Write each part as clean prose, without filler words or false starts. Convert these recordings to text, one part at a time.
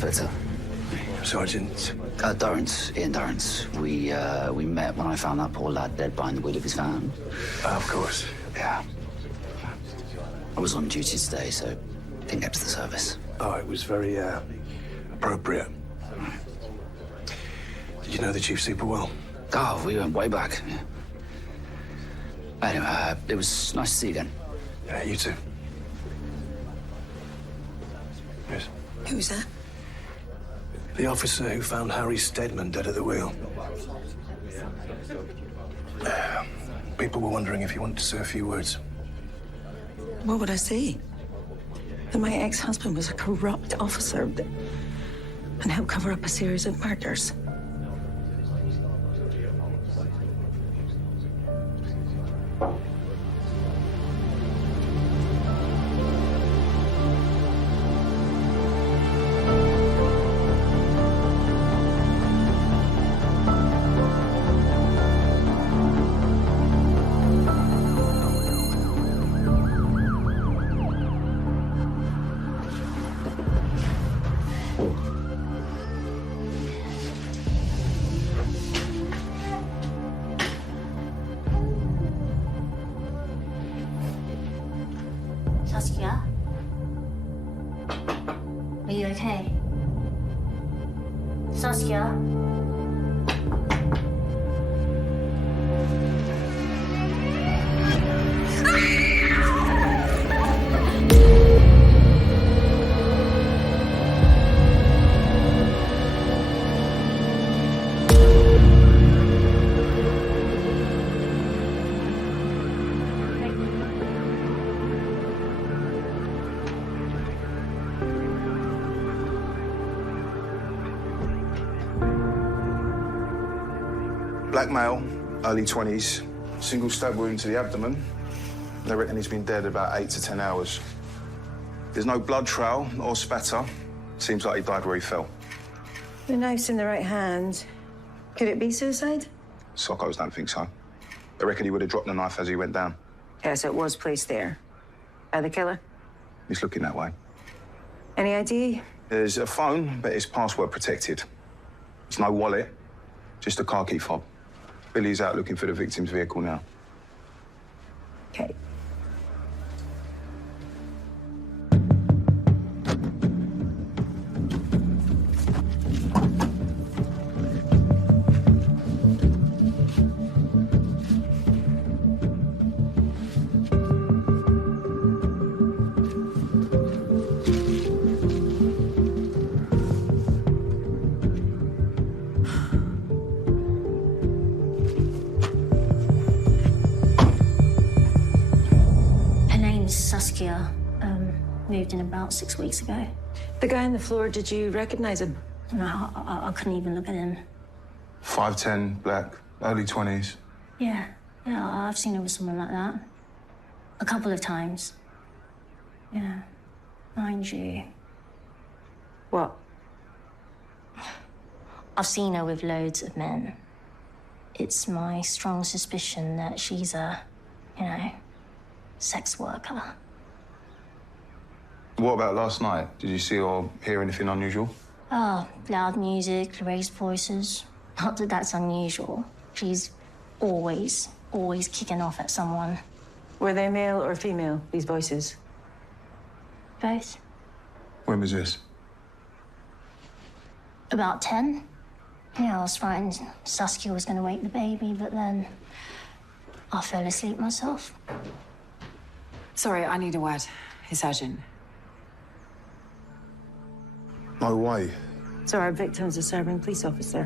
Inspector. Sergeant. Durrance, Ian Durrance. We met when I found that poor lad dead behind the wheel of his van. Of course. Yeah. I was on duty today, so didn't get to the service. Oh, it was very, appropriate. Did you know the chief super well? Oh, we went way back. Yeah. Anyway, it was nice to see you again. Yeah, you too. Yes. Who's that? The officer who found Harry Stedman dead at the wheel. People were wondering if you wanted to say a few words. What would I say? That my ex-husband was a corrupt officer and helped cover up a series of murders. Saskia? Are you okay? Saskia? Black male, early 20s, single stab wound to the abdomen. They reckon he's been dead about 8 to 10 hours. There's no blood trail or spatter. Seems like he died where he fell. The knife's in the right hand. Could it be suicide? Sockos don't think so. They reckon he would have dropped the knife as he went down. Yes, it was placed there. By the killer? He's looking that way. Any idea? There's a phone, but it's password protected. There's no wallet, just a car key fob. Billy's out looking for the victim's vehicle now. Okay. Saskia moved in about 6 weeks ago. The guy on the floor, did you recognize him? No, I couldn't even look at him. 5'10", black, early 20s. Yeah, I've seen her with someone like that. A couple of times. Yeah, mind you. What? I've seen her with loads of men. It's my strong suspicion that she's a, sex worker. What about last night? Did you see or hear anything unusual? Oh, loud music, raised voices. Not that that's unusual. She's always kicking off at someone. Were they male or female, these voices? Both. When was this? About 10. Yeah, I was frightened Saskia was going to wake the baby, but then I fell asleep myself. Sorry, I need a word. His Sergeant. No way. So our victim's a serving police officer.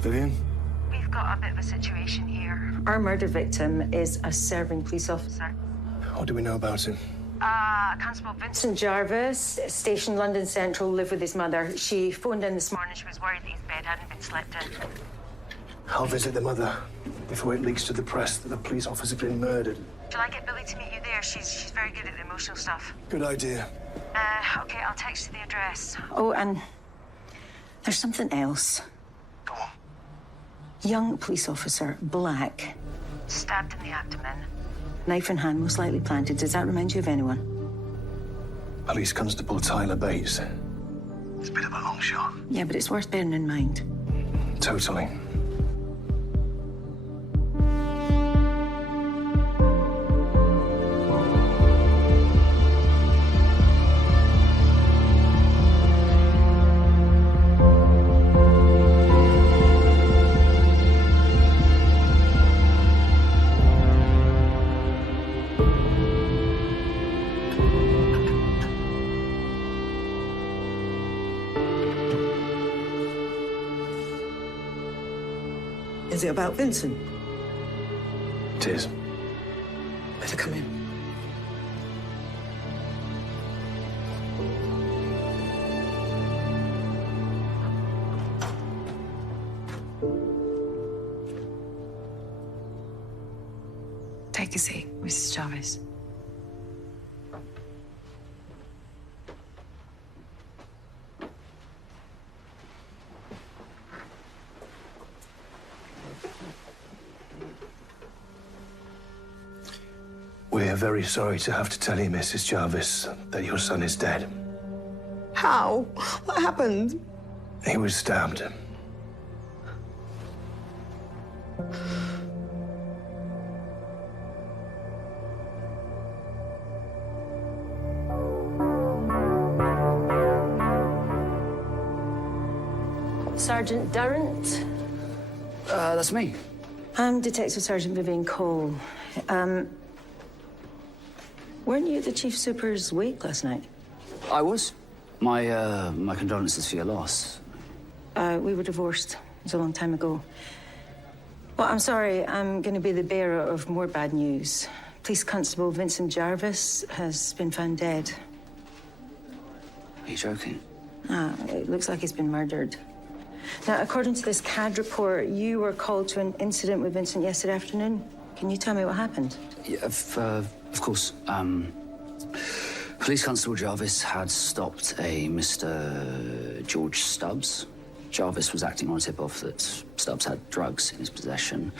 Vivian? We've got a bit of a situation here. Our murder victim is a serving police officer. What do we know about him? Constable Vincent Jarvis, station London Central, lived with his mother. She phoned in this morning. She was worried that his bed hadn't been slept in. I'll visit the mother before it leaks to the press that the police officer's been murdered. Shall I get Billy to meet you there? She's very good at the emotional stuff. Good idea. Okay, I'll text you the address. Oh, and There's something else. Go on. Young police officer, Black. Stabbed in the abdomen. Knife in hand, most likely planted. Does that remind you of anyone? Police Constable Tyler Bates. It's a bit of a long shot. Yeah, but it's worth bearing in mind. Totally. Is it about Vincent? It is. Better come in. Take a seat, Mrs. Jarvis. We're very sorry to have to tell you, Mrs. Jarvis, that your son is dead. How? What happened? He was stabbed. Sergeant Durrant? That's me. I'm Detective Sergeant Vivian Cole. Weren't you at the Chief Super's wake last night? I was. My condolences for your loss. We were divorced. It was a long time ago. Well, I'm sorry. I'm going to be the bearer of more bad news. Police Constable Vincent Jarvis has been found dead. Are you joking? It looks like he's been murdered. Now, according to this CAD report, you were called to an incident with Vincent yesterday afternoon. Can you tell me what happened? Yeah, of course. Police Constable Jarvis had stopped a Mr. George Stubbs. Jarvis was acting on a tip-off that Stubbs had drugs in his possession.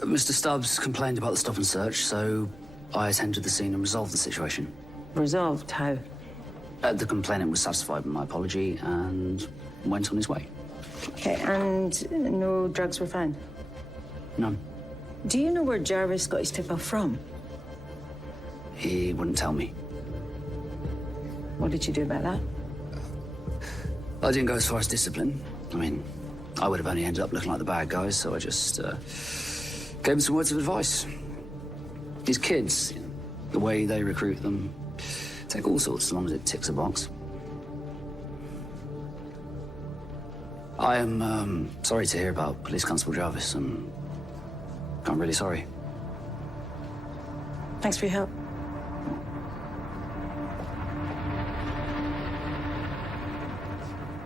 Mr. Stubbs complained about the stop and search, so I attended the scene and resolved the situation. Resolved? How? The complainant was satisfied with my apology and went on his way. Okay, and no drugs were found? None. Do you know where Jarvis got his tip-off from? He wouldn't tell me. What did you do about that? I didn't go as far as discipline. I mean, I would have only ended up looking like the bad guys, so I just gave him some words of advice. These kids, the way they recruit them, take all sorts as long as it ticks a box. I am sorry to hear about Police Constable Jarvis, and I'm really sorry. Thanks for your help.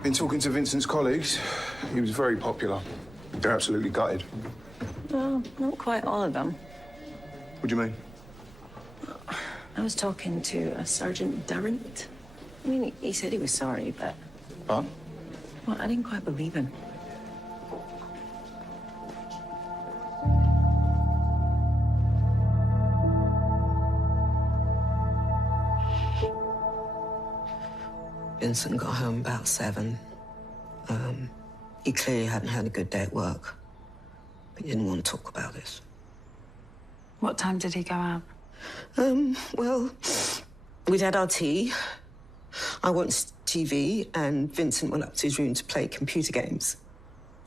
Been talking to Vincent's colleagues. He was very popular. They're absolutely gutted. Well, not quite all of them. What do you mean? I was talking to a Sergeant Durrant. I mean, he said he was sorry, but... Huh? Well, I didn't quite believe him. Vincent got home about 7. He clearly hadn't had a good day at work. But he didn't want to talk about this. What time did he go out? Well, we'd had our tea. I watched TV, and Vincent went up to his room to play computer games.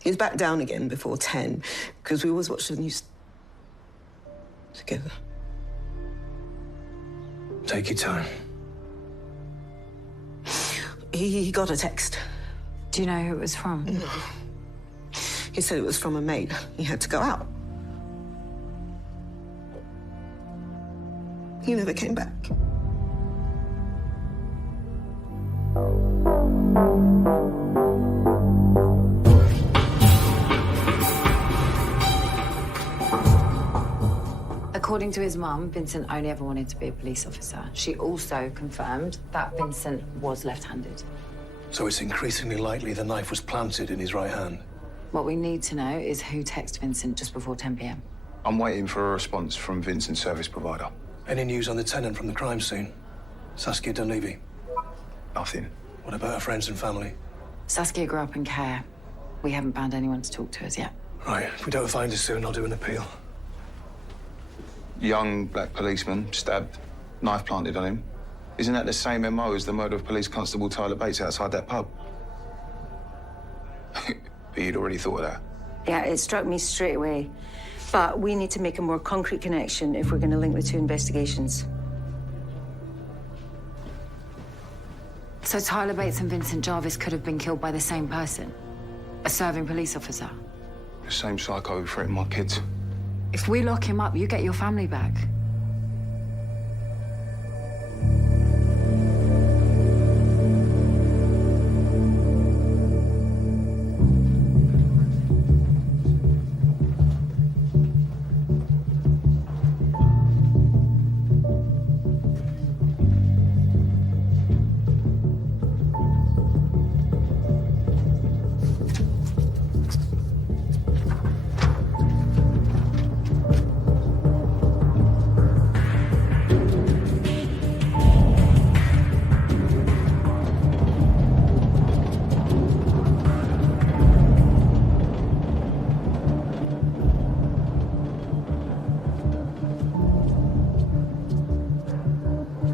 He was back down again before 10, because we always watched the news together. Take your time. He got a text. Do you know who it was from? He said it was from a mate. He had to go out. He never came back. According to his mum, Vincent only ever wanted to be a police officer. She also confirmed that Vincent was left-handed. So it's increasingly likely the knife was planted in his right hand. What we need to know is who texted Vincent just before 10 p.m. I'm waiting for a response from Vincent's service provider. Any news on the tenant from the crime scene? Saskia Dunleavy? Nothing. What about her friends and family? Saskia grew up in care. We haven't found anyone to talk to us yet. Right, if we don't find her soon, I'll do an appeal. Young black policeman stabbed, knife planted on him. Isn't that the same MO as the murder of Police Constable Tyler Bates outside that pub? But you'd already thought of that. Yeah, it struck me straight away. But we need to make a more concrete connection if we're going to link the two investigations. So Tyler Bates and Vincent Jarvis could have been killed by the same person? A serving police officer? The same psycho who threatened my kids. If we lock him up, you get your family back.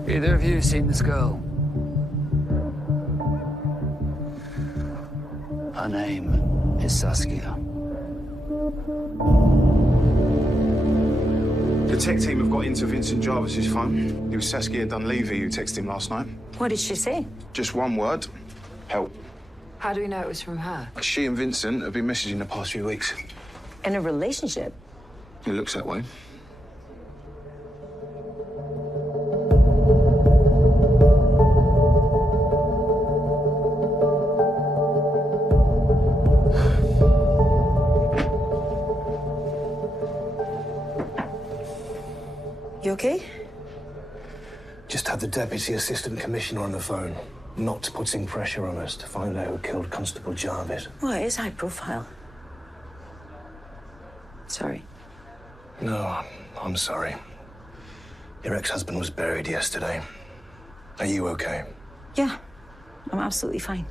Either of you seen this girl? Her name is Saskia. The tech team have got into Vincent Jarvis's phone. It was Saskia Dunleavy who texted him last night. What did she say? Just one word: help. How do we know it was from her? She and Vincent have been messaging the past few weeks. In a relationship? It looks that way. You okay? Just had the Deputy Assistant Commissioner on the phone. Not putting pressure on us to find out who killed Constable Jarvis. Well, it is high profile. Sorry. No, I'm sorry. Your ex-husband was buried yesterday. Are you okay? Yeah, I'm absolutely fine.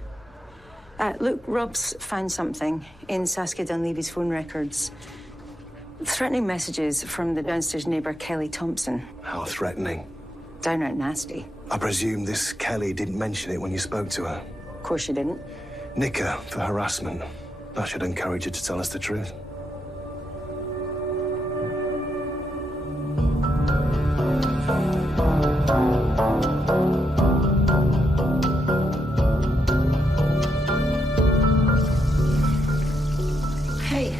Look, Rob's found something in Saskia Dunleavy's phone records. Threatening messages from the downstairs neighbour, Kelly Thompson. How threatening. Downright nasty. I presume this Kelly didn't mention it when you spoke to her. Of course she didn't. Nick her for harassment. That should encourage her to tell us the truth. Hey,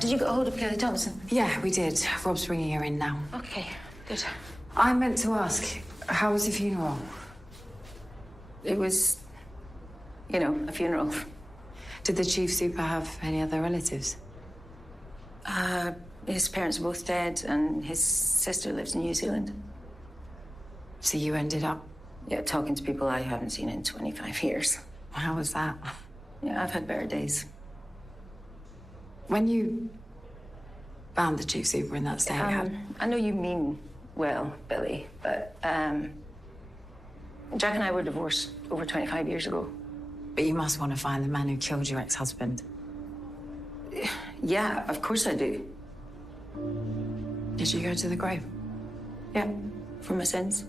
did you get a hold of Kelly Thompson? Yeah, we did. Rob's bringing her in now. Okay, good. I meant to ask, how was the funeral? It was, you know, a funeral. Did the chief super have any other relatives? His parents are both dead, and his sister lives in New Zealand. So you ended up... Yeah, talking to people I haven't seen in 25 years. How was that? Yeah, I've had better days. When you found the chief super in that state, I know you mean well, Billy, but Jack and I were divorced over 25 years ago. but you must want to find the man who killed your ex-husband. Yeah, of course I do. Did you go to the grave? Yeah, for my sins.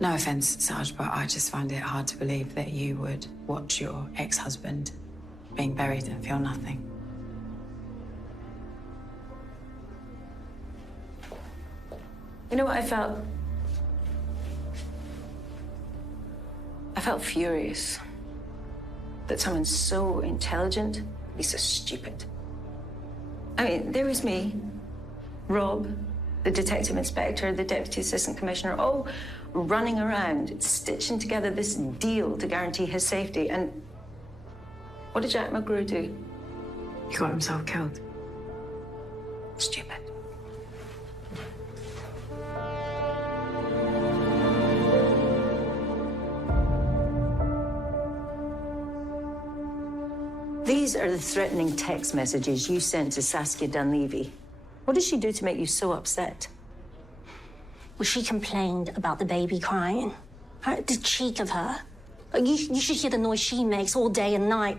No offense, Sarge, but I just find it hard to believe that you would watch your ex-husband being buried and feel nothing. You know what I felt? I felt furious that someone so intelligent be so stupid. I mean, there was me, Rob, the detective inspector, the deputy assistant commissioner, all running around, stitching together this deal to guarantee his safety. And what did Jack McGrew do? He got himself killed. Stupid. These are the threatening text messages you sent to Saskia Dunleavy. What did she do to make you so upset? Well, she complained about the baby crying. The cheek of her. You should hear the noise she makes all day and night.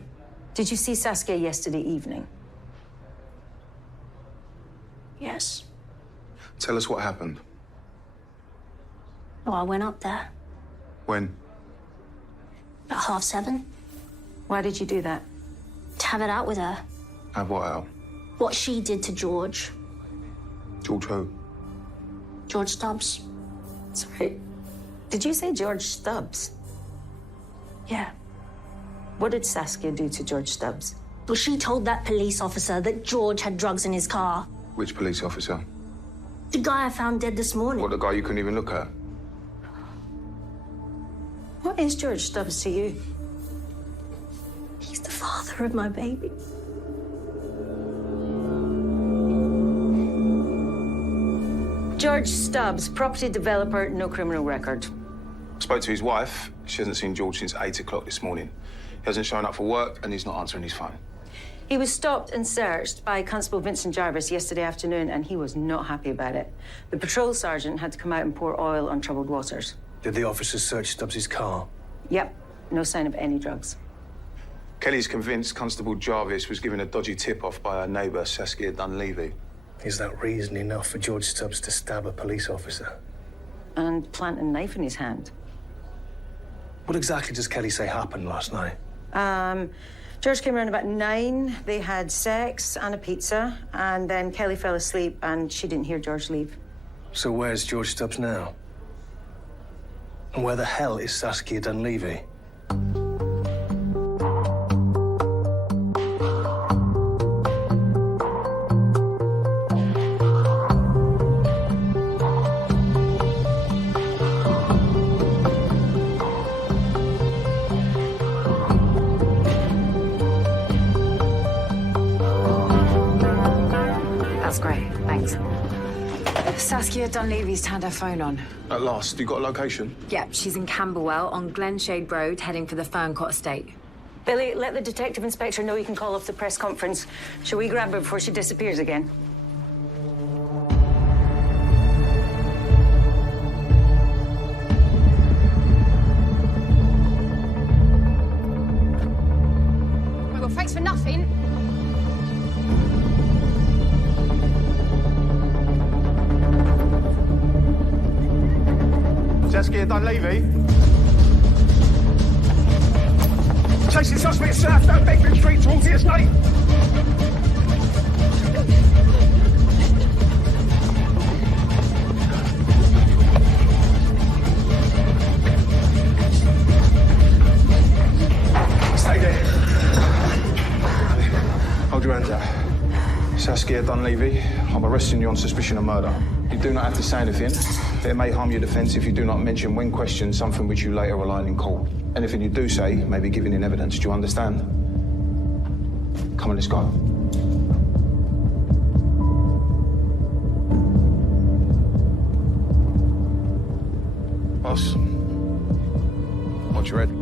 Did you see Saskia yesterday evening? Yes. Tell us what happened. Oh, I went up there When? about 7:30 Why did you do that? to have it out with her. Have what out? What she did to George. George who? George Stubbs. Sorry. Did you say George Stubbs? Yeah. What did Saskia do to George Stubbs? Well, she told that police officer that George had drugs in his car. Which police officer? The guy I found dead this morning. What, the guy you couldn't even look at? What is George Stubbs to you? He's the father of my baby. George Stubbs, property developer, no criminal record. Spoke to his wife. She hasn't seen George since 8 o'clock this morning. He hasn't shown up for work and he's not answering his phone. He was stopped and searched by Constable Vincent Jarvis yesterday afternoon, and he was not happy about it. The patrol sergeant had to come out and pour oil on troubled waters. Did the officers search Stubbs' car? Yep, no sign of any drugs. Kelly's convinced Constable Jarvis was given a dodgy tip-off by her neighbour, Saskia Dunleavy. Is that reason enough for George Stubbs to stab a police officer? And plant a knife in his hand. What exactly does Kelly say happened last night? George came around about 9. They had sex and a pizza, and then Kelly fell asleep and she didn't hear George leave. So where's George Stubbs now? And where the hell is Saskia Dunleavy? That's great, thanks. Saskia Dunleavy's turned her phone on. At last, you got a location? Yep, she's in Camberwell on Glenshade Road, heading for the Ferncott estate. Billy, let the detective inspector know you can call off the press conference. Shall we grab her before she disappears again? Well, thanks for nothing. Saskia Dunleavy? Chasing suspect south down Beckford Street towards the estate. Stay there. Hold your hands out. Saskia Dunleavy, I'm arresting you on suspicion of murder. You do not have to say anything. It may harm your defence if you do not mention when questioned something which you later rely on in court. Anything you do say may be given in evidence. Do you understand? Come on, let's go. Boss, watch your head.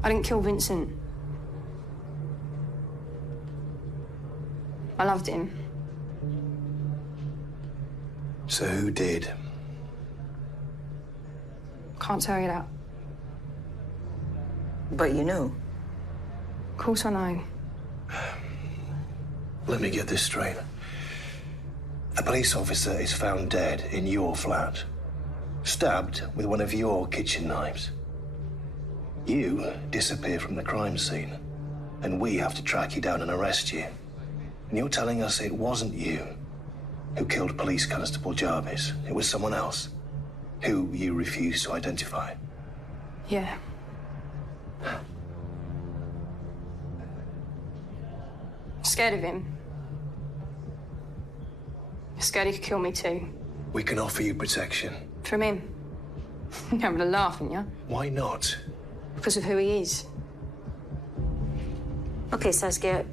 I didn't kill Vincent. I loved him. So who did? Can't tell you that. But you know. Of course I know. Let me get this straight. A police officer is found dead in your flat, stabbed with one of your kitchen knives. You disappear from the crime scene, and we have to track you down and arrest you. And you're telling us it wasn't you who killed Police Constable Jarvis. It was someone else, who you refused to identify. Yeah. Scared of him. Scared he could kill me too. We can offer you protection. From him. You're having a laugh, aren't you? Why not? Because of who he is. Okay, Saskia,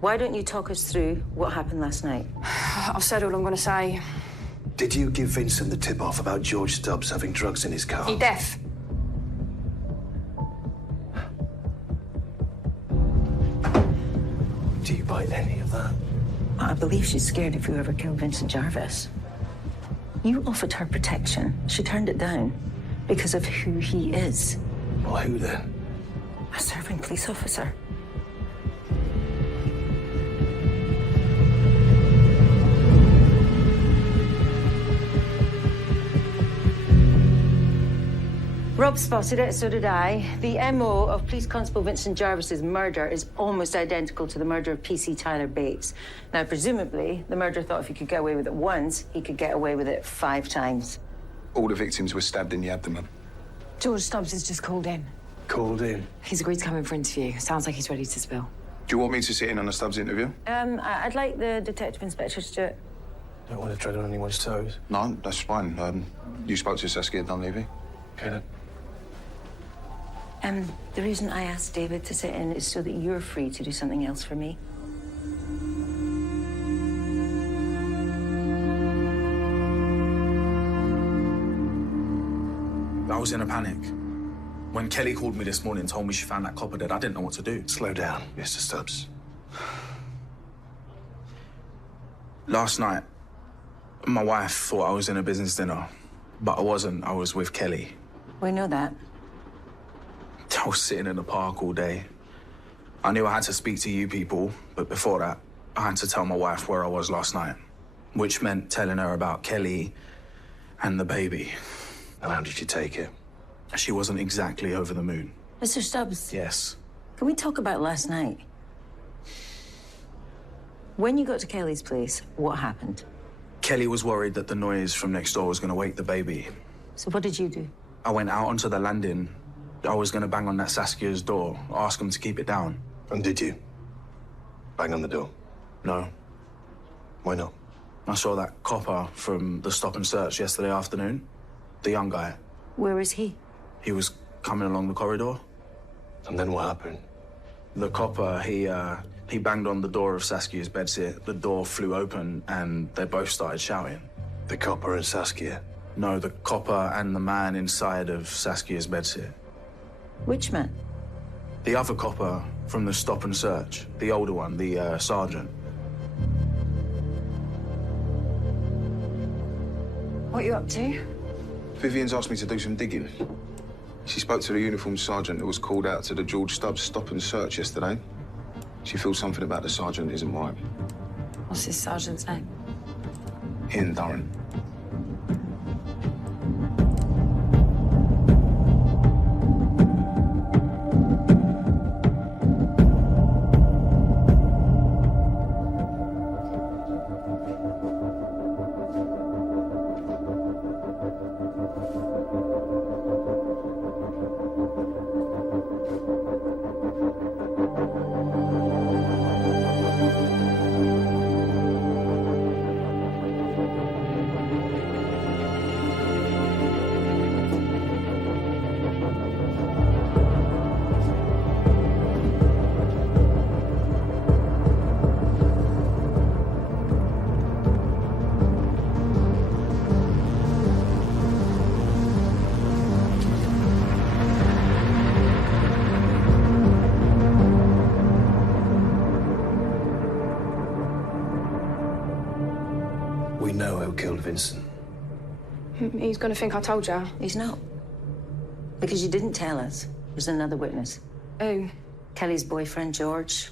why don't you talk us through what happened last night? I've said all I'm going to say. Did you give Vincent the tip-off about George Stubbs having drugs in his car? He deaf. Do you buy any of that? I believe she's scared of whoever killed Vincent Jarvis. You offered her protection. She turned it down because of who he is. Well, who then? A serving police officer. Rob spotted it, so did I. The MO of Police Constable Vincent Jarvis's murder is almost identical to the murder of PC Tyler Bates. Now, presumably, the murderer thought if he could get away with it once, he could get away with it 5 times. All the victims were stabbed in the abdomen. George Stubbs is just called in. Called in? He's agreed to come in for interview. Sounds like he's ready to spill. Do you want me to sit in on the Stubbs interview? I'd like the detective inspector to do it. Don't want to tread on anyone's toes. No, that's fine. You spoke to Saskia Dunleavy? Okay, then. The reason I asked David to sit in is so that you're free to do something else for me. I was in a panic. When Kelly called me this morning and told me she found that copper dead, I didn't know what to do. Slow down, Mr. Stubbs. Last night, my wife thought I was in a business dinner, but I wasn't. I was with Kelly. We know that. I was sitting in the park all day. I knew I had to speak to you people, but before that, I had to tell my wife where I was last night, which meant telling her about Kelly and the baby. And how did you take it? She wasn't exactly over the moon. Mr. Stubbs, Yes. can we talk about last night? When you got to Kelly's place, what happened? Kelly was worried that the noise from next door was going to wake the baby. So what did you do? I went out onto the landing. I was going to bang on that Saskia's door, ask him to keep it down. And did you? Bang on the door? No. Why not? I saw that copper from the stop and search yesterday afternoon. The young guy. Where is he? He was coming along the corridor. And then what happened? The copper, he banged on the door of Saskia's bedsit. The door flew open and they both started shouting. The copper and Saskia? No, the copper and the man inside of Saskia's bedsit. Which man? The other copper from the stop and search. The older one, the sergeant. What are you up to? Vivian's asked me to do some digging. She spoke to the uniformed sergeant who was called out to the George Stubbs stop and search yesterday. She feels something about the sergeant isn't right. What's this sergeant's name? Ian Durran. We know who killed Vincent. He's going to think I told you. He's not. Because you didn't tell us. There's another witness. Who? Kelly's boyfriend, George.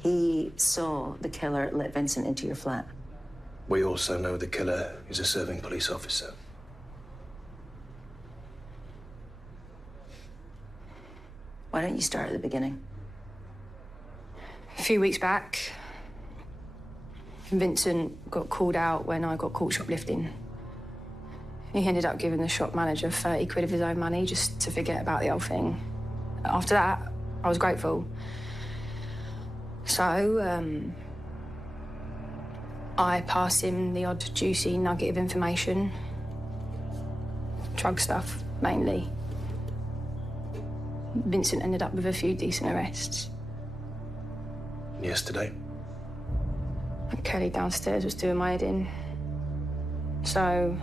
He saw the killer let Vincent into your flat. We also know the killer is a serving police officer. Why don't you start at the beginning? A few weeks back, Vincent got called out when I got caught shoplifting. He ended up giving the shop manager 30 quid of his own money just to forget about the whole thing. After that, I was grateful. So, I pass him the odd juicy nugget of information. Drug stuff, mainly. Vincent ended up with a few decent arrests. Yesterday? Kelly downstairs was doing my head in. So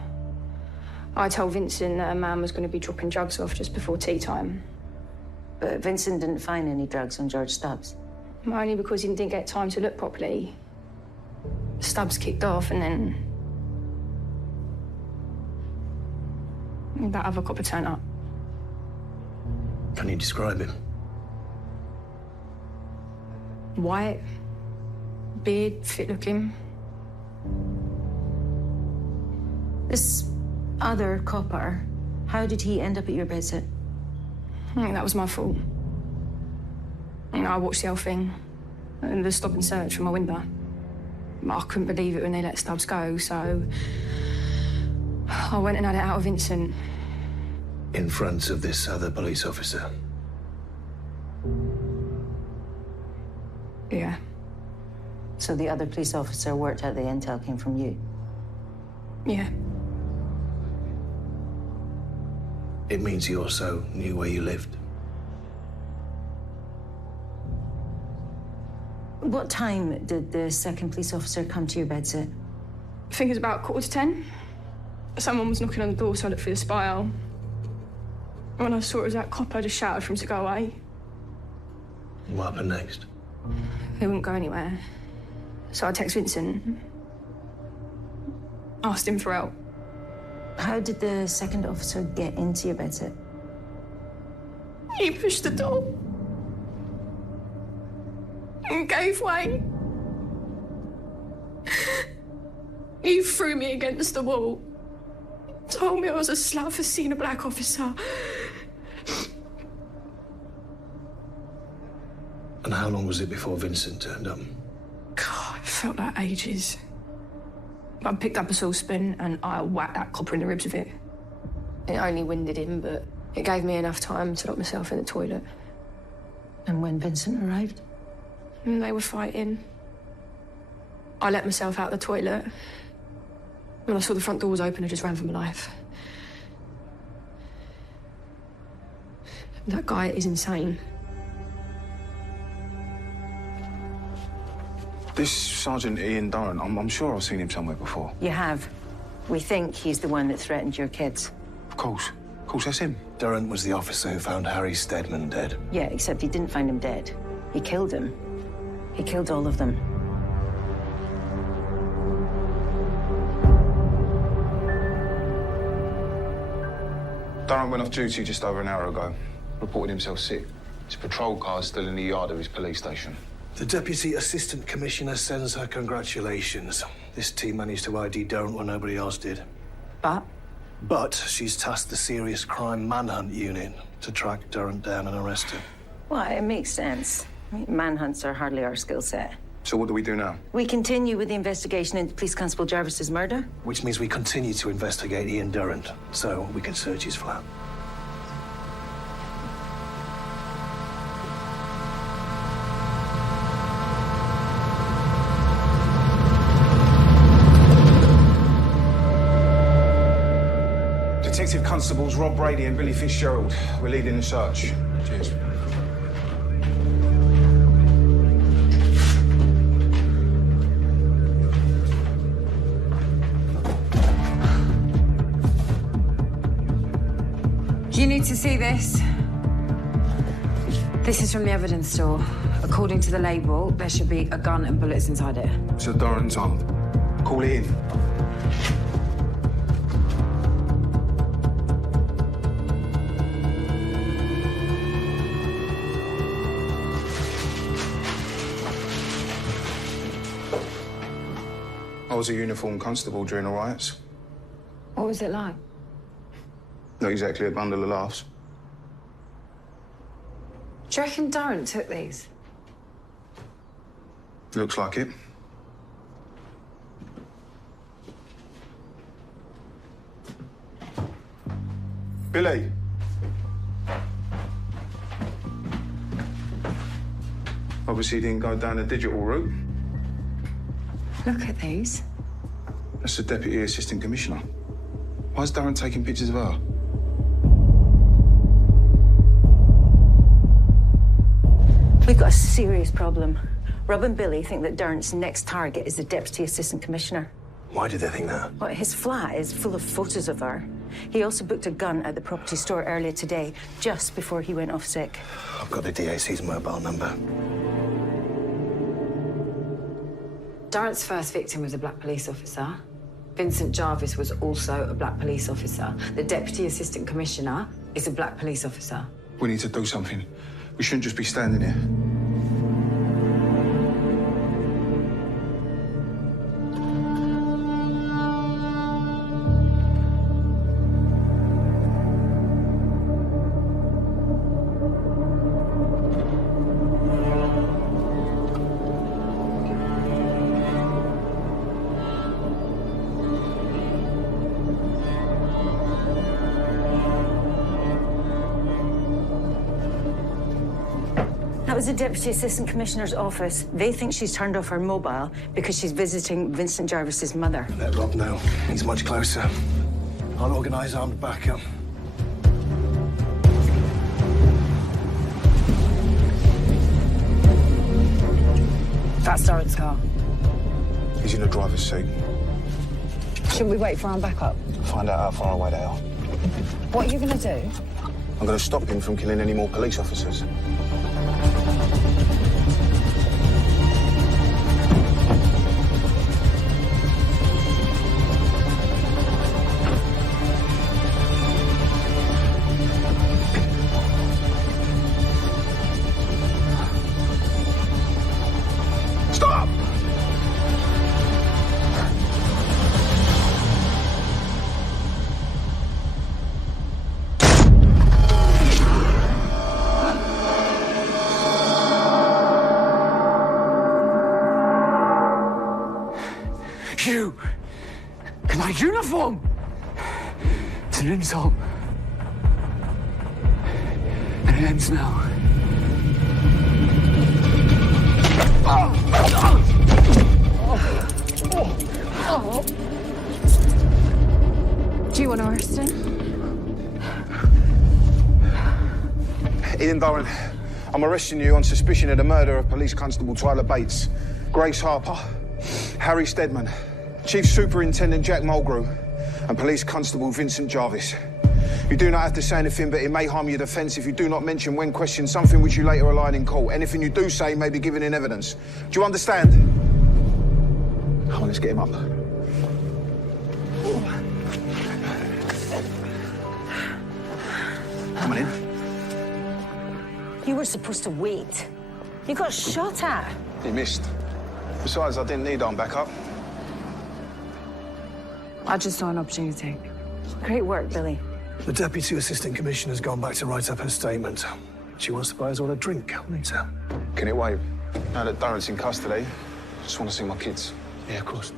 I told Vincent that a man was going to be dropping drugs off just before tea time. But Vincent didn't find any drugs on George Stubbs. Only because he didn't get time to look properly. Stubbs kicked off and then that other copper turned up. Can you describe him? White, beard, fit looking. This other copper, how did he end up at your bedside? I think that was my fault. You know, I watched the whole thing. And the stop and search from my window. I couldn't believe it when they let Stubbs go, so I went and had it out with Vincent. In front of this other police officer? Yeah. So the other police officer worked out the intel came from you? Yeah. It means he also knew where you lived? What time did the second police officer come to your bedside? I think it was about 10:15. Someone was knocking on the door, so I looked through the spile. When I saw it was that copper, I just shouted for him to go away. What happened next? He wouldn't go anywhere. So I texted Vincent. Asked him for help. How did the second officer get into your bedside? He pushed the door. And gave way. He threw me against the wall. Told me I was a slut for seeing a black officer. And how long was it before Vincent turned up? God, it felt like ages. I picked up a saucepan and I whacked that copper in the ribs with it. It only winded him, but it gave me enough time to lock myself in the toilet. And when Vincent arrived? And they were fighting. I let myself out the toilet. When I saw the front door was open, I just ran for my life. That guy is insane. This Sergeant Ian Durrant, I'm sure I've seen him somewhere before. You have. We think he's the one that threatened your kids. Of course, that's him. Durrant was the officer who found Harry Steadman dead. Yeah, except he didn't find him dead. He killed him. He killed all of them. Durrant went off duty just over an hour ago. Reported himself sick. His patrol car's still in the yard of his police station. The Deputy Assistant Commissioner sends her congratulations. This team managed to ID Durrant when nobody else did. But she's tasked the Serious Crime Manhunt Unit to track Durrant down and arrest him. Well, it makes sense. Manhunts are hardly our skill set. So what do we do now? We continue with the investigation into Police Constable Jarvis's murder. Which means we continue to investigate Ian Durrant, so we can search his flat. Detective Constables Rob Brady and Billy Fitzgerald. We're leading the search. Cheers. You need to see this. This is from the evidence store. According to the label, there should be a gun and bullets inside it. So Durrant's armed. Call it in. I was a uniformed constable during the riots. What was it like? Not exactly a bundle of laughs. Do you reckon Durrant took these? Looks like it. Billy. Obviously didn't go down the digital route. Look at these. That's the Deputy Assistant Commissioner. Why's Darren taking pictures of her? We've got a serious problem. Rob and Billy think that Darren's next target is the Deputy Assistant Commissioner. Why do they think that? Well, his flat is full of photos of her. He also booked a gun at the property store earlier today, just before he went off sick. I've got the DAC's mobile number. Darren's first victim was a black police officer. Vincent Jarvis was also a black police officer. The Deputy Assistant Commissioner is a black police officer. We need to do something. We shouldn't just be standing here. That was the Deputy Assistant Commissioner's office. They think she's turned off her mobile because she's visiting Vincent Jarvis's mother. Let Rob know. He's much closer. I'll organise armed backup. That's Darren's car. He's in the driver's seat. Should we wait for our backup? Find out how far away they are. What are you going to do? I'm going to stop him from killing any more police officers. Stop! You! In my uniform! It's an insult. And it ends now. Do you want to arrest him? Ian Durrant, I'm arresting you on suspicion of the murder of Police Constable Twyla Bates, Grace Harper, Harry Steadman, Chief Superintendent Jack Mulgrew, and Police Constable Vincent Jarvis. You do not have to say anything, but it may harm your defence if you do not mention when questioned something which you later align in court. Anything you do say may be given in evidence. Do you understand? Come on, let's get him up. Come on in. You were supposed to wait. You got shot at. He missed. Besides, I didn't need armed backup. I just saw an opportunity. Great work, Billy. The Deputy Assistant Commissioner's gone back to write up her statement. She wants to buy us all a drink, later. Can it wait? Now that Darren's in custody, I just want to see my kids. Yeah, of course.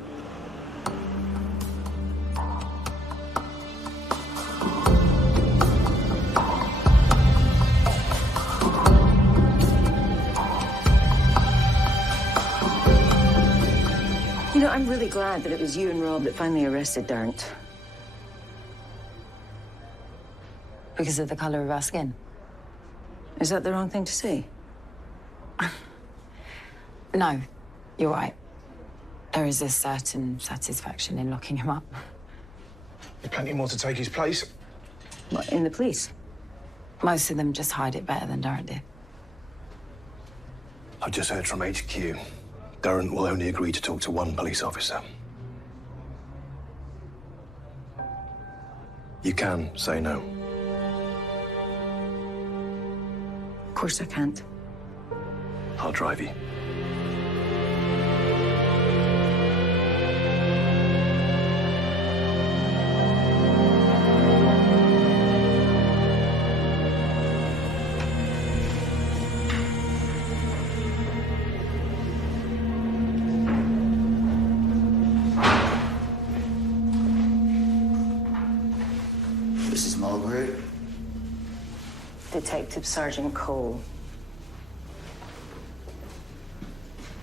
You know, I'm really glad that it was you and Rob that finally arrested Darren. Because of the colour of our skin. Is that the wrong thing to say? No, you're right. There is a certain satisfaction in locking him up. There's plenty more to take his place. What, in the police? Most of them just hide it better than Darren did. I've just heard from HQ. Darren will only agree to talk to one police officer. You can say no. Of course I can't. I'll drive you. This is Mulgrew. Detective Sergeant Cole.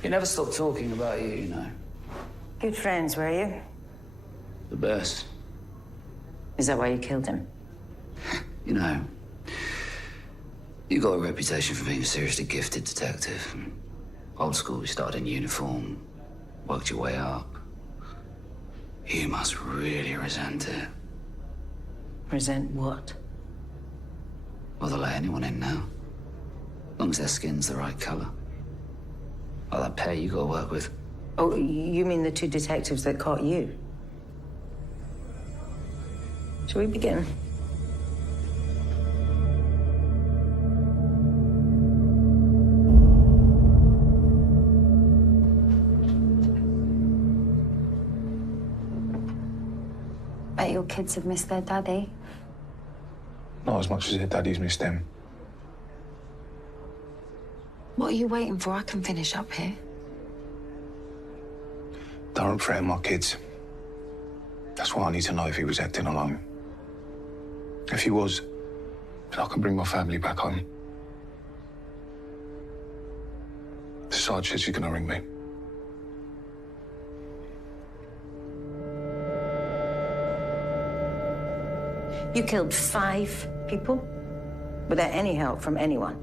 You never stop talking about you, you know. Good friends, were you? The best. Is that why you killed him? You know, you got a reputation for being a seriously gifted detective. Old school, you started in uniform, worked your way up. You must really resent it. Resent what? Well, they'll let anyone in now. As long as their skin's the right color. Like that pair you gotta work with. Oh, you mean the two detectives that caught you? Shall we begin? Bet your kids have missed their daddy. Not as much as their daddy's missed them. What are you waiting for? I can finish up here. Don't threaten my kids. That's why I need to know if he was acting alone. If he was, then I can bring my family back home. The Sarge said she's gonna ring me. You killed 5 people without any help from anyone.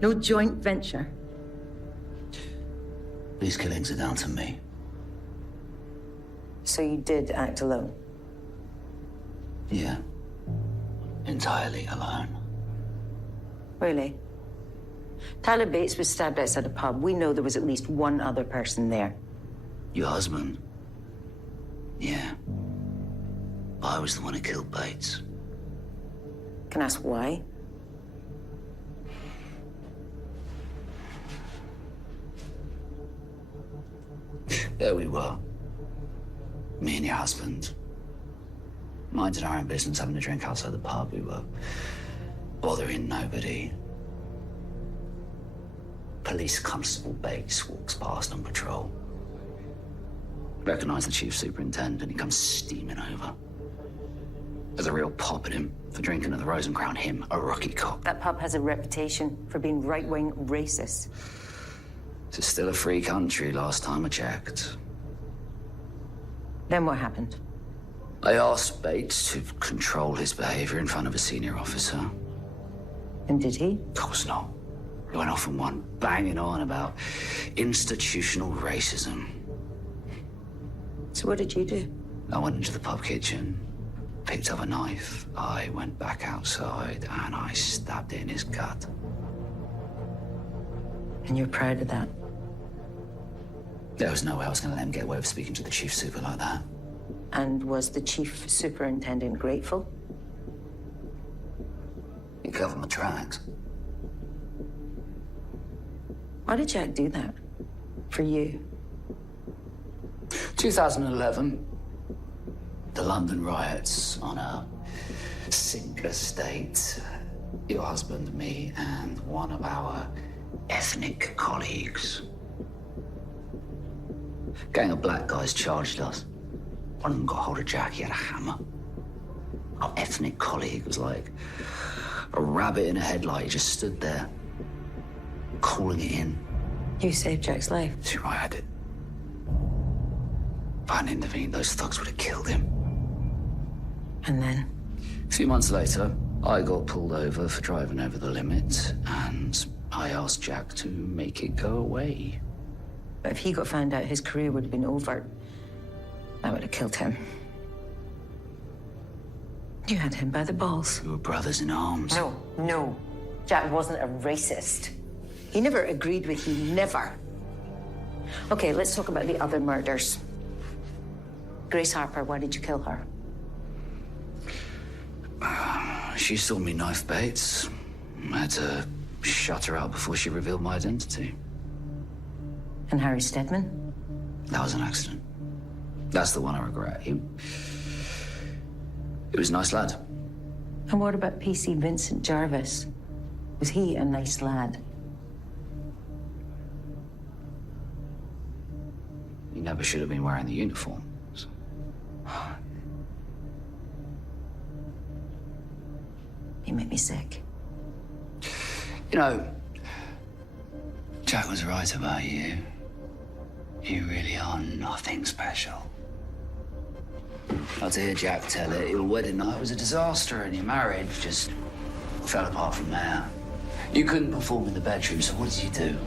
No joint venture. These killings are down to me. So you did act alone? Yeah. Entirely alone. Really? Tyler Bates was stabbed outside a pub. We know there was at least one other person there. Your husband? Yeah. I was the one who killed Bates. Can I ask why? There we were. Me and your husband. Minding our own business, having a drink outside the pub. We were bothering nobody. Police Constable Bates walks past on patrol. Recognise the chief superintendent. He comes steaming over. There's a real pop at him for drinking at the Rose and Crown. Him, a rookie cop. That pub has a reputation for being right-wing racist. It's still a free country last time I checked. Then what happened? I asked Bates to control his behaviour in front of a senior officer. And did he? Of course not. He went off on one, banging on about institutional racism. So what did you do? I went into the pub kitchen, picked up a knife. I went back outside and I stabbed it in his gut. And you're proud of that? There was no way I was going to let him get away with speaking to the chief super like that. And was the chief superintendent grateful? He covered my tracks. Why did Jack do that? For you? 2011. The London riots on a sink estate. Your husband, me, and one of our ethnic colleagues. Gang of black guys charged us. One of them got hold of Jack, he had a hammer. Our ethnic colleague was like a rabbit in a headlight. He just stood there, calling it in. You saved Jack's life. You're right, I did. If I hadn't intervened, those thugs would have killed him. And then? A few months later, I got pulled over for driving over the limit, and I asked Jack to make it go away. But if he got found out, his career would have been over. I would have killed him. You had him by the balls. We were brothers in arms. No. Jack wasn't a racist. He never agreed with you, never. Okay, let's talk about the other murders. Grace Harper, why did you kill her? She saw me knife Bates. I had to shut her out before she revealed my identity. And Harry Stedman? That was an accident. That's the one I regret. He was a nice lad. And what about PC Vincent Jarvis? Was he a nice lad? He never should have been wearing the uniform. You make me sick. You know, Jack was right about you. You really are nothing special. Now, to hear Jack tell it, your wedding night was a disaster and your marriage just fell apart from there. You couldn't perform in the bedroom, so what did you do?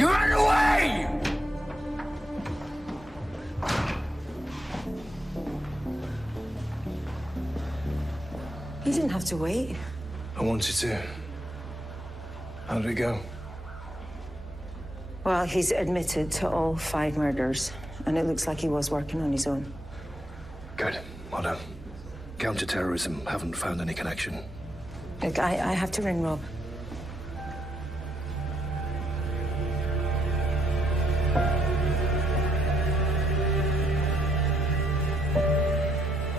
You ran away! You didn't have to wait. I wanted to. How did it go? Well, he's admitted to all 5 murders, and it looks like he was working on his own. Good. Well done. Counter-terrorism haven't found any connection. Look, I have to ring Rob.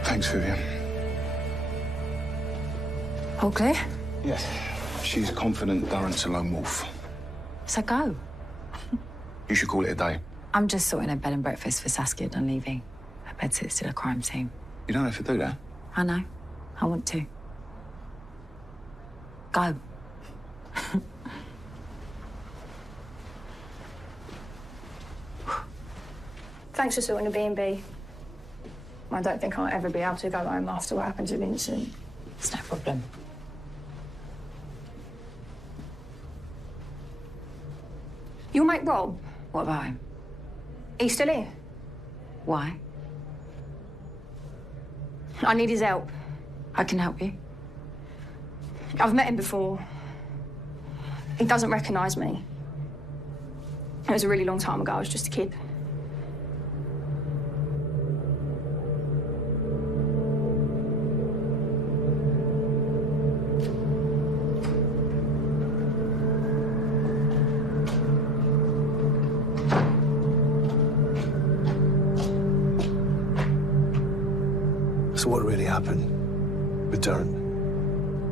Thanks, Vivian. All clear? Yes. She's confident Durrant's a lone wolf. So go. You should call it a day. I'm just sorting a bed and breakfast for Saskia and leaving. Her bed sits at a crime scene. You don't have to do that. I know. I want to. Go. Thanks for sorting the B&B. I don't think I'll ever be able to go home after what happened to Vincent. It's no problem. Your mate Rob, What about him? he's still here. Why? I need his help. I can help you. I've met him before. He doesn't recognise me. It was a really long time ago. I was just a kid. So what really happened with Durrant?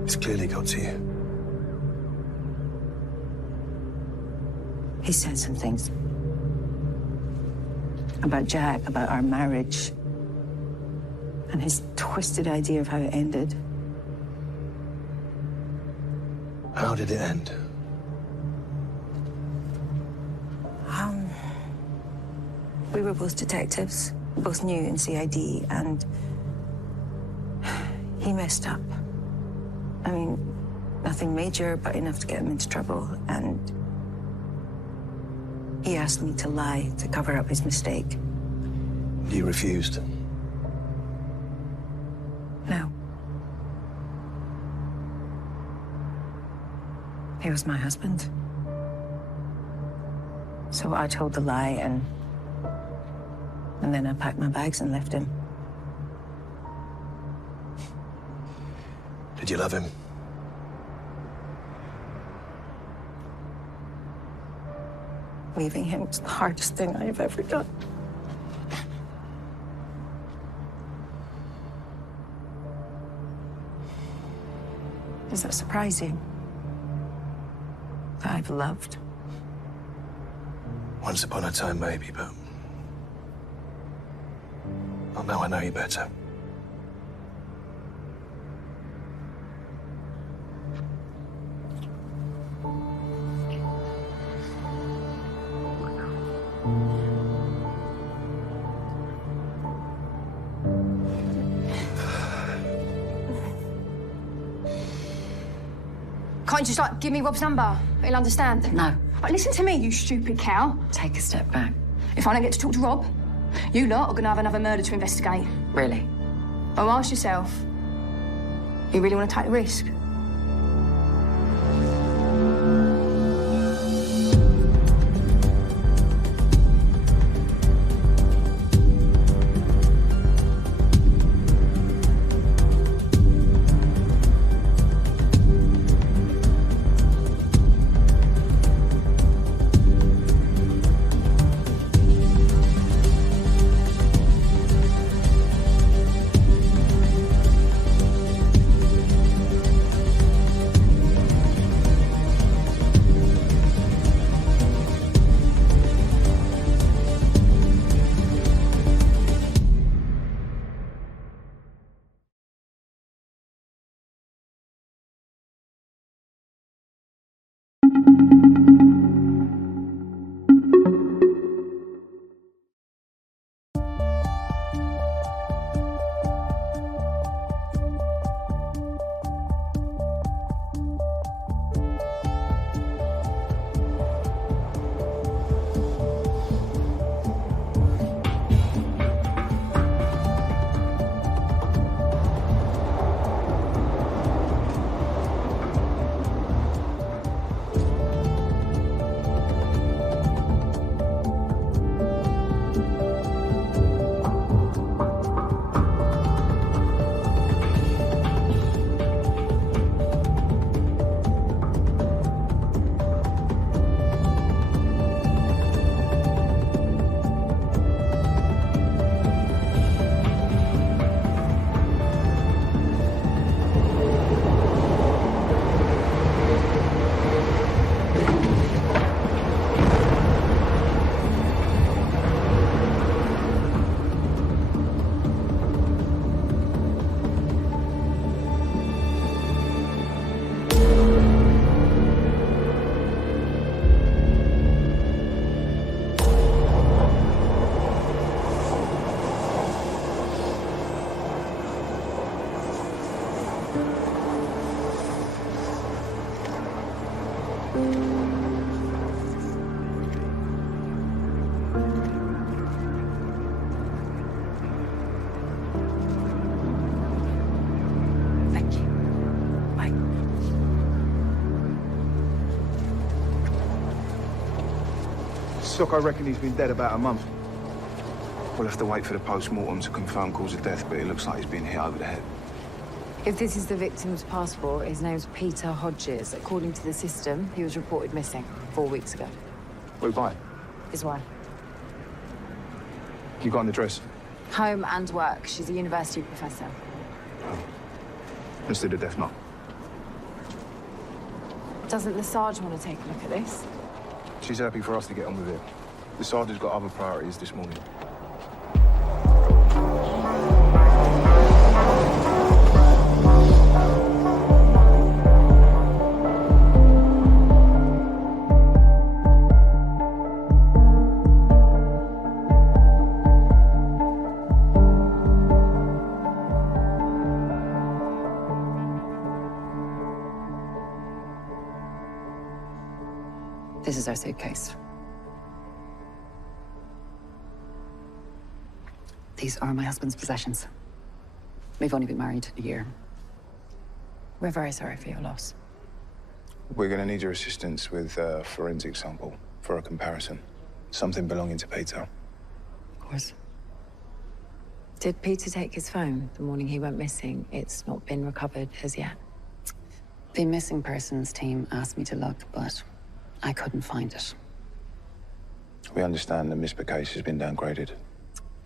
It's clearly got to you. He said some things about Jack, about our marriage, and his twisted idea of how it ended. How did it end? We were both detectives, both new in CID, and he messed up. I mean, nothing major, but enough to get him into trouble, and he asked me to lie to cover up his mistake. You refused. No. He was my husband. So I told the lie, and then I packed my bags and left him. Did you love him? Leaving him was the hardest thing I have ever done. Does that surprise you? That I've loved? Once upon a time, maybe, but... Well, now I know you better. Can't you just, like, give me Rob's number? He'll understand. No. Like, listen to me, you stupid cow. Take a step back. If I don't get to talk to Rob, you lot are going to have another murder to investigate. Really? Well, ask yourself, you really want to take the risk? Thank you. Bye. Sock, I reckon he's been dead about a month. We'll have to wait for the post-mortem to confirm cause of death, but it looks like he's been hit over the head. If this is the victim's passport, his name's Peter Hodges. According to the system, he was reported missing 4 weeks ago. Who by? His wife. You got an address? Home and work. She's a university professor. Let's do the death knot. Doesn't the Sarge want to take a look at this? She's happy for us to get on with it. The sergeant's got other priorities this morning. This is our suitcase. These are my husband's possessions. We've only been married a year. We're very sorry for your loss. We're going to need your assistance with a forensic sample for a comparison. Something belonging to Peter. Of course. Did Peter take his phone the morning he went missing? It's not been recovered as yet. The missing persons team asked me to look, but I couldn't find it. We understand the MISPA case has been downgraded.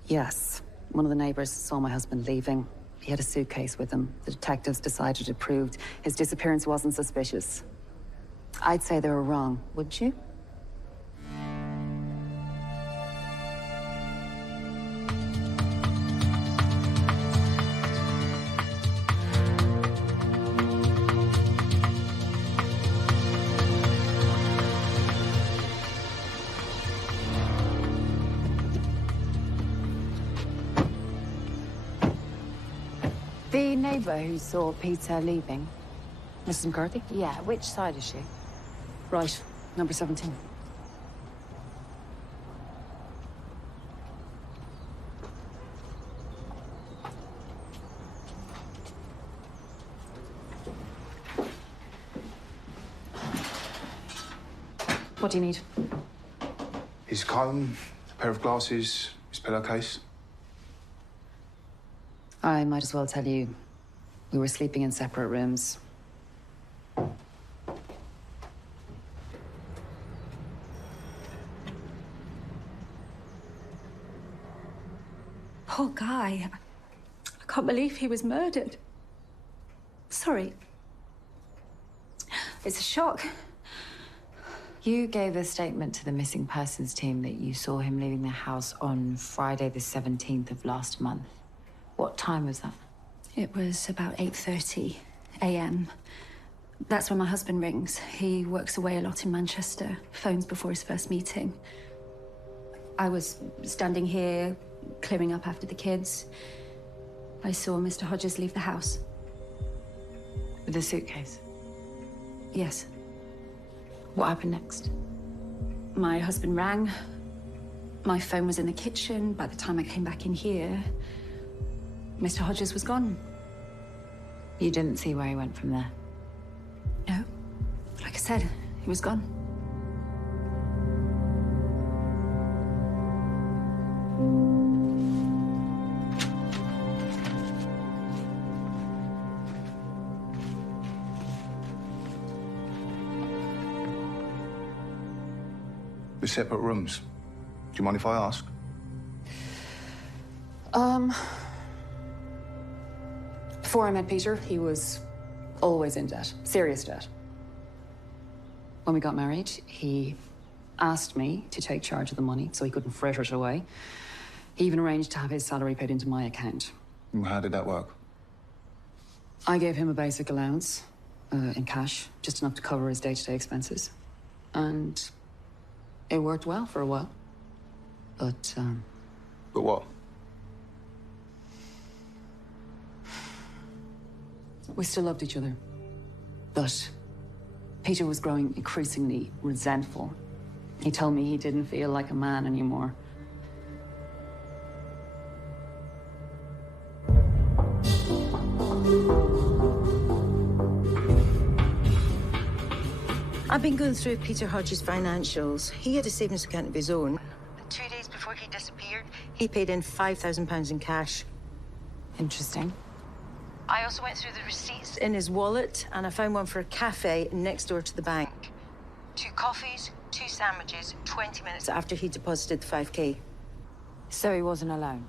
Yes. One of the neighbors saw my husband leaving. He had a suitcase with him. The detectives decided it proved his disappearance wasn't suspicious. I'd say they were wrong, would you? The neighbor who saw Peter leaving. Mrs. McCarthy? Yeah, which side is she? Right, number 17. What do you need? His comb, a pair of glasses, his pillowcase. I might as well tell you, we were sleeping in separate rooms. Poor guy. I can't believe he was murdered. Sorry. It's a shock. You gave a statement to the missing persons team that you saw him leaving the house on Friday the 17th of last month. What time was that? It was about 8:30 a.m. That's when my husband rings. He works away a lot in Manchester, phones before his first meeting. I was standing here, clearing up after the kids. I saw Mr. Hodges leave the house. With a suitcase? Yes. What happened next? My husband rang. My phone was in the kitchen. By the time I came back in here, Mr. Hodges was gone. You didn't see where he went from there? No. Like I said, he was gone. We're separate rooms. Do you mind if I ask? Before I met Peter, he was always in debt, serious debt. When we got married, he asked me to take charge of the money so he couldn't fritter it away. He even arranged to have his salary paid into my account. And how did that work? I gave him a basic allowance in cash, just enough to cover his day-to-day expenses. And it worked well for a while. But, But what? we still loved each other. But Peter was growing increasingly resentful. He told me he didn't feel like a man anymore. I've been going through Peter Hodges' financials. He had a savings account of his own. 2 days before he disappeared, he paid in £5,000 in cash. Interesting. I also went through the receipts in his wallet, and I found one for a cafe next door to the bank. 2 coffees, 2 sandwiches, 20 minutes after he deposited the 5K. So he wasn't alone?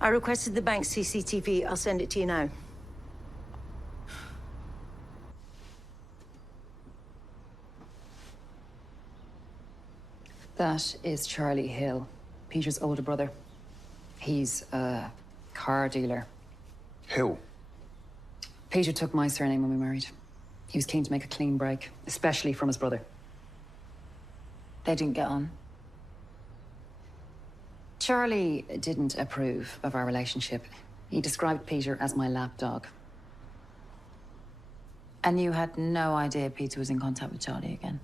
I requested the bank's CCTV. I'll send it to you now. That is Charlie Hill, Peter's older brother. He's a car dealer. Hill? Peter took my surname when we married. He was keen to make a clean break, especially from his brother. They didn't get on? Charlie didn't approve of our relationship. He described Peter as my lapdog. And you had no idea Peter was in contact with Charlie again?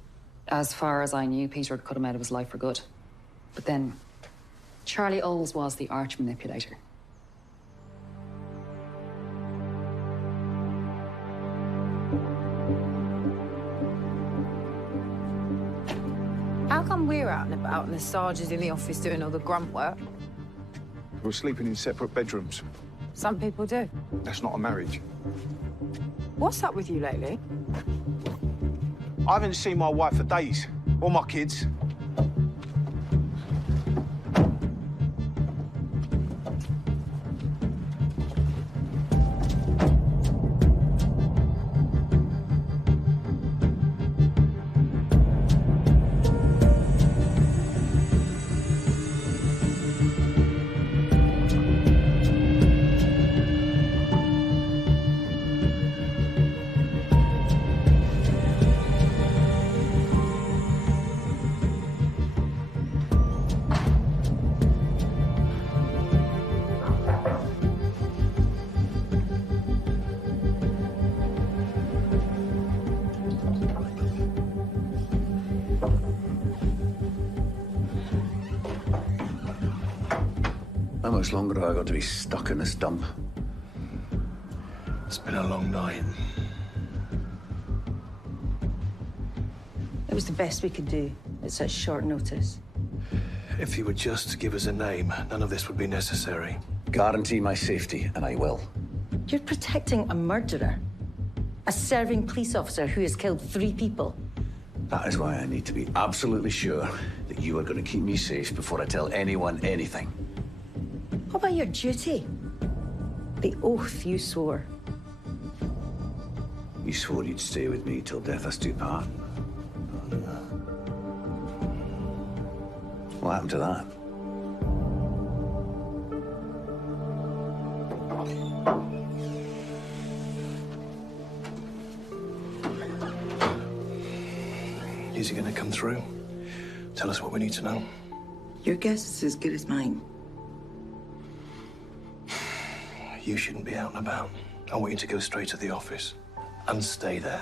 As far as I knew, Peter had cut him out of his life for good. But then, Charlie always was the arch manipulator. How come we're out and about and the Sarge is in the office doing all the grunt work? We're sleeping in separate bedrooms. Some people do. That's not a marriage. What's up with you lately? I haven't seen my wife for days, or my kids. How much longer have I got to be stuck in this dump? It's been a long night. It was the best we could do at such short notice. If you would just give us a name, none of this would be necessary. Guarantee my safety, and I will. You're protecting a murderer. A serving police officer who has killed 3 people. That is why I need to be absolutely sure that you are going to keep me safe before I tell anyone anything. What about your duty? The oath you swore. You swore you'd stay with me till death us do part. What happened to that? Is he going to come through? Tell us what we need to know. Your guess is as good as mine. You shouldn't be out and about. I want you to go straight to the office and stay there.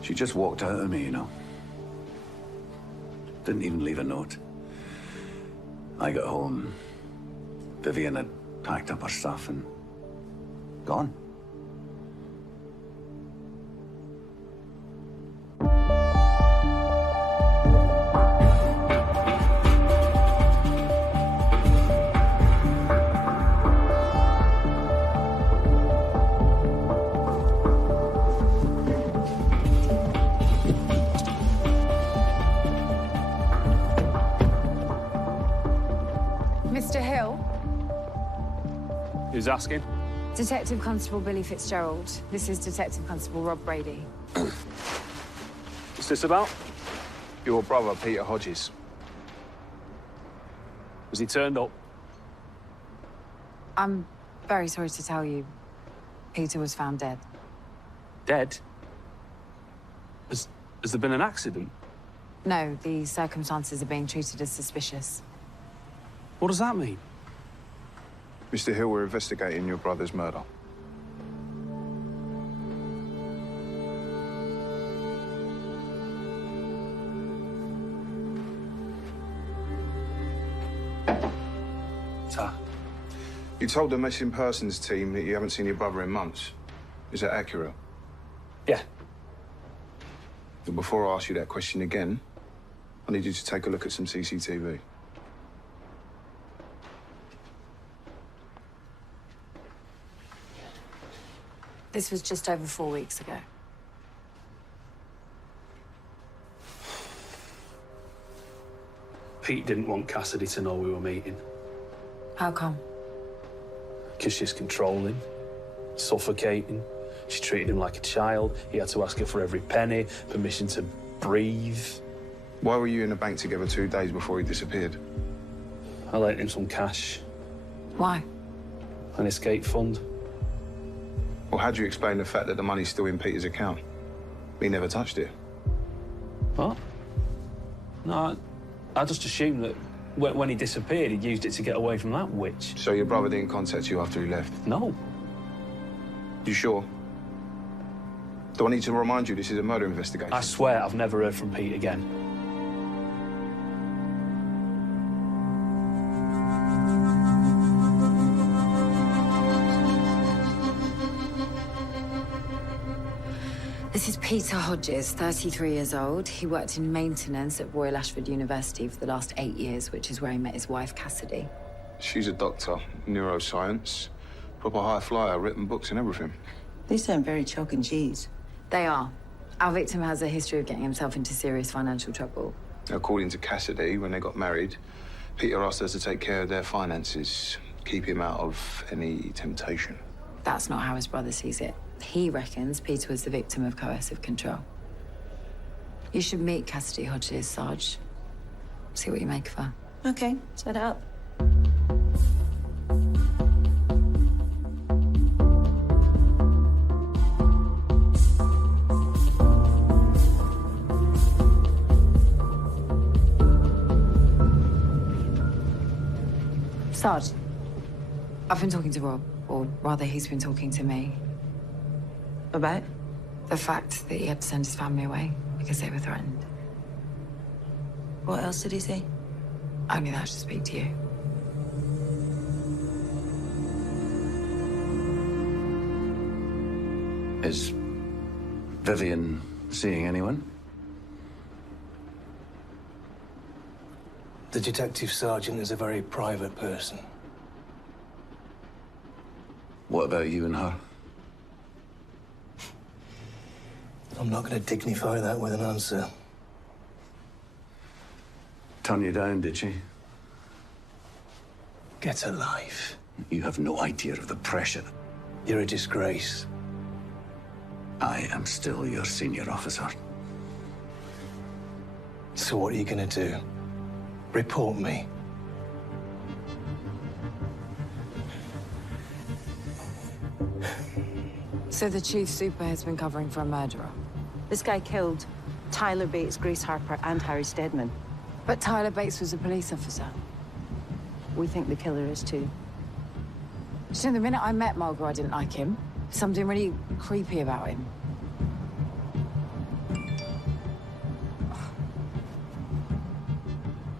She just walked out on me, you know. Didn't even leave a note. I got home. Vivian had packed up her stuff and gone. Mr. Hill? Who's asking? Detective Constable Billy Fitzgerald. This is Detective Constable Rob Brady. What's this about? Your brother, Peter Hodges. Was he turned up? I'm very sorry to tell you, Peter was found dead. Dead? Has there been an accident? No, the circumstances are being treated as suspicious. What does that mean? Mr. Hill, we're investigating your brother's murder. Sir? You told the missing persons team that you haven't seen your brother in months. Is that accurate? Yeah. But before I ask you that question again, I need you to take a look at some CCTV. This was just over 4 weeks ago. Pete didn't want Cassidy to know we were meeting. How come? Because she's controlling, suffocating. She treated him like a child. He had to ask her for every penny, permission to breathe. Why were you in the bank together 2 days before he disappeared? I lent him some cash. Why? An escape fund. Well, how do you explain the fact that the money's still in Peter's account? He never touched it. What? No, I just assumed that when he disappeared, he'd used it to get away from that witch. So your brother didn't contact you after he left? No. You sure? Do I need to remind you this is a murder investigation? I swear I've never heard from Pete again. This is Peter Hodges, 33 years old. He worked in maintenance at Royal Ashford University for the last 8 years, which is where he met his wife, Cassidy. She's a doctor, neuroscience, proper high flyer, written books and everything. They sound very chalk and cheese. They are. Our victim has a history of getting himself into serious financial trouble. According to Cassidy, when they got married, Peter asked her to take care of their finances, keep him out of any temptation. That's not how his brother sees it. He reckons Peter was the victim of coercive control. You should meet Cassidy Hodges, Sarge. See what you make of her. Okay, set up. Sarge, I've been talking to Rob, or rather, he's been talking to me. About? The fact that he had to send his family away because they were threatened. What else did he say? Only that I should speak to you. Is Vivian seeing anyone? The detective sergeant is a very private person. What about you and her? I'm not going to dignify that with an answer. Turn you down, did she? Get a life. You have no idea of the pressure. You're a disgrace. I am still your senior officer. So what are you going to do? Report me? So the chief super has been covering for a murderer. This guy killed Tyler Bates, Grace Harper, and Harry Steadman. But Tyler Bates was a police officer. We think the killer is too. So the minute I met Mulgrew, I didn't like him. Something really creepy about him.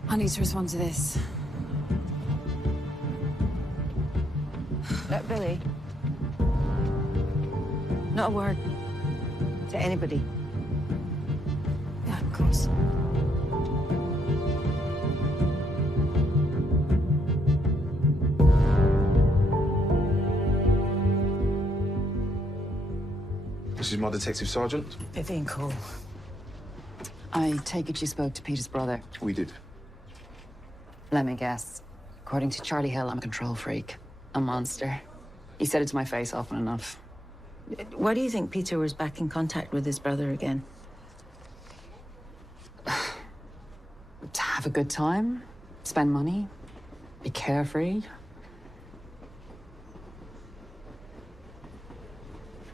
I need to respond to this. Billy. Not a word. To anybody. Yeah, of course. This is my detective sergeant. Vivian Cole. I take it you spoke to Peter's brother. We did. Let me guess. According to Charlie Hill, I'm a control freak. A monster. He said it to my face often enough. Why do you think Peter was back in contact with his brother again? To have a good time, spend money, be carefree.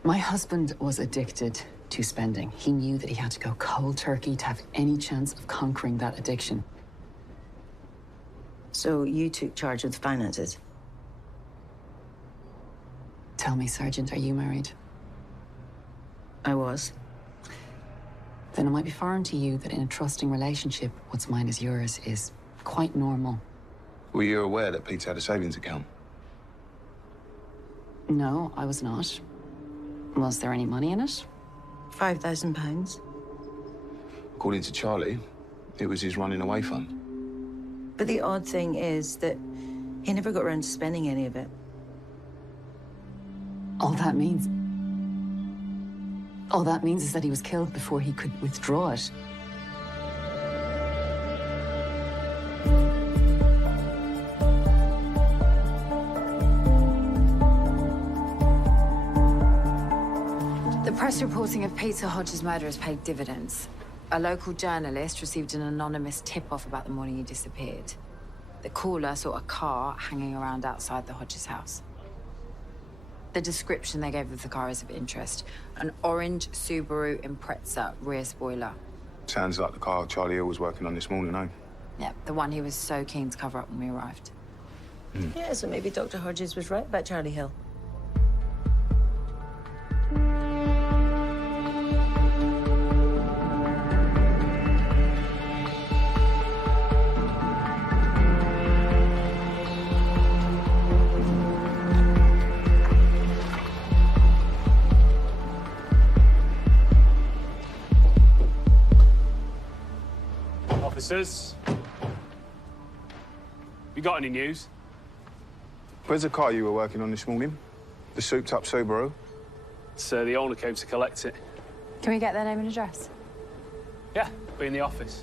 My husband was addicted to spending. He knew that he had to go cold turkey to have any chance of conquering that addiction. So you took charge of the finances? Tell me, Sergeant, are you married? I was. Then it might be foreign to you that in a trusting relationship, what's mine is yours is quite normal. Were you aware that Peter had a savings account? No, I was not. Was there any money in it? £5,000. According to Charlie, it was his running away fund. But the odd thing is that he never got around to spending any of it. All that means is that he was killed before he could withdraw it. The press reporting of Peter Hodges' murder has paid dividends. A local journalist received an anonymous tip-off about the morning he disappeared. The caller saw a car hanging around outside the Hodges house. The description they gave of the car is of interest. An orange Subaru Impreza rear spoiler. Sounds like the car Charlie Hill was working on this morning, eh? Yeah, the one he was so keen to cover up when we arrived. Yeah, so maybe Dr. Hodges was right about Charlie Hill. Officers, you got any news? Where's the car you were working on this morning? The souped-up Subaru? So the owner came to collect it. Can we get their name and address? Yeah, be in the office.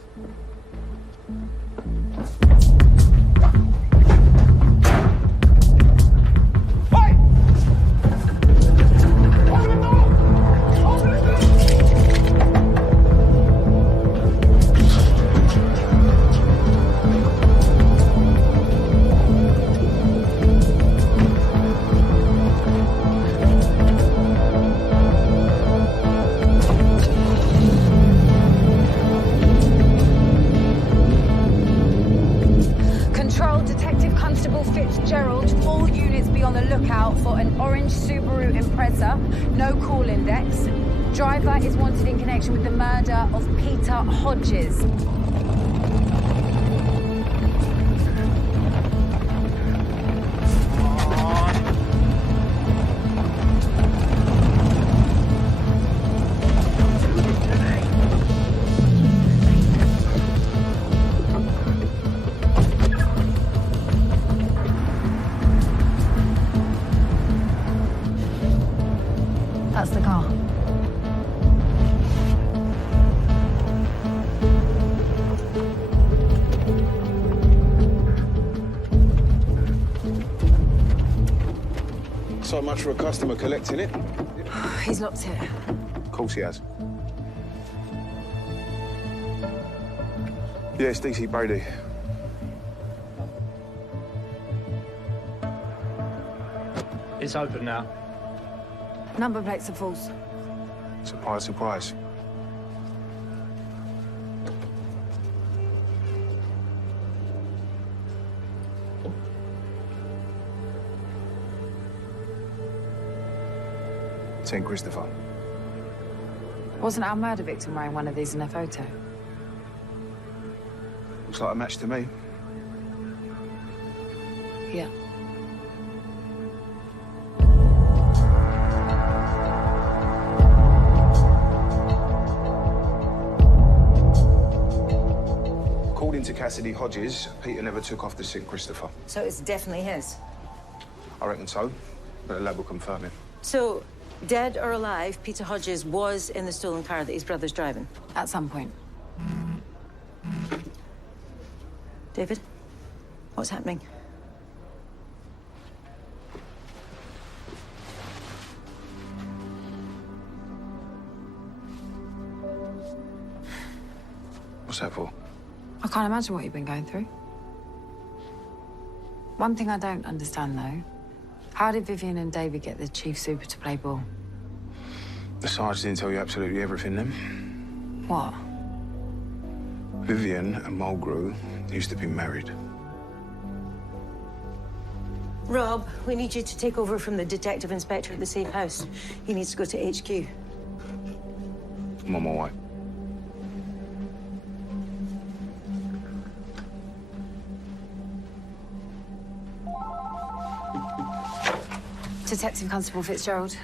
No call index. Driver is wanted in connection with the murder of Peter Hodges. That's the car. So much for a customer collecting it. He's locked it. Of course he has. Yeah, it's DC Brady. It's open now. Number plates are false. Surprise, surprise. St. Christopher. Wasn't our murder victim wearing one of these in their photo? Looks like a match to me. Yeah. According to Cassidy Hodges, Peter never took off the St. Christopher. So it's definitely his. I reckon so, but the lab will confirm it. So, dead or alive, Peter Hodges was in the stolen car that his brother's driving? At some point. David, what's happening? What's that for? I can't imagine what you've been going through. One thing I don't understand, though. How did Vivian and David get the chief super to play ball? The Sarge didn't tell you absolutely everything then? What? Vivian and Mulgrew used to be married. Rob, we need you to take over from the detective inspector at the safe house. He needs to go to HQ. I'm on my way. Detective Constable Fitzgerald.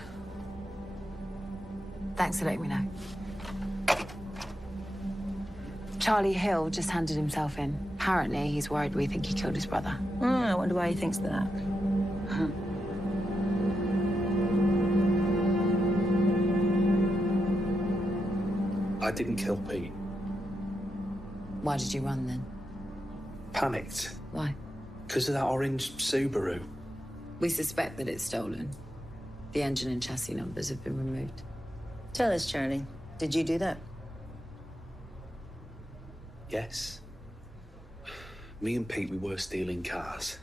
Thanks for letting me know. Charlie Hill just handed himself in. Apparently, he's worried we think he killed his brother. I wonder why he thinks that. I didn't kill Pete. Why did you run then? Panicked. Why? Because of that orange Subaru. We suspect that it's stolen. The engine and chassis numbers have been removed. Tell us, Charlie. Did you do that? Yes. Me and Pete, we were stealing cars.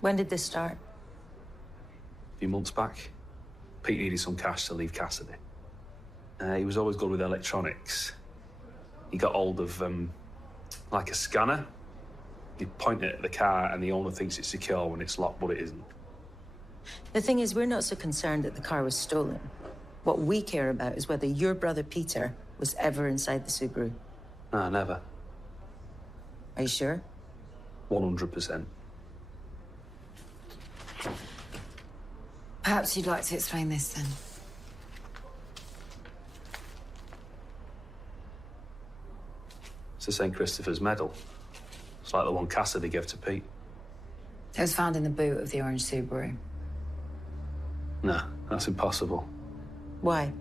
When did this start? A few months back, Pete needed some cash to leave Cassidy. He was always good with electronics. He got hold of, like a scanner. He'd point it at the car and the owner thinks it's secure when it's locked, but it isn't. The thing is, we're not so concerned that the car was stolen. What we care about is whether your brother Peter was ever inside the Subaru. Nah, never. Are you sure? 100%. Perhaps you'd like to explain this then. It's the St. Christopher's medal. It's like the one Cassidy gave to Pete. It was found in the boot of the orange Subaru. Nah, that's impossible. Why?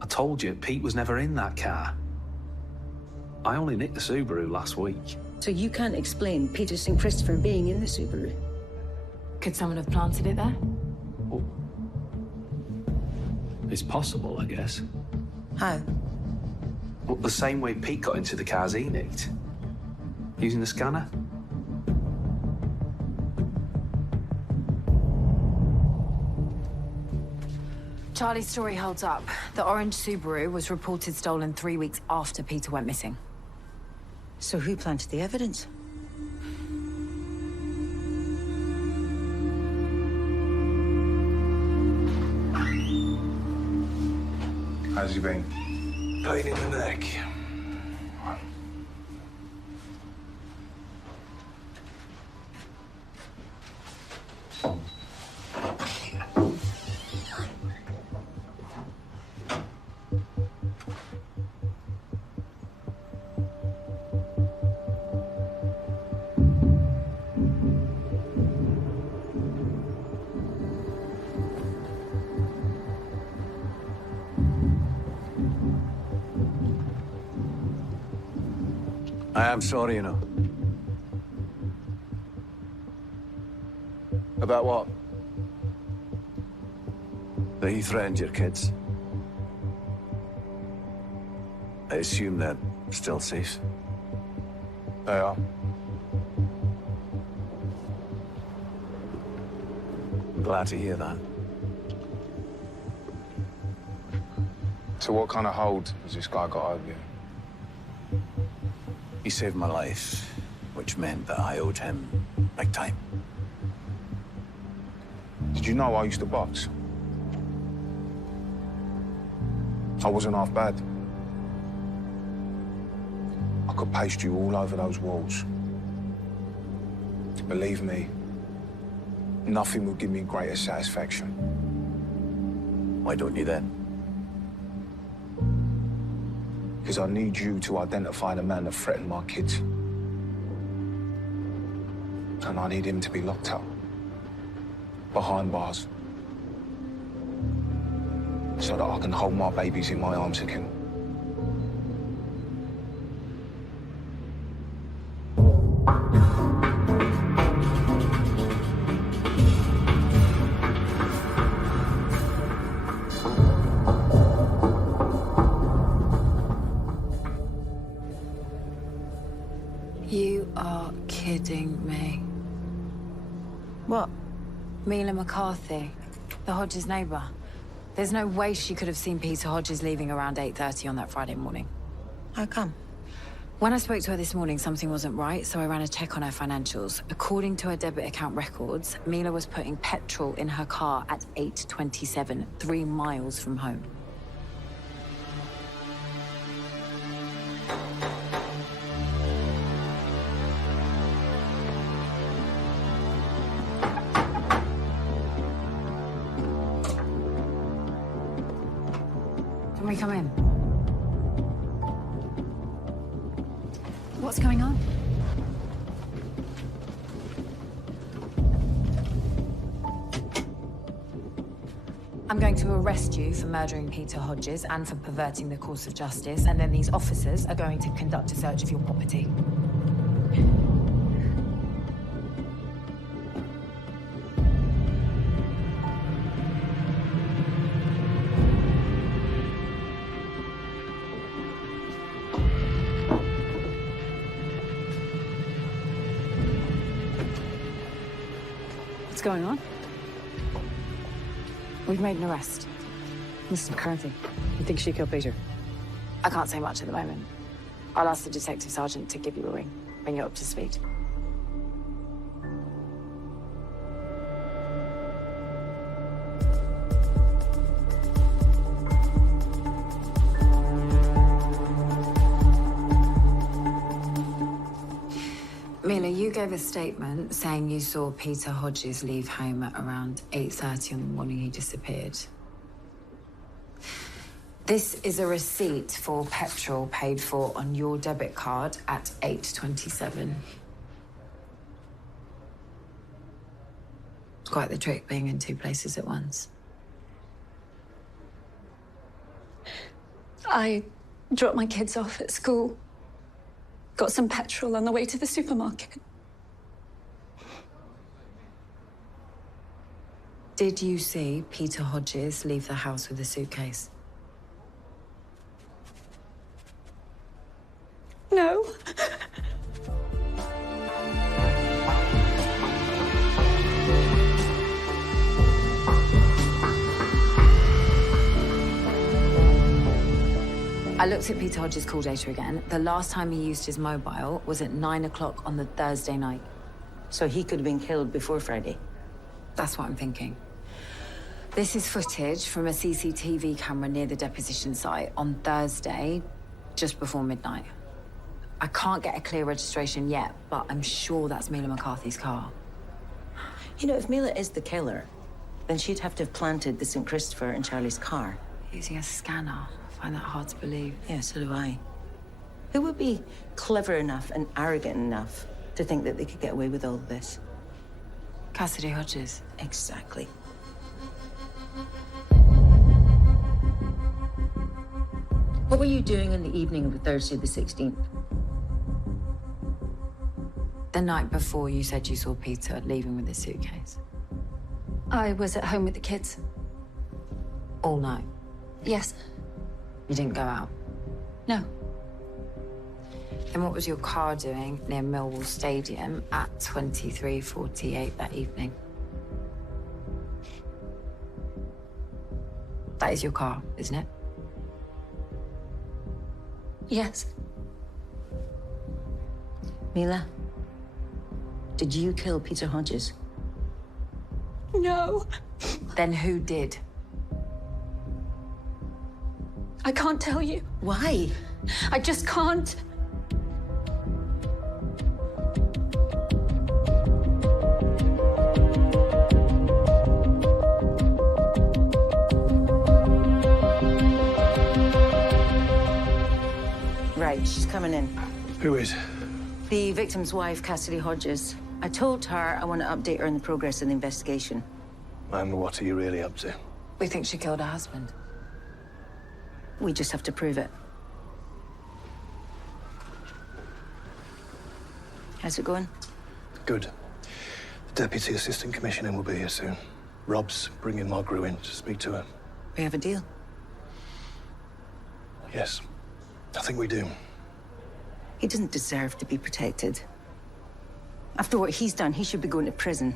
I told you, Pete was never in that car. I only nicked the Subaru last week. So you can't explain Peter St. Christopher being in the Subaru? Could someone have planted it there? It's possible, I guess. How? Well, the same way Pete got into the cars he nicked. Using the scanner. Charlie's story holds up. The orange Subaru was reported stolen 3 weeks after Peter went missing. So who planted the evidence? How's he been? Pain in the neck. I am sorry, you know. About what? That he threatened your kids. I assume they're still safe. They are. I'm glad to hear that. So what kind of hold has this guy got over you? He saved my life, which meant that I owed him big time. Did you know I used to box? I wasn't half bad. I could paste you all over those walls. Believe me, nothing would give me greater satisfaction. Why don't you then? Because I need you to identify the man that threatened my kids. And I need him to be locked up. Behind bars. So that I can hold my babies in my arms again. You are kidding me. What? Mila McCarthy, the Hodges neighbour. There's no way she could have seen Peter Hodges leaving around 8:30 on that Friday morning. How come? When I spoke to her this morning, something wasn't right, so I ran a check on her financials. According to her debit account records, Mila was putting petrol in her car at 8:27, 3 miles from home. Can we come in? What's going on? I'm going to arrest you for murdering Peter Hodges and for perverting the course of justice, and then these officers are going to conduct a search of your property. What's going on? We've made an arrest. Mrs. McCarthy, you think she killed Peter? I can't say much at the moment. I'll ask the detective sergeant to give you a ring, bring you up to speed. Mila, you gave a statement saying you saw Peter Hodges leave home at around 8:30 on the morning he disappeared. This is a receipt for petrol paid for on your debit card at 8:27. It's quite the trick being in 2 places at once. I dropped my kids off at school. Got some petrol on the way to the supermarket. Did you see Peter Hodges leave the house with a suitcase? No. I looked at Peter Hodges' call data again. The last time he used his mobile was at 9 o'clock on the Thursday night. So he could have been killed before Friday? That's what I'm thinking. This is footage from a CCTV camera near the deposition site on Thursday, just before midnight. I can't get a clear registration yet, but I'm sure that's Mila McCarthy's car. You know, if Mila is the killer, then she'd have to have planted the St. Christopher in Charlie's car. Using a scanner. I find that hard to believe. Yeah, so do I. Who would be clever enough and arrogant enough to think that they could get away with all of this? Cassidy Hodges. Exactly. What were you doing on the evening of Thursday the 16th? The night before, you said you saw Peter leaving with his suitcase. I was at home with the kids. All night? Yes. You didn't go out? No. Then what was your car doing near Millwall Stadium at 23:48 that evening? That is your car, isn't it? Yes. Mila, did you kill Peter Hodges? No. Then who did? I can't tell you. Why? I just can't. Right, she's coming in. Who is? The victim's wife, Cassidy Hodges. I told her I want to update her on the progress of the investigation. And what are you really up to? We think she killed her husband. We just have to prove it. How's it going? Good. The Deputy Assistant Commissioner will be here soon. Rob's bringing Margaret in to speak to her. We have a deal. Yes, I think we do. He doesn't deserve to be protected. After what he's done, he should be going to prison.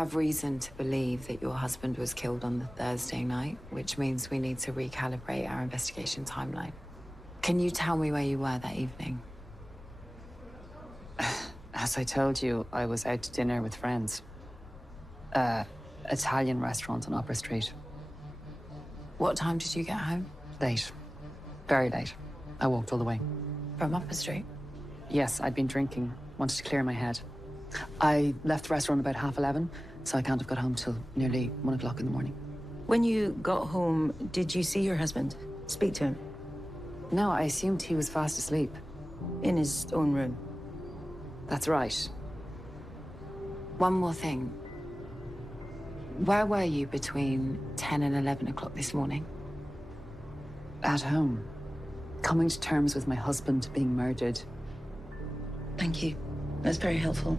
have reason to believe that your husband was killed on the Thursday night, which means we need to recalibrate our investigation timeline. Can you tell me where you were that evening? As I told you, I was out to dinner with friends. Italian restaurant on Opera Street. What time did you get home? Late. Very late. I walked all the way. From Upper Street? Yes, I'd been drinking. Wanted to clear my head. I left the restaurant about 11:30, so I can't have got home till nearly 1 o'clock in the morning. When you got home, did you see your husband? Speak to him? No, I assumed he was fast asleep. In his own room? That's right. One more thing. Where were you between 10 and 11 o'clock this morning? At home. Coming to terms with my husband being murdered. Thank you. That's very helpful.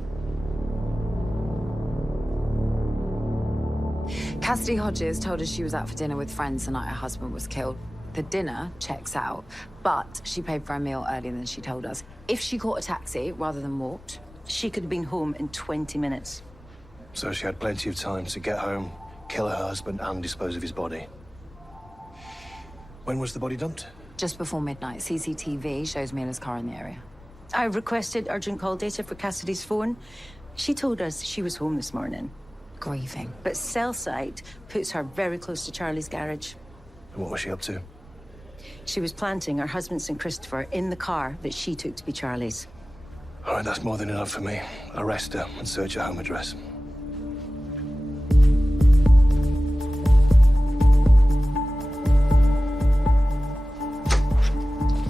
Cassidy Hodges told us she was out for dinner with friends the night her husband was killed. The dinner checks out, but she paid for a meal earlier than she told us. If she caught a taxi rather than walked, she could have been home in 20 minutes. So she had plenty of time to get home, kill her husband, and dispose of his body. When was the body dumped? Just before midnight. CCTV shows Mila's car in the area. I requested urgent call data for Cassidy's phone. She told us she was home this morning. Grieving. But cell site puts her very close to Charlie's garage. And what was she up to? She was planting her husband, St. Christopher, in the car that she took to be Charlie's. All right, that's more than enough for me. Arrest her and search her home address.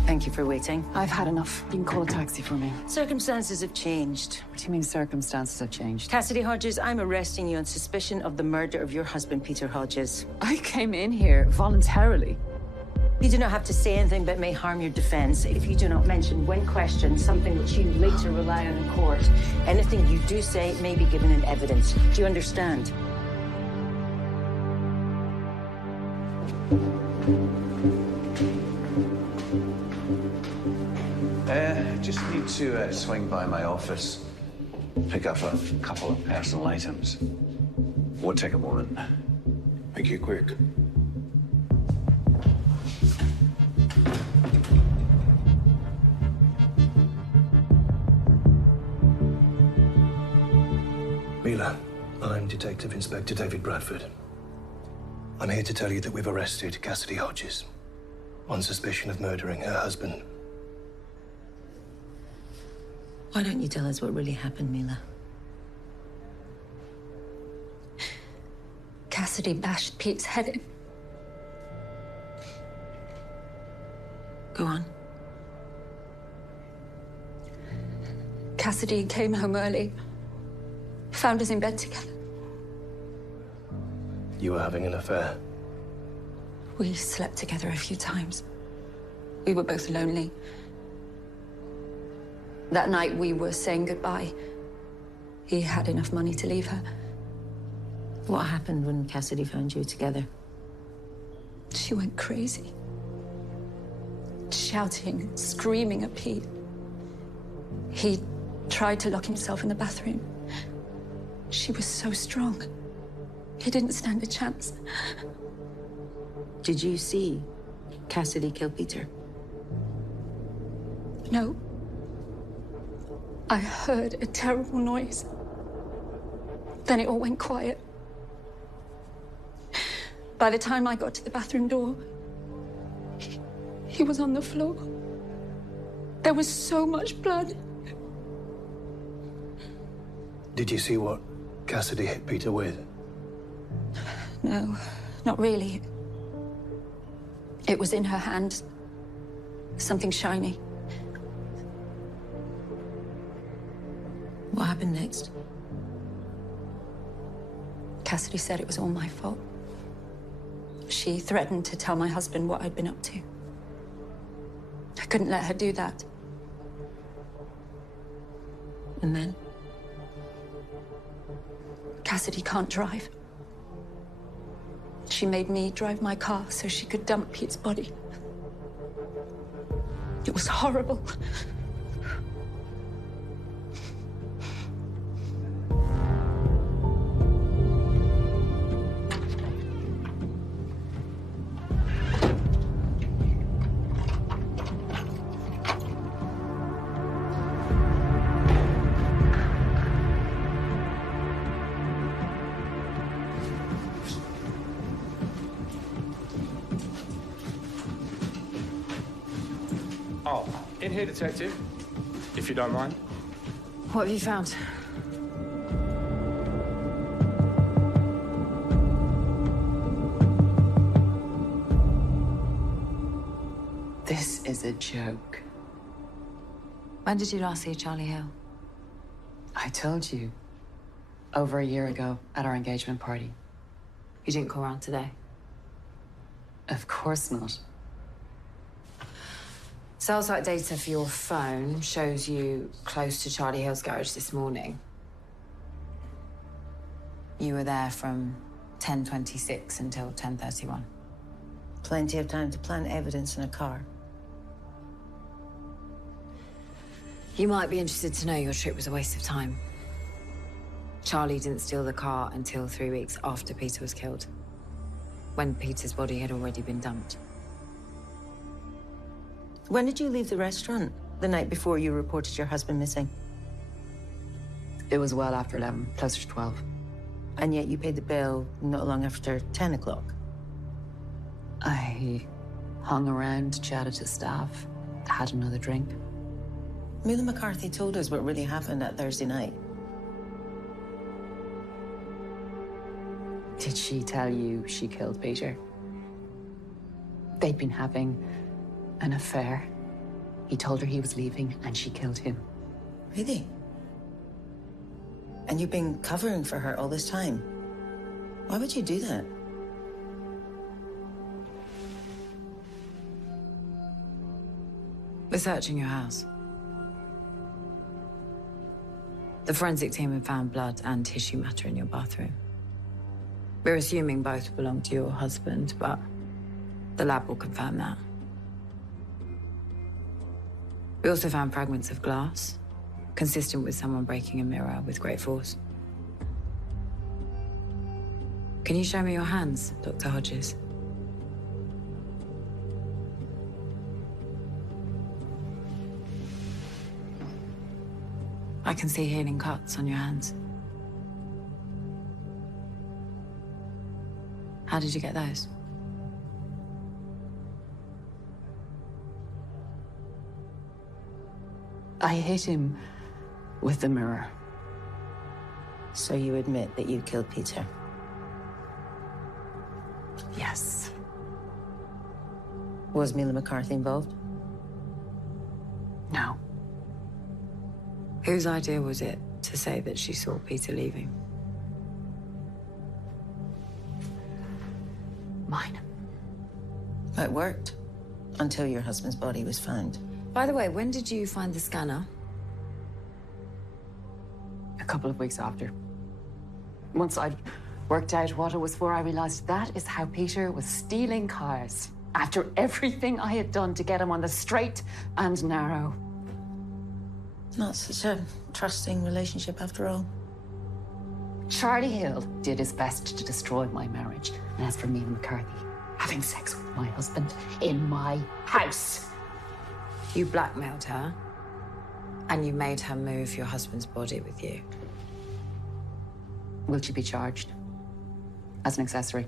Thank you for waiting. I've had enough. You can call a taxi for me. Circumstances have changed. What do you mean circumstances have changed? Cassidy Hodges, I'm arresting you on suspicion of the murder of your husband, Peter Hodges. I came in here voluntarily. You do not have to say anything that may harm your defense if you do not mention, when questioned, something which you later rely on in court. Anything you do say may be given in evidence. Do you understand? Just need to swing by my office, pick up a couple of personal items. Won't take a moment. Make it quick. Mila, I'm Detective Inspector David Bradford. I'm here to tell you that we've arrested Cassidy Hodges on suspicion of murdering her husband. Why don't you tell us what really happened, Mila? Cassidy bashed Pete's head in. Go on. Cassidy came home early, found us in bed together. You were having an affair. We slept together a few times. We were both lonely. That night we were saying goodbye. He had enough money to leave her. What happened when Cassidy found you together? She went crazy. Shouting, screaming at Pete. He tried to lock himself in the bathroom. She was so strong. He didn't stand a chance. Did you see Cassidy kill Peter? No. I heard a terrible noise. Then it all went quiet. By the time I got to the bathroom door, he was on the floor. There was so much blood. Did you see what Cassidy hit Peter with? No, not really. It was in her hand. Something shiny. What happened next? Cassidy said it was all my fault. She threatened to tell my husband what I'd been up to. I couldn't let her do that. And then? Cassidy can't drive. She made me drive my car so she could dump Pete's body. It was horrible. Oh, in here, Detective, if you don't mind. What have you found? This is a joke. When did you last see Charlie Hill? I told you. Over a year ago at our engagement party. You didn't call around today? Of course not. Cell site data for your phone shows you close to Charlie Hill's garage this morning. You were there from 10:26 until 10:31. Plenty of time to plant evidence in a car. You might be interested to know your trip was a waste of time. Charlie didn't steal the car until 3 weeks after Peter was killed, when Peter's body had already been dumped. When did you leave the restaurant? The night before you reported your husband missing? It was well after 11, closer to 12. And yet you paid the bill not long after 10 o'clock. I hung around, chatted to staff, had another drink. Mila McCarthy told us what really happened that Thursday night. Did she tell you she killed Peter? They'd been having an affair. He told her he was leaving and she killed him. Really? And you've been covering for her all this time? Why would you do that? We're searching your house. The forensic team have found blood and tissue matter in your bathroom. We're assuming both belong to your husband, but the lab will confirm that. We also found fragments of glass, consistent with someone breaking a mirror with great force. Can you show me your hands, Dr. Hodges? I can see healing cuts on your hands. How did you get those? I hit him with the mirror. So you admit that you killed Peter? Yes. Was Mila McCarthy involved? No. Whose idea was it to say that she saw Peter leaving? Mine. It worked. Until your husband's body was found. By the way, when did you find the scanner? A couple of weeks after. Once I'd worked out what it was for, I realized that is how Peter was stealing cars. After everything I had done to get him on the straight and narrow. Not such a trusting relationship after all. Charlie Hill did his best to destroy my marriage. And as for Mila McCarthy, having sex with my husband in my house. You blackmailed her, and you made her move your husband's body with you. Will she be charged? As an accessory?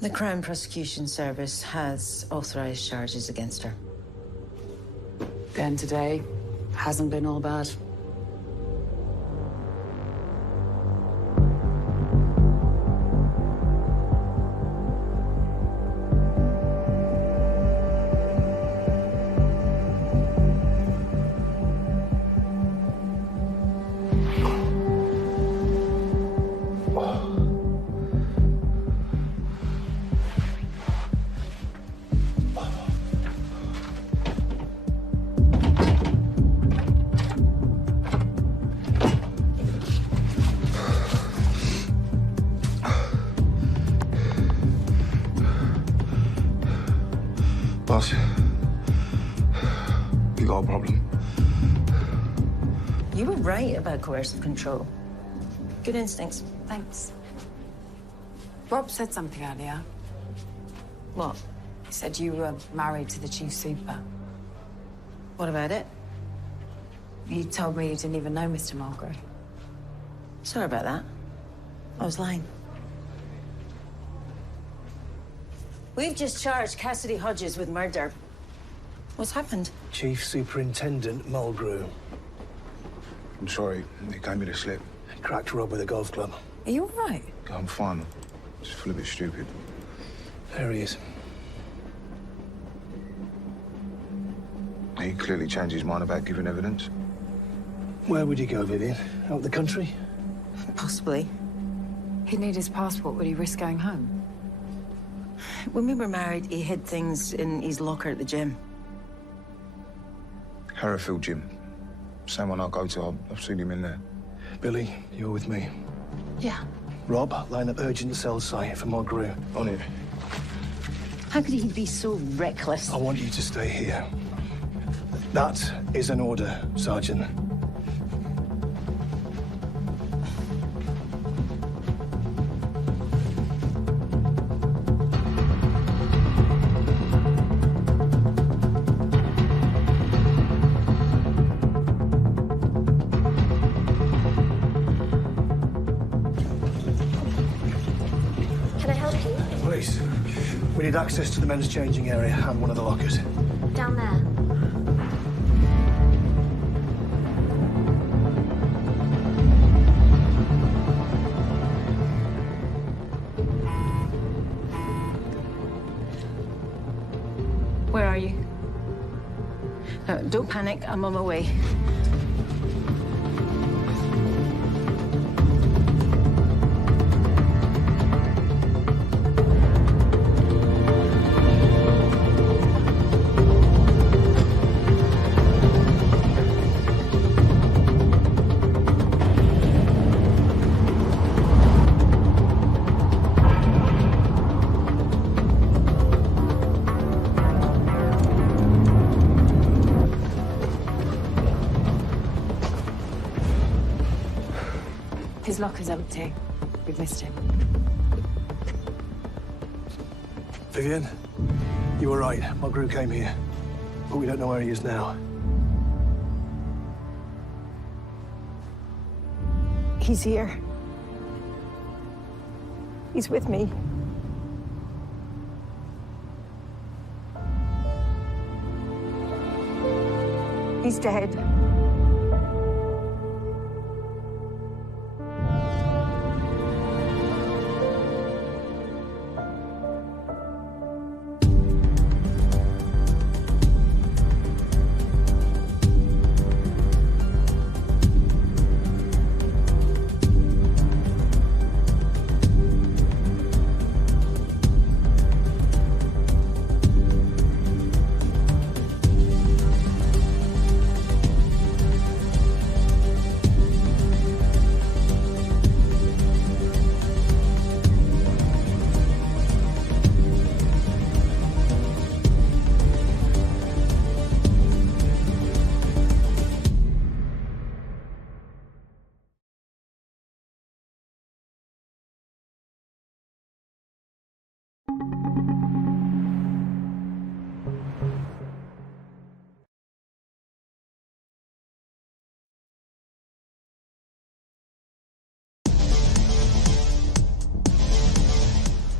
The Crown Prosecution Service has authorized charges against her. Then today hasn't been all bad. Boss, we got a problem. You were right about coercive control. Good instincts. Thanks. Rob said something earlier. What? He said you were married to the chief super. What about it? He told me you didn't even know Mr. Mulgrew. Sorry about that. I was lying. We've just charged Cassidy Hodges with murder. What's happened? Chief Superintendent Mulgrew. I'm sorry, he gave me the slip. Cracked Rob with a golf club. Are you all right? I'm fine. Just feel a bit stupid. There he is. He clearly changed his mind about giving evidence. Where would he go, Vivian? Out the country? Possibly. He'd need his passport. Would he risk going home? When we were married, he hid things in his locker at the gym. Hereford Gym. Same one I go to. I've seen him in there. Billy, you're with me. Yeah. Rob, line up urgent cell site for Mulgrew. On it. How could he be so reckless? I want you to stay here. That is an order, Sergeant. Can I help you? Police, we need access to the men's changing area and one of the lockers. Down there. Where are you? Don't panic. I'm on my way. His locker's empty. We've missed him. Vivian, you were right. Mulgrew came here. But we don't know where he is now. He's here. He's with me. He's dead.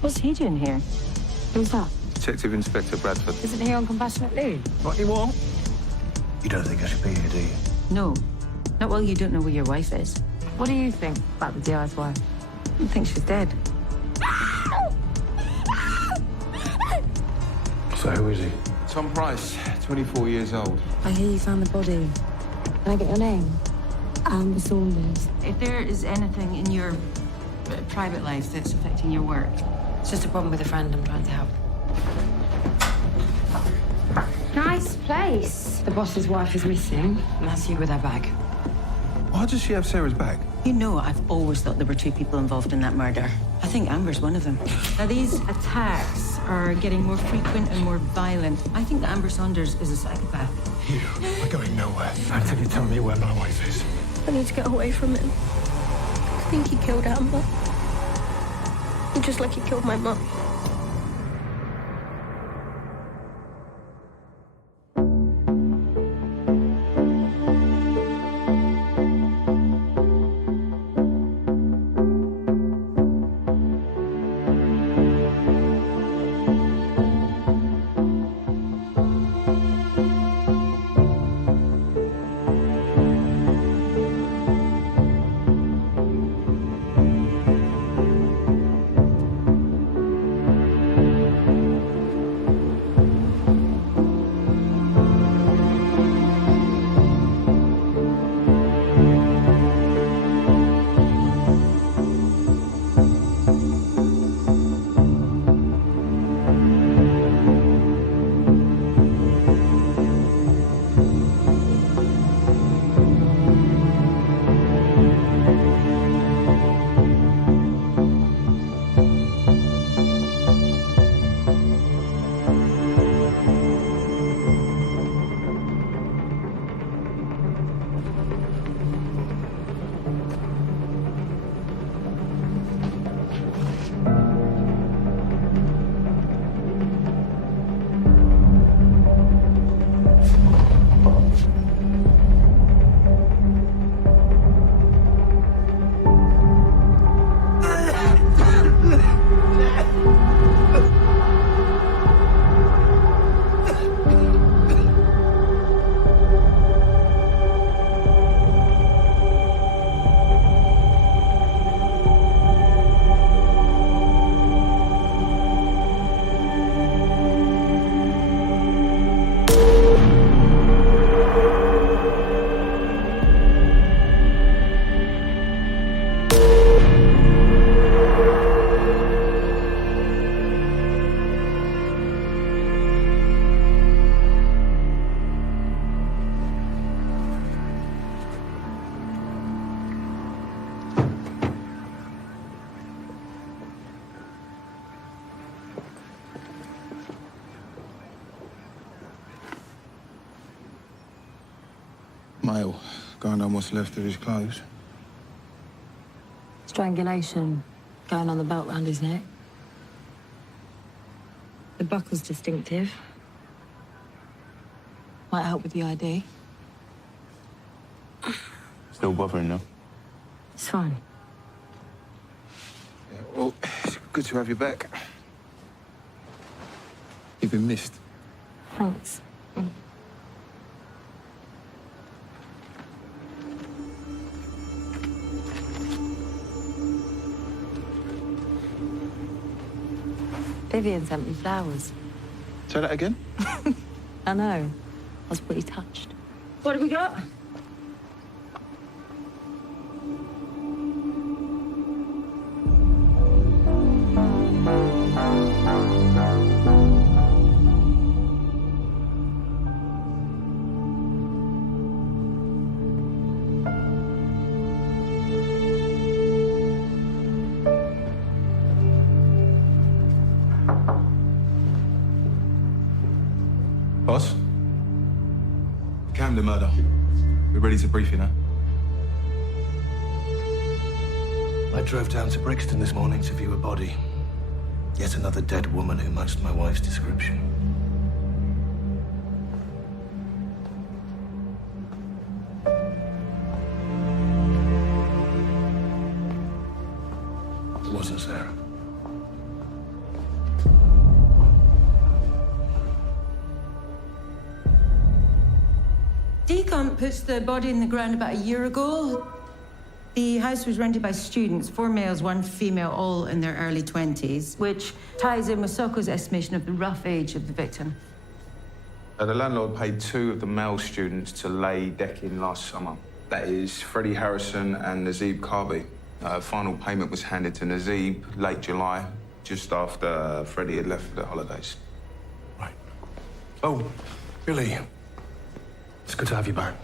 What's he doing here? Who's that? Detective Inspector Bradford. Isn't he on compassionate leave? What you want? You don't think I should be here, do you? No. Not while you don't know where your wife is. What do you think about the DI's wife? I think she's dead. So who is he? Tom Price, 24 years old. I hear you found the body. Can I get your name? Amber Saunders. If there is anything in your private life that's affecting your work, It's just a problem with a friend. I'm trying to help. Nice place. The boss's wife is missing, and that's you with her bag. Why does she have Sarah's bag? you know I've always thought there were two people involved in that murder. I think Amber's one of them. Now, these attacks are getting more frequent and more violent. I think that Amber Saunders is a psychopath. You are going nowhere until you tell me where my wife is. I need to get away from him. I think he killed Amber. Just like he killed my mum. Male, going on what's left of his clothes. Strangulation going on the belt round his neck. The buckle's distinctive. Might help with the ID. Still bothering them. It's fine. Yeah, well, it's good to have you back. You've been missed. Thanks. Vivian sent me flowers. Say that again? I know. I was pretty touched. What have we got? Boss? Camden murder. We're ready to brief you now. I drove down to Brixton this morning to view a body. Yet another dead woman who matched my wife's description. It wasn't Sarah. Decomp puts the body in the ground about a year ago. The house was rented by students, 4 males, 1 female, all in their early 20s, which ties in with Soko's estimation of the rough age of the victim. The landlord paid 2 of the male students to lay decking last summer. That is Freddie Harrison and Nazib Karbi. Final payment was handed to Nazib late July, just after Freddie had left for the holidays. Oh, Billy. It's good to have you back.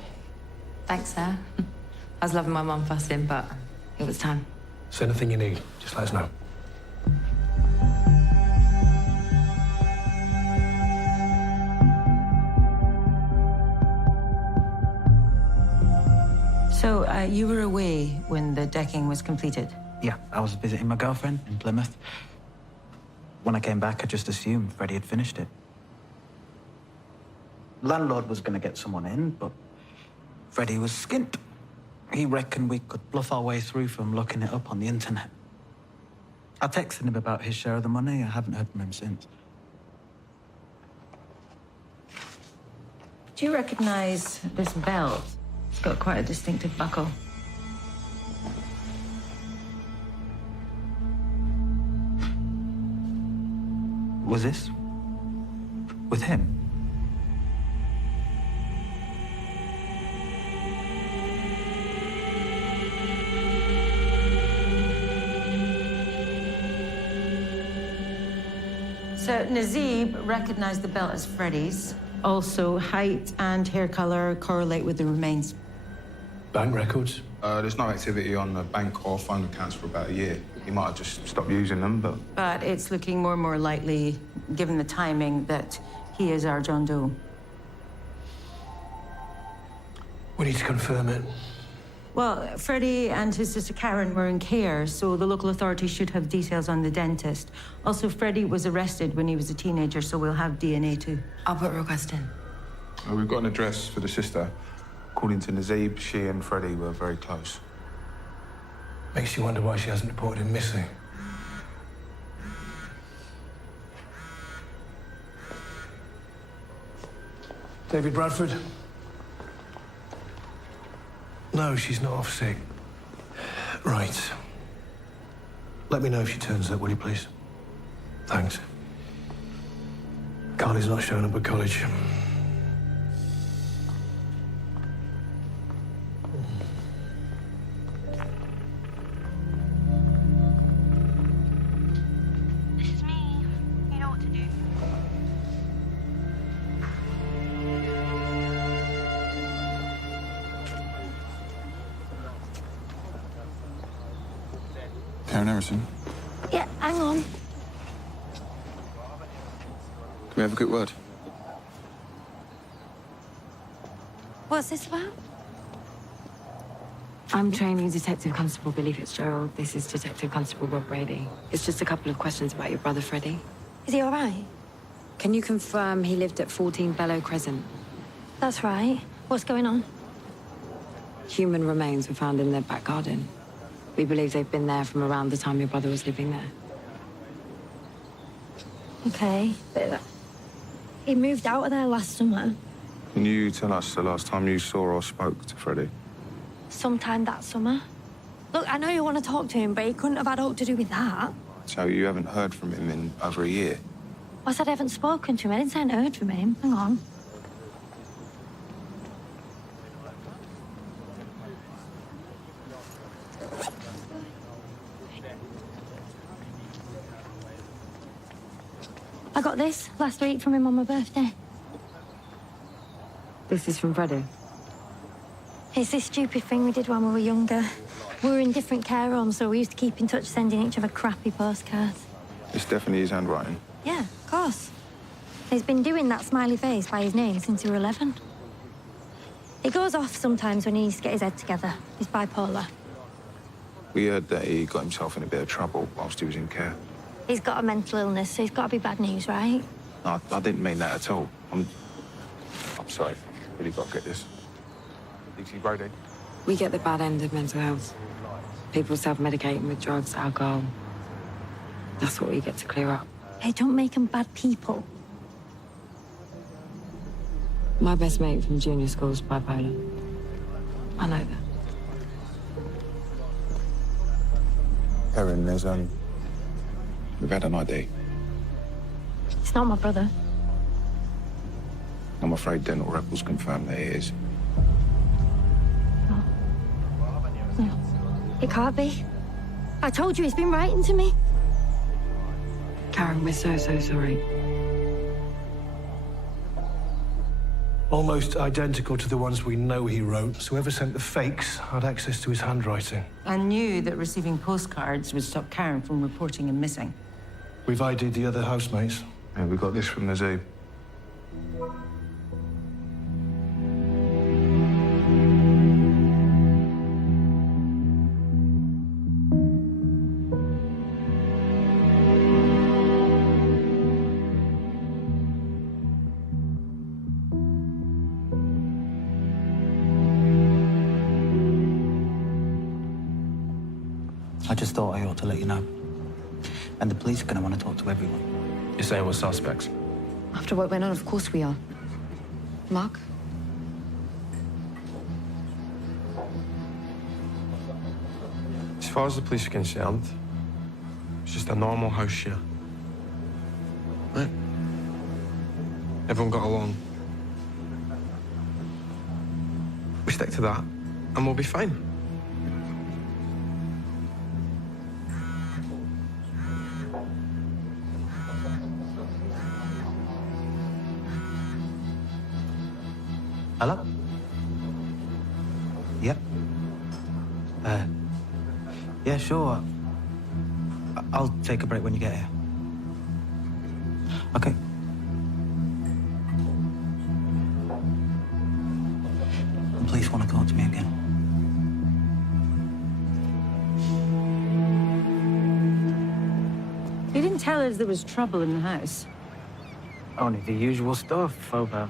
Thanks, sir. I was loving my mum fussing, but it was time. So anything you need, just let us know. So, you were away when the decking was completed? Yeah, I was visiting my girlfriend in Plymouth. When I came back, I just assumed Freddie had finished it. Landlord was going to get someone in, but Freddie was skint. He reckoned we could bluff our way through from looking it up on the internet. I texted him about his share of the money. I haven't heard from him since. Do you recognize this belt? It's got quite a distinctive buckle. Was this with him? So Nazib recognized the belt as Freddie's. Also, height and hair color correlate with the remains. Bank records? There's no activity on the bank or phone accounts for about a year. He might have just stopped using them, but... But it's looking more and more likely, given the timing, that he is our John Doe. We need to confirm it. Well, Freddie and his sister Karen were in care, so the local authorities should have details on the dentist. Also, Freddie was arrested when he was a teenager, so we'll have DNA too. I'll put a request in. We've got an address for the sister. According to Nazib, she and Freddie were very close. Makes you wonder why she hasn't reported him missing. David Bradford? No, she's not off sick. Right. Let me know if she turns up, will you, please? Thanks. Carly's not showing up at college. This is me. You know what to do. Karen Harrison, Yeah, hang on. can we have a quick word? What's this about? I'm training Detective Constable Billy Fitzgerald. This is Detective Constable Rob Brady. It's just a couple of questions about your brother, Freddie. Is he all right? Can you confirm he lived at 14 Bellow Crescent? That's right. What's going on? Human remains were found in their back garden. We believe they've been there from around the time your brother was living there. Okay, but he moved out of there last summer. Can you tell us the last time you saw or spoke to Freddie? Sometime that summer. Look, I know you want to talk to him, but he couldn't have had aught to do with that. So you haven't heard from him in over a year? I said I haven't spoken to him. I didn't say I hadn't heard from him. Hang on. I got this last week from him on my birthday. This is from Freddie. It's this stupid thing we did when we were younger. We were in different care homes, so we used to keep in touch, sending each other crappy postcards. It's definitely his handwriting. Yeah, of course. He's been doing that smiley face by his name since he was 11. He goes off sometimes when he needs to get his head together. He's bipolar. We heard that he got himself in a bit of trouble whilst he was in care. He's got a mental illness, so he's got to be bad news, right? No, I didn't mean that at all. I'm sorry. Really got to get this. DC Brody. We get the bad end of mental health. People self-medicating with drugs, alcohol. That's what we get to clear up. Hey, don't make them bad people. My best mate from junior school's bipolar. I know that. Erin, we've had an ID. It's not my brother. I'm afraid Dental Rebels confirmed that it is. No. It can't be. I told you he's been writing to me. Karen, we're so sorry. Almost identical to the ones we know he wrote, so whoever sent the fakes had access to his handwriting. I knew that receiving postcards would stop Karen from reporting him missing. We've ID'd the other housemates. Yeah, we got this from the zoo. I just thought I ought to let you know. And the police are going to want to talk to everyone. You're saying we're suspects? After what went on, of course we are. Mark? As far as the police are concerned, it's just a normal house share. Right? Everyone got along. We stick to that, and we'll be fine. Hello? Yep. Yeah, sure. I'll take a break when you get here. Okay. The police want to talk to me again. You didn't tell us there was trouble in the house. Only the usual stuff over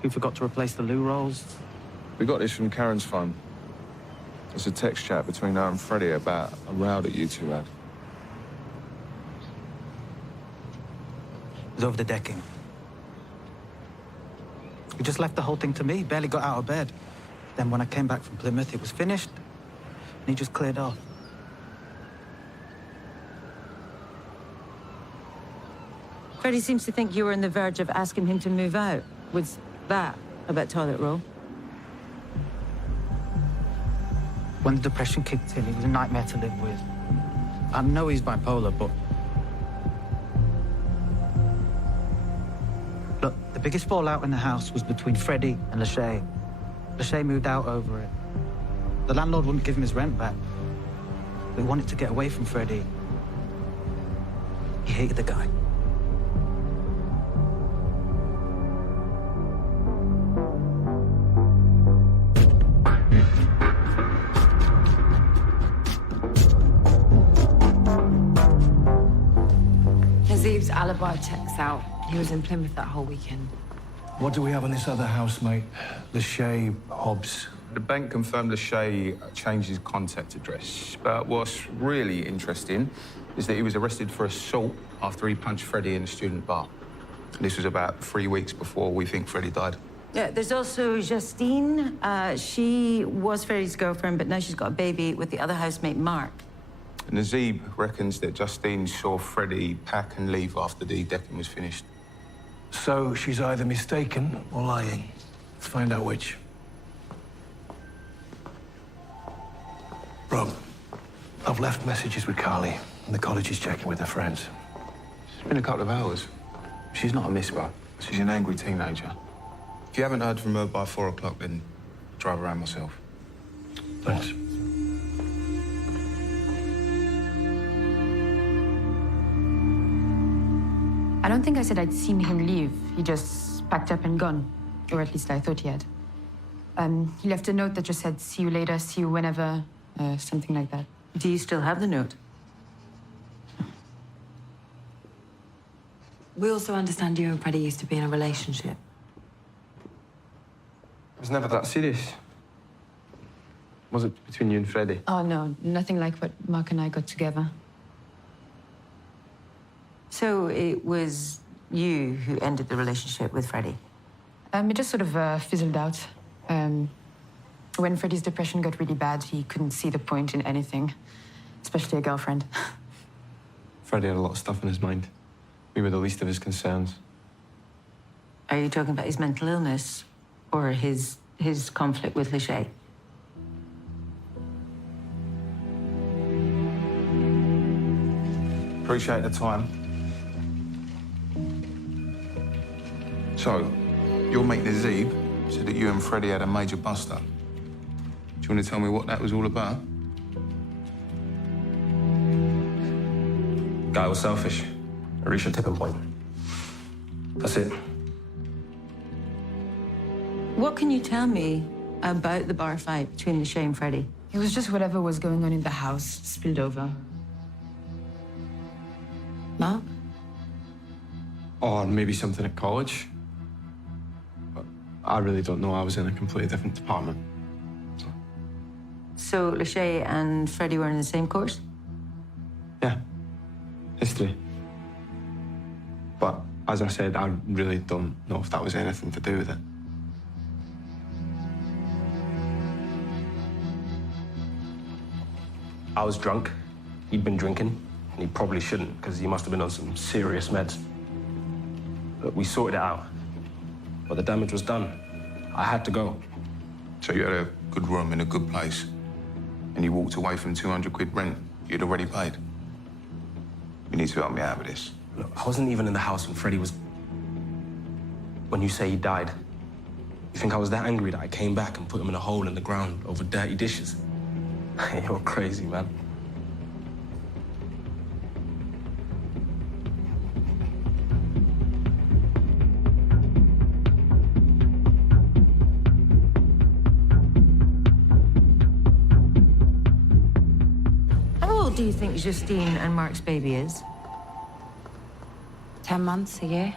who forgot to replace the loo rolls. We got this from Karen's phone. There's a text chat between her and Freddie about a row that you two had. It was over the decking. He just left the whole thing to me, barely got out of bed. Then when I came back from Plymouth, it was finished, and he just cleared off. Freddie seems to think you were on the verge of asking him to move out. Was that about toilet roll? When the depression kicked in, he was a nightmare to live with. I know he's bipolar, but... Look, the biggest fallout in the house was between Freddie and Lachey. Lachey moved out over it. The landlord wouldn't give him his rent back. But he wanted to get away from Freddie. He hated the guy. mobile checks out. He was in Plymouth that whole weekend. What do we have on this other housemate? Lachey Hobbs. The bank confirmed Lachey changed his contact address. But what's really interesting is that he was arrested for assault after he punched Freddie in a student bar. This was about 3 weeks before we think Freddie died. Yeah, there's also Justine. She was Freddie's girlfriend, but now she's got a baby with the other housemate, Mark. Nazib reckons that Justine saw Freddie pack and leave after the decking was finished. So she's either mistaken or lying. Let's find out which. Rob, I've left messages with Carly, and the college is checking with her friends. It's been a couple of hours. She's not a misbar. She's an angry teenager. If you haven't heard from her by 4 o'clock, then drive around myself. Thanks. I don't think I said I'd seen him leave. He just packed up and gone. Or at least I thought he had. He left a note that just said, see you later, see you whenever, something like that. Do you still have the note? We also understand you and Freddie used to be in a relationship. It was never that serious. Was it between you and Freddie? Oh, no, nothing like what Mark and I got together. So it was you who ended the relationship with Freddie? It just sort of fizzled out. When Freddie's depression got really bad, he couldn't see the point in anything, especially a girlfriend. Freddie had a lot of stuff on his mind. We were the least of his concerns. Are you talking about his mental illness or his conflict with Lachey? Appreciate the time. So, your mate Nazib said that you and Freddie had a major bust-up. Do you want to tell me what that was all about? Guy was selfish. I reached a tipping point. That's it. What can you tell me about the bar fight between Lachey and Freddie? It was just whatever was going on in the house spilled over. Mark? Or maybe something at college. But I really don't know. I was in a completely different department. So Lachey and Freddie were in the same course? Yeah. History. But as I said, I really don't know if that was anything to do with it. I was drunk. He'd been drinking, and he probably shouldn't, because he must have been on some serious meds. But we sorted it out. But the damage was done. I had to go. So you had a good room in a good place, and you walked away from 200 quid rent you'd already paid. You need to help me out with this. Look, I wasn't even in the house when Freddie was... When you say he died, you think I was that angry that I came back and put him in a hole in the ground over dirty dishes? You're crazy, man. How old do you think Justine and Mark's baby is? 10 months, a year.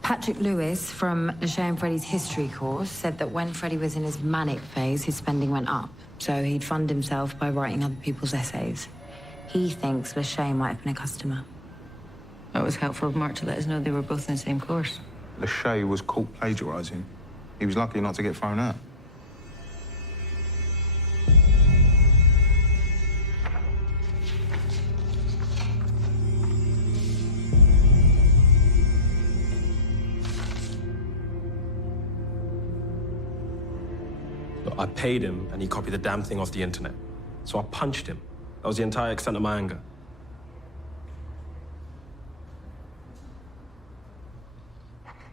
Patrick Lewis from Lachey and Freddie's history course said that when Freddie was in his manic phase, his spending went up. So he'd fund himself by writing other people's essays. He thinks Lachey might have been a customer. That was helpful of Mark to let us know they were both in the same course. Lachey was caught plagiarising. He was lucky not to get thrown out. I paid him, and he copied the damn thing off the internet. So I punched him. That was the entire extent of my anger.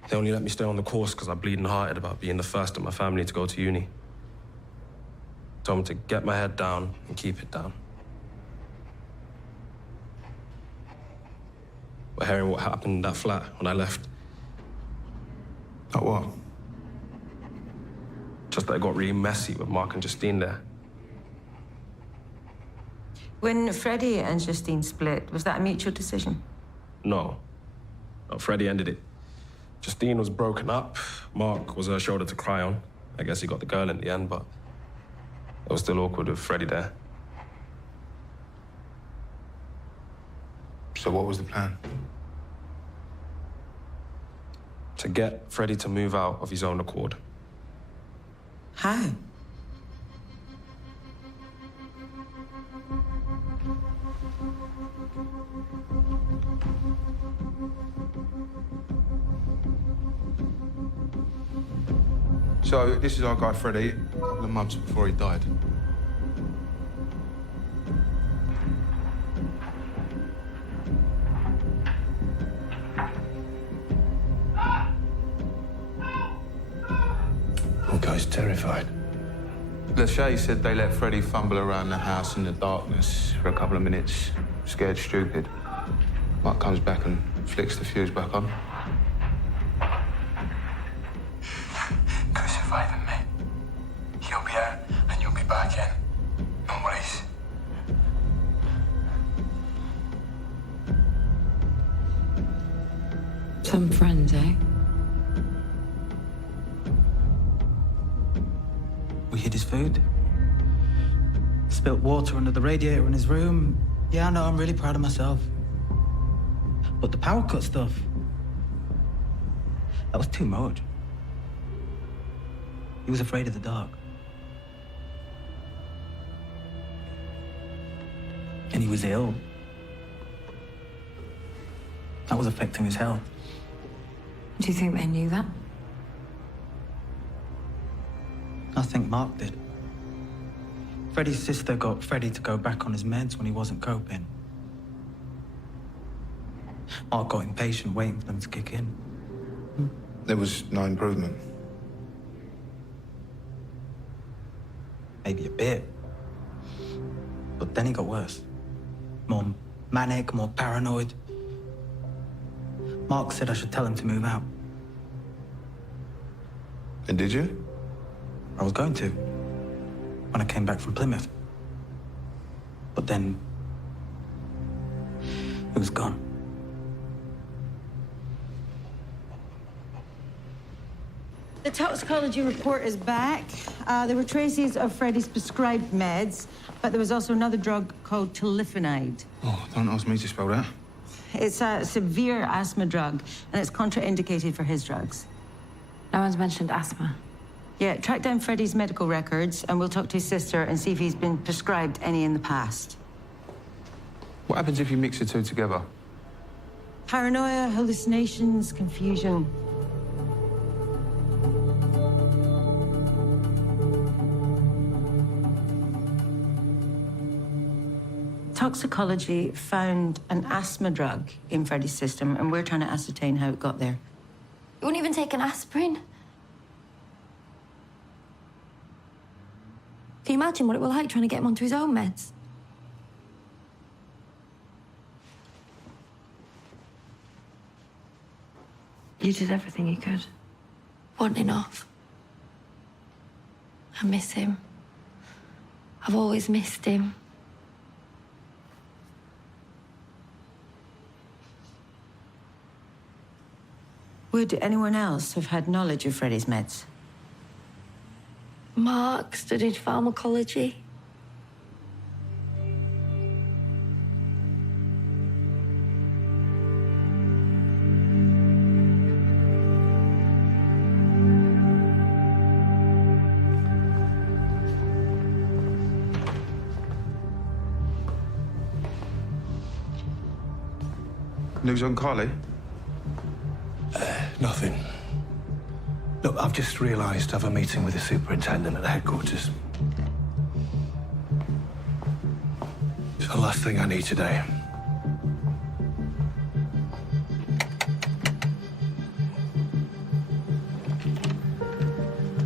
They only let me stay on the course because I'm bleeding hearted about being the first in my family to go to uni. Told me to get my head down and keep it down. But hearing what happened in that flat when I left. Like what? Just that it got really messy with Mark and Justine there. When Freddie and Justine split, was that a mutual decision? No. But Freddie ended it. Justine was broken up. Mark was her shoulder to cry on. I guess he got the girl in the end, but it was still awkward with Freddie there. So what was the plan? To get Freddie to move out of his own accord. How? So this is our guy Freddie, a couple of months before he died. The guy's terrified. Lachey said they let Freddie fumble around the house in the darkness for a couple of minutes, scared stupid. Mark comes back and flicks the fuse back on. Go surviving, mate. You'll be out and you'll be back in. No worries. Some friends, eh? We hid his food. Spilt water under the radiator in his room. Yeah, I know, I'm really proud of myself. But the power cut stuff, that was too much. He was afraid of the dark. And he was ill. That was affecting his health. Do you think they knew that? I think Mark did. Freddie's sister got Freddie to go back on his meds when he wasn't coping. Mark got impatient, waiting for them to kick in. There was no improvement. Maybe a bit. But then he got worse. More manic, more paranoid. Mark said I should tell him to move out. And did you? I was going to, when I came back from Plymouth. But then, it was gone. The toxicology report is back. There were traces of Freddie's prescribed meds, but there was also another drug called tolifenide. Oh, don't ask me to spell that. It's a severe asthma drug, and it's contraindicated for his drugs. No one's mentioned asthma. Yeah, track down Freddie's medical records, and we'll talk to his sister and see if he's been prescribed any in the past. What happens if you mix the two together? Paranoia, hallucinations, confusion. Toxicology found an asthma drug in Freddie's system, and we're trying to ascertain how it got there. You won't even take an aspirin? Can you imagine what it was like trying to get him onto his own meds? You did everything you could. Wasn't enough. I miss him. I've always missed him. Would anyone else have had knowledge of Freddie's meds? Mark studied pharmacology. News on Carly? Nothing. Look, I've just realised I have a meeting with the superintendent at headquarters. It's the last thing I need today.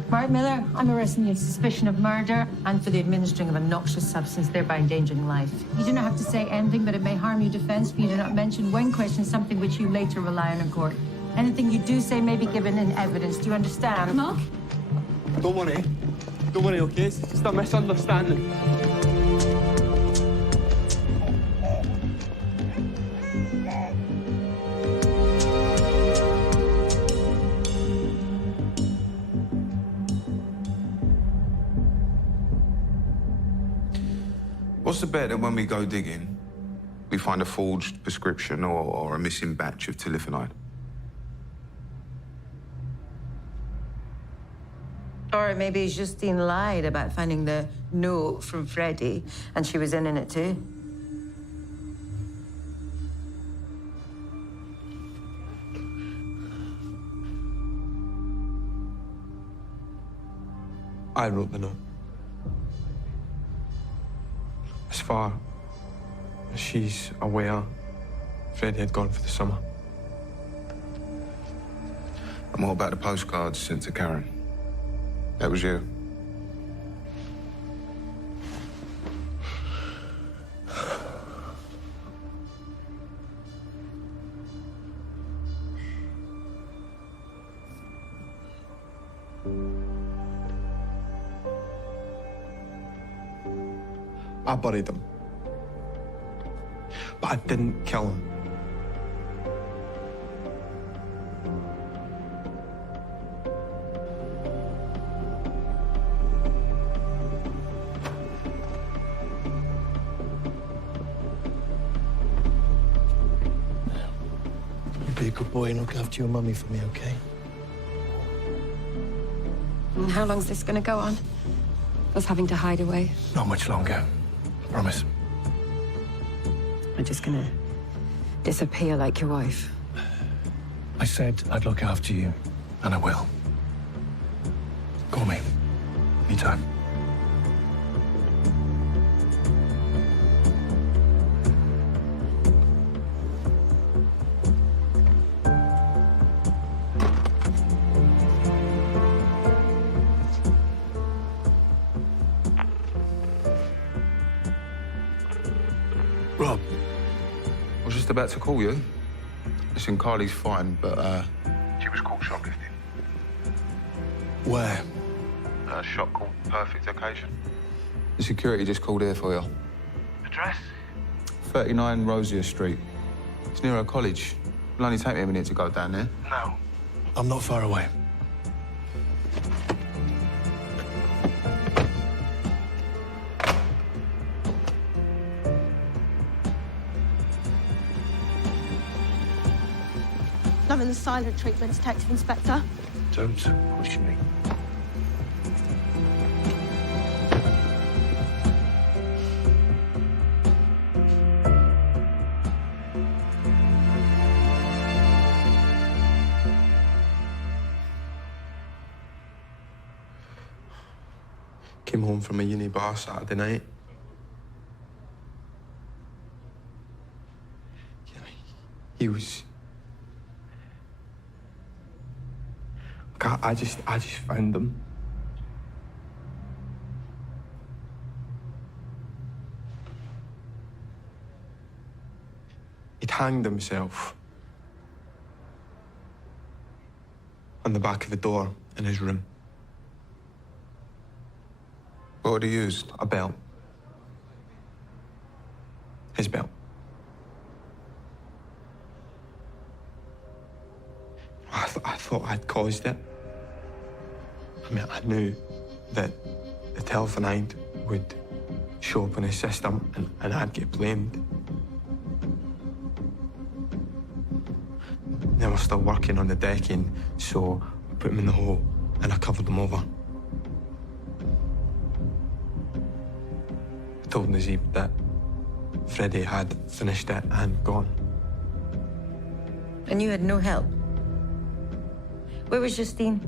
Mark Miller, I'm arresting you on suspicion of murder and for the administering of a noxious substance, thereby endangering life. You do not have to say anything, but it may harm your defence if you do not mention when questioned something which you later rely on in court. Anything you do say may be given in evidence. Do you understand? Mark? Don't worry. Don't worry, okay? It's just a misunderstanding. What's the bet that when we go digging, we find a forged prescription or a missing batch of tilifonide? Or maybe Justine lied about finding the note from Freddie, and she was in it too. I wrote the note. As far as she's aware, Freddie had gone for the summer. And what about the postcards sent to Karen? That was you? I buried him. But I didn't kill him. You be a good boy and look after your mummy for me, okay? And how long's this gonna go on? Us having to hide away? Not much longer. I promise. I'm just gonna disappear like your wife. I said I'd look after you, and I will. Call me. Anytime. Rob. I was just about to call you. Listen, Carly's fine, but, she was caught shoplifting. Where? A shop called Perfect Occasion. The security just called here for you. Address? 39 Rosier Street. It's near our college. It'll only take me a minute to go down there. No. I'm not far away. Loving the silent treatment, Detective Inspector. Don't push me. Came home from a uni bar Saturday night. He was... I just found him. He'd hanged himself on the back of the door in his room. What had he used? A belt. His belt. I thought I'd caused it. I mean, I knew that the tilifonide would show up in his system and I'd get blamed. They were still working on the decking, so I put him in the hole and I covered him over. I told Nazib that Freddie had finished it and gone. And you had no help? Where was Justine?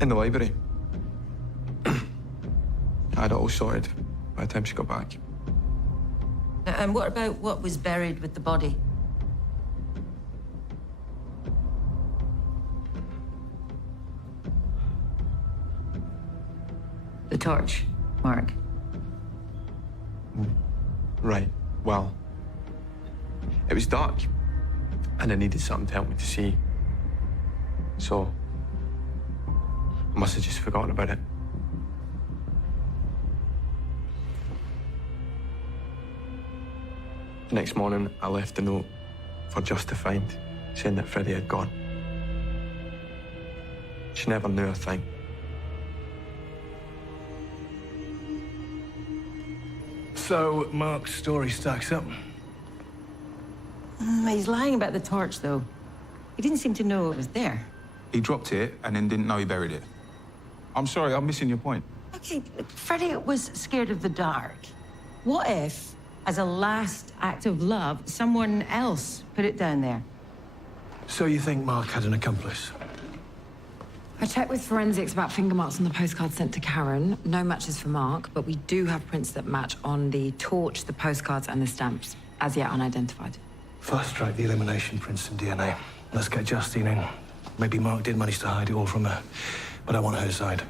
In the library. I had it all sorted by the time she got back. And what about what was buried with the body? The torch, Mark. Right, well, it was dark, and I needed something to help me to see. So, I must have just forgotten about it. The next morning, I left a note for Just to find, saying that Freddie had gone. She never knew a thing. So, Mark's story stacks up. He's lying about the torch, though. He didn't seem to know it was there. He dropped it and then didn't know he buried it. I'm sorry, I'm missing your point. Okay, Freddie was scared of the dark. What if, as a last act of love, someone else put it down there? So you think Mark had an accomplice? I checked with forensics about finger marks on the postcard sent to Karen. No matches for Mark, but we do have prints that match on the torch, the postcards, and the stamps, as yet unidentified. Fast track the elimination prints and DNA. Let's get Justine in. Maybe Mark did manage to hide it all from her, but I want her side.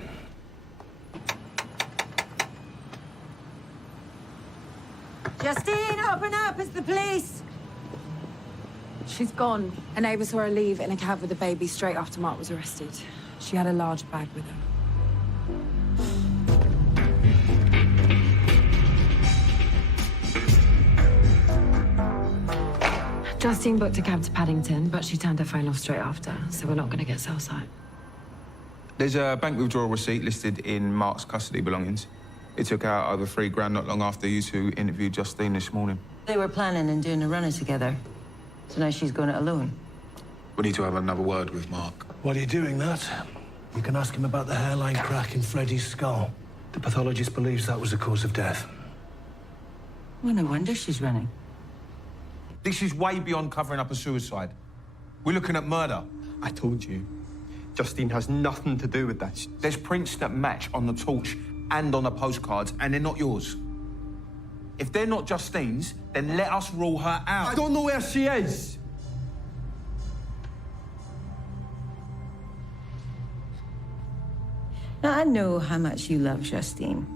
Justine, open up! It's the police! She's gone. A neighbour saw her leave in a cab with a baby straight after Mark was arrested. She had a large bag with her. Justine booked a cab to Paddington, but she turned her phone off straight after, so we're not going to get cell site. There's a bank withdrawal receipt listed in Mark's custody belongings. He took out over $3,000 not long after you two interviewed Justine this morning. They were planning and doing a runner together. So now she's going it alone. We need to have another word with Mark. While you're doing that, you can ask him about the hairline crack in Freddie's skull. The pathologist believes that was the cause of death. Well, no wonder she's running. This is way beyond covering up a suicide. We're looking at murder. I told you. Justine has nothing to do with that. There's prints that match on the torch and on the postcards, and they're not yours. If they're not Justine's, then let us rule her out. I don't know where she is. Now, I know how much you love Justine.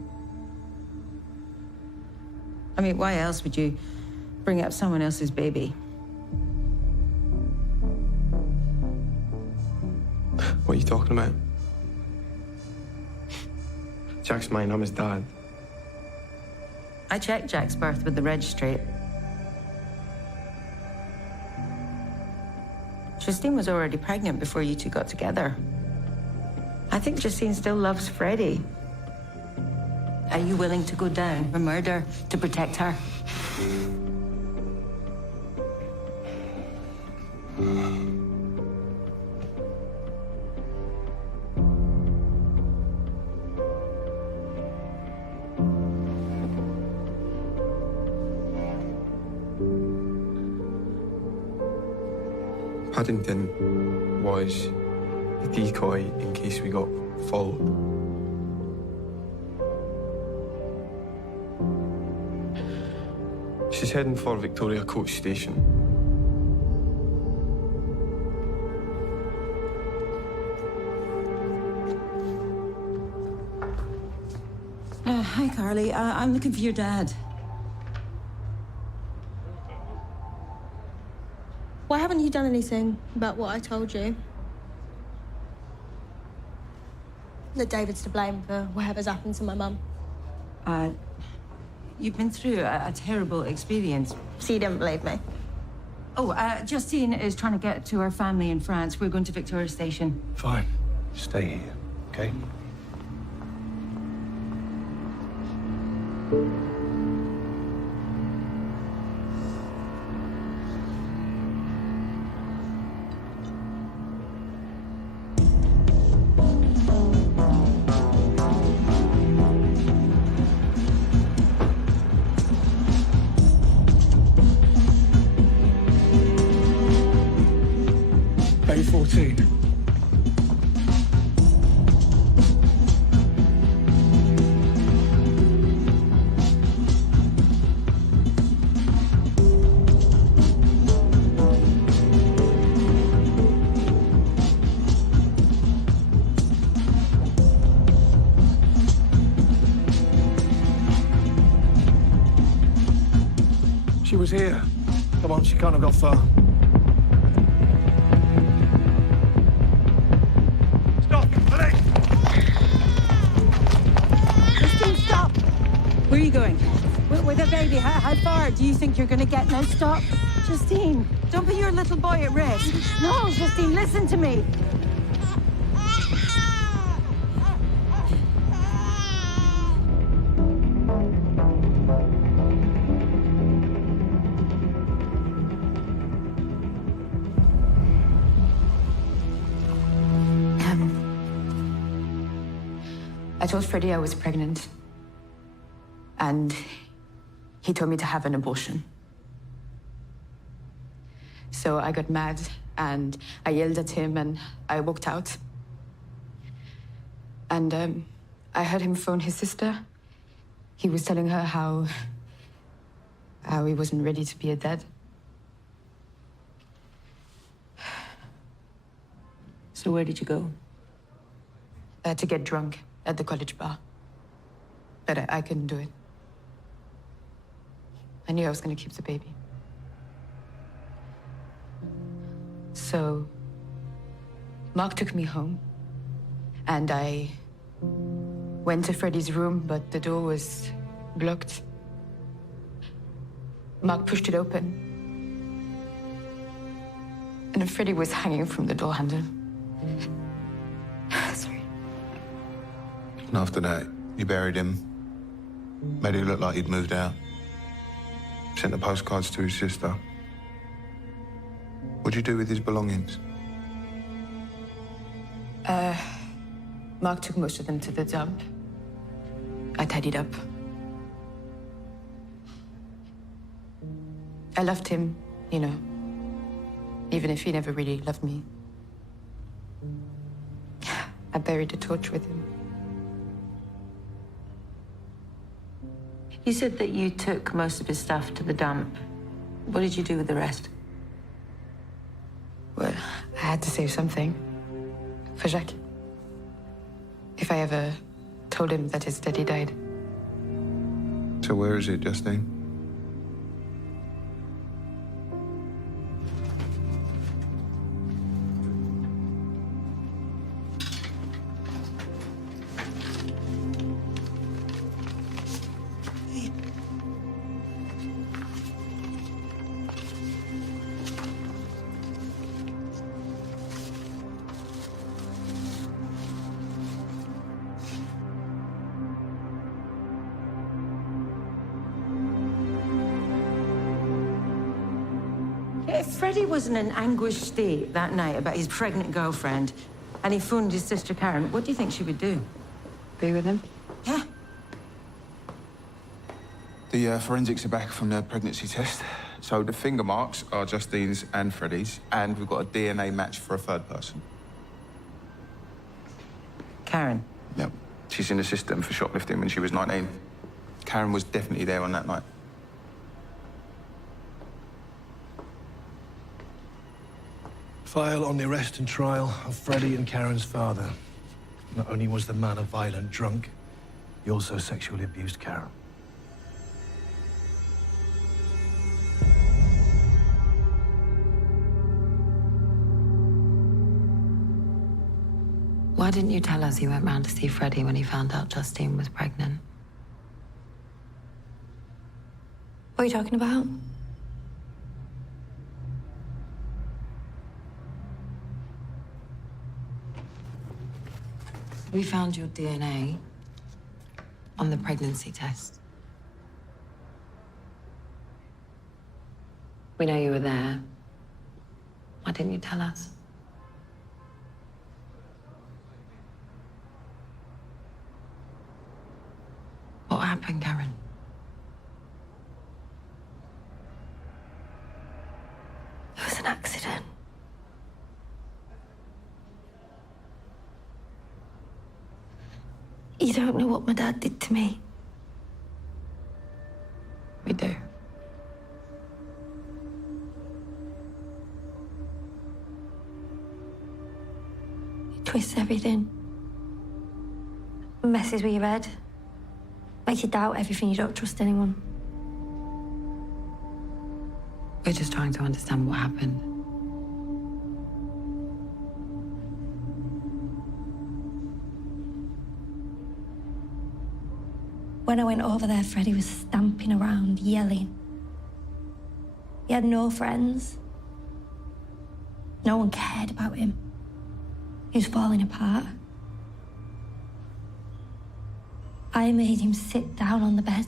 I mean, why else would you bring up someone else's baby? What are you talking about? Jack's mine, I'm his dad. I checked Jack's birth with the registry. Justine was already pregnant before you two got together. I think Justine still loves Freddie. Are you willing to go down for murder to protect her? Paddington was a decoy in case we got followed. She's heading for Victoria Coach Station. Hi, Carly. I'm looking for your dad. Why haven't you done anything about what I told you? That David's to blame for whatever's happened to my mum. You've been through a terrible experience. So you didn't believe me? Oh, Justine is trying to get to her family in France. We're going to Victoria Station. Fine. Stay here, okay? Bay 14. She was here. Come on, she can't have got far. Stop! Alex! Justine, stop! Where are you going? With a baby. How far do you think you're going to get? No, stop. Justine, don't put your little boy at risk. No, Justine, listen to me. I told Freddie I was pregnant. And he told me to have an abortion. So I got mad and I yelled at him and I walked out. And I heard him phone his sister. He was telling her how he wasn't ready to be a dad. So where did you go? To get drunk at the college bar. But I couldn't do it. I knew I was gonna keep the baby. So Mark took me home and I went to Freddie's room, but the door was blocked. Mark pushed it open. And Freddie was hanging from the door handle. Sorry. And after that, you buried him, made it look like he'd moved out, sent the postcards to his sister. What'd you do with his belongings? Mark took most of them to the dump. I tidied up. I loved him, you know, even if he never really loved me. I buried the torch with him. You said that you took most of his stuff to the dump. What did you do with the rest? Well, I had to save something for Jacques. If I ever told him that his daddy died. So where is it, Justine? If Freddie was in an anguished state that night about his pregnant girlfriend, and he phoned his sister Karen, what do you think she would do? Be with him? Yeah. The forensics are back from the pregnancy test. So the finger marks are Justine's and Freddie's, and we've got a DNA match for a third person. Karen? Yep. She's in the system for shoplifting when she was 19. Karen was definitely there on that night. File on the arrest and trial of Freddie and Karen's father. Not only was the man a violent drunk, he also sexually abused Karen. Why didn't you tell us you went round to see Freddie when he found out Justine was pregnant? What are you talking about? We found your DNA on the pregnancy test. We know you were there. Why didn't you tell us? What happened, Karen? It was an accident. You don't know what my dad did to me. We do. He twists everything. Messes with your head. Makes you doubt everything. You don't trust anyone. We're just trying to understand what happened. When I went over there, Freddie was stamping around, yelling. He had no friends. No one cared about him. He was falling apart. I made him sit down on the bed.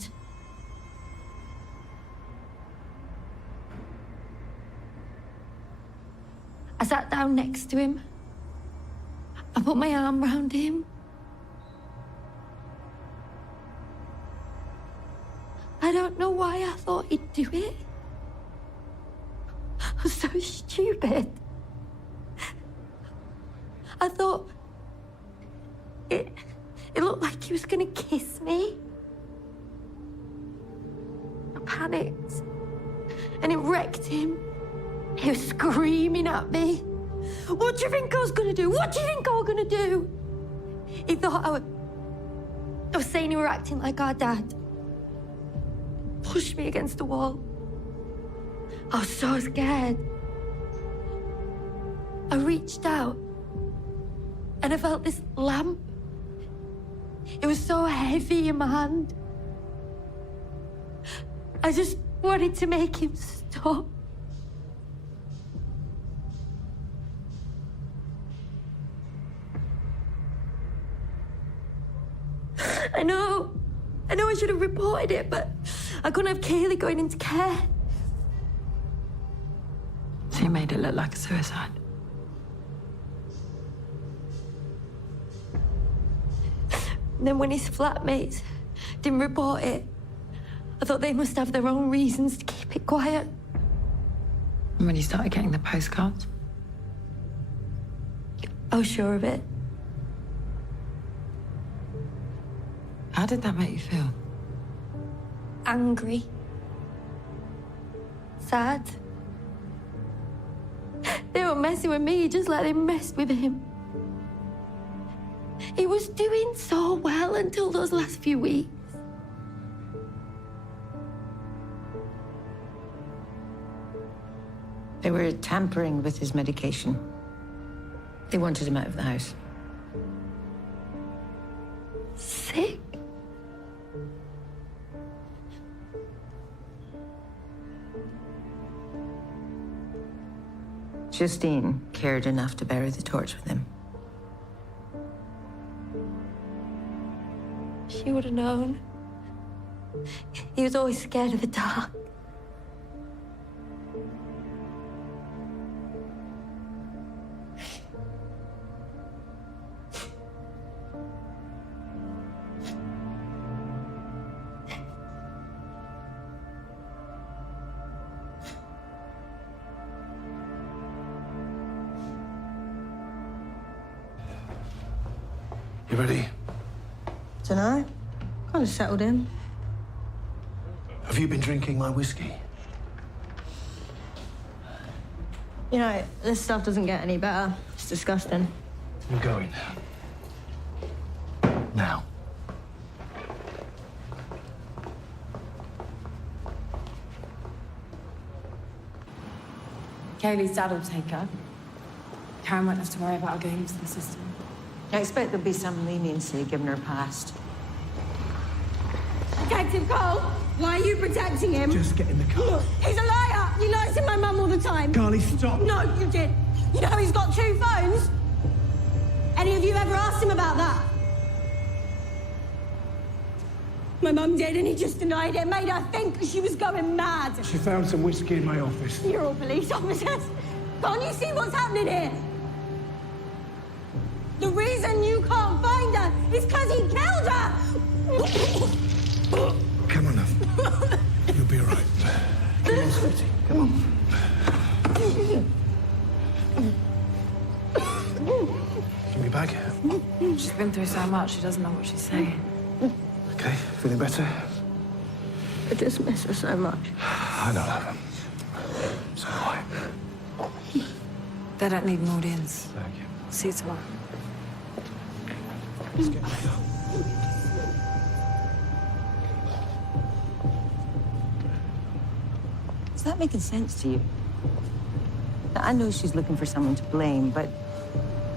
I sat down next to him. I put my arm round him. I don't know why I thought he'd do it. I was so stupid. I thought it looked like he was gonna kiss me. I panicked, and it wrecked him. He was screaming at me. What do you think I was gonna do? What do you think I was gonna do? He thought I was saying you were acting like our dad. Pushed me against the wall. I was so scared. I reached out and I felt this lamp. It was so heavy in my hand. I just wanted to make him stop. I know I should have reported it, but I couldn't have Kaylee going into care. So you made it look like a suicide. And then when his flatmates didn't report it, I thought they must have their own reasons to keep it quiet. And when you started getting the postcards? I was sure of it. How did that make you feel? Angry. Sad. They were messing with me just like they messed with him. He was doing so well until those last few weeks. They were tampering with his medication. They wanted him out of the house. Sick? Justine cared enough to bury the torch with him. She would have known. He was always scared of the dark. You ready? Dunno. Kind of settled in. Have you been drinking my whiskey? You know, this stuff doesn't get any better. It's disgusting. I'm going. Now. Kaylee's dad will take her. Karen won't have to worry about her going into the system. I expect there'll be some leniency given her past. Detective Cole, why are you protecting him? Just get in the car. He's a liar! You lied to my mum all the time. Carly, stop. No, you did. You know he's got 2 phones. Any of you ever asked him about that? My mum did, and he just denied it. Made her think she was going mad. She found some whiskey in my office. You're all police officers. Can't you see what's happening here? The reason you can't find her is because he killed her! Come on, love. You'll be all right. Come on, sweetie. Come on. Give me a bag. She's been through so much, she doesn't know what she's saying. Okay, feeling better? I just miss her so much. I know, love. So do I. They don't need an audience. Thank you. See you tomorrow. Let's get in the car. Is that making sense to you? Now, I know she's looking for someone to blame, but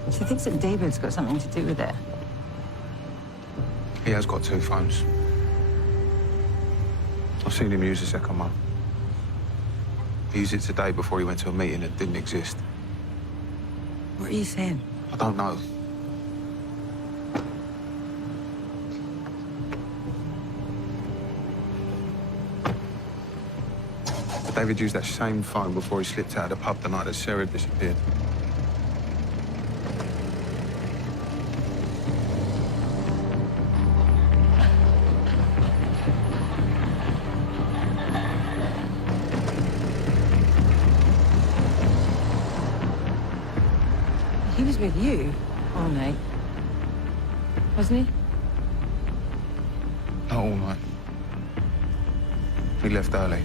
she thinks that David's got something to do with it. He has got 2 phones. I've seen him use the second one. He used it today before he went to a meeting that didn't exist. What are you saying? I don't know. David used that same phone before he slipped out of the pub the night that Sarah disappeared. with you all night, wasn't he? Not all night. He left early.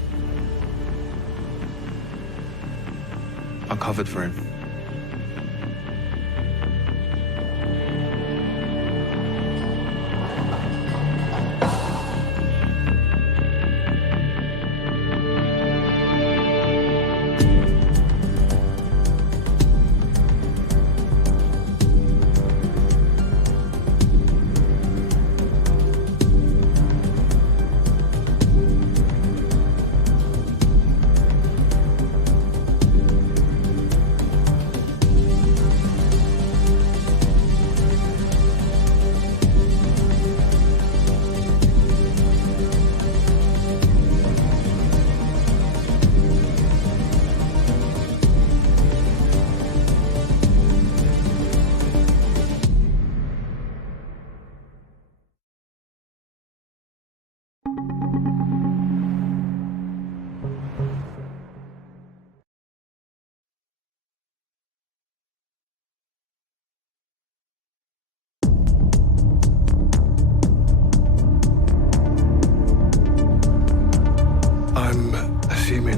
I covered for him.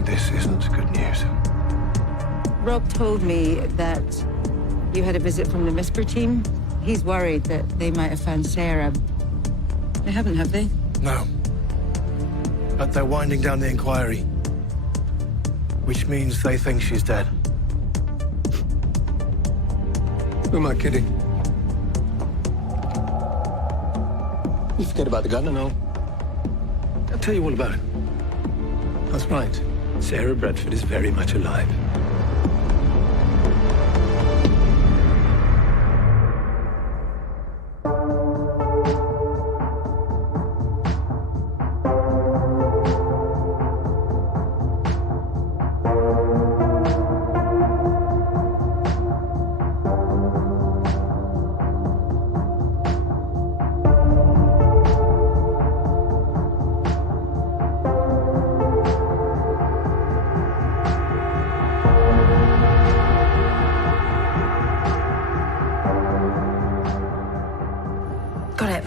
This isn't good news. Rob told me that you had a visit from the MISPR team. He's worried that they might have found Sarah. They haven't, have they? No. But they're winding down the inquiry. Which means they think she's dead. Who am I kidding? You forget about the gun and I'll tell you all about it. That's right. Sarah Bradford is very much alive. Got it.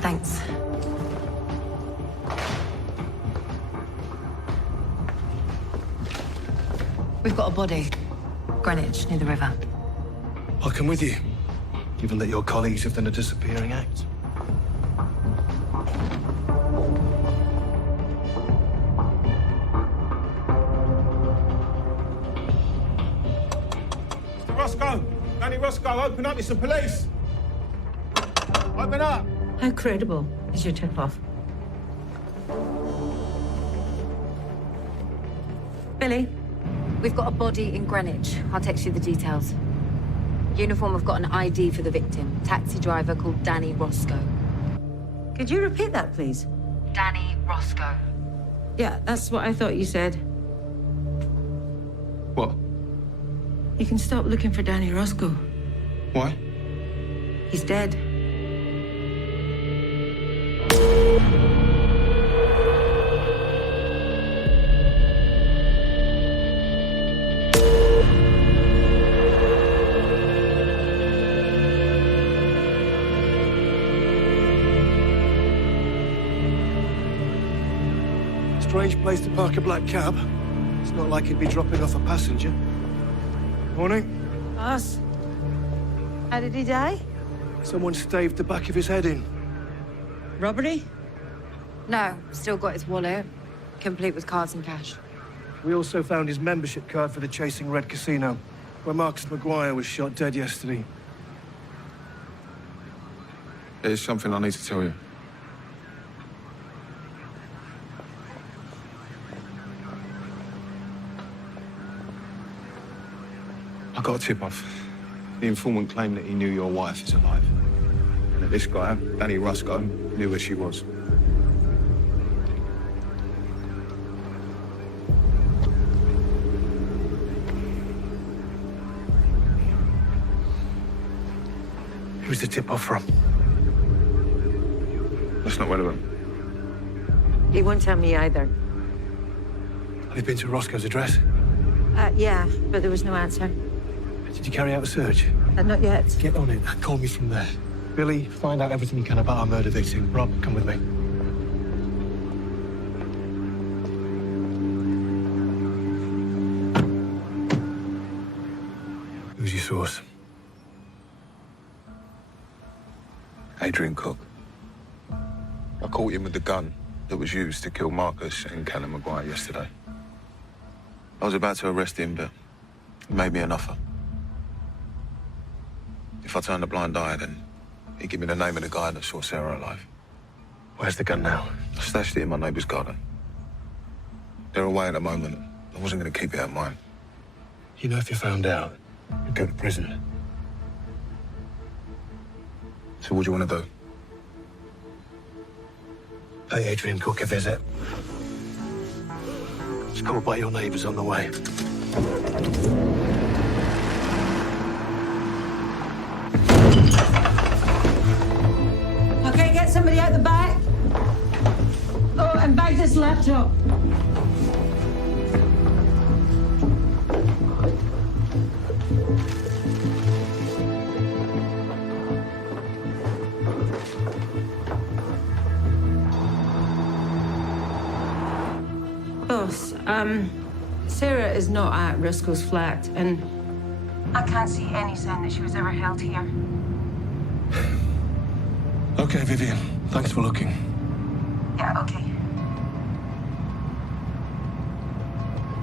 Thanks. We've got a body. Greenwich, near the river. I'll come with you, given that your colleagues have done a disappearing act. Mr. Roscoe! Danny Roscoe, open up, it's the police! Open up! How credible is your tip-off? Billy? We've got a body in Greenwich. I'll text you the details. Uniform have got an ID for the victim. Taxi driver called Danny Roscoe. Could you repeat that, please? Danny Roscoe. Yeah, that's what I thought you said. What? You can stop looking for Danny Roscoe. Why? He's dead. Strange place to park a black cab. It's not like he'd be dropping off a passenger. Morning. Boss. How did he die? Someone staved the back of his head in. Robbery? No, still got his wallet. Complete with cards and cash. We also found his membership card for the Chasing Red Casino, where Marcus Maguire was shot dead yesterday. There's something I need to tell you. I got a tip-off. The informant claimed that he knew your wife is alive. And that this guy, Danny Roscoe, knew where she was. Who's the tip-off from? That's not relevant. He won't tell me either. Have you been to Roscoe's address? Yeah, but there was no answer. Did you carry out a search? Not yet. Get on it. Call me from there. Billy, find out everything you can about our murder victim. Rob, come with me. Who's your source? Adrian Cook. I caught him with the gun that was used to kill Marcus and Callum Maguire yesterday. I was about to arrest him, but he made me an offer. If I turned a blind eye, then he'd give me the name of the guy that saw Sarah alive. Where's the gun now? I stashed it in my neighbour's garden. They're away at the moment. I wasn't going to keep it at mine. You know, if you're found out, you'd go to prison. So what do you want to do? Pay Adrian Cook a visit. Just call by your neighbours on the way. Okay, get somebody out the back. Oh, and bag this laptop. Boss, Sarah is not at Roscoe's flat, and I can't see any sign that she was ever held here. Okay, Vivian. Thanks for looking. Yeah, okay.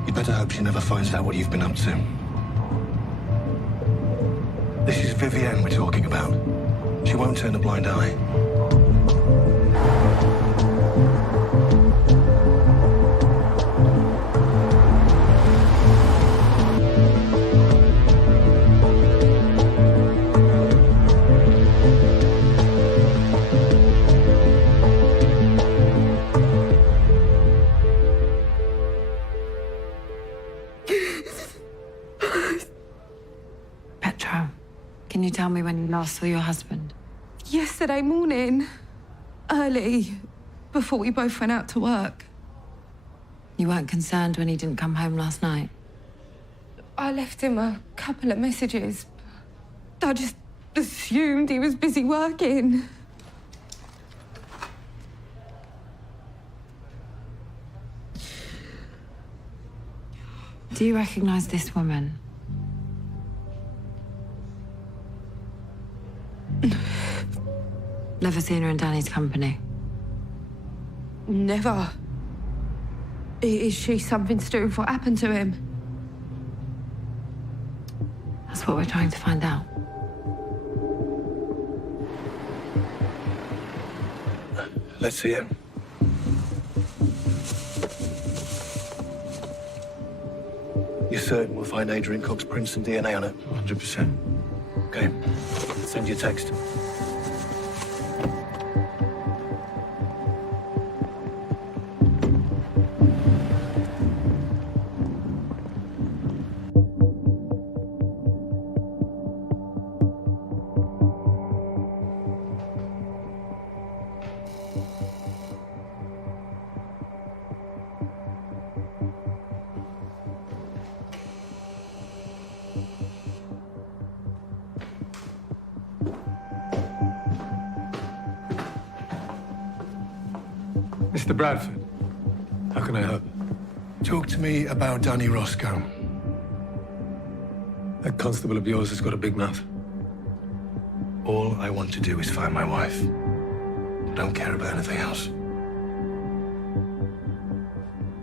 You better hope she never finds out what you've been up to. This is Vivienne we're talking about. She won't turn a blind eye. Petra, can you tell me when you last saw your husband? Yesterday morning. Early. Before we both went out to work. You weren't concerned when he didn't come home last night? I left him a couple of messages. I just assumed he was busy working. Do you recognize this woman? Never seen her in Danny's company? Never. Is she something to do with what happened to him? That's what we're trying to find out. Let's see it. You're certain we'll find Adrian Cook's prints and DNA on it? 100%. Okay. Send your text. Mr. Bradford, how can I help? Talk to me about Danny Roscoe. That constable of yours has got a big mouth. All I want to do is find my wife. I don't care about anything else.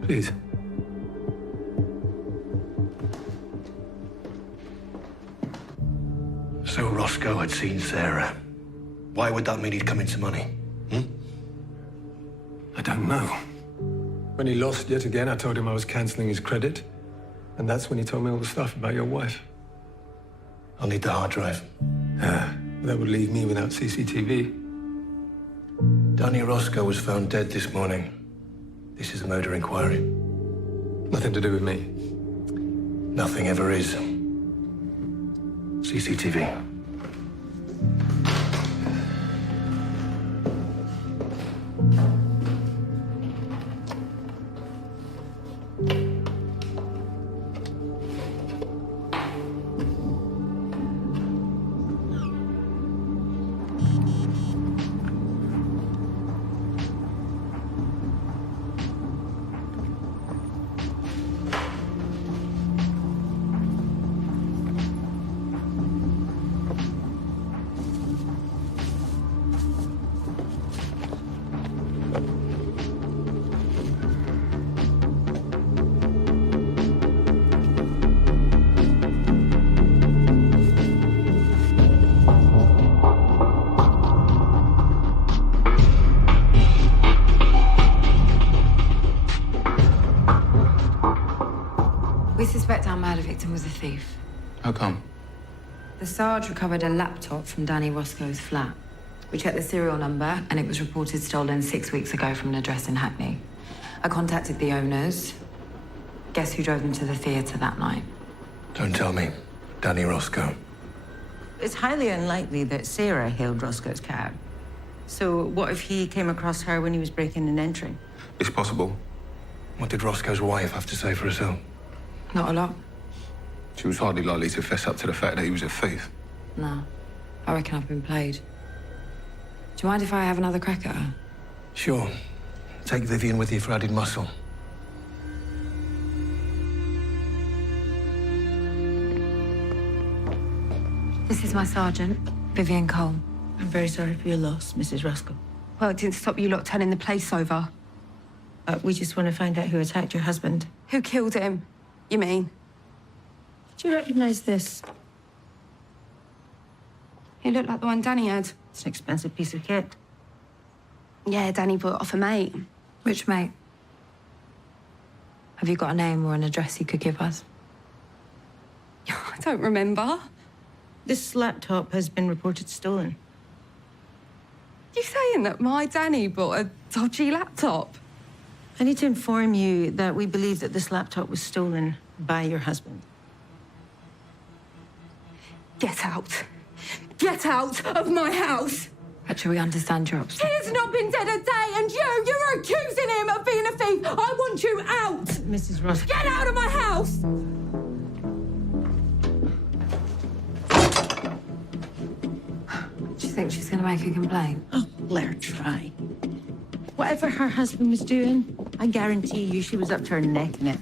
Please. So Roscoe had seen Sarah. Why would that mean he'd come into money? I don't know. When he lost yet again, I told him I was cancelling his credit. And that's when he told me all the stuff about your wife. I'll need the hard drive. That would leave me without CCTV. Danny Roscoe was found dead this morning. This is a murder inquiry. Nothing to do with me. Nothing ever is. CCTV. thief. How come? The Sarge recovered a laptop from Danny Roscoe's flat. We checked the serial number, and it was reported stolen 6 weeks ago from an address in Hackney. I contacted the owners. Guess who drove them to the theatre that night? Don't tell me. Danny Roscoe. It's highly unlikely that Sarah hailed Roscoe's cab. So what if he came across her when he was breaking and entering? It's possible. What did Roscoe's wife have to say for herself? Not a lot. She was hardly likely to fess up to the fact that he was a thief. No. I reckon I've been played. Do you mind if I have another crack at her? Sure. Take Vivian with you for added muscle. This is my sergeant, Vivian Cole. I'm very sorry for your loss, Mrs. Roscoe. Well, it didn't stop you lot turning the place over. We just want to find out who attacked your husband. Who killed him, you mean? Do you recognize this? It looked like the one Danny had. It's an expensive piece of kit. Yeah, Danny bought it off a mate. Which mate? Have you got a name or an address you could give us? I don't remember. This laptop has been reported stolen. You saying that my Danny bought a dodgy laptop? I need to inform you that we believe that this laptop was stolen by your husband. Get out. Get out of my house! Actually, we understand your upset. He has not been dead a day, and you're accusing him of being a thief! I want you out! Mrs. Roscoe. Get out of my house! Do you think she's going to make a complaint? Oh, let her try. Whatever her husband was doing, I guarantee you she was up to her neck in it.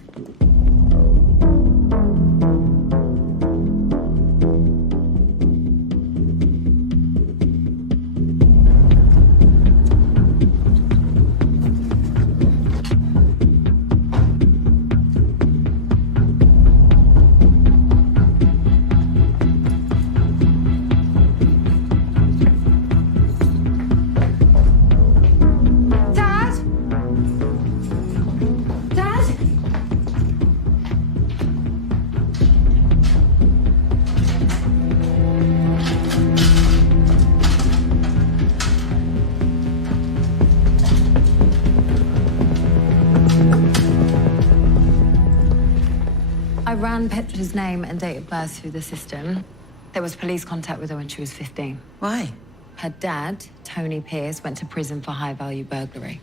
I ran Petra's name and date of birth through the system. There was police contact with her when she was 15. Why? Her dad, Tony Pierce, went to prison for high-value burglary.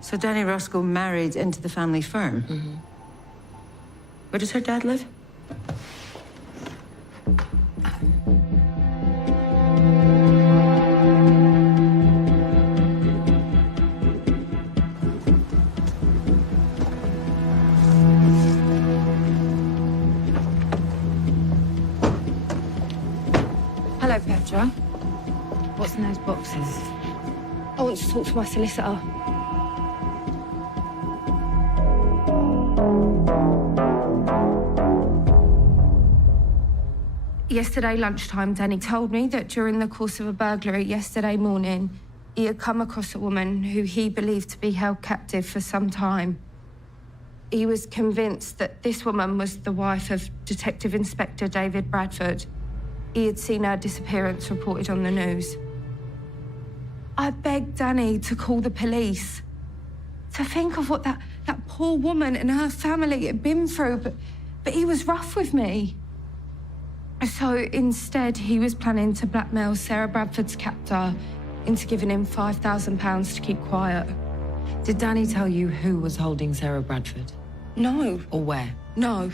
So Danny Roscoe married into the family firm? Mm-hmm. Where does her dad live? Hello, Petra. What's in those boxes? I want to talk to my solicitor. Yesterday lunchtime, Danny told me that during the course of a burglary yesterday morning, he had come across a woman who he believed to be held captive for some time. He was convinced that this woman was the wife of Detective Inspector David Bradford. He had seen her disappearance reported on the news. I begged Danny to call the police. To think of what that poor woman and her family had been through, but he was rough with me. So instead, he was planning to blackmail Sarah Bradford's captor into giving him £5,000 to keep quiet. Did Danny tell you who was holding Sarah Bradford? No. Or where? No.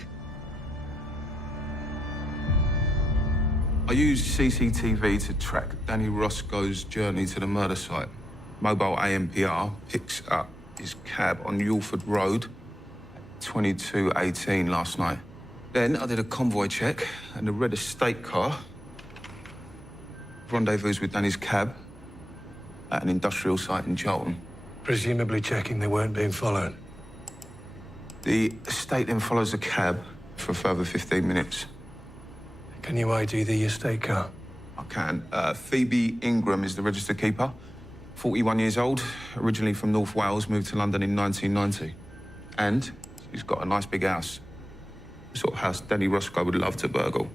I used CCTV to track Danny Roscoe's journey to the murder site. Mobile ANPR picks up his cab on Yulford Road at 22:18 last night. Then I did a convoy check and the red estate car rendezvous with Danny's cab at an industrial site in Charlton. Presumably checking they weren't being followed. The estate then follows the cab for a further 15 minutes. Can you ID the estate car? I can. Phoebe Ingram is the register keeper. 41 years old, originally from North Wales, moved to London in 1990. And she's got a nice big house. The sort of house Danny Roscoe would love to burgle.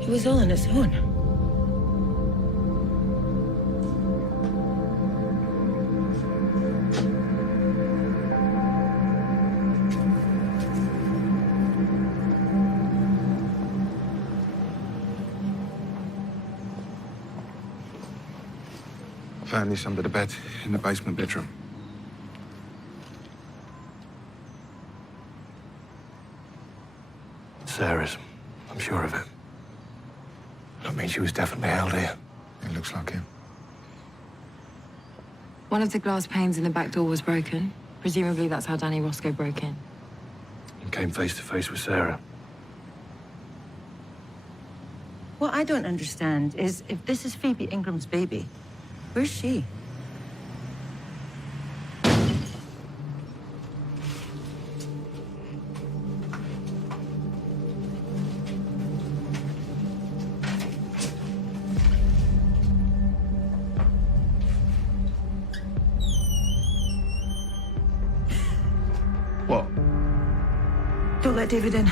It was all on its own. Found this under the bed in the basement bedroom. Sarah's. I'm sure of it. That means she was definitely held here. It looks like it. One of the glass panes in the back door was broken. Presumably that's how Danny Roscoe broke in. And came face to face with Sarah. What I don't understand is if this is Phoebe Ingram's baby, where's she? What? Don't let David in.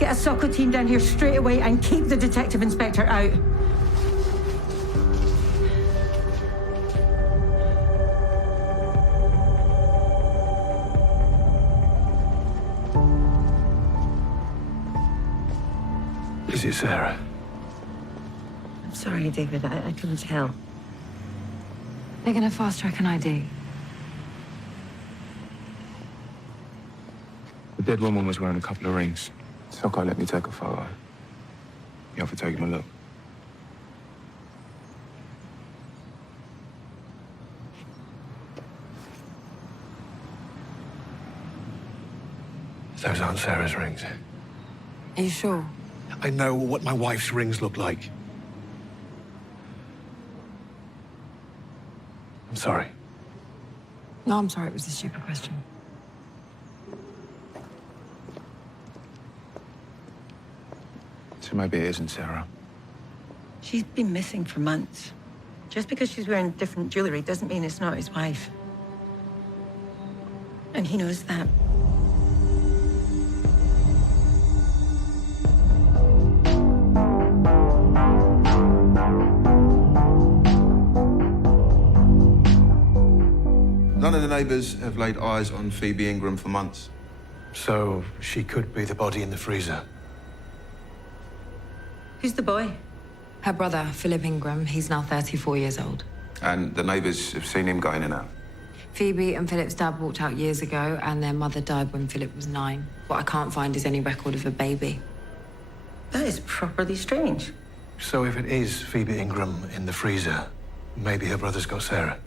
Get a SOCO team down here straight away and keep the detective inspector out. Is it Sarah? I'm sorry, David. I couldn't tell. They're gonna fast-track an ID. The dead woman was wearing a couple of rings. Socko let me take a photo. You have to take him a look. Those aren't Sarah's rings. Are you sure? I know what my wife's rings look like. I'm sorry. No, I'm sorry. It was a stupid question. So maybe it isn't Sarah. She's been missing for months. Just because she's wearing different jewelry doesn't mean it's not his wife. And he knows that. None of the neighbours have laid eyes on Phoebe Ingram for months. So she could be the body in the freezer. Who's the boy? Her brother, Philip Ingram. He's now 34 years old. And the neighbours have seen him go in and out. Phoebe and Philip's dad walked out years ago, and their mother died when Philip was 9. What I can't find is any record of a baby. That is properly strange. So if it is Phoebe Ingram in the freezer, maybe her brother's got Sarah.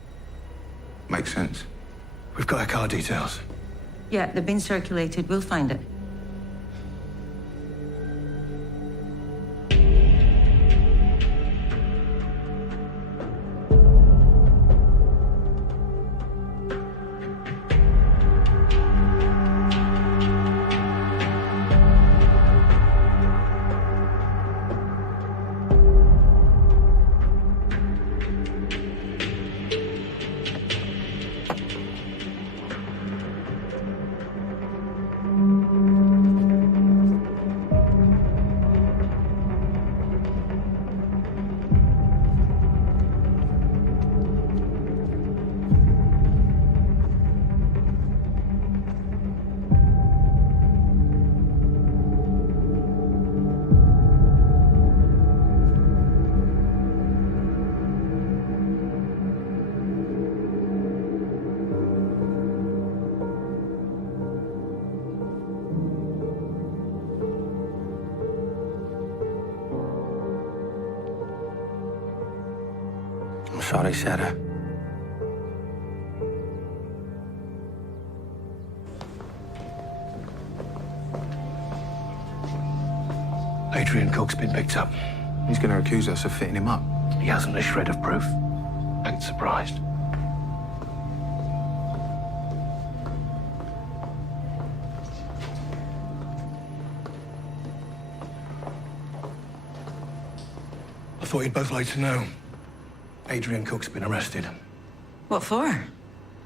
Makes sense. We've got her car details. Yeah, they've been circulated. We'll find it. sorry, Sarah. Adrian Cook's been picked up. He's going to accuse us of fitting him up. He hasn't a shred of proof. Ain't surprised. I thought you'd both like to know. Adrian Cook's been arrested. What for?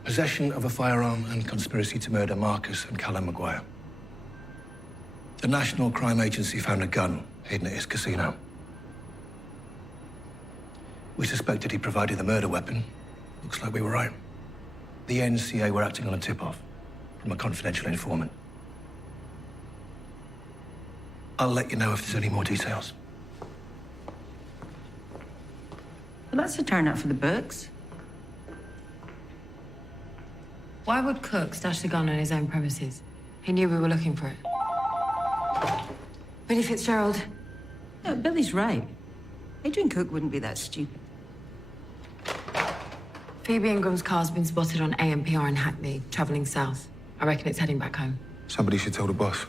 Possession of a firearm and conspiracy to murder Marcus and Callum Maguire. The National Crime Agency found a gun hidden at his casino. We suspected he provided the murder weapon. Looks like we were right. The NCA were acting on a tip-off from a confidential informant. I'll let you know if there's any more details. Well, that's a turn out for the books. Why would Cook stash the gun on his own premises? He knew we were looking for it. Billy Fitzgerald. No, Billy's right. Adrian Cook wouldn't be that stupid. Phoebe Ingram's car's been spotted on AMPR in Hackney, travelling south. I reckon it's heading back home. Somebody should tell the boss.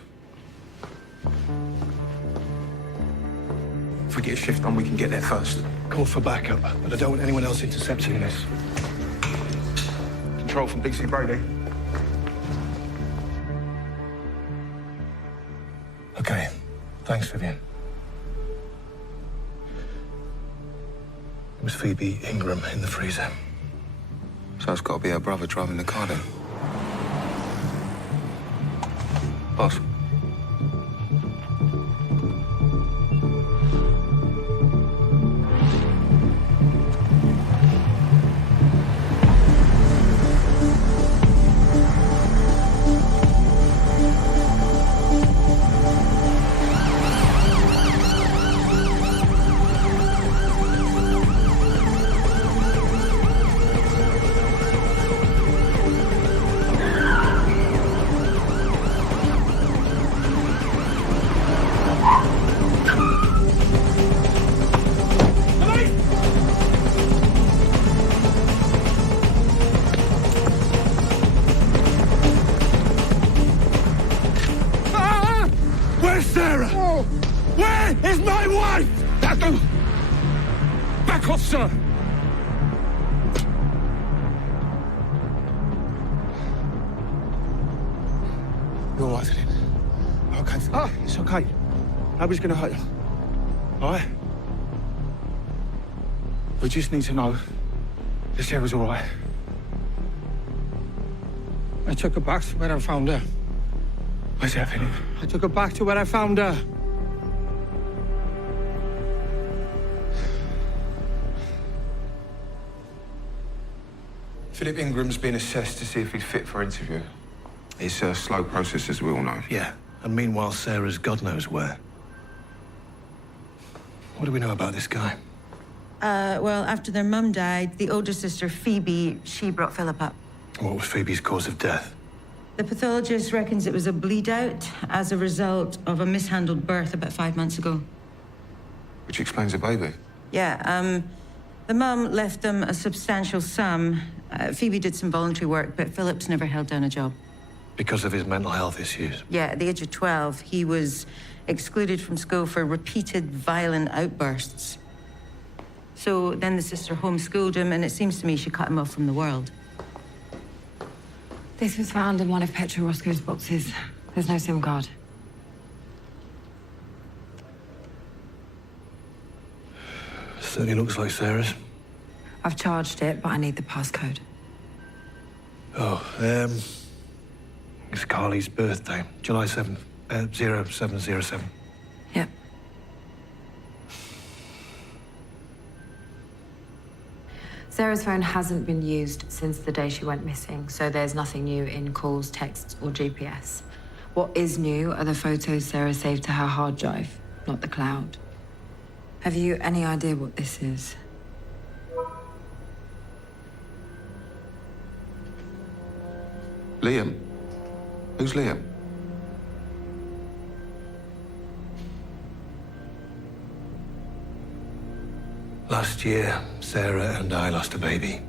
If we get a shift on, we can get there first. Call for backup, but I don't want anyone else intercepting this. Control from DC Brady. Okay. Thanks, Vivian. It was Phoebe Ingram in the freezer. So it's got to be her brother driving the car then. Boss. Where's Sarah? Oh. Where is my wife? Back off, sir! You're all right, Philip? Okay. Ah, it's okay. Nobody's gonna hurt you. All right? We just need to know that Sarah's all right. I took her back to where I found her. Where's that, Philip? I took her back to where I found her. Philip Ingram's been assessed to see if he's fit for interview. It's a slow process, as we all know. Yeah, and meanwhile, Sarah's God knows where. What do we know about this guy? Well, after their mum died, the older sister, Phoebe, she brought Philip up. What was Phoebe's cause of death? The pathologist reckons it was a bleed out as a result of a mishandled birth about 5 months ago. Which explains the baby. Yeah, the mum left them a substantial sum. Phoebe did some voluntary work, but Philip's never held down a job. Because of his mental health issues? Yeah, at the age of 12, he was excluded from school for repeated violent outbursts. So then the sister homeschooled him, and it seems to me she cut him off from the world. This was found in one of Petra Roscoe's boxes. There's no SIM card. Certainly looks like Sarah's. I've charged it, but I need the passcode. Oh, it's Carly's birthday, July 7th, 0707. Yep. Sarah's phone hasn't been used since the day she went missing, so there's nothing new in calls, texts, or GPS. What is new are the photos Sarah saved to her hard drive, not the cloud. Have you any idea what this is? Liam? Who's Liam? Last year, Sarah and I lost a baby.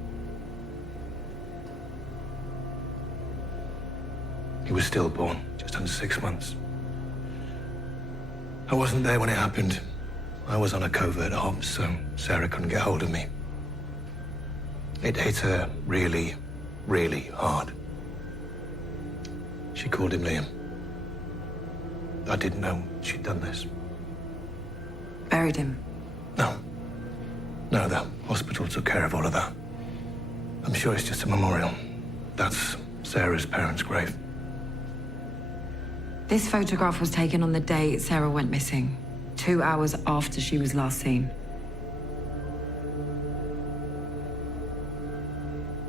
He was stillborn, just under 6 months. I wasn't there when it happened. I was on a covert op, so Sarah couldn't get hold of me. It hit her really, really hard. She called him Liam. I didn't know she'd done this. Buried him? No. No, the hospital took care of all of that. I'm sure it's just a memorial. That's Sarah's parents' grave. This photograph was taken on the day Sarah went missing, 2 hours after she was last seen.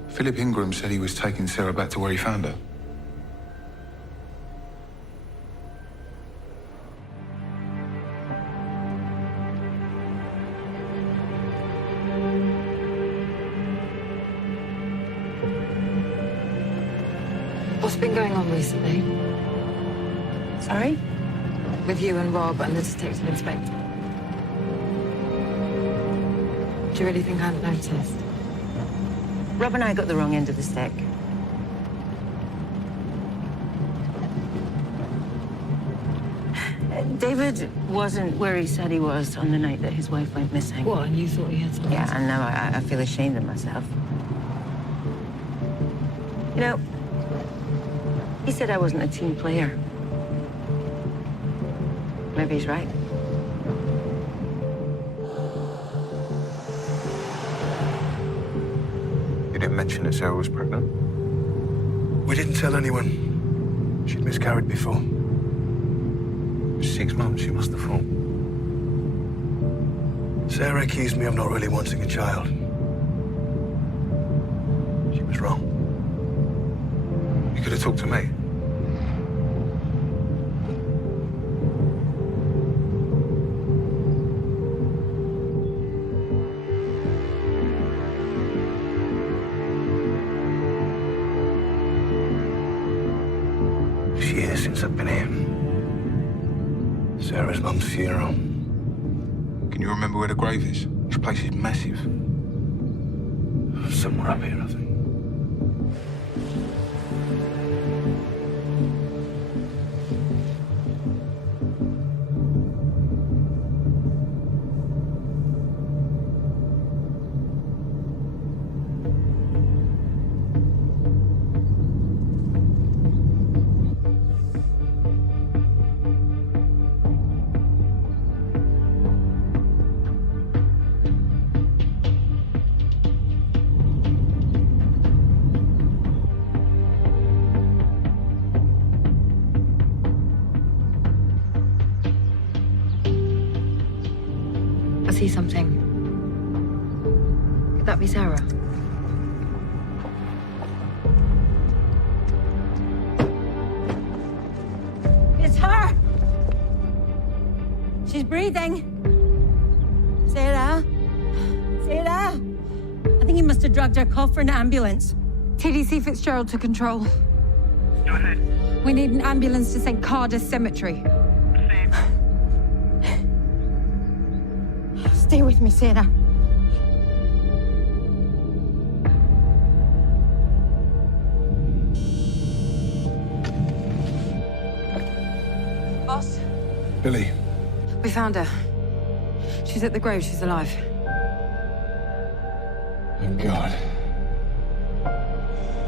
Philip Ingram said he was taking Sarah back to where he found her. What's been going on recently? Sorry? With you and Rob and the detective inspector. Do you really think I hadn't noticed? Rob and I got the wrong end of the stick. David wasn't where he said he was on the night that his wife went missing. What, and you thought he had something? Yeah, and now I feel ashamed of myself. You know, he said I wasn't a team player. Maybe he's right. You didn't mention that Sarah was pregnant? We didn't tell anyone. She'd miscarried before. 6 months, she must have thought. Sarah accused me of not really wanting a child. She was wrong. You could have talked to me. Years since I've been here. Sarah's mum's funeral. Can you remember where the grave is? This place is massive. Somewhere up here, I think. I see something. Could that be Sarah? It's her! She's breathing. Sarah? Sarah? I think he must have dragged her cough for an ambulance. TDC Fitzgerald to control. Go ahead. We need an ambulance to St. Carter's Cemetery. Stay with me, Sarah. Boss? Billy. We found her. She's at the grave. She's alive. Thank God.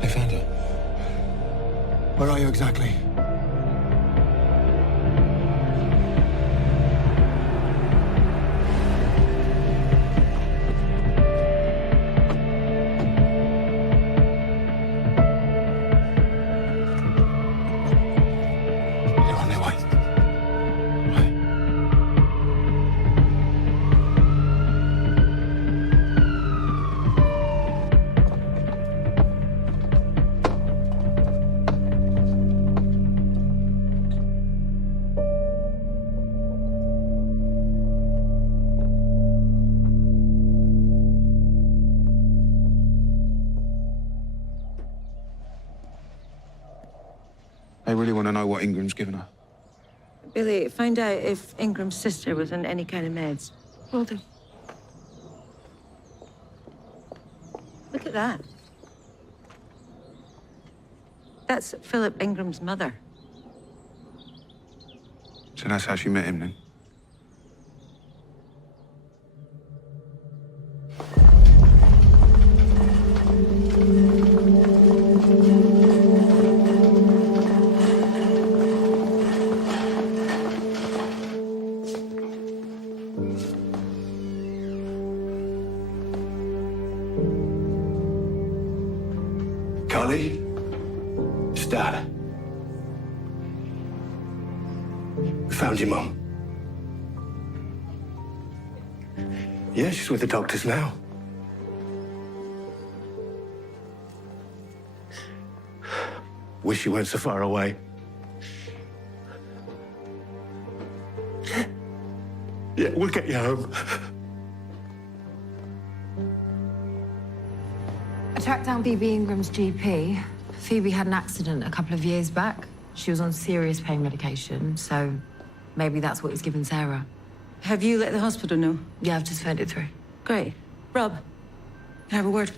They found her. Where are you exactly? They really want to know what Ingram's given her. Billy, find out if Ingram's sister was on any kind of meds. Will do. at that. That's Philip Ingram's mother. So that's how she met him then? Carly? It's Dad. We found your mum. Yeah, she's with the doctors now. Wish you weren't so far away. Yeah, we'll get you home. I tracked down BB Ingram's GP. Phoebe had an accident a couple of years back. She was on serious pain medication, so maybe that's what he's given Sarah. Have you let the hospital know? Yeah, I've just phoned it through. Great. Rob, can I have a word?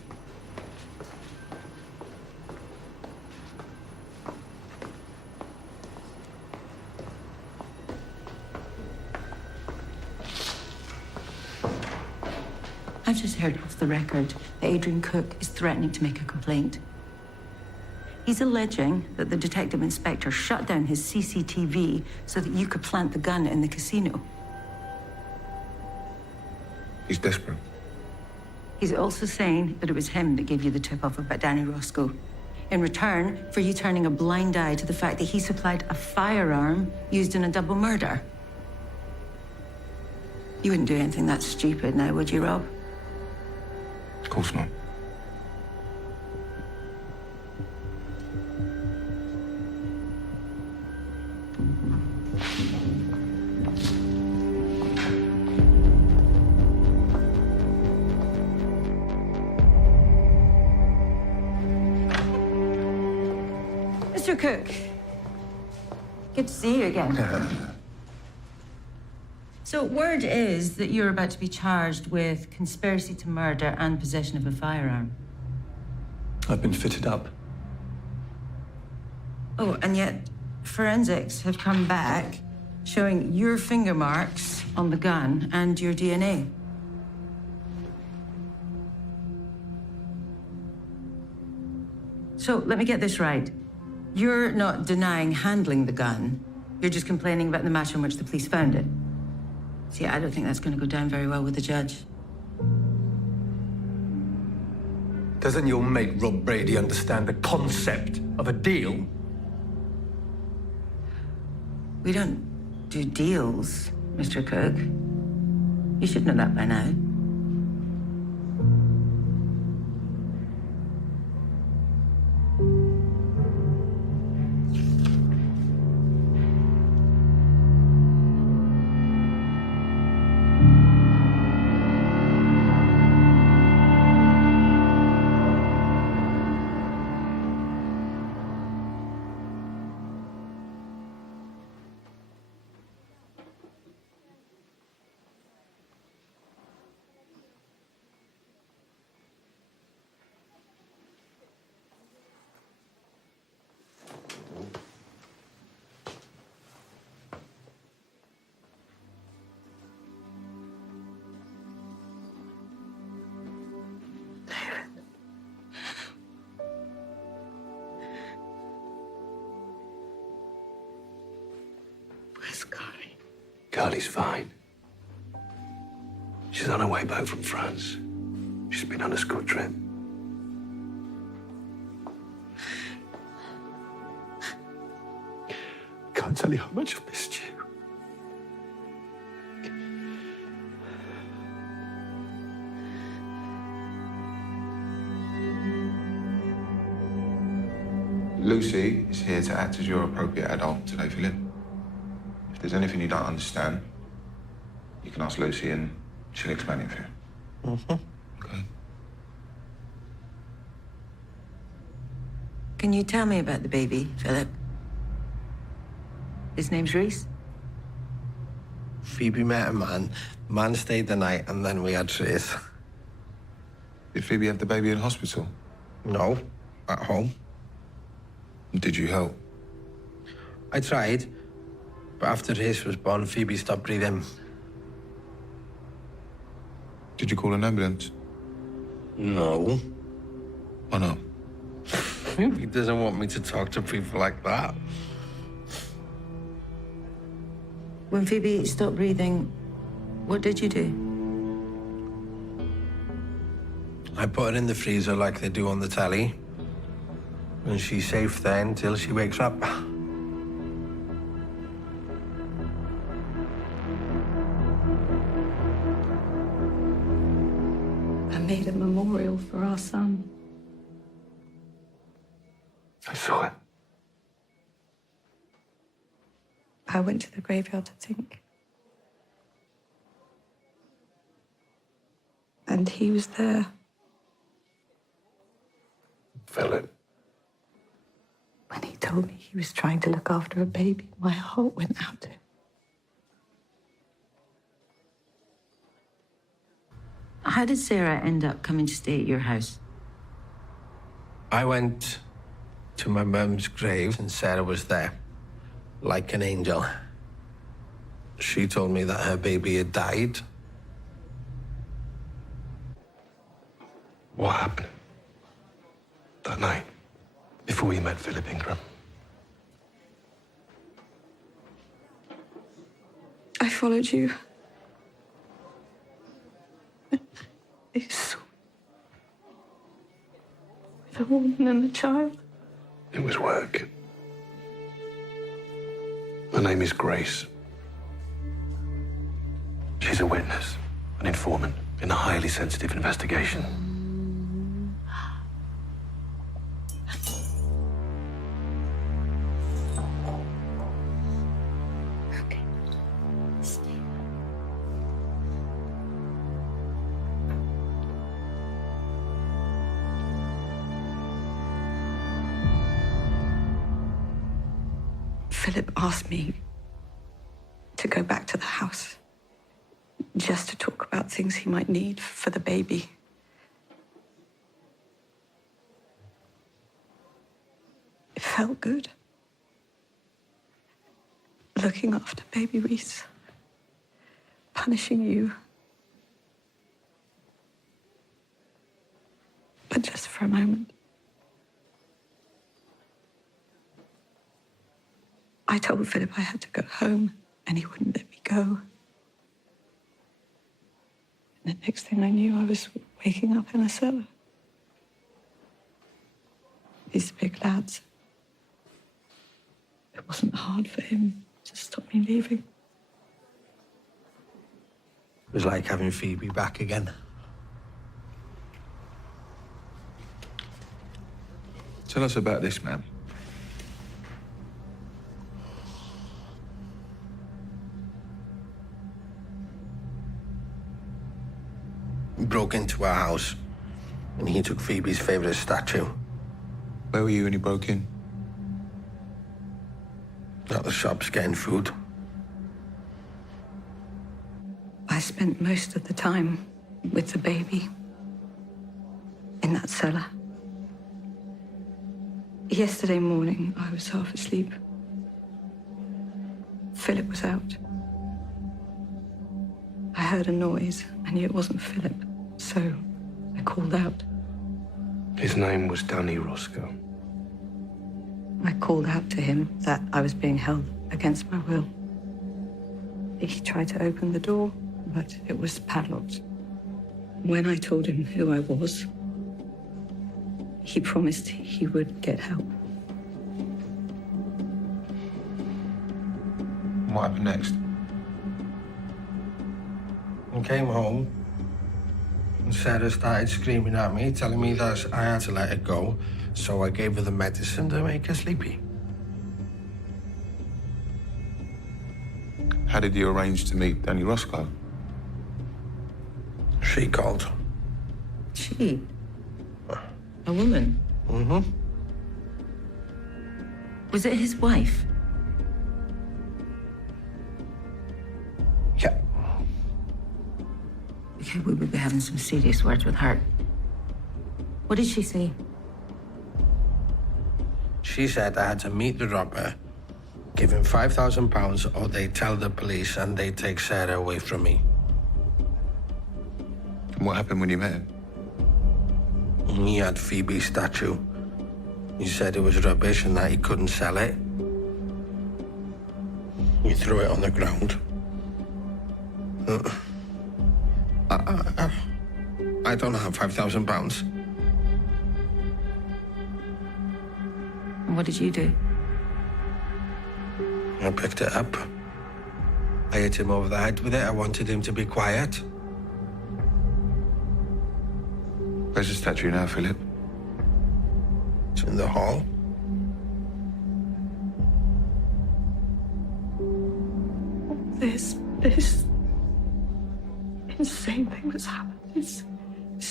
I've just heard off the record that Adrian Cook is threatening to make a complaint. He's alleging that the detective inspector shut down his CCTV so that you could plant the gun in the casino. He's desperate. He's also saying that it was him that gave you the tip-off about Danny Roscoe, in return for you turning a blind eye to the fact that he supplied a firearm used in a double murder. You wouldn't do anything that stupid now, would you, Rob? Of course not. Mr. Cook, good to see you again. So word is that you're about to be charged with conspiracy to murder and possession of a firearm. I've been fitted up. Oh, and yet forensics have come back showing your finger marks on the gun and your DNA. So let me get this right. You're not denying handling the gun. You're just complaining about the manner in which the police found it. See, I don't think that's going to go down very well with the judge. Doesn't your mate Rob Brady understand the concept of a deal? We don't do deals, Mr. Cook. You should know that by now. Where's Carly? Carly's fine. She's on her way back from France. She's been on a school trip. Can't tell you how much I've missed you. Lucy is here to act as your appropriate adult today, Philip. If there's anything you don't understand, you can ask Lucy and she'll explain it for you. Okay. Can you tell me about the baby, Philip? His name's Reese? Phoebe met a man stayed the night, and then we had Trace. Did Phoebe have the baby in hospital? No, at home. Did you help? I tried, but after Race was born, Phoebe stopped breathing. Did you call an ambulance? No. Why not? He doesn't want me to talk to people like that. When Phoebe stopped breathing, what did you do? I put her in the freezer like they do on the telly. And she's safe there until she wakes up. I made a memorial for our son. I saw it. I went to the graveyard to think. And he was there. Philip. When he told me he was trying to look after a baby, my heart went out to him. How did Sarah end up coming to stay at your house? I went to my mum's grave and Sarah was there, like an angel. She told me that her baby had died. What happened that night before you met Philip Ingram? I followed you. I saw the woman and the child. It was work. Her name is Grace. She's a witness, an informant in a highly sensitive investigation. Philip asked me to go back to the house just to talk about things he might need for the baby. It felt good. Looking after baby Reese, punishing you. But just for a moment. I told Philip I had to go home, and he wouldn't let me go. And the next thing I knew, I was waking up in a cellar. These big lads. It wasn't hard for him to stop me leaving. It was like having Phoebe back again. Tell us about this man. He broke into our house, and he took Phoebe's favorite statue. Where were you when he broke in? At the shops getting food. I spent most of the time with the baby in that cellar. Yesterday morning, I was half asleep. Philip was out. I heard a noise. I knew it wasn't Philip, so I called out. His name was Danny Roscoe. I called out to him that I was being held against my will. He tried to open the door, but it was padlocked. When I told him who I was, he promised he would get help. What happened next? I came home, and Sarah started screaming at me, telling me that I had to let her go, so I gave her the medicine to make her sleepy. How did you arrange to meet Danny Roscoe? She called. She? A woman? Mm-hmm. Was it his wife? Yeah. Okay, we will be having some serious words with her. What did she say? She said I had to meet the robber, give him £5,000, or they tell the police and they take Sarah away from me. And what happened when you met him? He had Phoebe's statue. He said it was rubbish and that he couldn't sell it. He threw it on the ground. I don't have £5,000. And what did you do? I picked it up. I hit him over the head with it. I wanted him to be quiet. Where's the statue now, Philip? It's in the hall. This insane thing that's happened. It's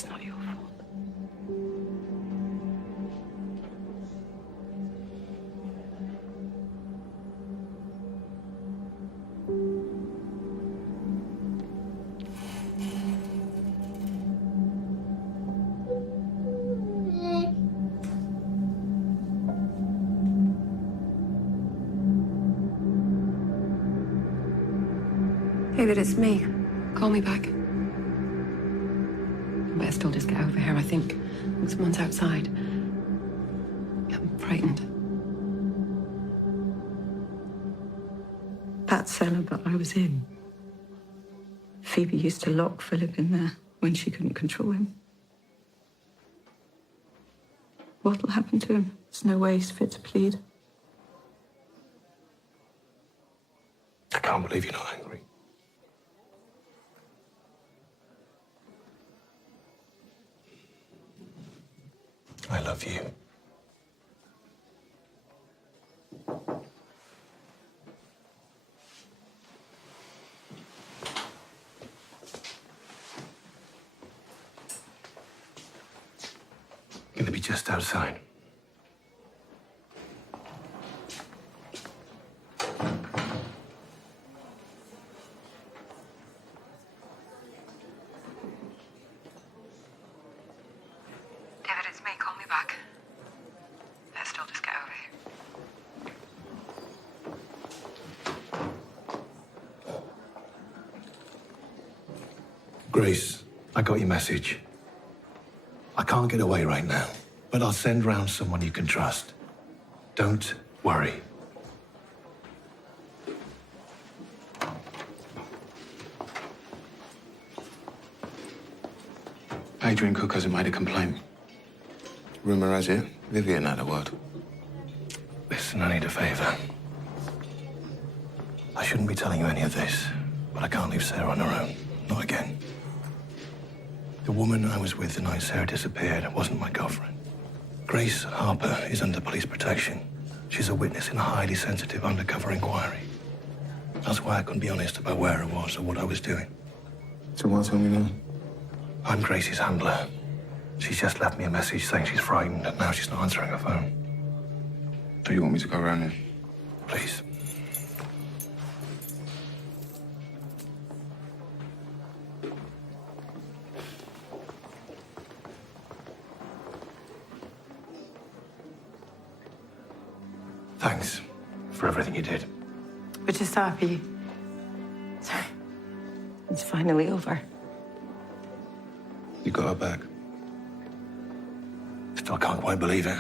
not your fault. David, it's me. Call me back. I better still just get over here. I think someone's outside. I'm frightened. That cellar that I was in, Phoebe used to lock Philip in there when she couldn't control him. What'll happen to him? There's no way he's fit to plead. I can't believe you're not angry. I love you. Gonna be just outside. David, it's me. Call me back. Better still just get over here. Grace, I got your message. I can't get away right now, but I'll send round someone you can trust. Don't worry. Adrian Cook hasn't made a complaint. Rumour has it, Vivian had a word. Listen, I need a favor. I shouldn't be telling you any of this, but I can't leave Sarah on her own. Not again. The woman I was with the night Sarah disappeared wasn't my girlfriend. Grace Harper is under police protection. She's a witness in a highly sensitive undercover inquiry. That's why I couldn't be honest about where I was or what I was doing. So what, tell me now? I'm Gracie's handler. She's just left me a message saying she's frightened and now she's not answering her phone. So you want me to go around here? Please. Thanks for everything you did. We're just happy. Sorry. It's finally over. You got her back. Still can't quite believe it.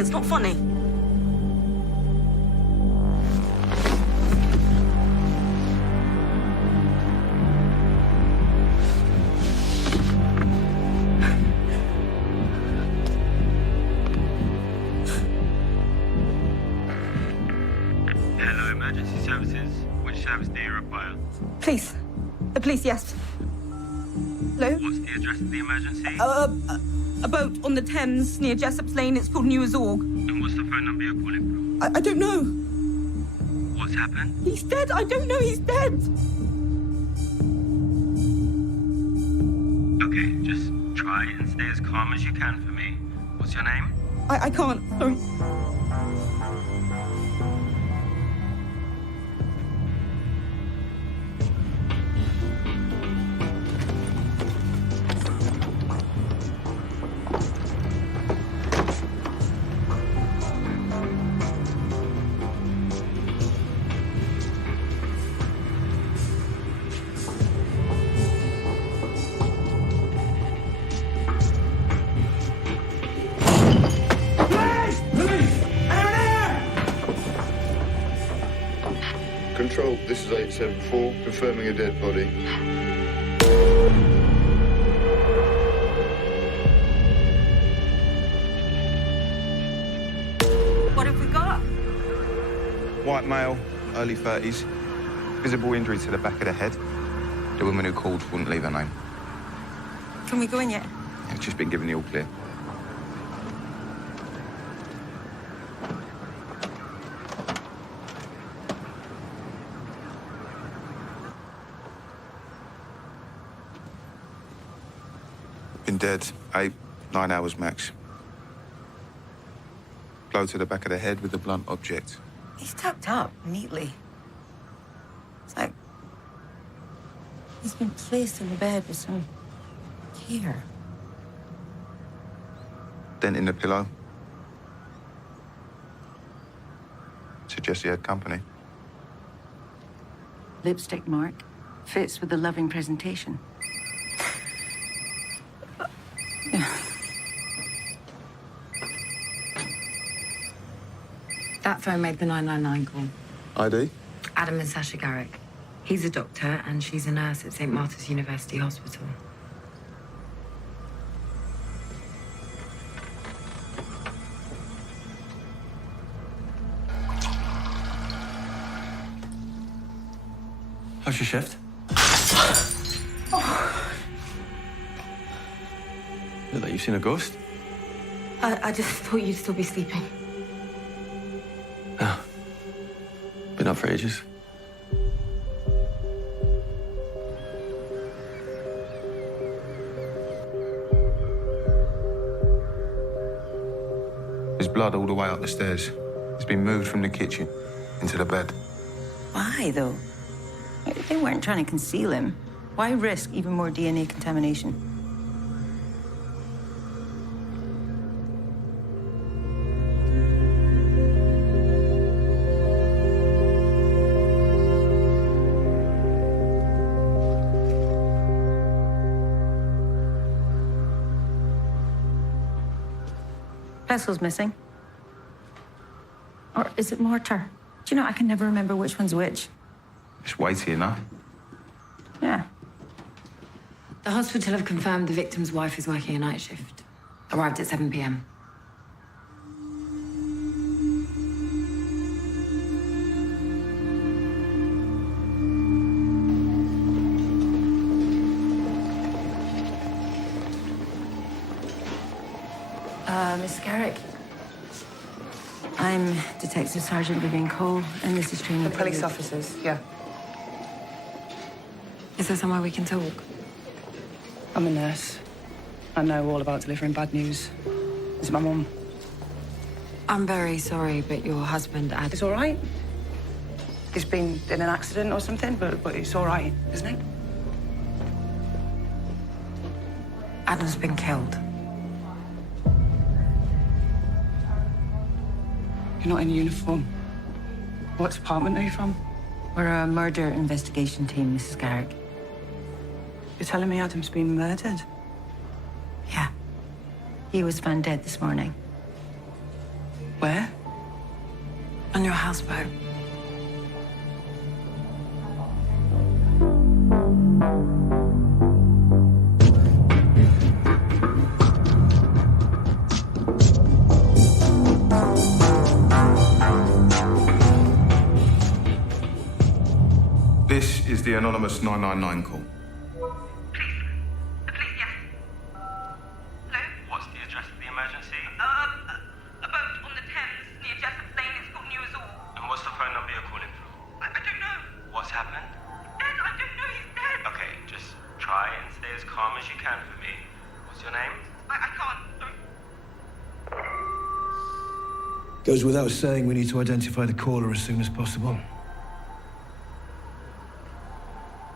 It's not funny. Hello, emergency services. Which service do you require? Police. The police, yes. Hello? What's the address of the emergency? A boat on the Thames near Jessop's Lane. It's called New Azorg. And what's the phone number you're calling from? I don't know. What's happened? He's dead. I don't know. He's dead. Okay, just try and stay as calm as you can for me. What's your name? I can't. Sorry. Control, this is 874, confirming a dead body. What have we got? White male, early 30s. Visible injury to the back of the head. The woman who called wouldn't leave her name. Can we go in yet? It's just been given the all clear. Been dead 8, 9 hours max. Blow to the back of the head with a blunt object. He's tucked up neatly. It's like he's been placed in the bed with some care. Dent in the pillow. Suggests he had company. Lipstick mark. Fits with the loving presentation. That phone made the 999 call. ID? Adam and Sasha Garrick. He's a doctor and she's a nurse at St. Martha's University Hospital. How's your shift? Look like you've seen a ghost. I just thought you'd still be sleeping. Been up for ages. There's blood all the way up the stairs. It's been moved from the kitchen into the bed. Why, though? They weren't trying to conceal him. Why risk even more DNA contamination? Vessel's missing. Or is it mortar? Do you know, I can never remember which one's which. It's weighty enough. Yeah. The hospital have confirmed the victim's wife is working a night shift. Arrived at 7 p.m. Miss Garrick. I'm Detective Sergeant Vivian Cole, and this is training. The police officers, yeah. Is there somewhere we can talk? I'm a nurse. I know all about delivering bad news. Is it my mum? I'm very sorry, but your husband, Adam... It's all right. He's been in an accident or something, but it's all right, isn't it? Adam's been killed. You're not in uniform. What department are you from? We're a murder investigation team, Mrs. Garrick. You're telling me Adam's been murdered? Yeah. He was found dead this morning. Where? On your houseboat. This is the anonymous 999 call. What's the address of the emergency? A boat on the Thames near Jessup Lane. It's got New as all. And what's the phone number you're calling from? I don't know. What's happened? Dead. I don't know. He's dead. Okay, just try and stay as calm as you can for me. What's your name? I can't. Goes without saying, we need to identify the caller as soon as possible.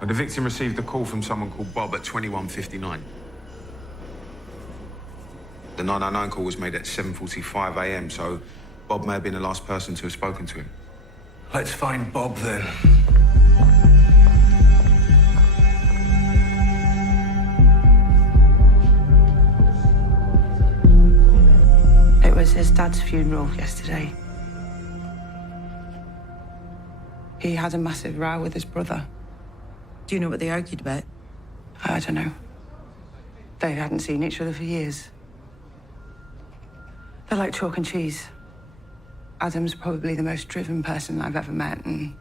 The victim received a call from someone called Bob at 21:59. The 999 call was made at 7:45 a.m., so Bob may have been the last person to have spoken to him. Let's find Bob then. It was his dad's funeral yesterday. He had a massive row with his brother. Do you know what they argued about? I don't know. They hadn't seen each other for years. They're like chalk and cheese. Adam's probably the most driven person I've ever met, and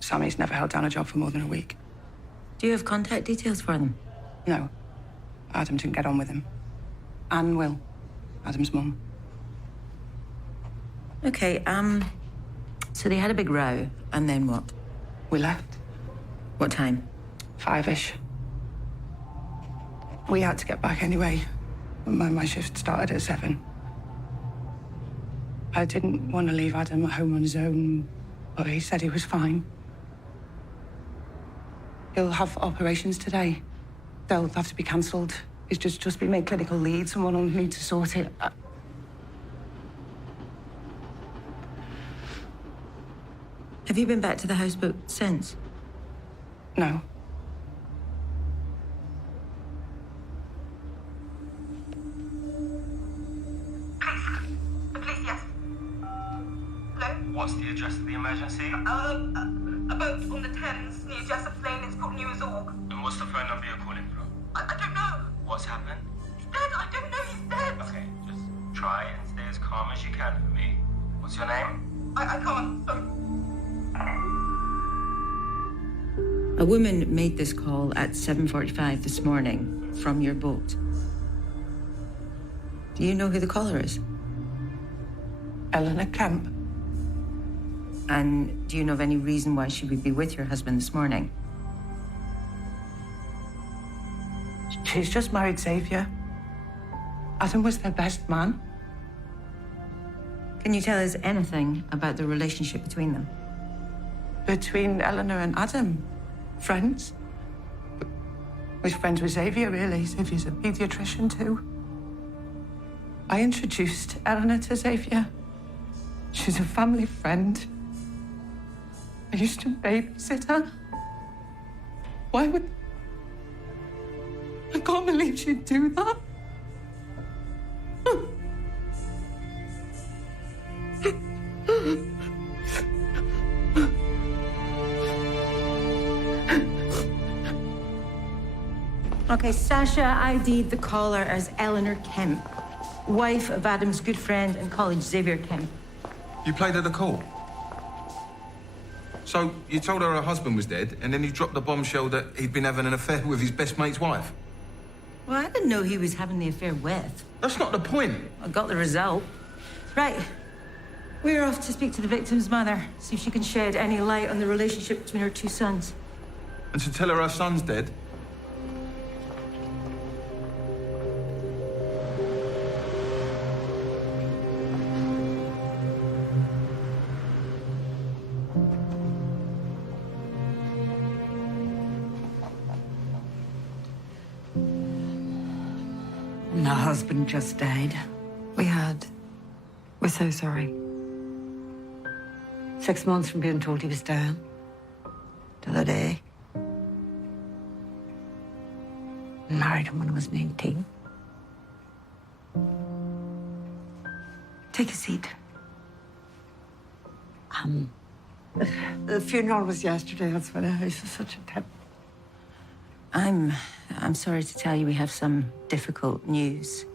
Sammy's never held down a job for more than a week. Do you have contact details for them? No. Adam didn't get on with him. Anne will. Adam's mum. Okay, so they had a big row, and then what? We left. What time? 5-ish. We had to get back anyway. My shift started at 7. I didn't want to leave Adam at home on his own, but he said he was fine. He'll have operations today. They'll have to be cancelled. He's just been made clinical lead. Someone will need to sort it. Have you been back to the houseboat since? No. Please, yes. Hello? What's the address of the emergency? A boat on the Thames near Jessup Lane. It's got New as all. And what's the phone number you're calling from? I don't know. What's happened? He's dead. I don't know. He's dead. Okay, just try and stay as calm as you can for me. What's your name? I can't. A woman made this call at 7:45 this morning from your boat. Do you know who the caller is? Eleanor Kemp. And do you know of any reason why she would be with your husband this morning? She's just married Xavier. Adam was their best man. Can you tell us anything about the relationship between them? Between Eleanor and Adam? Friends? Was friends with Xavier, really. Xavier's a pediatrician, too. I introduced Eleanor to Xavier. She's a family friend. I used to babysit her. Why would... I can't believe she'd do that. Okay, Sasha ID'd the caller as Eleanor Kemp, wife of Adam's good friend and colleague Xavier Kemp. You played her the call? So you told her husband was dead, and then you dropped the bombshell that he'd been having an affair with his best mate's wife? Well, I didn't know he was having the affair with. That's not the point. I got the result. Right. We're off to speak to the victim's mother, see if she can shed any light on the relationship between her two sons. And to tell her son's dead? My husband just died. We heard. We're so sorry. 6 months from being told he was down. To the day. Married him when I was 19. Take a seat. The funeral was yesterday. That's why the house is such a tip. I'm sorry to tell you we have some difficult news.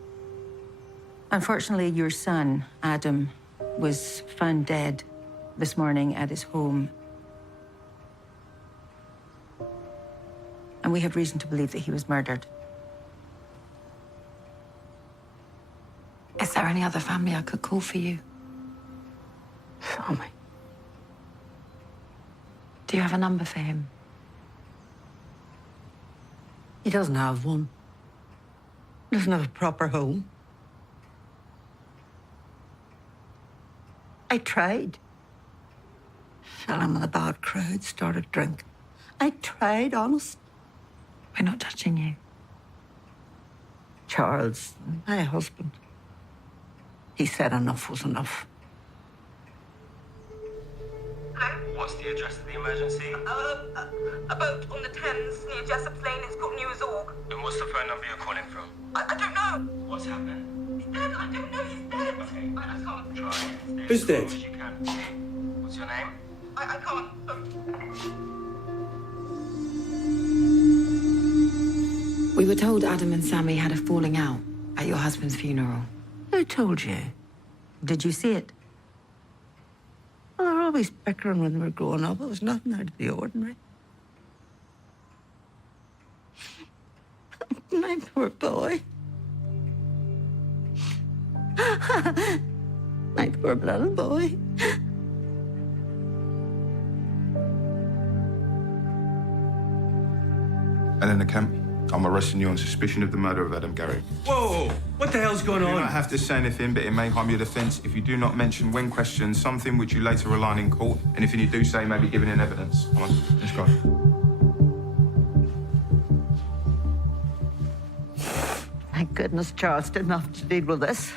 Unfortunately, your son, Adam, was found dead this morning at his home. And we have reason to believe that he was murdered. Is there any other family I could call for you? Sammy. Do you have a number for him? He doesn't have one. He doesn't have a proper home. I tried. Fell in with a bad crowd, started drinking. I tried, honest. We're not touching you. Charles, my husband, he said enough was enough. What's the address of the emergency? A boat on the Thames near Jessup Lane. It's got New York. And what's the phone number you're calling from? I don't know. What's happened? He's dead. I don't know. He's dead. Okay. I can't. Try and stay Who's as dead? calm as you can. What's your name? I can't. We were told Adam and Sammy had a falling out at your husband's funeral. I told you. Did you see it? Well, they're always bickering when we were growing up. It was nothing out of the ordinary. My poor boy. My poor little boy. Eleanor Kemp, I'm arresting you on suspicion of the murder of Adam Garrick. Whoa! What the hell's going You on? don't have to say anything, but it may harm your defence if you do not mention when questioned something which you later rely on in court. Anything you do say may be given in evidence. Come on, let's go. Thank goodness Charles didn't have to deal with this.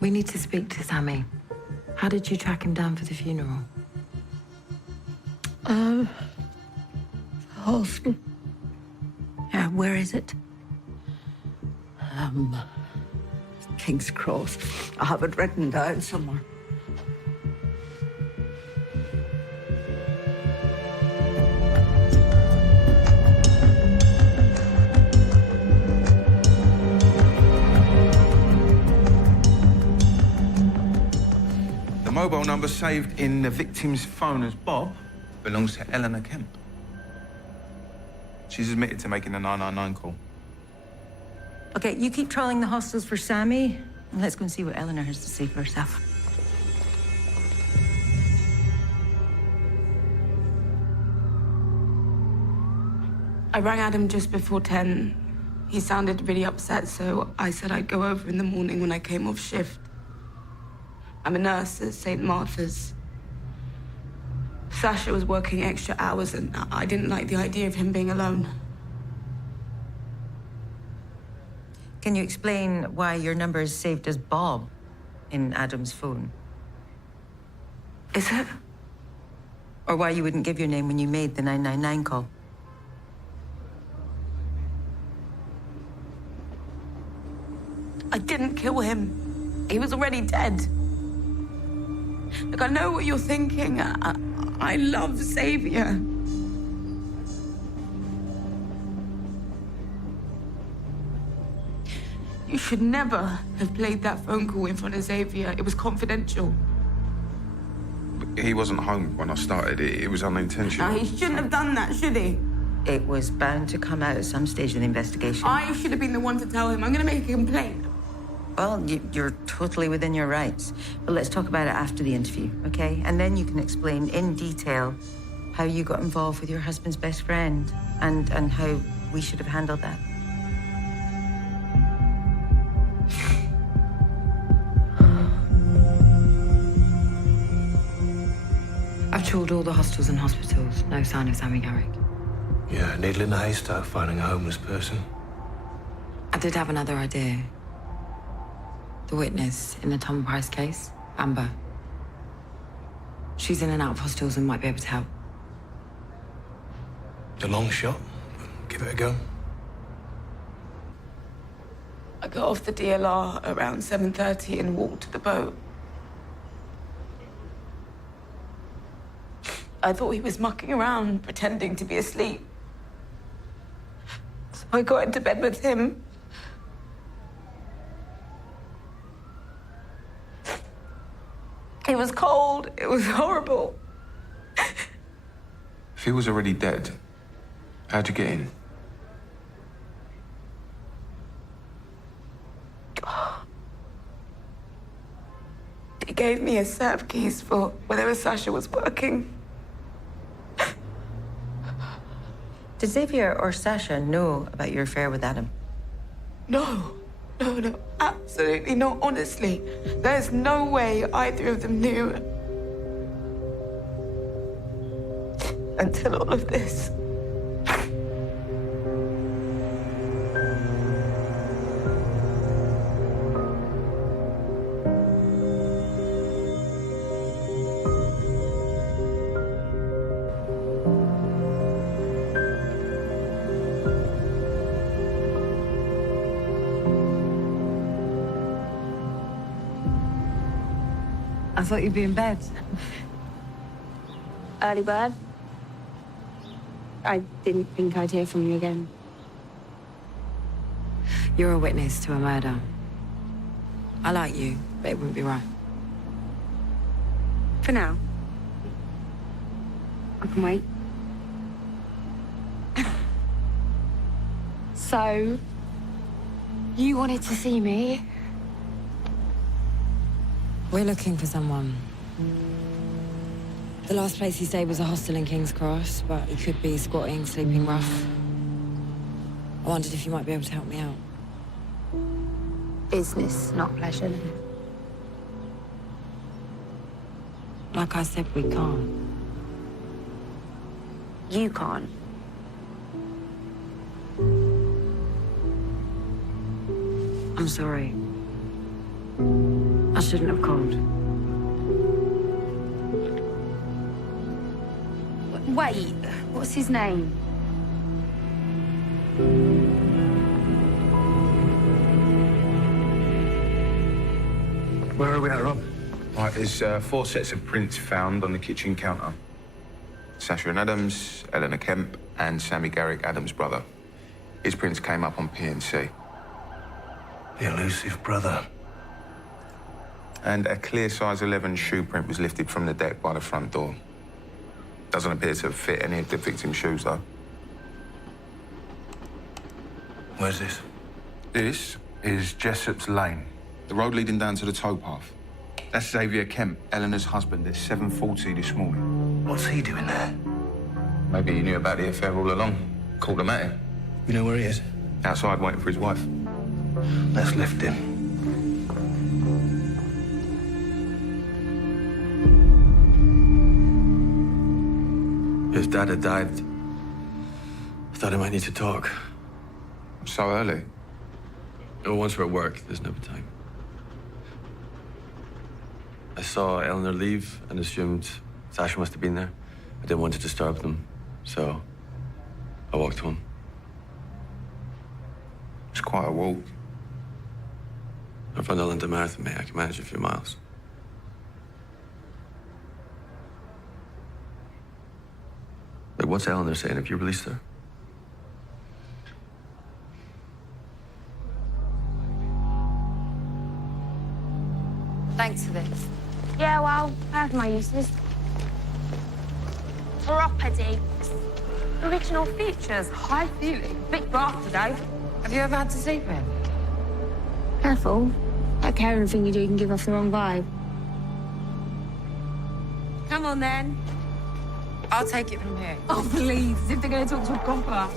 We need to speak to Sammy. How did you track him down for the funeral? Hospital. Yeah, where is it? King's Cross. I have it written down somewhere. The mobile number saved in the victim's phone as Bob belongs to Eleanor Kemp. She's admitted to making the 999 call. Okay, you keep trawling the hostels for Sammy, and let's go and see what Eleanor has to say for herself. I rang Adam just before 10. He sounded really upset, so I said I'd go over in the morning when I came off shift. I'm a nurse at St. Martha's. Sasha was working extra hours, and I didn't like the idea of him being alone. Can you explain why your number is saved as Bob in Adam's phone? Is it? Or why you wouldn't give your name when you made the 999 call? I didn't kill him. He was already dead. Look, I know what you're thinking. I love Xavier. You should never have played that phone call in front of Xavier. It was confidential. He wasn't home when I started. It was unintentional. Now, he shouldn't have done that, should he? It was bound to come out at some stage of the investigation. I should have been the one to tell him. I'm going to make a complaint. Well, you're totally within your rights. But let's talk about it after the interview, okay? And then you can explain in detail how you got involved with your husband's best friend and how we should have handled that. I've trawled all the hostels and hospitals. No sign of Sammy Garrick. Yeah, needle in the haystack finding a homeless person. I did have another idea. The witness in the Tom Price case, Amber. She's in and out of hostels and might be able to help. It's a long shot. Give it a go. got off the DLR around 7:30 and walked to the boat. I thought he was mucking around, pretending to be asleep. So I got into bed with him. It was cold. It was horrible. If he was already dead, how'd you get in? He gave me a set of keys for whenever Sasha was working. Did Xavier or Sasha know about your affair with Adam? No, absolutely not, honestly. There's no way either of them knew. Until all of this. I thought you'd be in bed. Early bird. I didn't think I'd hear from you again. You're a witness to a murder. I like you, but it wouldn't be right. For now. I can wait. So, you wanted to see me? We're looking for someone. The last place he stayed was a hostel in King's Cross, but he could be squatting, sleeping rough. I wondered if you might be able to help me out. Business, not pleasure. Like I said, we can't. You can't. I'm sorry. I shouldn't have called. Wait, what's his name? Where are we at, Rob? Right, there's 4 sets of prints found on the kitchen counter. Sasha and Adams, Eleanor Kemp, and Sammy Garrick, Adams' brother. His prints came up on PNC. The elusive brother. And a clear size 11 shoe print was lifted from the deck by the front door. Doesn't appear to fit any of the victim's shoes, though. Where's this? This is Jessop's Lane, the road leading down to the towpath. That's Xavier Kemp, Eleanor's husband, at 7:40 this morning. What's he doing there? Maybe he knew about the affair all along. Called him at him. You know where he is? Outside waiting for his wife. Let's lift him. His dad had died. I thought I might need to talk. So early? Oh, once we're at work, there's never time. I saw Eleanor leave and assumed Sasha must have been there. I didn't want to disturb them, so I walked home. It's quite a walk. I've run the London Marathon, mate. I can manage a few miles. Like, what's Eleanor saying? Have you released her? Thanks for this. Yeah, well, I have my uses. Proper digs. Original features, high feeling. Big bath today. Have you ever had to sleep in? Careful. That caring thing you do can give off the wrong vibe. Come on, then. I'll take it from here. Oh, please. As if they're going to talk to a copper.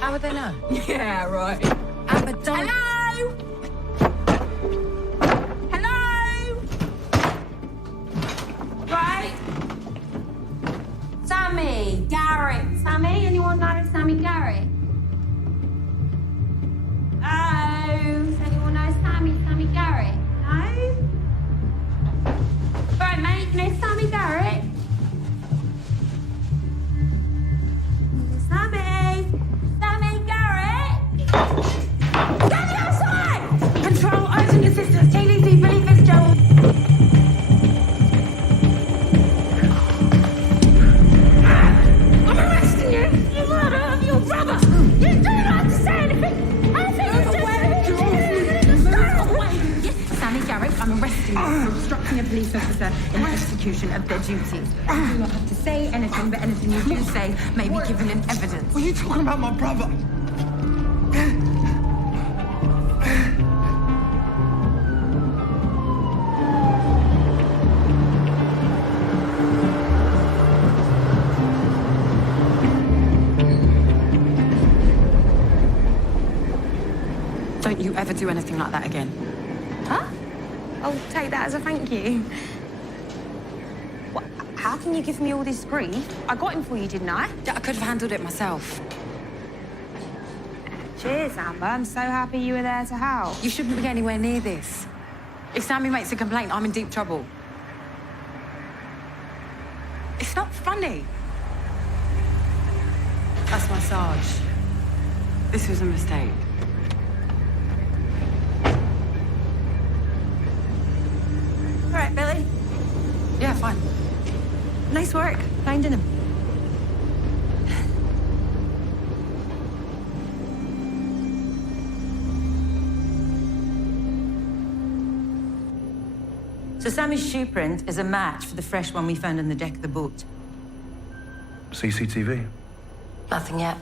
How would they know? Yeah, right. Amber, don't... Hello? Hello? Right? Sammy, Garrett. Sammy? Anyone know Sammy Garrett? Oh, does anyone know Sammy Garrett? No? Right, mate, you know Sammy Garrett? Sammy! Sammy Garrett! Sammy outside! I'm arresting you for obstructing a police officer in the execution of their duties. You do not have to say anything, but anything you do say may be given in evidence. What are you talking about, my brother? Don't you ever do anything like that again. Huh? I'll take that as a thank you. What, how can you give me all this grief? I got him for you, didn't I? Yeah, I could have handled it myself. Cheers, Amber. I'm so happy you were there to help. You shouldn't be anywhere near this. If Sammy makes a complaint, I'm in deep trouble. It's not funny. That's my Sarge. This was a mistake. All right, Billy. Yeah, fine. Nice work finding him. So Sammy's shoe print is a match for the fresh one we found on the deck of the boat. CCTV? Nothing yet.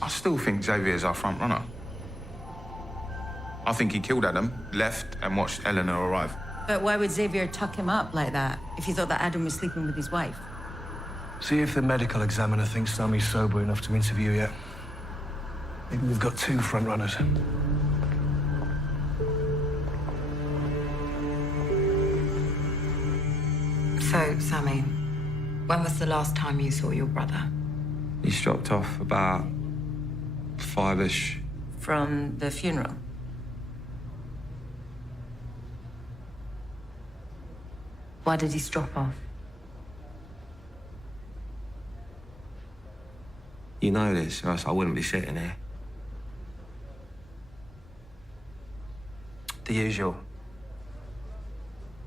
I still think Xavier's our front runner. I think he killed Adam, left, and watched Eleanor arrive. But why would Xavier tuck him up like that if he thought that Adam was sleeping with his wife? See if the medical examiner thinks Sammy's sober enough to interview yet. Maybe we've got two front runners. So, Sammy, when was the last time you saw your brother? He's dropped off about 5-ish. From the funeral? Why did he drop off? You know this, or else I wouldn't be sitting here. The usual.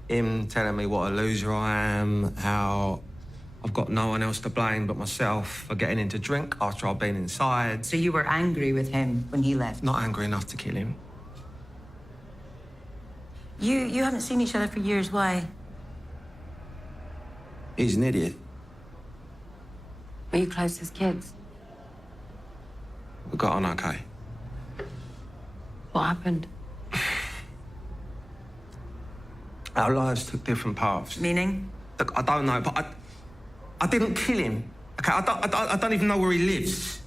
Him telling me what a loser I am, how I've got no one else to blame but myself for getting into drink after I've been inside. So you were angry with him when he left? Not angry enough to kill him. You haven't seen each other for years, why? He's an idiot. Were you close as kids? We got on okay. What happened? Our lives took different paths. Meaning? Look, I don't know, but I didn't kill him. Okay, I don't even know where he lives.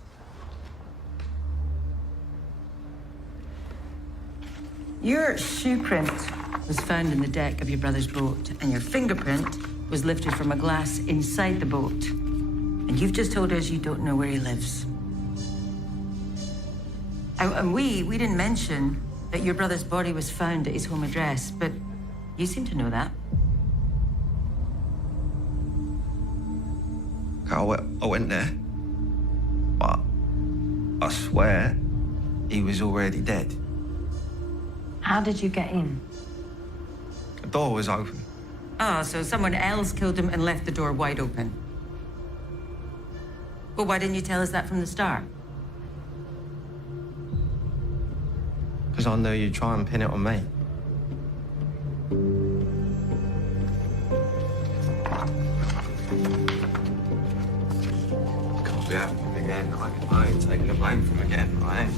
Your shoe print was found in the deck of your brother's boat, and your fingerprint was lifted from a glass inside the boat. And you've just told us you don't know where he lives. And we didn't mention that your brother's body was found at his home address, but you seem to know that. I went there, but I swear he was already dead. How did you get in? The door was open. Oh, so someone else killed him and left the door wide open. Well, why didn't you tell us that from the start? Because I knew you'd try and pin it on me. Can't be happening again. I ain't taking the blame from again. I ain't.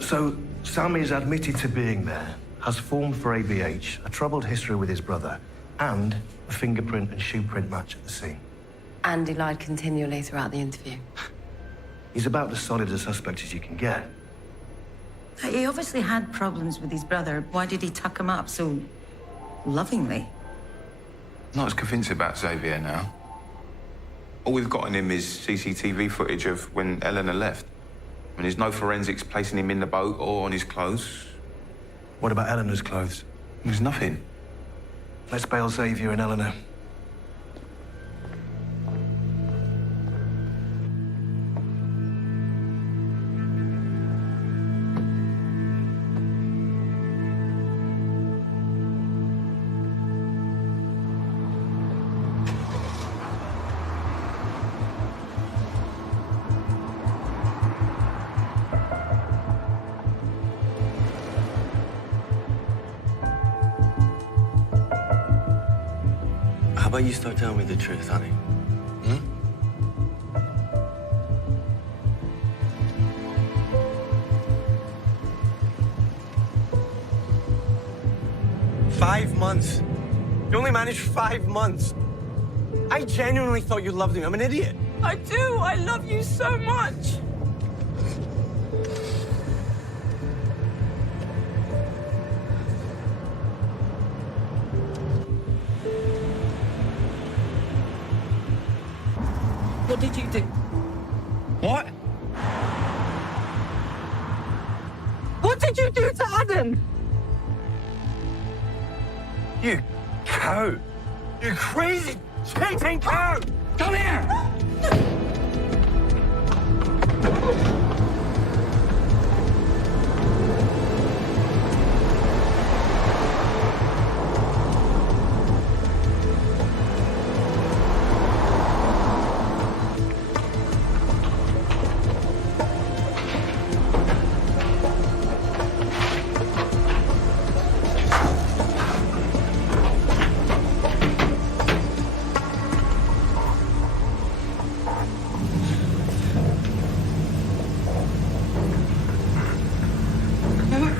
So, Sammy's admitted to being there, has formed for ABH, a troubled history with his brother, and a fingerprint and shoe print match at the scene. And he lied continually throughout the interview. He's about as solid a suspect as you can get. He obviously had problems with his brother. Why did he tuck him up so lovingly? Not as convincing about Xavier now. All we've got on him is CCTV footage of when Eleanor left. And there's no forensics placing him in the boat or on his clothes. What about Eleanor's clothes? There's nothing. Let's bail Xavier and Eleanor. about you start telling me the truth, honey? Hmm? 5 months. You only managed 5 months. I genuinely thought you loved me. I'm an idiot. I do. I love you so much. What did you do? What? What did you do to Adam? You cow. You crazy, cheating cow. Come here.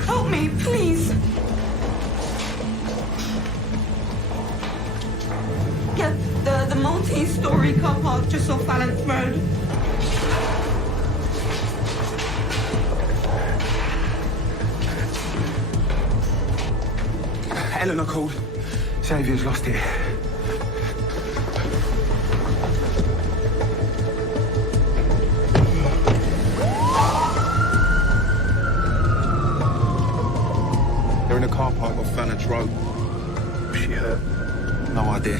Help me, please. Get the multi-story car park just off Valence Road. Eleanor called. Xavier's lost it. They're in a car park off Valence Road. Was she hurt? No idea.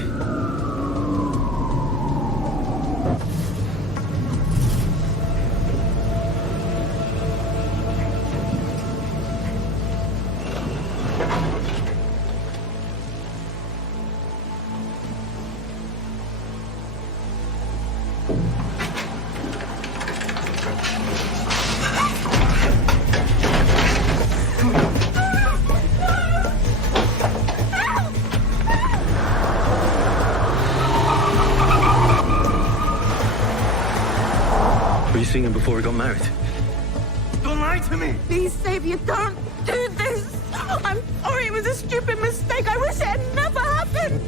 Were you singing before we got married? Don't lie to me! Please, Xavier, don't do this. I'm sorry, it was a stupid mistake. I wish it had never happened.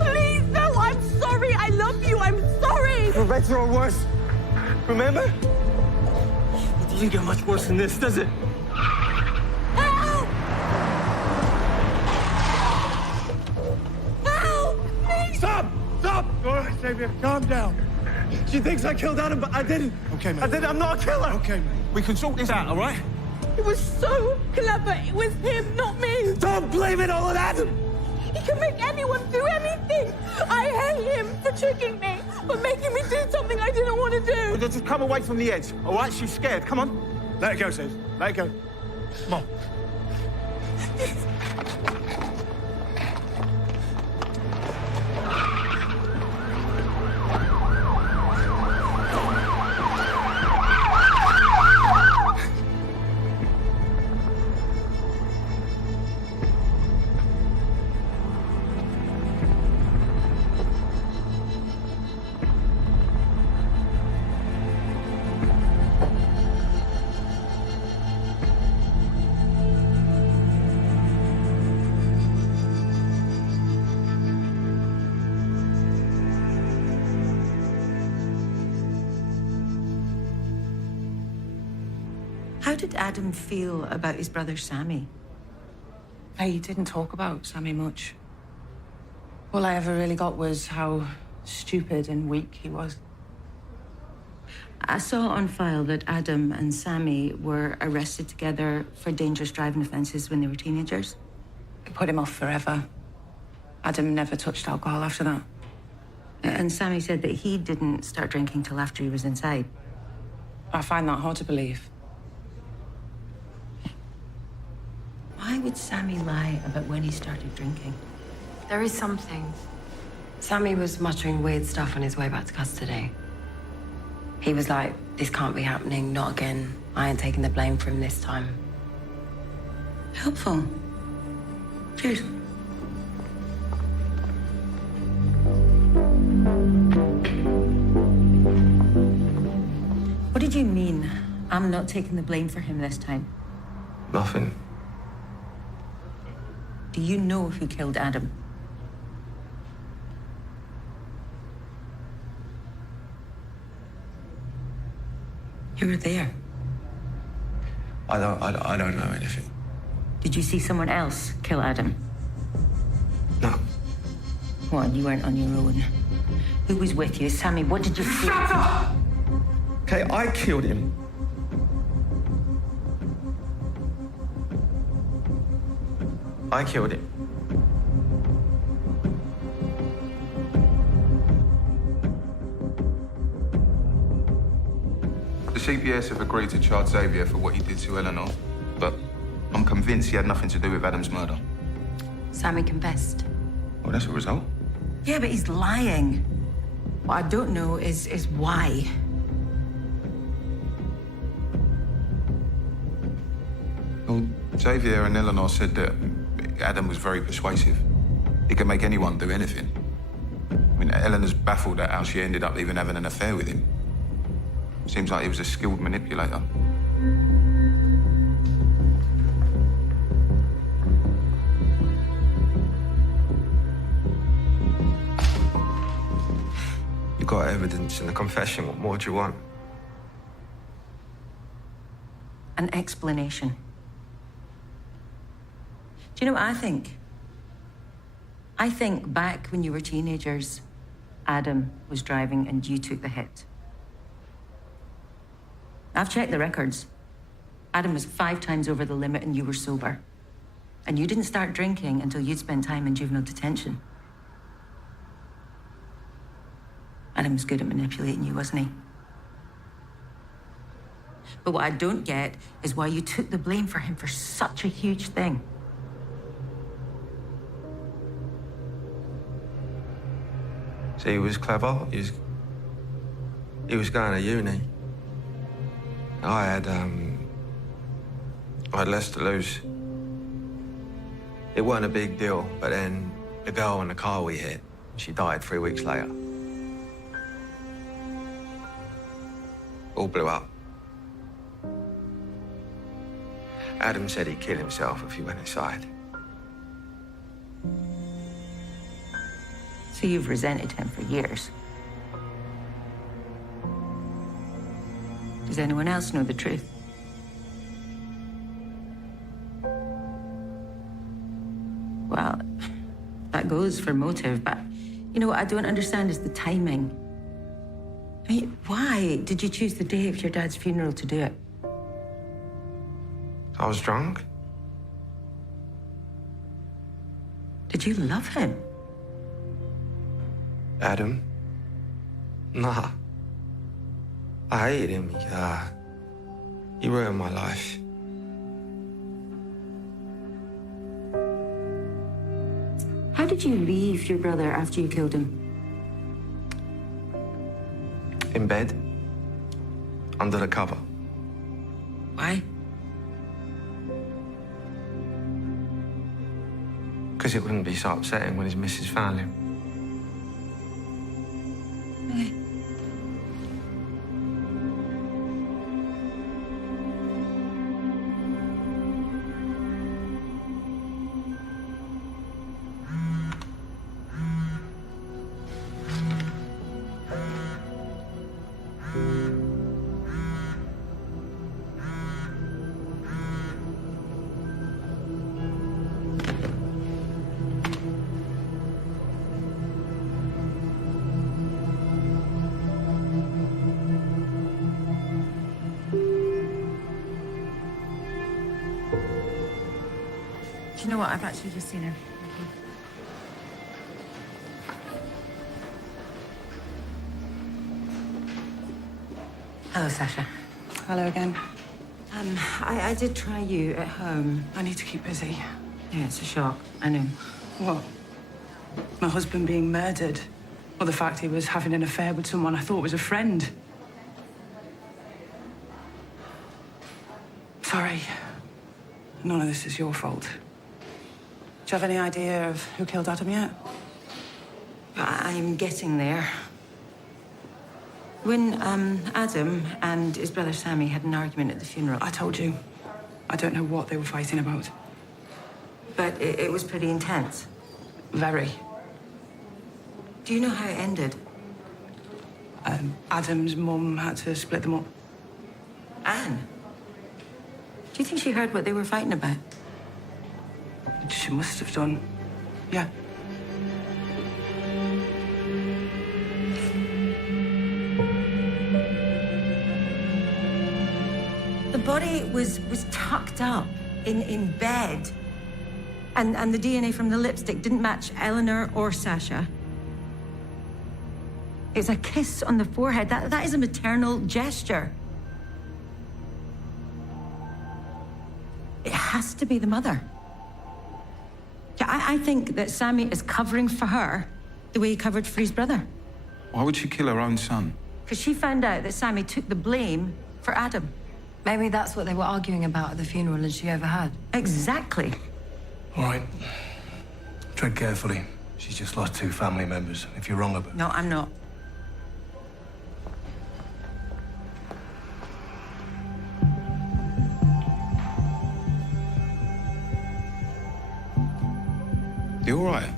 Please, no, I'm sorry. I love you. I'm sorry. For better or worse. Remember? It doesn't get much worse than this, does it? Help! Help! Please! Stop! Stop! All right, Xavier, calm down. She thinks I killed Adam, but I didn't. Okay, man. I didn't. I'm not a killer. Okay, man. We can sort this out, all right? It was so clever. It was him, not me. Don't blame it all on Adam. He can make anyone do anything. I hate him for tricking me, for making me do something I didn't want to do. Well, just come away from the edge, all right? She's scared. Come on. Let it go, Sid. Let it go. Come on. How did Adam feel about his brother Sammy? He didn't talk about Sammy much. All I ever really got was how stupid and weak he was. I saw on file that Adam and Sammy were arrested together for dangerous driving offences when they were teenagers. It put him off forever. Adam never touched alcohol after that. And Sammy said that he didn't start drinking till after he was inside. I find that hard to believe. Why would Sammy lie about when he started drinking? There is something. Sammy was muttering weird stuff on his way back to custody. He was like, this can't be happening, not again. I ain't taking the blame for him this time. Helpful. Cheers. What did you mean? I'm not taking the blame for him this time. Nothing. Do you know who killed Adam? You were there. I don't know anything. Did you see someone else kill Adam? No. Well, you weren't on your own. Who was with you? Sammy, what did you see? Shut up! Okay, I killed him. I killed him. The CPS have agreed to charge Xavier for what he did to Eleanor, but I'm convinced he had nothing to do with Adam's murder. Sammy confessed. Well, that's a result. Yeah, but he's lying. What I don't know is why. Well, Xavier and Eleanor said that Adam was very persuasive. He could make anyone do anything. I mean, Eleanor's baffled at how she ended up even having an affair with him. Seems like he was a skilled manipulator. You got evidence in the confession. What more do you want? An explanation. Do you know what I think? I think back when you were teenagers, Adam was driving and you took the hit. I've checked the records. Adam was 5 times over the limit and you were sober. And you didn't start drinking until you'd spent time in juvenile detention. Adam was good at manipulating you, wasn't he? But what I don't get is why you took the blame for him for such a huge thing. See, he was clever. He was going to uni. I had less to lose. It wasn't a big deal, but then the girl in the car we hit, she died 3 weeks later. All blew up. Adam said he'd kill himself if he went inside. So you've resented him for years. Does anyone else know the truth? Well, that goes for motive, but you know what I don't understand is the timing. I mean, why did you choose the day of your dad's funeral to do it? I was drunk. Did you love him? Adam? Nah. I hated him. He ruined my life. How did you leave your brother after you killed him? In bed. Under the cover. Why? Because it wouldn't be so upsetting when his missus found him. Okay. Do you know what? I've actually just seen her. Hello, Sasha. Hello again. I did try you at home. I need to keep busy. Yeah, it's a shock. I know. What? My husband being murdered? Or the fact he was having an affair with someone I thought was a friend? Sorry. None of this is your fault. Do you have any idea of who killed Adam yet? I'm getting there. When Adam and his brother Sammy had an argument at the funeral, I told you. I don't know what they were fighting about. But it was pretty intense. Very. Do you know how it ended? Adam's mum had to split them up. Anne? Do you think she heard what they were fighting about? She must have done. Yeah. The body was tucked up in bed. And the DNA from the lipstick didn't match Eleanor or Sasha. It's a kiss on the forehead. That is a maternal gesture. It has to be the mother. Yeah, I think that Sammy is covering for her the way he covered for his brother. Why would she kill her own son? Because she found out that Sammy took the blame for Adam. Maybe that's what they were arguing about at the funeral and she overheard. Exactly. All right. Tread carefully. She's just lost 2 family members. If you're wrong about... No, I'm not. You all right?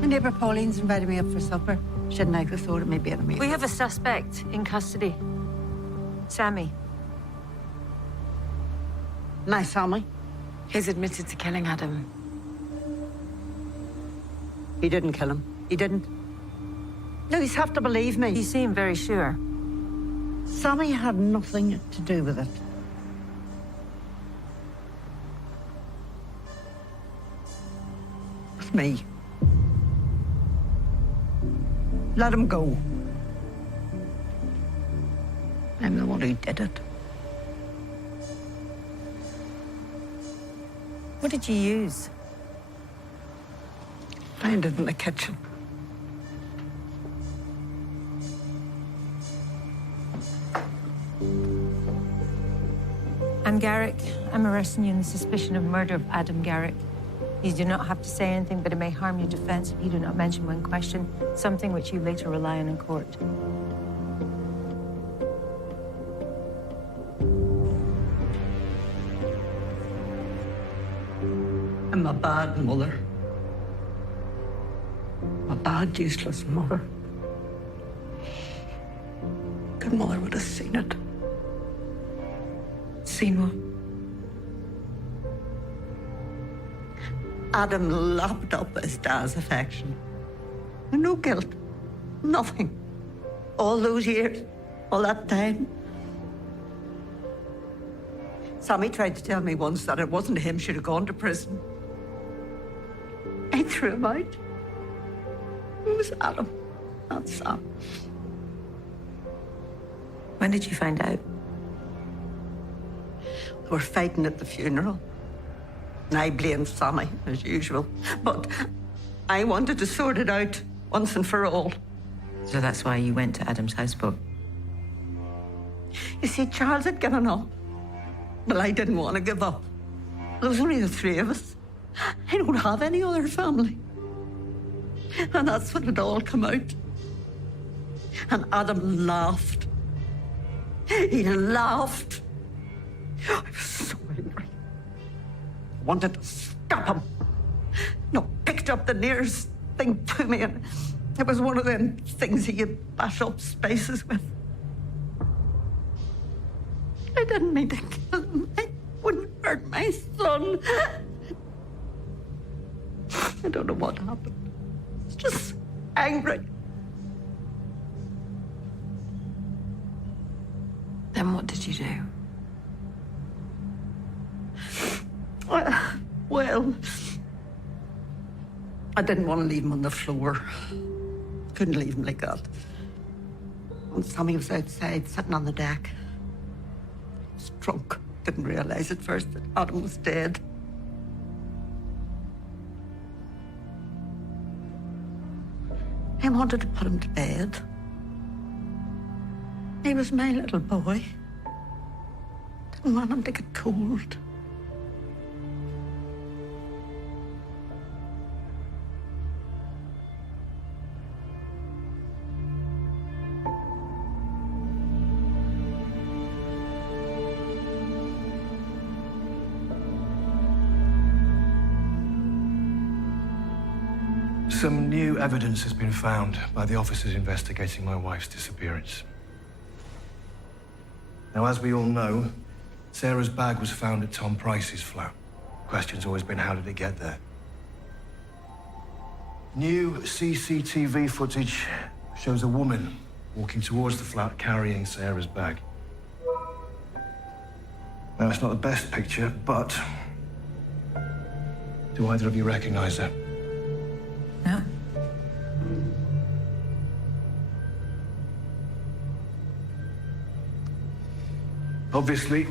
My neighbour Pauline's invited me up for supper. Shouldn't I have thought it may be an We have a suspect in custody. Sammy. My Sammy? He's admitted to killing Adam. He didn't kill him. He didn't. No, you have to believe me. You seem very sure. Sammy had nothing to do with it. With me. Let him go. I'm the one who did it. What did you use? Found it in the kitchen. I'm Garrick. I'm arresting you on the suspicion of murder of Adam Garrick. You do not have to say anything, but it may harm your defense if you do not mention when questioned, something which you later rely on in court. I'm a bad mother. A bad, useless mother. Good mother would have seen it. Seen what? Adam lapped up his dad's affection. No guilt. Nothing. All those years. All that time. Sammy tried to tell me once that it wasn't him should have gone to prison. I threw him out. It was Adam, not Sam. When did you find out? They were fighting at the funeral. And I blamed Sammy, as usual. But I wanted to sort it out once and for all. So that's why you went to Adam's houseboat? You see, Charles had given up. But I didn't want to give up. There was only the 3 of us. I don't have any other family. And that's when it all came out. And Adam laughed. He laughed. I was so angry. I wanted to stop him. No, picked up the nearest thing to me, and it was one of them things he could bash up spaces with. I didn't mean to kill him. I wouldn't hurt my son. I don't know what happened. I was just angry. Then what did you do? Well, I didn't want to leave him on the floor. Couldn't leave him like that. And Sammy was outside, sitting on the deck. He was drunk. Didn't realize at first that Adam was dead. I wanted to put him to bed. He was my little boy. Didn't want him to get cold. Some new evidence has been found by the officers investigating my wife's disappearance. Now, as we all know, Sarah's bag was found at Tom Price's flat. Question's always been, how did it get there? New CCTV footage shows a woman walking towards the flat carrying Sarah's bag. Now, it's not the best picture, but do either of you recognize her? No. Obviously,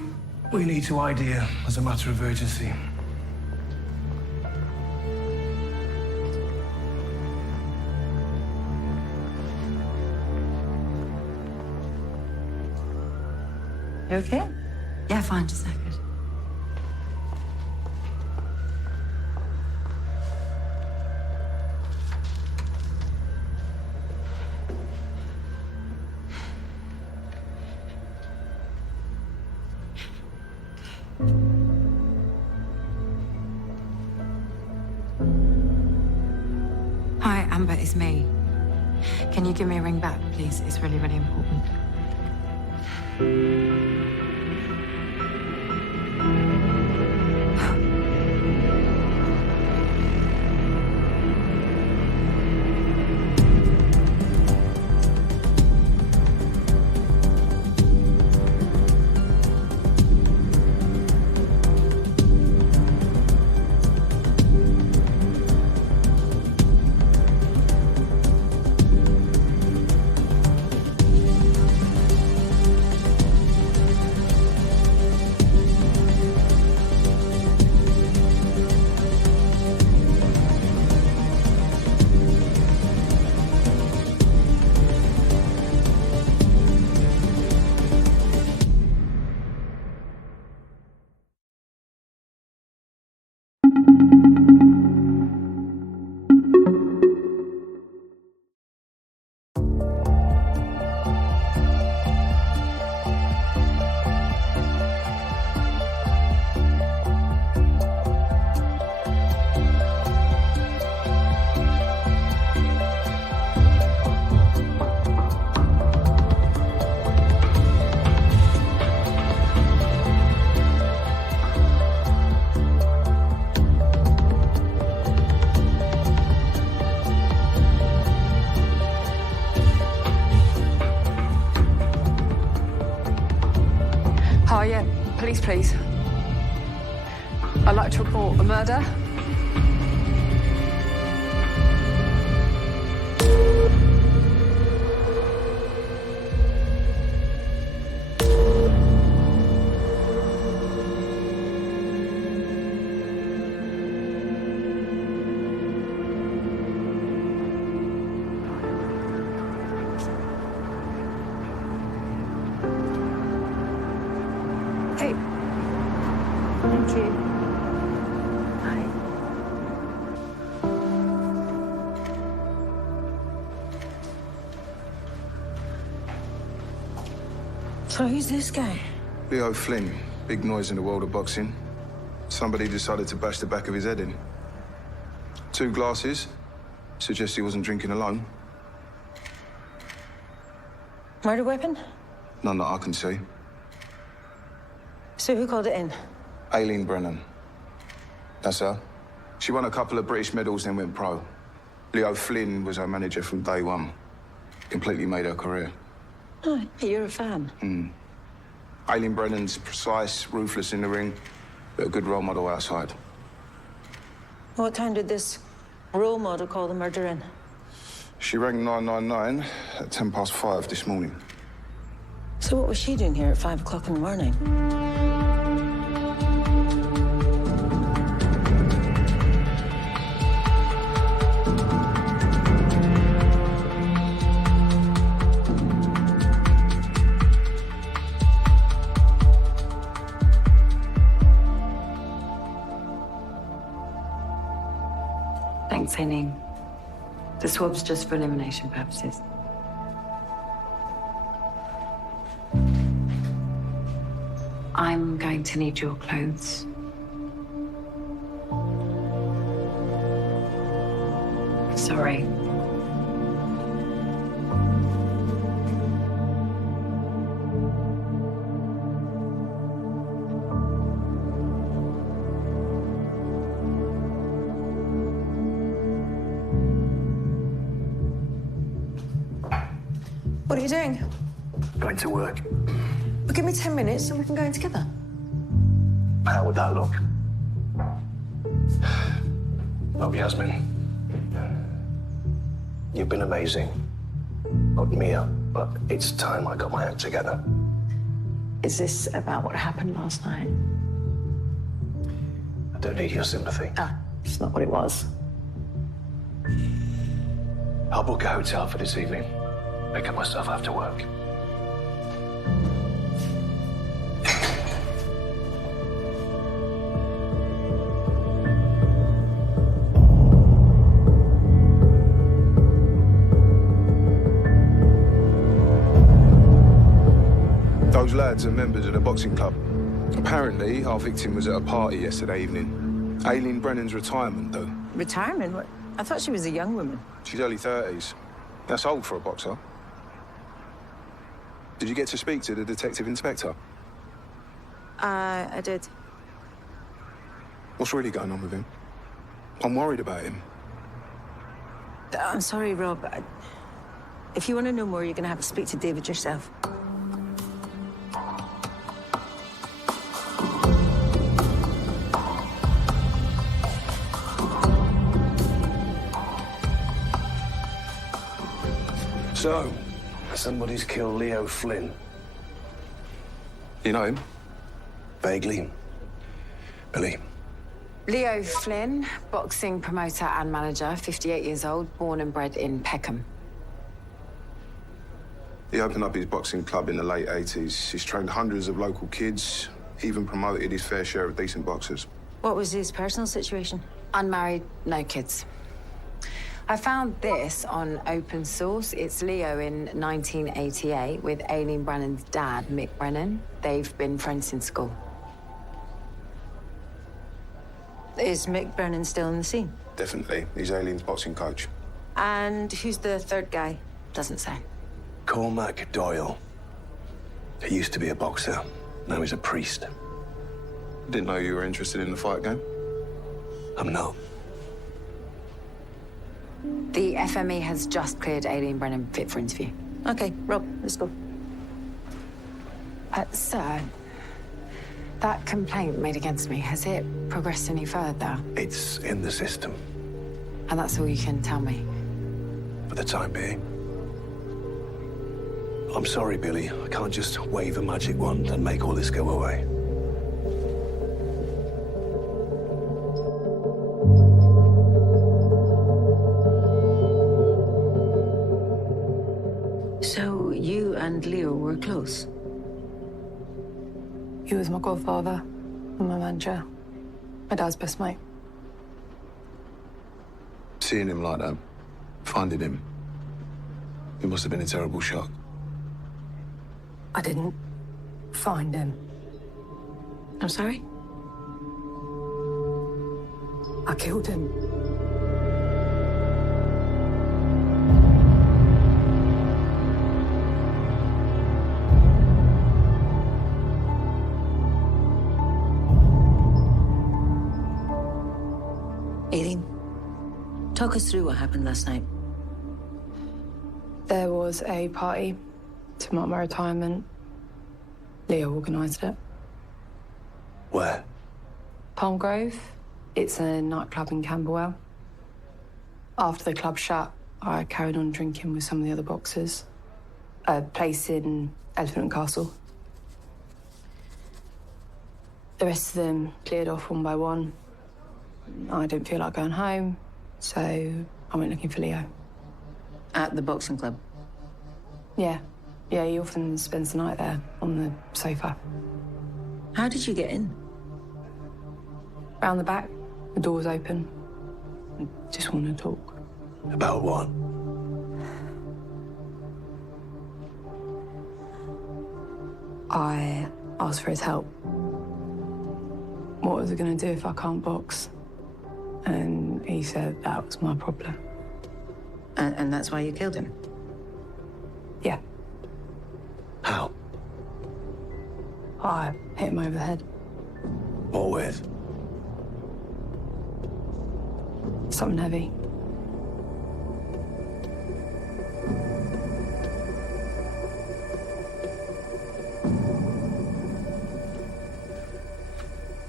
we need to ID her as a matter of urgency. You okay? Yeah, fine, just a second. Hi, Amber, it's me. Can you give me a ring back, please? It's really, really important. Hi, yeah. Police, please. I'd like to report a murder. Hey. Thank you. Hi. So who's this guy? Leo Flynn. Big noise in the world of boxing. Somebody decided to bash the back of his head in. 2 glasses. Suggests he wasn't drinking alone. Murder weapon? None that I can see. So who called it in? Aileen Brennan. That's her. She won a couple of British medals, then went pro. Leo Flynn was her manager from day one. Completely made her career. Oh, you're a fan. Aileen Brennan's precise, ruthless in the ring, but a good role model outside. What time did this role model call the murder in? She rang 999 at 5:10 this morning. So what was she doing here at 5 o'clock in the morning? The swab's just for elimination purposes. I'm going to need your clothes. Sorry. What are you doing? Going to work. Well, give me 10 minutes and we can go in together. How would that look? Oh, Yasmin. You've been amazing. Not Mia, but it's time I got my act together. Is this about what happened last night? I don't need your sympathy. Ah, it's not what it was. I'll book a hotel for this evening. Pick up myself after work. Those lads are members of the boxing club. Apparently, our victim was at a party yesterday evening. Aileen Brennan's retirement, though. Retirement? What? I thought she was a young woman. She's early 30s. That's old for a boxer. Did you get to speak to the detective inspector? I did. What's really going on with him? I'm worried about him. I'm sorry, Rob. If you want to know more, you're going to have to speak to David yourself. So, somebody's killed Leo Flynn. You know him? Vaguely. Billy. Leo Flynn, boxing promoter and manager, 58 years old, born and bred in Peckham. He opened up his boxing club in the late 80s. He's trained hundreds of local kids, even promoted his fair share of decent boxers. What was his personal situation? Unmarried, no kids. I found this on Open Source. It's Leo in 1988 with Aileen Brennan's dad, Mick Brennan. They've been friends since school. Is Mick Brennan still in the scene? Definitely. He's Aileen's boxing coach. And who's the third guy? Doesn't say. Cormac Doyle. He used to be a boxer. Now he's a priest. Didn't know you were interested in the fight game. I'm not. The FME has just cleared Aileen Brennan fit for interview. Okay, Rob, let's go. Sir, that complaint made against me, has it progressed any further? It's in the system. And that's all you can tell me? For the time being. I'm sorry, Billy. I can't just wave a magic wand and make all this go away. So you and Leo were close? He was my godfather and my manager. My dad's best mate. Seeing him like that, finding him, it must have been a terrible shock. I didn't find him. I'm sorry? I killed him. Aileen, talk us through what happened last night. There was a party to mark my retirement. Leo organised it. Where? Palm Grove. It's a nightclub in Camberwell. After the club shut, I carried on drinking with some of the other boxers. A place in Elephant and Castle. The rest of them cleared off one by one. I didn't feel like going home, so I went looking for Leo. At the boxing club? Yeah. Yeah, he often spends the night there, on the sofa. How did you get in? Round the back, the door was open. I just wanted to talk. About what? I asked for his help. What was I going to do if I can't box? And he said that was my problem. And that's why you killed him? Yeah. How? I hit him over the head. What with? Something heavy.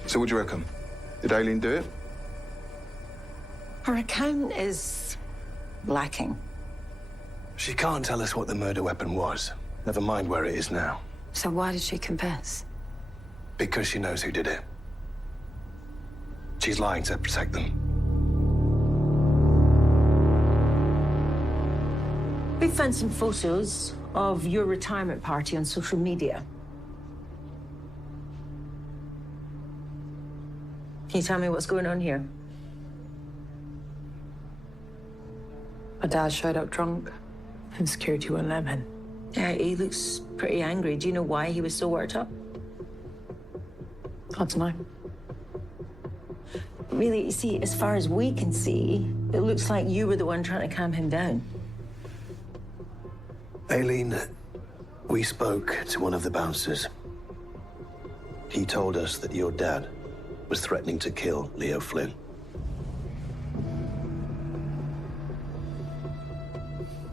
So what do you reckon? Did Aileen do it? Her account is lacking. She can't tell us what the murder weapon was. Never mind where it is now. So why did she confess? Because she knows who did it. She's lying to protect them. We found some photos of your retirement party on social media. Can you tell me what's going on here? My dad showed up drunk, and security wouldn't let him in. Yeah, he looks pretty angry. Do you know why he was so worked up? I don't know. Really, you see, as far as we can see, it looks like you were the one trying to calm him down. Aileen, we spoke to one of the bouncers. He told us that your dad was threatening to kill Leo Flynn.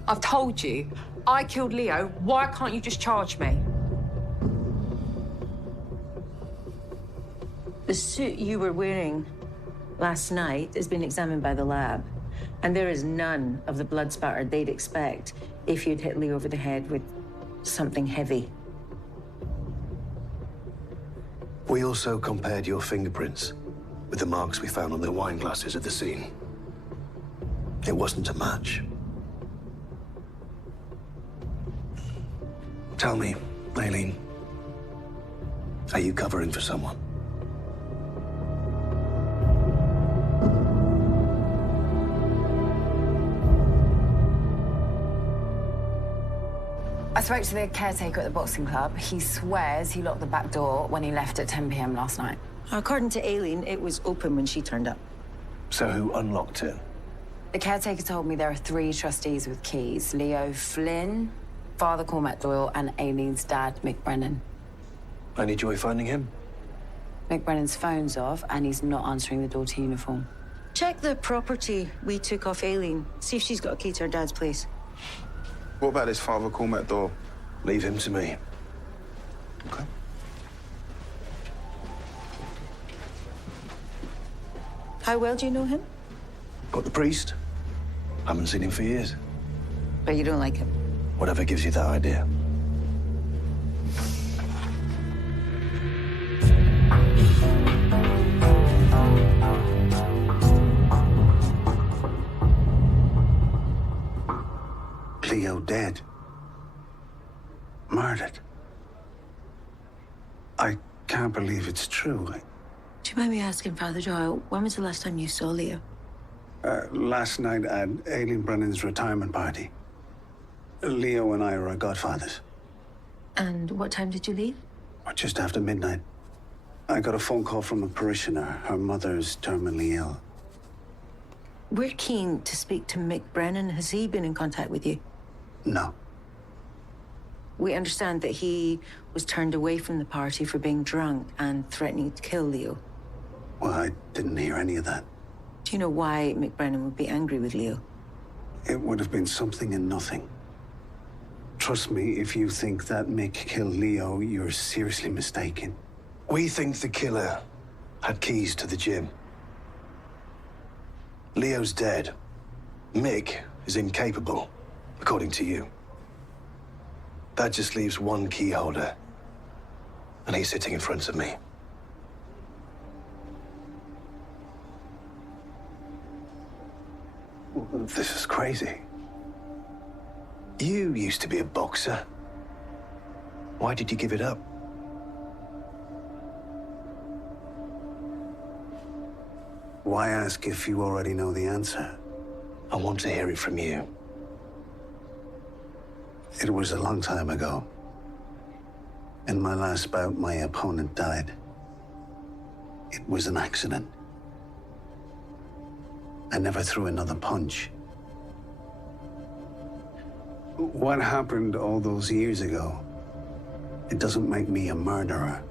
I've told you, I killed Leo. Why can't you just charge me? The suit you were wearing last night has been examined by the lab, and there is none of the blood spatter they'd expect if you'd hit Leo over the head with something heavy. We also compared your fingerprints with the marks we found on the wine glasses at the scene. It wasn't a match. Tell me, Aileen, are you covering for someone? I spoke to the caretaker at the boxing club. He swears he locked the back door when he left at 10 p.m. last night. According to Aileen, it was open when she turned up. So who unlocked it? The caretaker told me there are 3 trustees with keys. Leo Flynn, Father Cormac Doyle, and Aileen's dad, Mick Brennan. Any joy finding him? Mick Brennan's phone's off, and he's not answering the door to uniform. Check the property we took off Aileen. See if she's got a key to her dad's place. What about this Father Cormac Doyle? Leave him to me. Okay. How well do you know him? Got the priest? Haven't seen him for years. But you don't like him? Whatever gives you that idea. Leo dead. Murdered. I can't believe it's true. Do you mind me asking, Father Doyle, when was the last time you saw Leo? Last night at Aileen Brennan's retirement party. Leo and I were godfathers. And what time did you leave? Just after midnight. I got a phone call from a parishioner. Her mother's terminally ill. We're keen to speak to Mick Brennan. Has he been in contact with you? No. We understand that he was turned away from the party for being drunk and threatening to kill Leo. Well, I didn't hear any of that. Do you know why Mick Brennan would be angry with Leo? It would have been something and nothing. Trust me, if you think that Mick killed Leo, you're seriously mistaken. We think the killer had keys to the gym. Leo's dead. Mick is incapable, according to you. That just leaves one key holder, and he's sitting in front of me. This is crazy. You used to be a boxer. Why did you give it up? Why ask if you already know the answer? I want to hear it from you. It was a long time ago. In my last bout, my opponent died. It was an accident. I never threw another punch. What happened all those years ago, it doesn't make me a murderer.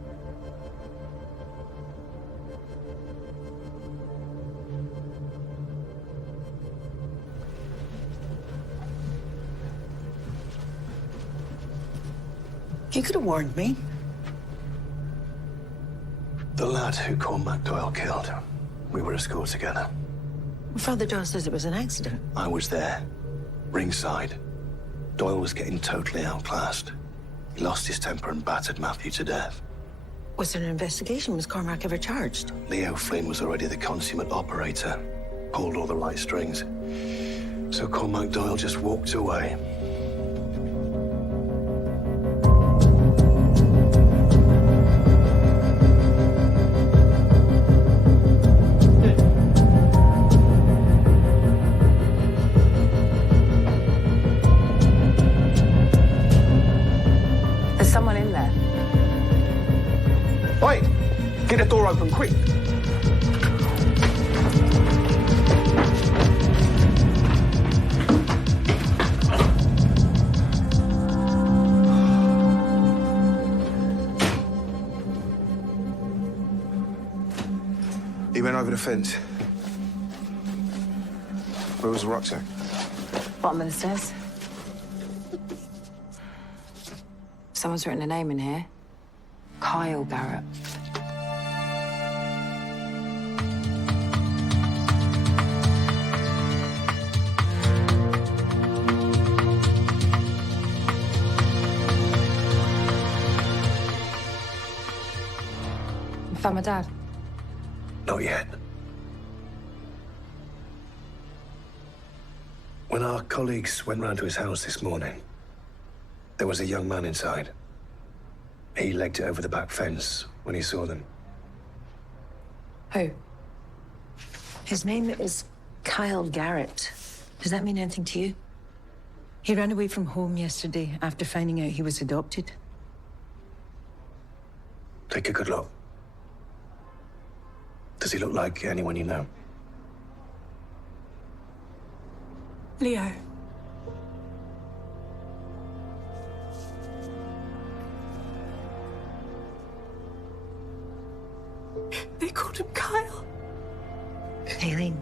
You could have warned me. The lad who Cormac Doyle killed, we were at school together. Father Doyle says it was an accident. I was there, ringside. Doyle was getting totally outclassed. He lost his temper and battered Matthew to death. Was there an investigation? Was Cormac ever charged? Leo Flynn was already the consummate operator, pulled all the right strings. So Cormac Doyle just walked away. There's someone in there. Oi! Get the door open, quick! He went over the fence. Where was the rucksack? Bottom of the stairs. Someone's written a name in here. Kyle Garrett. Found my dad. Not yet. When our colleagues went round to his house this morning, there was a young man inside. He legged it over the back fence when he saw them. Who? His name is Kyle Garrett. Does that mean anything to you? He ran away from home yesterday after finding out he was adopted. Take a good look. Does he look like anyone you know? Leo. They called him Kyle. Aileen,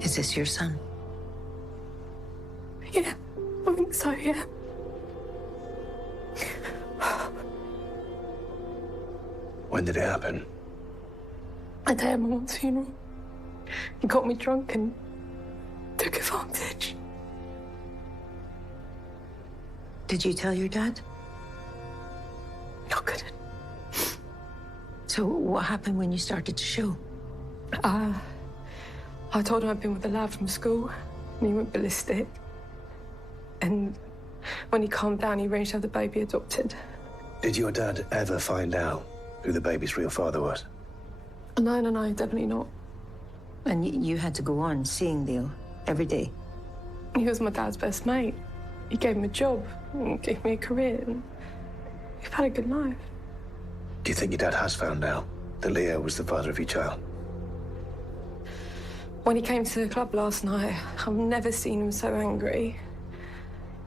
is this your son? Yeah, I think so, yeah. When did it happen? A day at my mum's funeral. He got me drunk and took advantage. Did you tell your dad? I couldn't. So what happened when you started to show? I told him I'd been with the lad from school, and he went ballistic. And when he calmed down, he arranged to have the baby adopted. Did your dad ever find out who the baby's real father was? No, definitely not. And you had to go on seeing Leo every day? He was my dad's best mate. He gave him a job, and gave me a career, and we've had a good life. Do you think your dad has found out that Leo was the father of your child? When he came to the club last night, I've never seen him so angry.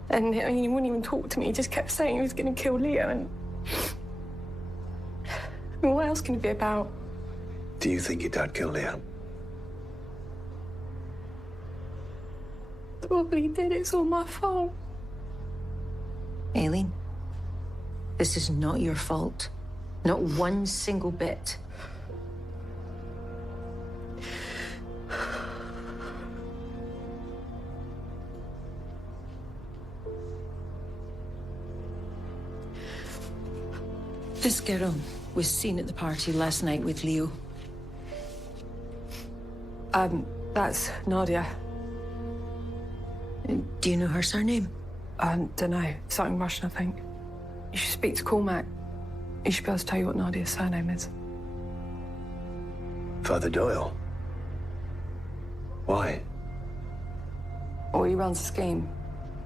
And I mean, he wouldn't even talk to me. He just kept saying he was going to kill Leo. And I mean, what else can it be about? Do you think your dad killed Leo? Probably did. It's all my fault. Aileen, this is not your fault. Not one single bit. This girl was seen at the party last night with Leo. That's Nadia. Do you know her surname? Don't know. Something Russian, I think. You should speak to Cormac. He should be able to tell you what Nadia's surname is. Father Doyle? Why? Or he runs a scheme,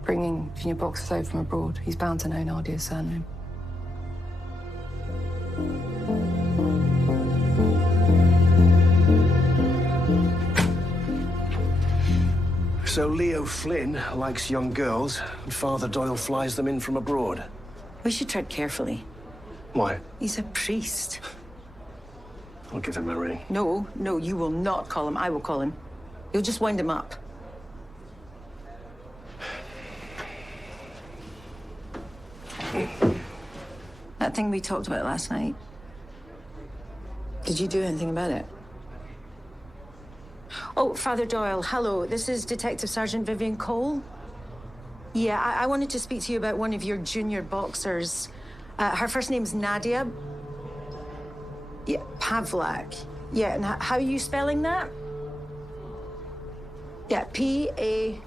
bringing junior boxers over from abroad. He's bound to know Nadia's surname. So Leo Flynn likes young girls, and Father Doyle flies them in from abroad. We should tread carefully. Why? He's a priest. I'll give him a ring. No, you will not call him. I will call him. You'll just wind him up. That thing we talked about last night. Did you do anything about it? Oh, Father Doyle, hello. This is Detective Sergeant Vivian Cole. Yeah, I wanted to speak to you about one of your junior boxers. Her first name's Nadia. Yeah, Pavlak. Yeah, and how are you spelling that? Yeah, P-A-W-L-A-K.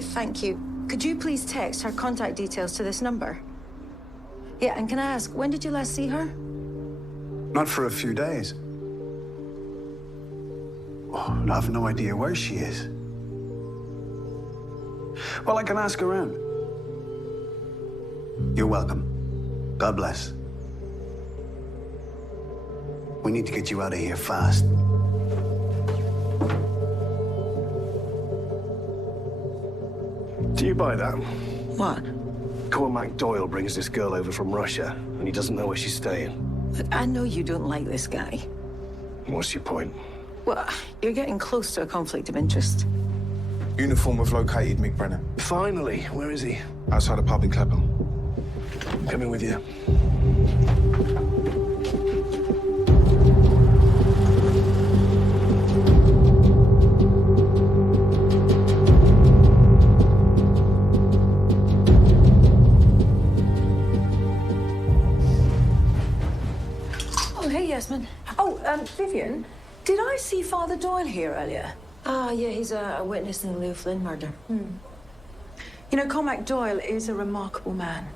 Thank you. Could you please text her contact details to this number? Yeah, and can I ask, when did you last see her? Not for a few days. Oh, I have no idea where she is. Well, I can ask around. You're welcome. God bless. We need to get you out of here fast. Do you buy that? What? Cormac Doyle brings this girl over from Russia, and he doesn't know where she's staying. Look, I know you don't like this guy. What's your point? Well, you're getting close to a conflict of interest. Uniform was located, Mick Brennan. Finally, where is he? Outside a pub in Clapham. I'm coming with you. Oh, hey, Yasmin. Oh, Vivian, did I see Father Doyle here earlier? Ah, yeah, he's a witness in the Leo Flynn murder. You know, Cormac Doyle is a remarkable man.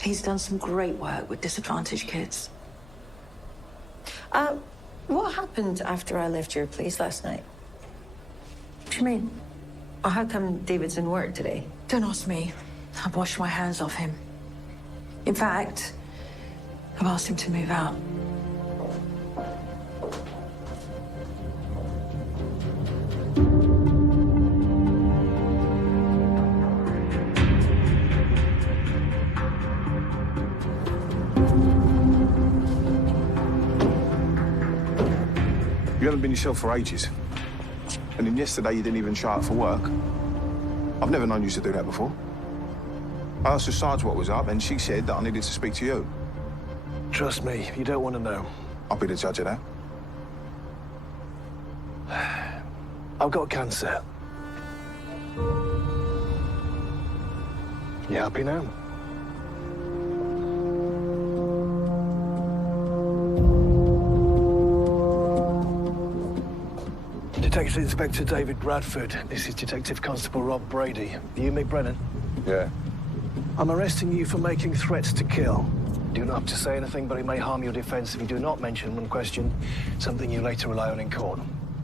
He's done some great work with disadvantaged kids. What happened after I left your place last night? What do you mean? Or how come David's in work today? Don't ask me. I've washed my hands off him. In fact, I've asked him to move out. You haven't been yourself for ages. And then yesterday you didn't even show up for work. I've never known you to do that before. I asked the Sarge what was up, and she said that I needed to speak to you. Trust me, you don't want to know. I'll be the judge of that. I've got cancer. You happy now? Detective Inspector David Bradford. This is Detective Constable Rob Brady. You, Mick Brennan? Yeah. I'm arresting you for making threats to kill. You do not have to say anything, but it may harm your defense if you do not mention when questioned something you later rely on in court.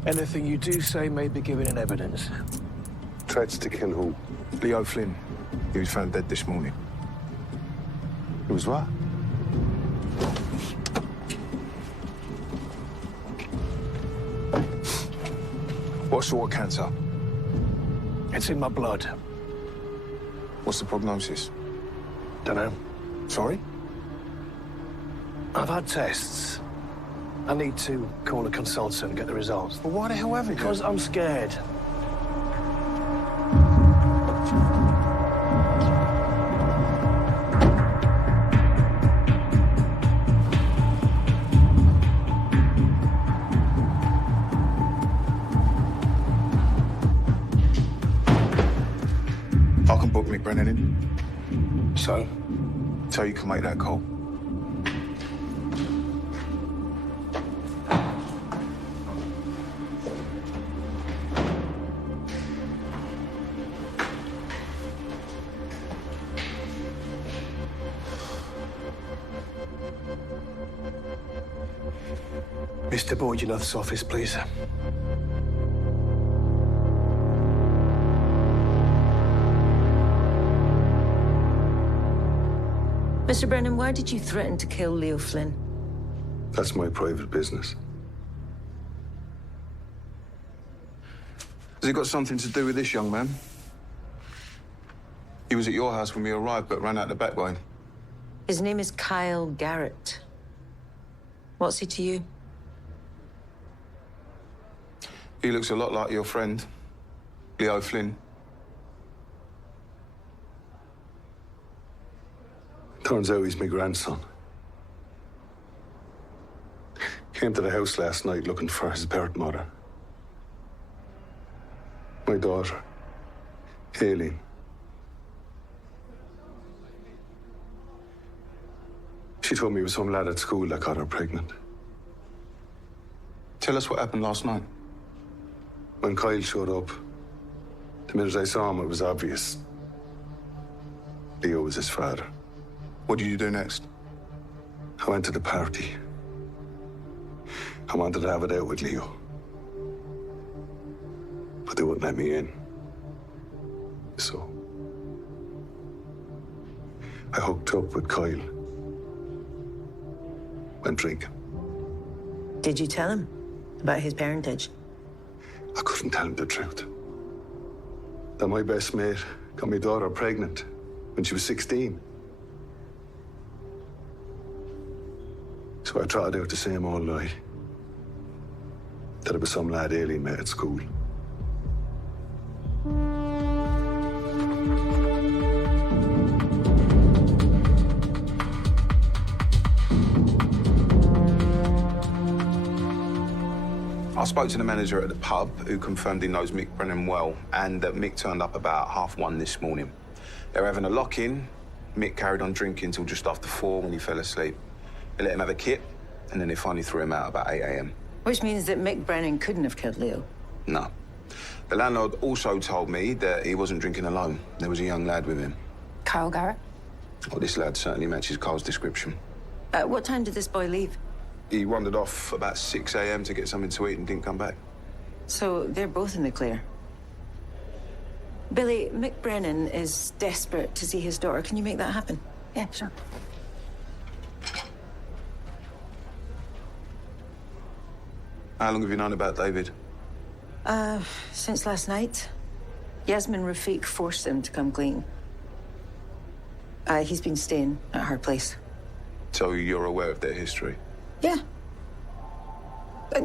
Anything you do say may be given in evidence. Threats to kill who? Leo Flynn. He was found dead this morning. He was what? What sort of cancer? It's in my blood. What's the prognosis? Dunno. Sorry? I've had tests. I need to call a consultant and get the results. But why the hell haven't you? Because I'm scared. I can book Mick Brennan in. So? So you can make that call. Mr. Boydenoth's office, please. Mr. Brennan, why did you threaten to kill Leo Flynn? That's my private business. Has it got something to do with this young man? He was at your house when we arrived, but ran out the back way. His name is Kyle Garrett. What's he to you? He looks a lot like your friend, Leo Flynn. Turns out he's my grandson. Came to the house last night looking for his birth mother. My daughter, Aileen. She told me it was some lad at school that got her pregnant. Tell us what happened last night. When Kyle showed up, the minute I saw him, it was obvious. Leo was his father. What did you do next? I went to the party. I wanted to have it out with Leo. But they wouldn't let me in. So I hooked up with Kyle. Went drinking. Did you tell him about his parentage? I couldn't tell him the truth. That my best mate got my daughter pregnant when she was 16. So I trotted out the same old lie. That it was some lad Aileen met at school. I spoke to the manager at the pub, who confirmed he knows Mick Brennan well, and that Mick turned up about 1:30 this morning. They were having a lock-in. Mick carried on drinking till just after 4 when he fell asleep. They let him have a kip, and then they finally threw him out about 8 a.m. Which means that Mick Brennan couldn't have killed Leo. No. The landlord also told me that he wasn't drinking alone. There was a young lad with him. Kyle Garrett? Well, this lad certainly matches Carl's description. At what time did this boy leave? He wandered off about 6 a.m. to get something to eat and didn't come back. So they're both in the clear. Billy, Mick Brennan is desperate to see his daughter. Can you make that happen? Yeah, sure. How long have you known about David? Since last night. Yasmin Rafiq forced him to come clean. He's been staying at her place. So you're aware of their history? Yeah.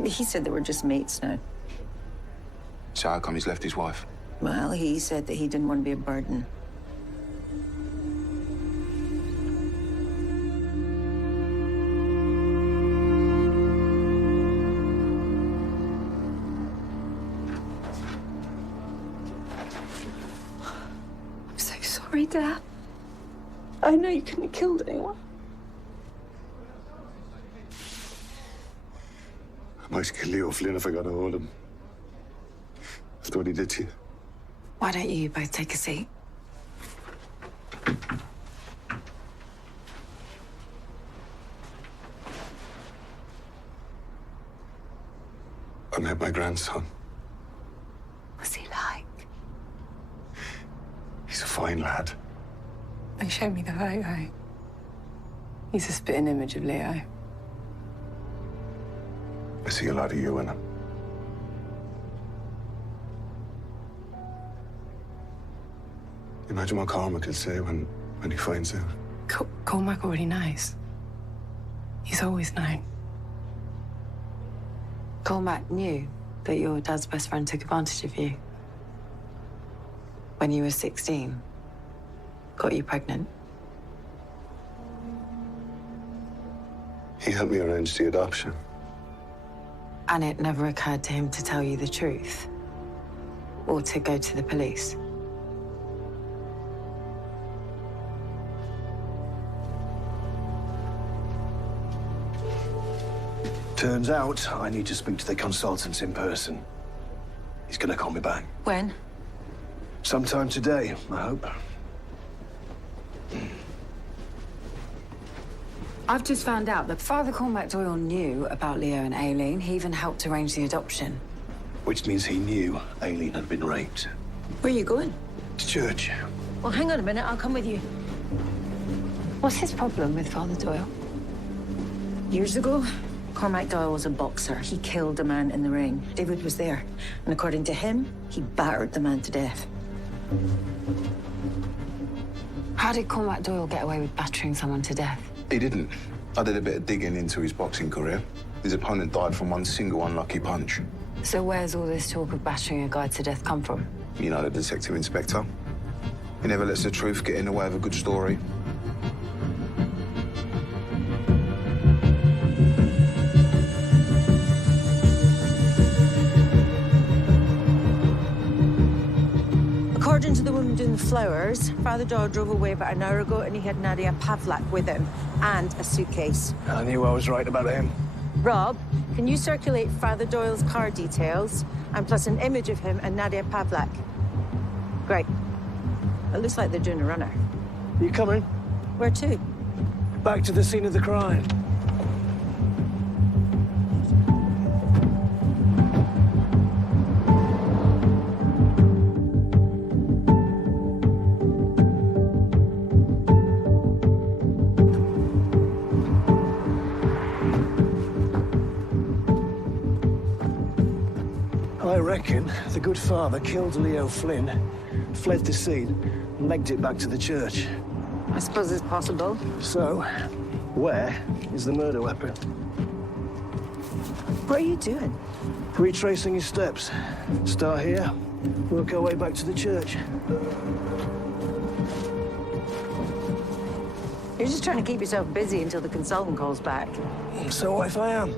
He said they were just mates now. So how come he's left his wife? Well, he said that he didn't want to be a burden. I'm so sorry, Dad. I know you couldn't have killed anyone. I might kill Leo Flynn if I got a hold of him. After what he did to you. Why don't you both take a seat? I met my grandson. What's he like? He's a fine lad. They showed me the photo. He's a spitting image of Leo. I see a lot of you in him. Imagine what Cormac will say when he finds out. Cormac already knows. He's always known. Cormac knew that your dad's best friend took advantage of you. When you were 16, got you pregnant. He helped me arrange the adoption. And it never occurred to him to tell you the truth. Or to go to the police. Turns out I need to speak to the consultants in person. He's gonna call me back. When? Sometime today, I hope. I've just found out that Father Cormac Doyle knew about Leo and Aileen. He even helped arrange the adoption. Which means he knew Aileen had been raped. Where are you going? To church. Well, hang on a minute. I'll come with you. What's his problem with Father Doyle? Years ago, Cormac Doyle was a boxer. He killed a man in the ring. David was there. And according to him, he battered the man to death. How did Cormac Doyle get away with battering someone to death? He didn't. I did a bit of digging into his boxing career. His opponent died from one single unlucky punch. So where's all this talk of battering a guy to death come from? You know the detective inspector. He never lets the truth get in the way of a good story. According to the woman doing the flowers, Father Doyle drove away about an hour ago and he had Nadia Pavlak with him and a suitcase. I knew I was right about him. Rob, can you circulate Father Doyle's car details and plus an image of him and Nadia Pavlak? Great. It looks like they're doing a runner. You coming? Where to? Back to the scene of the crime. I reckon the good father killed Leo Flynn, fled the scene, and legged it back to the church. I suppose it's possible. So, where is the murder weapon? What are you doing? Retracing his steps. Start here, work our way back to the church. You're just trying to keep yourself busy until the consultant calls back. So what if I am?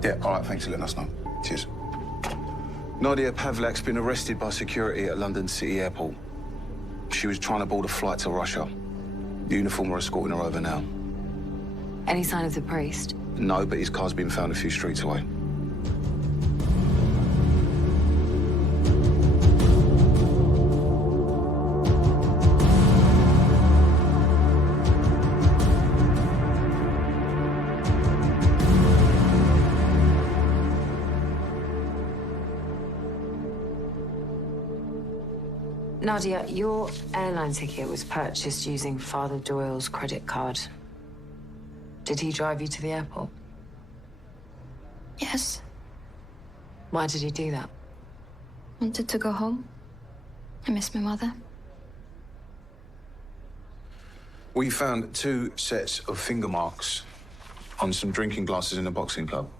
Yeah, all right, thanks for letting us know. Cheers. Nadia Pavlak's been arrested by security at London City Airport. She was trying to board a flight to Russia. The uniform are escorting her over now. Any sign of the priest? No, but his car's been found a few streets away. Nadia, your airline ticket was purchased using Father Doyle's credit card. Did he drive you to the airport? Yes. Why did he do that? Wanted to go home. I miss my mother. We found 2 sets of finger marks on some drinking glasses in a boxing club.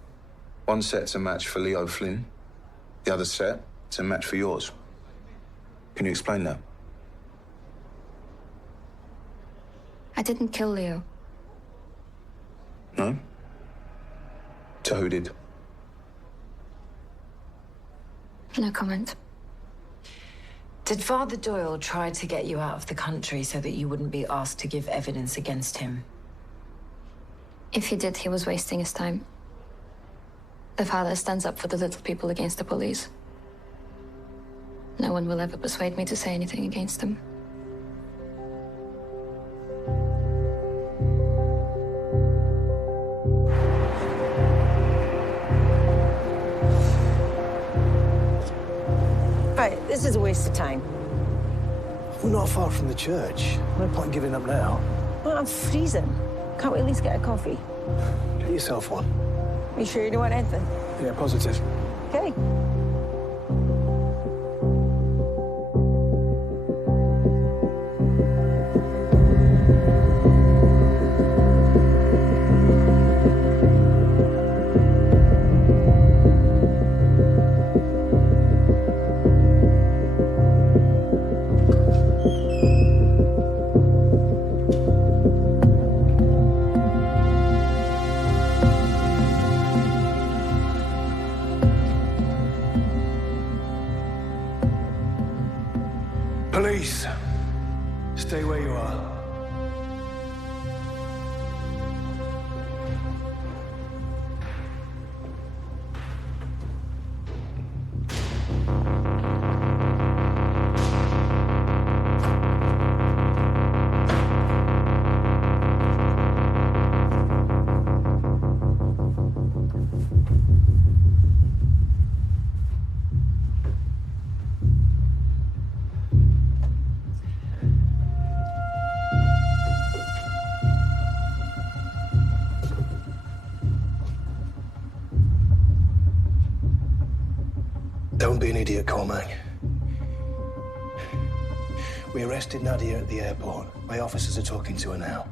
One set's a match for Leo Flynn. The other set is a match for yours. Can you explain that? I didn't kill Leo. No? So who did? No comment. Did Father Doyle try to get you out of the country so that you wouldn't be asked to give evidence against him? If he did, he was wasting his time. The father stands up for the little people against the police. No one will ever persuade me to say anything against them. Right, this is a waste of time. We're not far from the church. No point in giving up now. Well, I'm freezing. Can't we at least get a coffee? Get yourself one. Are you sure you don't want anything? Yeah, positive. Okay. Don't be an idiot, Cormac. We arrested Nadia at the airport. My officers are talking to her now.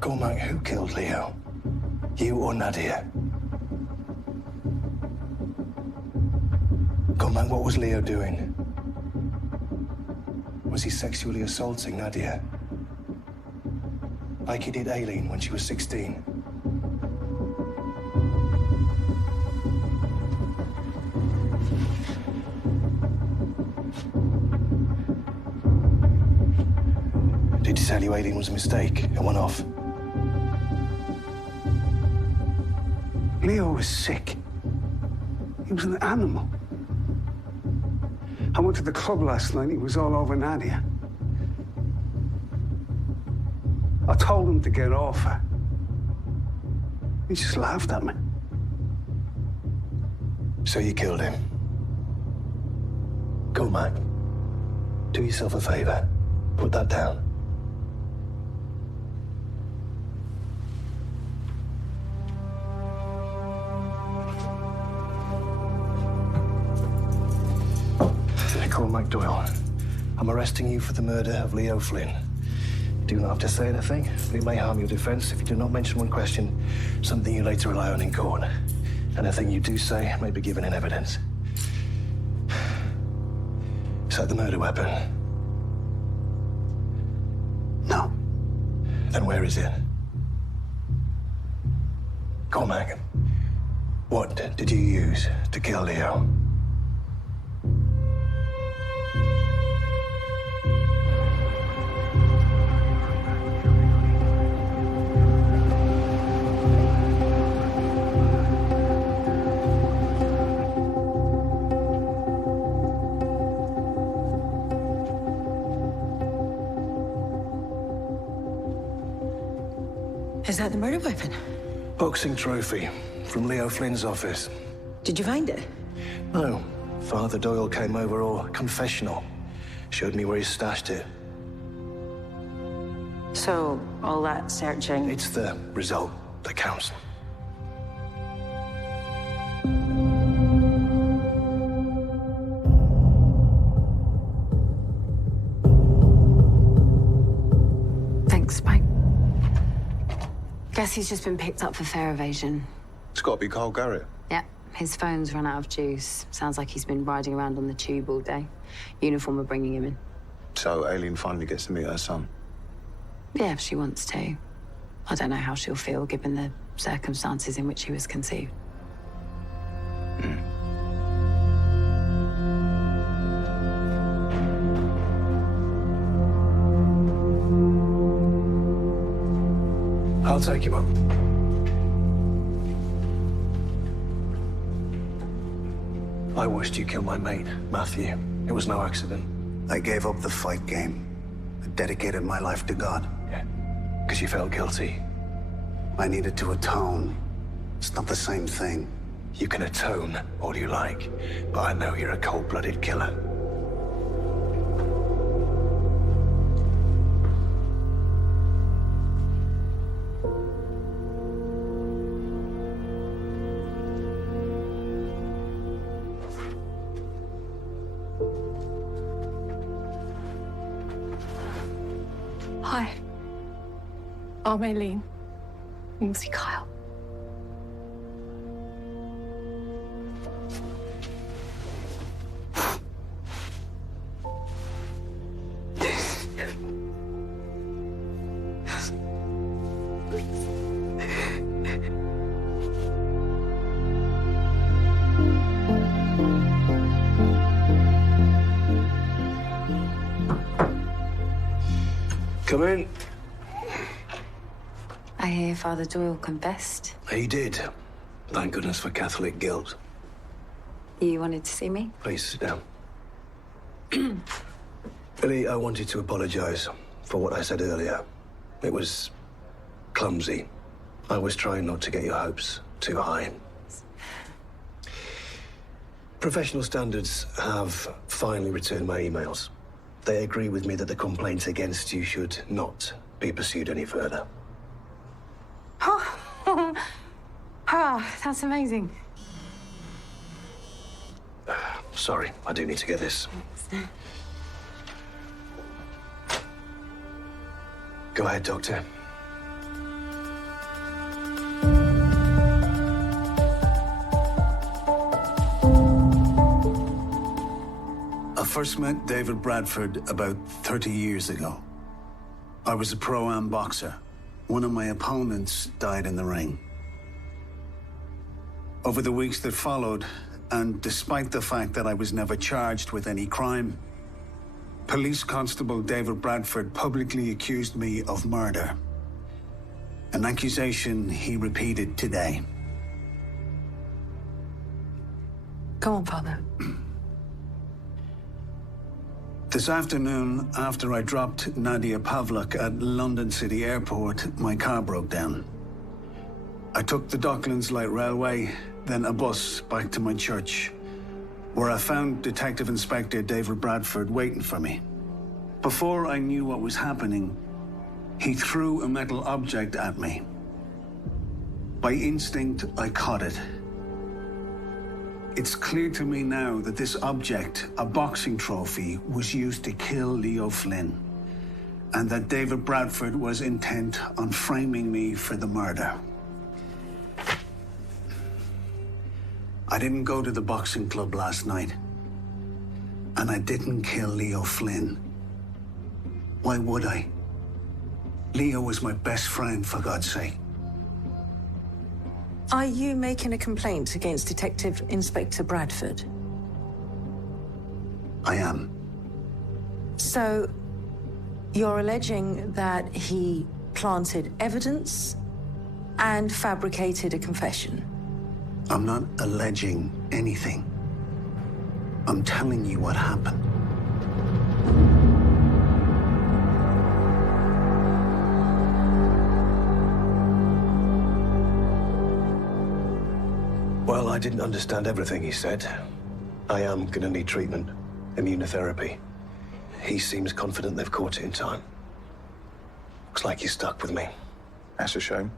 Cormac, who killed Leo? You or Nadia? Cormac, what was Leo doing? Was he sexually assaulting Nadia? Like he did Aileen when she was 16? Did he tell you Aileen was a mistake, a one-off? Leo was sick. He was an animal. I went to the club last night. He was all over Nadia. I told him to get off her. He just laughed at me. So you killed him? Cormac, do yourself a favor. Put that down. Cormac Doyle, I'm arresting you for the murder of Leo Flynn. You do not have to say anything, but it may harm your defense if you do not mention one question, something you later rely on in court. Anything you do say may be given in evidence. Is that the murder weapon? No. Then where is it? Cormac, what did you use to kill Leo? Is that the murder weapon? Boxing trophy from Leo Flynn's office. Did you find it? No. Father Doyle came over, or confessional. Showed me where he stashed it. So, all that searching... It's the result that counts. Thanks, Spike. Guess he's just been picked up for fare evasion. It's got to be Carl Garrett. Yep, his phone's run out of juice. Sounds like he's been riding around on the tube all day. Uniform are bringing him in. So Aileen finally gets to meet her son. Yeah, if she wants to. I don't know how she'll feel given the circumstances in which he was conceived. I'll take him up. I watched you kill my mate, Matthew. It was no accident. I gave up the fight game. I dedicated my life to God. Yeah, because you felt guilty. I needed to atone. It's not the same thing. You can atone all you like, but I know you're a cold-blooded killer. Hi. I'm Aileen. You see Kyle. Come in. I hear Father Doyle confessed. He did. Thank goodness for Catholic guilt. You wanted to see me? Please sit down. Billy, I wanted to apologize for what I said earlier. It was clumsy. I was trying not to get your hopes too high. Professional Standards have finally returned my emails. They agree with me that the complaints against you should not be pursued any further. Ah, that's amazing. Sorry, I do need to get this. Go ahead, Doctor. I first met David Bradford about 30 years ago. I was a pro-am boxer. One of my opponents died in the ring. Over the weeks that followed, and despite the fact that I was never charged with any crime, Police Constable David Bradford publicly accused me of murder. An accusation he repeated today. Go on, Father. This afternoon, after I dropped Nadia Pavlak at London City Airport, my car broke down. I took the Docklands Light Railway, then a bus back to my church, where I found Detective Inspector David Bradford waiting for me. Before I knew what was happening, he threw a metal object at me. By instinct, I caught it. It's clear to me now that this object, a boxing trophy, was used to kill Leo Flynn, and that David Bradford was intent on framing me for the murder. I didn't go to the boxing club last night, and I didn't kill Leo Flynn. Why would I? Leo was my best friend, for God's sake. Are you making a complaint against Detective Inspector Bradford? I am. So, you're alleging that he planted evidence and fabricated a confession? I'm not alleging anything. I'm telling you what happened. Well, I didn't understand everything he said. I am gonna need treatment, immunotherapy. He seems confident they've caught it in time. Looks like he's stuck with me. That's a shame.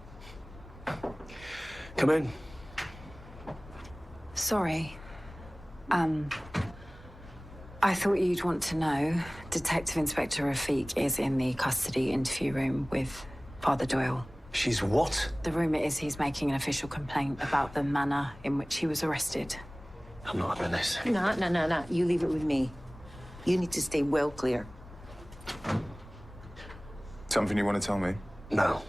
Come in. Sorry. I thought you'd want to know. Detective Inspector Rafiq is in the custody interview room with Father Doyle. She's what? The rumor is he's making an official complaint about the manner in which he was arrested. I'm not having this. No. You leave it with me. You need to stay well clear. Something you want to tell me? No.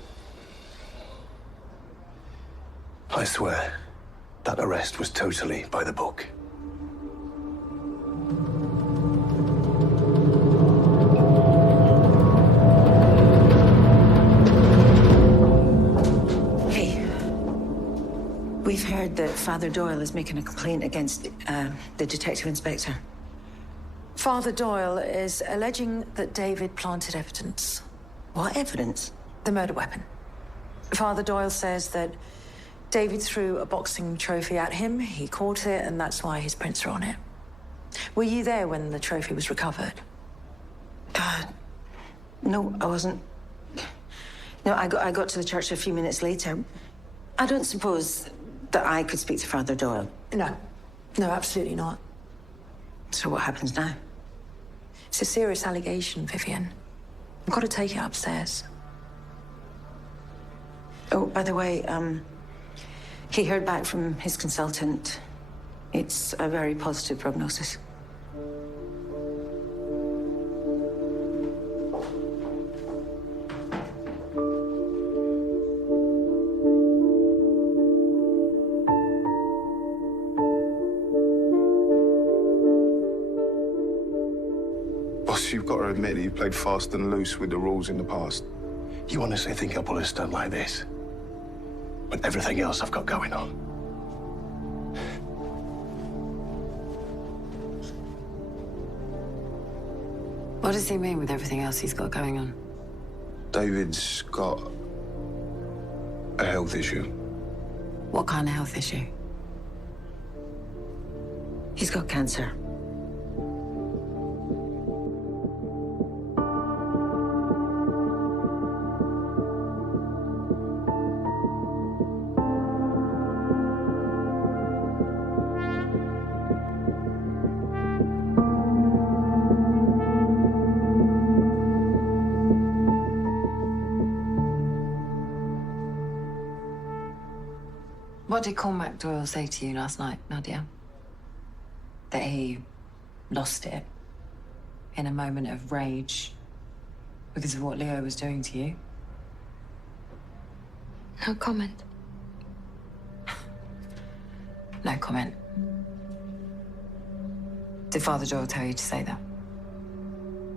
I swear, that arrest was totally by the book. Hey, we've heard that Father Doyle is making a complaint against the detective inspector. Father Doyle is alleging that David planted evidence. What evidence? The murder weapon. Father Doyle says that David threw a boxing trophy at him, he caught it, and that's why his prints are on it. Were you there when the trophy was recovered? No, I wasn't. No, I got to the church a few minutes later. I don't suppose that I could speak to Father Doyle. No, absolutely not. So what happens now? It's a serious allegation, Vivian. I've got to take it upstairs. Oh, by the way, he heard back from his consultant. It's a very positive prognosis. Boss, you've got to admit that you played fast and loose with the rules in the past. You honestly think I'll pull a stunt like this? With everything else I've got going on? What does he mean with everything else he's got going on? David's got a health issue. What kind of health issue? He's got cancer. What did Cormac Doyle say to you last night, Nadia? That he lost it in a moment of rage because of what Leo was doing to you? No comment. No comment. Did Father Doyle tell you to say that?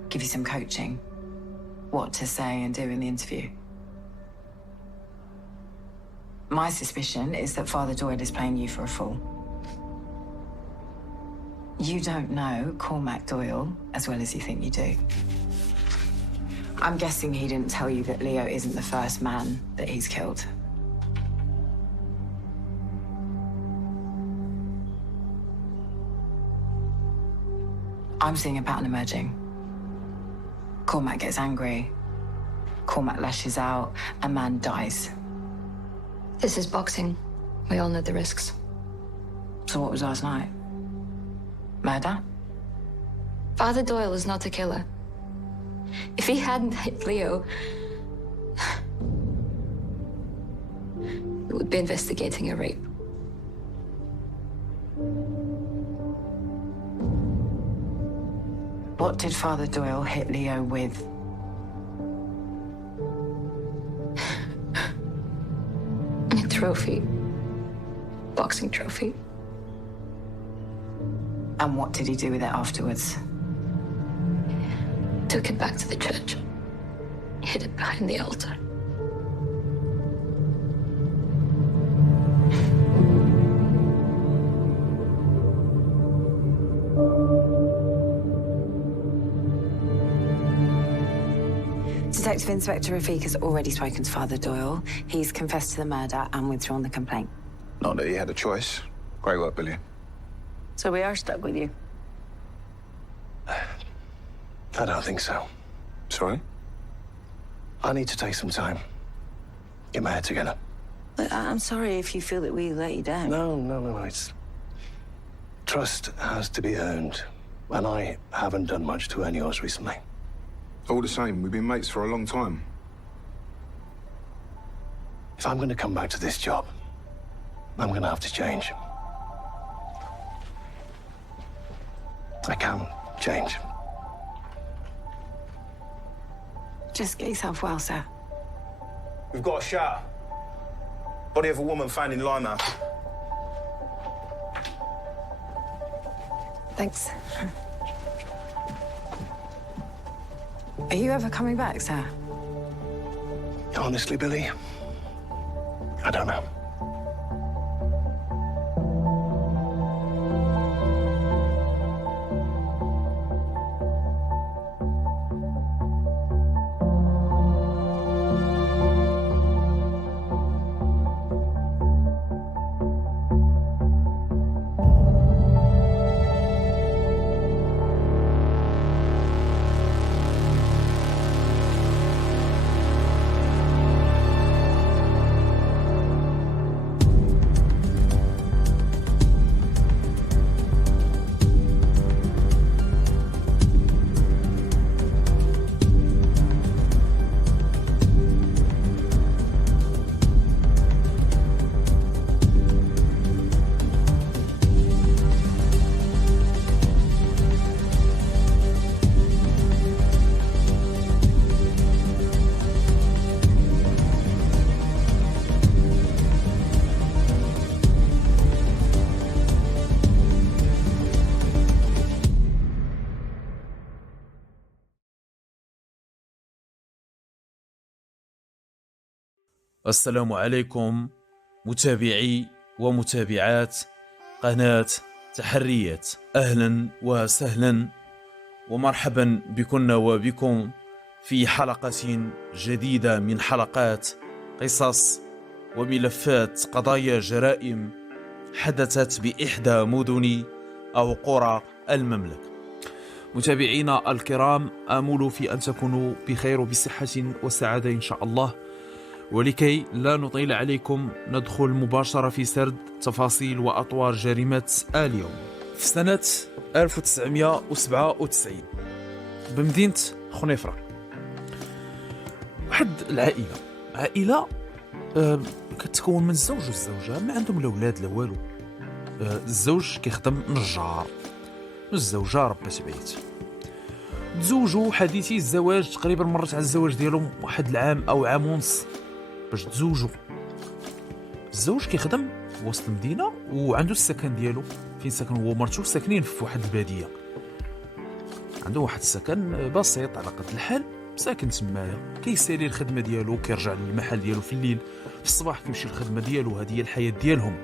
Give you some coaching? What to say and do in the interview? My suspicion is that Father Doyle is playing you for a fool. You don't know Cormac Doyle as well as you think you do. I'm guessing he didn't tell you that Leo isn't the first man that he's killed. I'm seeing a pattern emerging. Cormac gets angry. Cormac lashes out. A man dies. This is boxing. We all know the risks. So what was last night? Murder? Father Doyle is not a killer. If he hadn't hit Leo, we would be investigating a rape. What did Father Doyle hit Leo with? A trophy. Boxing trophy. And what did he do with it afterwards? Took it back to the church. Hid it behind the altar. Detective Inspector Rafiq has already spoken to Father Doyle. He's confessed to the murder and withdrawn the complaint. Not that he had a choice. Great work, Billy. So we are stuck with you? I don't think so. Sorry? I need to take some time. Get my head together. I'm sorry if you feel that we let you down. No, it's... Trust has to be earned. And I haven't done much to earn yours recently. All the same, we've been mates for a long time. If I'm going to come back to this job, I'm going to have to change. I can change. Just get yourself well, sir. We've got a shout. Body of a woman found in Limehouse. Thanks. Are you ever coming back, sir? Honestly, Billy, I don't know. السلام عليكم متابعي ومتابعات قناة تحريات. أهلا وسهلا ومرحبا بكن وبكم في حلقة جديدة من حلقات قصص وملفات قضايا جرائم حدثت بإحدى مدن أو قرى المملكة. متابعينا الكرام، آمل في أن تكونوا بخير وبصحة وسعادة إن شاء الله. ولكي لا نطيل عليكم ندخل مباشرة في سرد تفاصيل وأطوار جريمة اليوم. في سنة 1997 بمدينة خنيفرة، واحد العائلة كتكون من الزوج والزوجه ما عندهم لا ولاد لا والو. الزوج كيخدم نجار، الزوجه ربة بيت. تزوجوا حديثي الزواج، تقريبا مرت على الزواج ديالهم واحد العام او عام ونص باش تزوجوا. الزوج كيخدم وسط المدينه وعنده السكن ديالو فين ساكن هو ومرته، ساكنين في واحد الباديه. عنده واحد السكن بسيط على قد الحال، ساكن تمايا كيسالي الخدمه ديالو، كيرجع للمحل ديالو في الليل، في الصباح كيمشي للخدمه ديالو. هذه هي الحياه ديالهم.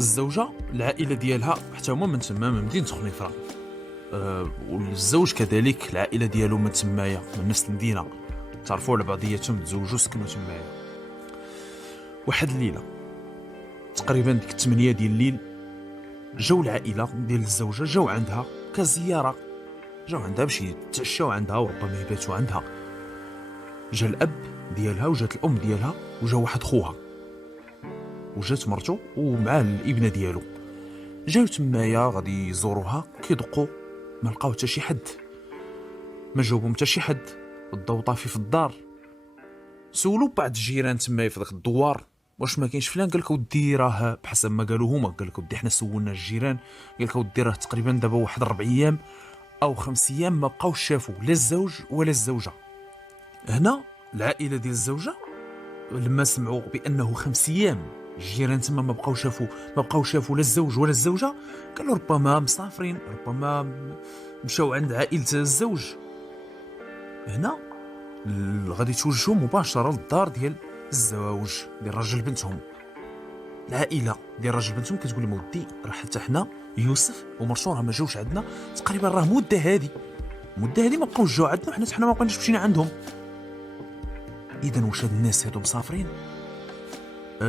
الزوجه العائله ديالها حتى هما من تما من مدينه خنيفره، والزوج كذلك العائله ديالو من تمايا من نفس المدينه، تعرفوا على بعضياتهم، تزوجوا سكنوا تمايا. واحد الليله تقريبا ديك 8 ديال الليل جاو العائله ديال الزوجه، جاو عندها كزياره، جاو عندها باش يتعشاو عندها وربما يباتوا عندها. جا الاب ديالها وجات الام ديالها وجا واحد خوها وجات مرته ومعاه الابنه ديالو. جاو تمايا غادي يزوروها، كيدقوا ما لقاو حتى شي حد، ما جاوبهم حتى شي حد، الضو طافي في الدار. سولوا بعض الجيران تمايا في داك الدوار واش ما كاينش فلان، قال لك ودي راه بحسب ما قالوا هما، قال لك ودي حنا سولنا الجيران، قال لك ودي راه تقريبا دابا واحد 4 ايام او 5 ايام ما بقاوش شافوا لا الزوج ولا الزوجه. هنا العائله ديال الزوجه لما سمعوا بانه 5 ايام الجيران تما ما بقاو شافوا لا الزوج ولا الزوجه، قالوا ربما مسافرين، ربما مشاو عند عائله الزوج. هنا غادي يتوجهوا مباشره للدار ديال الزواج ديال راجل بنتهم. العائله ديال راجل بنتهم كتقول لهم ودي راه حتى حنا يوسف ومرسول راه ما جاوش عندنا تقريبا، راه مده هذه ما بقاوش جاو عندنا، حنا ما بقيناش مشينا عندهم. اذا واش هاد الناس هادو مسافرين؟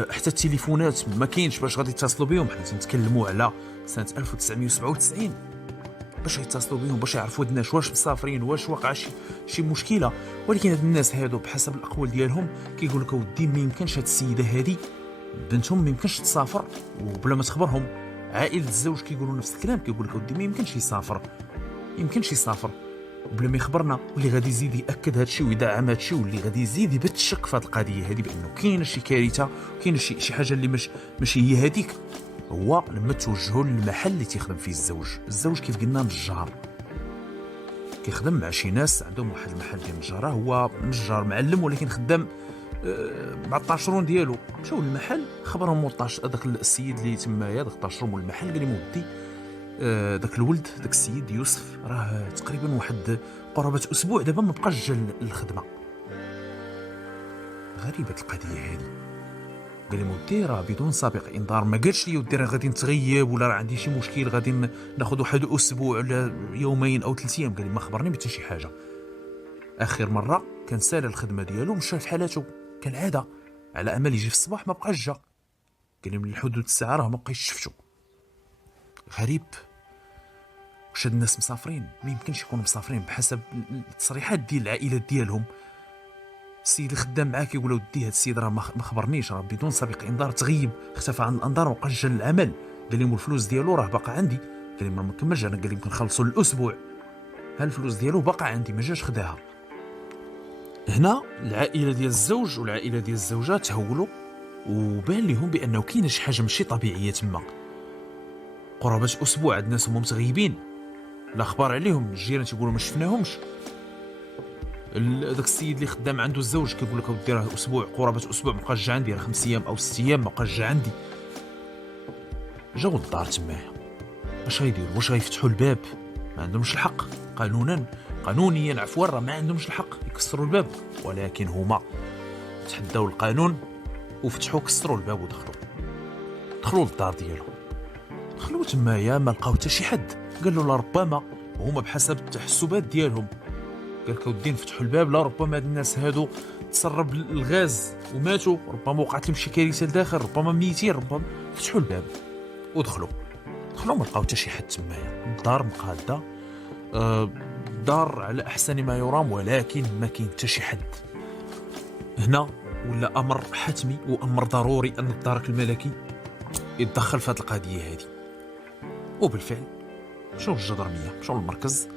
حتى التليفونات ما كاينش باش غادي يتصلوا بهم. حنا تنتكلموا على سنه 1997 باش يتصلوا بهم باش يعرفوا الناس واش مسافرين، واش وقع شي مشكله. ولكن هاد الناس هادو بحسب الاقوال ديالهم كيقول لك ودي ما يمكنش هاد السيده هادي بنتهم ما يمكنش تسافر وبلا ما تخبرهم. عائله الزوج كيقولوا نفس الكلام، كيقول لك ودي ما يمكنش يسافر وبلا ما يخبرنا. واللي غادي يزيد ياكد هذا الشيء ويدعم هذا الشيء، واللي غادي يزيد يبت الشك في هذه القضيه هذه بانه كاينه شي كارثه، كاينه شي حاجه اللي ماشي هي هذيك. هو لما توجهوا للمحل اللي تيخدم فيه الزوج كيف قلنا نجار، كيخدم مع شي ناس عندهم واحد المحل ديال النجاره، هو نجار معلم ولكن خدام مع الطاشرون ديالو. مشاو للمحل خبرهم داك السيد اللي تمايا داك الطاشرون والمحل، قال لهم ودي داك الولد داك السيد يوسف راه تقريبا واحد قرابه اسبوع دابا ما بقاش جا للخدمه. غريبه القضيه هذه. قال لي ودي راه بدون سابق انذار، ما قالش لي ودي راه غادي نتغيب ولا راه عندي شي مشكل غادي ناخذ واحد اسبوع ولا يومين او 3 ايام. قال لي ما خبرني بحتى شي حاجه. اخر مره كان سال الخدمه ديالو مشى في حالاته كالعاده على امل يجي في الصباح، ما بقاش جا. قال لي من حدود الساعه راه ما بقيتش شفتو. غريب. واش هاد الناس مسافرين؟ ما يمكنش يكونوا مسافرين بحسب التصريحات ديال العائله ديالهم. السيد الخدام معاه كيقول ودي هاد السيد راه ما خبرنيش، راه بدون سابق انذار تغيب، اختفى عن الانظار وما بقاش جا للعمل. قال لهم الفلوس ديالو راه باقا عندي. قال لهم ما كملش، انا قال لي يمكن نخلصوا الاسبوع، ها الفلوس ديالو باقا عندي ما جاش خداها. هنا العائله ديال الزوج والعائله ديال الزوجه تهولوا وبان لهم بانه كاينه شي حاجه ماشي طبيعيه تما. قرابه اسبوع عندنا هما متغيبين، الاخبار عليهم الجيران تيقولوا ما شفناهمش. داك السيد اللي خدام عنده الزوج كيقول لك ودي راه اسبوع قرابه اسبوع مابقاش جا عندي، راه 5 ايام او 6 ايام مابقاش جا عندي. جاو الدار تمايا اش غيديروا؟ واش غيفتحوا الباب؟ ما عندهمش الحق قانونيا عفوا راه ما عندهمش الحق يكسروا الباب، ولكن هما تحداو القانون وفتحوا كسروا الباب ودخلوا للدار ديالهم. دخلوا تمايا ما لقاو حتى شي حد. قالوا لا ربما هما بحسب التحسبات ديالهم، قال لك ودي نفتحوا الباب لا ربما هاد الناس هادو تسرب الغاز وماتوا، ربما وقعت لهم شي كارثه لداخل، ربما ميتين، ربما. فتحوا الباب ودخلوا ما لقاو حتى شي حد تمايا. الدار مقاده، دار على احسن ما يرام، ولكن ما كاين حتى شي حد. هنا ولا امر حتمي وامر ضروري ان الدارك الملكي يتدخل في هذه القضيه هذه. وبالفعل مشاو للجدرميه، مشاو للمركز،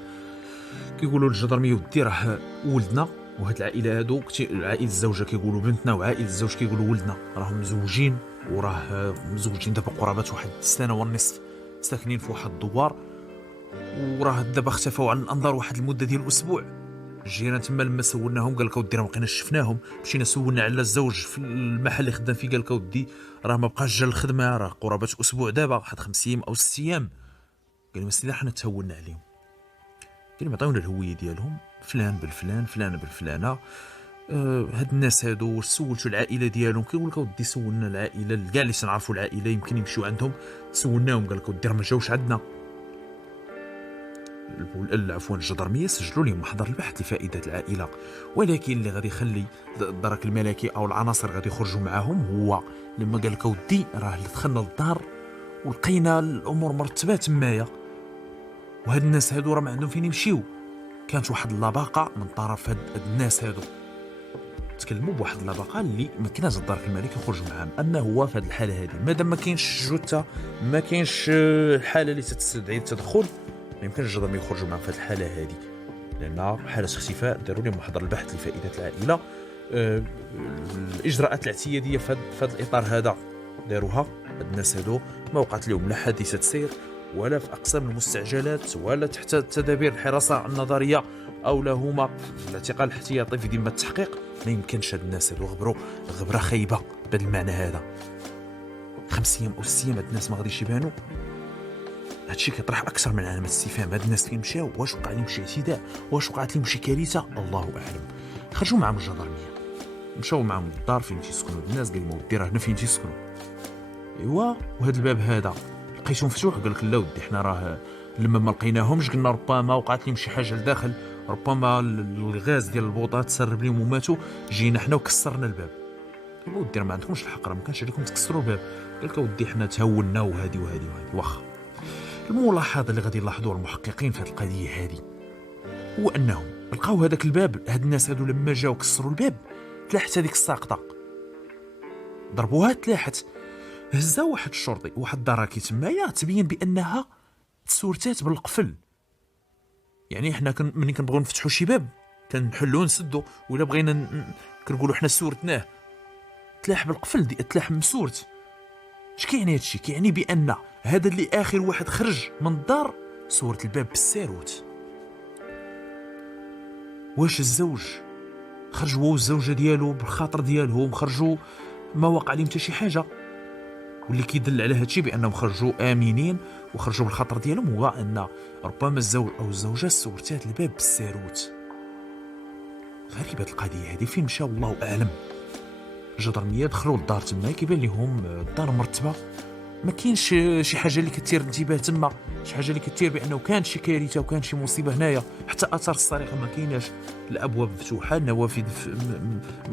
كيقولوا للجدرميه ودي راه ولدنا وهاد العائله هادو عائله الزوجه كيقولوا بنتنا وعائله الزوج كيقولوا ولدنا، راهم مزوجين وراه مزوجين دابا قرابه واحد السنه والنصف، ساكنين في واحد الدوار، وراه دابا اختفوا عن الانظار واحد المده ديال الاسبوع. الجيران تما لما سولناهم قال لك اودي راه ما بقيناش شفناهم، مشينا سولنا على الزوج في المحل اللي خدام فيه قال لك اودي راه ما بقاش جا الخدمه، راه قرابه اسبوع دابا، واحد 5 ايام او 6 ايام. قال لي سيدي حنا تهولنا عليهم، قال لي عطاونا الهويه ديالهم، فلان بالفلان فلانه بالفلانه. هاد الناس هادو سولتوا العائله ديالهم، كيقول لك اودي سولنا العائله كاع اللي تنعرفوا العائله يمكن يمشيو عندهم، سولناهم قال لك اودي راه ما جاوش عندنا. عفوا الجدرميه سجلوا لهم محضر البحث لفائده العائله، ولكن اللي غادي يخلي الدرك الملكي او العناصر غادي يخرجوا معاهم هو لما قال لك اودي راه اللي دخلنا للدار ولقينا الامور مرتبه تمايا، وهاد الناس هادو راه ما عندهم فين يمشيو. كانت واحد اللباقه من طرف هاد الناس هادو، تكلموا بواحد اللباقه اللي ما كايناش الدرك الملكي يخرجوا معاهم، انه هو في هاد الحاله هادي مادام ما كاينش جثه، ما كاينش الحاله اللي تستدعي التدخل، ما يمكنش الجدرميه يخرجوا معاهم في هاد الحاله هادي، لان حاله اختفاء داروا لهم محضر البحث لفائده العائله. الاجراءات الاعتياديه في هذا الاطار هذا داروها. هاد الناس هادو ما وقعت لهم لا حادثه سير ولا في اقسام المستعجلات ولا تحت تدابير الحراسه النظريه او لا هما في الاعتقال الاحتياطي في ذمه التحقيق. ما يمكنش هاد الناس هادو غبروا غبره خايبه بهذا المعنى هذا. 5 ايام او 6 ايام هاد الناس ما غاديش يبانوا. هادشي كيطرح اكثر من علامه استفهام. هاد الناس فين مشاو؟ واش وقع لهم شي اعتداء؟ واش وقعت لهم شي كارثه؟ الله اعلم. خرجوا معهم الجدرميه، مشاو معهم للدار فين تيسكنوا الناس، قال لهم ودي راه هنا فين تيسكنوا. ايوا وهاد الباب هذا لقيتو مفتوح، قال لك لا ودي حنا راه لما ما لقيناهمش قلنا ربما وقعت لهم شي حاجه لداخل، ربما الغاز ديال البوطه تسرب لهم وماتوا، جينا حنا وكسرنا الباب. قال ودي راه ما عندكمش الحق، راه ما كانش عليكم تكسروا الباب. قال لك ودي حنا تهولنا وهادي وهادي وهادي. واخا الملاحظه اللي غادي يلاحظوها المحققين في هذه القضيه هذه هو انهم لقاو هذاك الباب، هاد الناس هادو لما جاو كسروا الباب تلاحت هذيك الساقطه، ضربوها تلاحت. هزا واحد الشرطي واحد الدراكي تمايا تبين بانها تسورتات بالقفل. يعني حنا ملي كنبغيو نفتحوا شي باب كنحلوه نسدو، ولا بغينا كنقولوا حنا سورتناه تلاح بالقفل، تلاح مسورت. اش كيعني هادشي؟ كيعني بان هذا اللي اخر واحد خرج من الدار سورة الباب بالساروت. واش الزوج خرج هو والزوجه ديالو بالخاطر ديالهم، خرجوا ما وقع لهم حتى شي حاجه؟ واللي كيدل على هادشي بانهم خرجوا امنين وخرجوا بالخاطر ديالهم هو ان ربما الزوج او الزوجه سورتات الباب بالساروت. غريبه القضيه هذه، فين مشاو الله اعلم. الجدرميه دخلوا للدار تما كيبان لهم الدار مرتبه، ما كاينش شي حاجه اللي كثير الانتباه تما، شي حاجه اللي كثير بانه كانت شي كارثه وكان شي مصيبه هنايا. حتى اثار السرقه ما كايناش، الابواب مفتوحه، النوافذ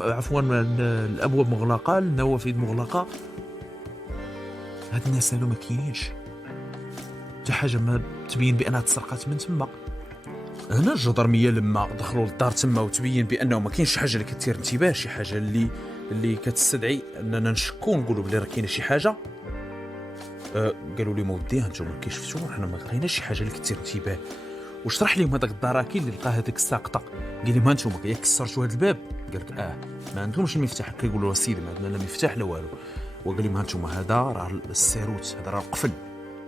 عفوا الابواب مغلقه، النوافذ مغلقه. هاد الناس هادو ما كاينينش حتى حاجه ما تبين بانها تسرقات من تما. هنا الجدرميه لما دخلوا للدار تما وتبين بانه ما كاينش شي حاجه اللي كثير انتباه، شي حاجه اللي كتستدعي اننا نشكو نقولوا بلي راه كاينه شي حاجه. قالوا لي مودي هانتوما كي شفتوا حنا ما لقيناش شي حاجه اللي كثير انتباه. وشرح لهم هذاك الدراكي اللي لقى هذيك الساقطه، قال لهم هانتوما ياك كسرتوا هذا الباب؟ قال لك ما عندهمش المفتاح. كيقولوا سيدي ما عندنا لا مفتاح لا والو. وقال لهم هانتوما هذا راه الساروت، هذا راه القفل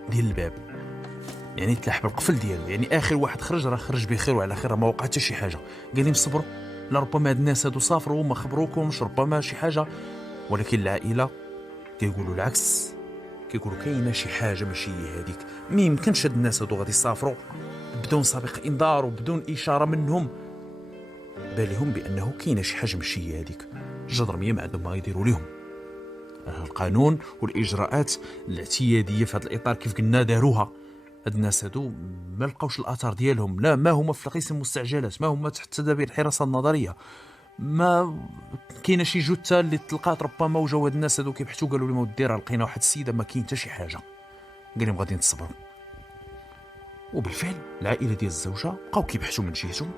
ديال الباب، يعني تلاح بالقفل ديالو، يعني اخر واحد خرج راه خرج بخير وعلى خير، ما وقع حتى شي حاجه. قال لهم صبروا، لا ربما هاد الناس هادو سافروا ما خبروكمش، ربما شي حاجه. ولكن العائله كيقولوا العكس، كيقولوا كاينه شي حاجه ماشي هي هذيك. ما يمكنش هاد الناس هادو غادي يسافروا بدون سابق انذار وبدون اشاره منهم، بالهم بانه كاينه شي حاجه ماشي هي هذيك. الجدرميه ما عندهم ما يديروا لهم. القانون والاجراءات الاعتياديه في هذا الاطار كيف قلنا داروها. هاد الناس هادو ما لقاوش الاثار ديالهم، لا ما هما في قسم المستعجلات، ما هما تحت تدابير الحراسه النظريه، ما كاينه شي جثه اللي تلقات ربما. وجاو هاد الناس هادو كيبحثوا قالوا لهم ودي راه لقينا واحد السيده ما كاين حتى شي حاجه. قال لهم غادي نتصبروا. وبالفعل العائله ديال الزوجه بقاو كيبحثوا من جهتهم،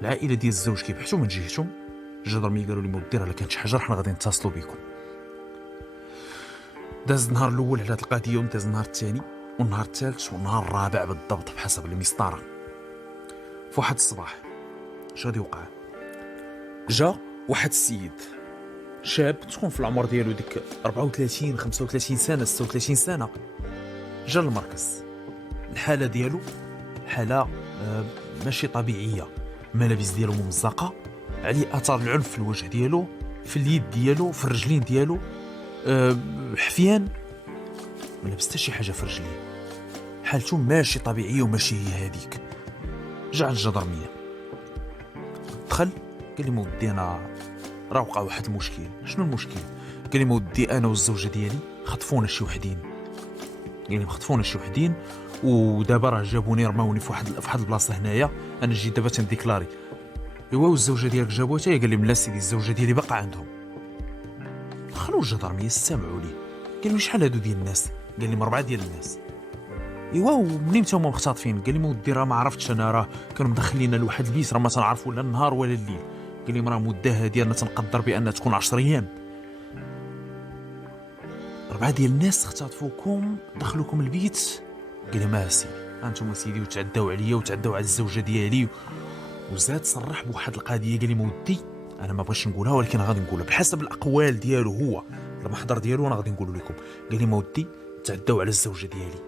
العائله ديال الزوج كيبحثوا من جهتهم. الجدرميه قالوا لهم ودي راه الا كانت شي حاجه حنا غادي نتصلوا بكم. داز النهار الاول على هاد القضيه، وداز النهار الثاني والنهار الثالث والنهار الرابع بالضبط بحسب المسطره. في واحد الصباح اش غادي يوقع؟ جا واحد السيد شاب تكون في العمر ديالو ديك 34 35 سنه 36 سنه، جا للمركز. الحاله ديالو حاله ماشي طبيعيه، الملابس ديالو ممزقه، عليه اثار العنف في الوجه ديالو، في اليد ديالو، في الرجلين ديالو، حفيان، ما لبس حتى شي حاجه في رجليه، حالته ماشي طبيعيه وماشي هي هذيك. جا على الجدرميه، دخل قال لي مودي انا راه وقع واحد المشكل. شنو المشكل؟ قال لي مودي انا والزوجه ديالي خطفونا شي وحدين، قال لي خطفونا شي وحدين ودابا راه جابوني رماوني في واحد البلاصه هنايا، انا جيت دابا تنديكلاري. ايوا والزوجه ديالك جابوها؟ قال لي لا سيدي الزوجه ديالي باقا عندهم. دخلوا الجدرميه استمعوا ليه، قال لي شحال هادو ديال الناس؟ قال لي 4 ديال الناس. ايوا ومنين هما مختطفين؟ قال لي مودي راه ما عرفتش انا، راه كانوا مدخلينا لواحد البيت راه ما تنعرفوا لا النهار ولا الليل. قال لي راه مده هادي انا تنقدر بانها تكون 10 ايام. 4 ديال الناس اختطفوكم دخلوكم البيت؟ قال لي ما سيدي انتم سيدي وتعداو عليا وتعداو على الزوجه ديالي، وزاد صرح بواحد القضيه. قال لي مودي انا ما بغيتش نقولها ولكن غادي نقولها بحسب الاقوال ديالو هو، المحضر ديالو انا غادي نقول لكم. قال لي مودي تعداو على الزوجه ديالي،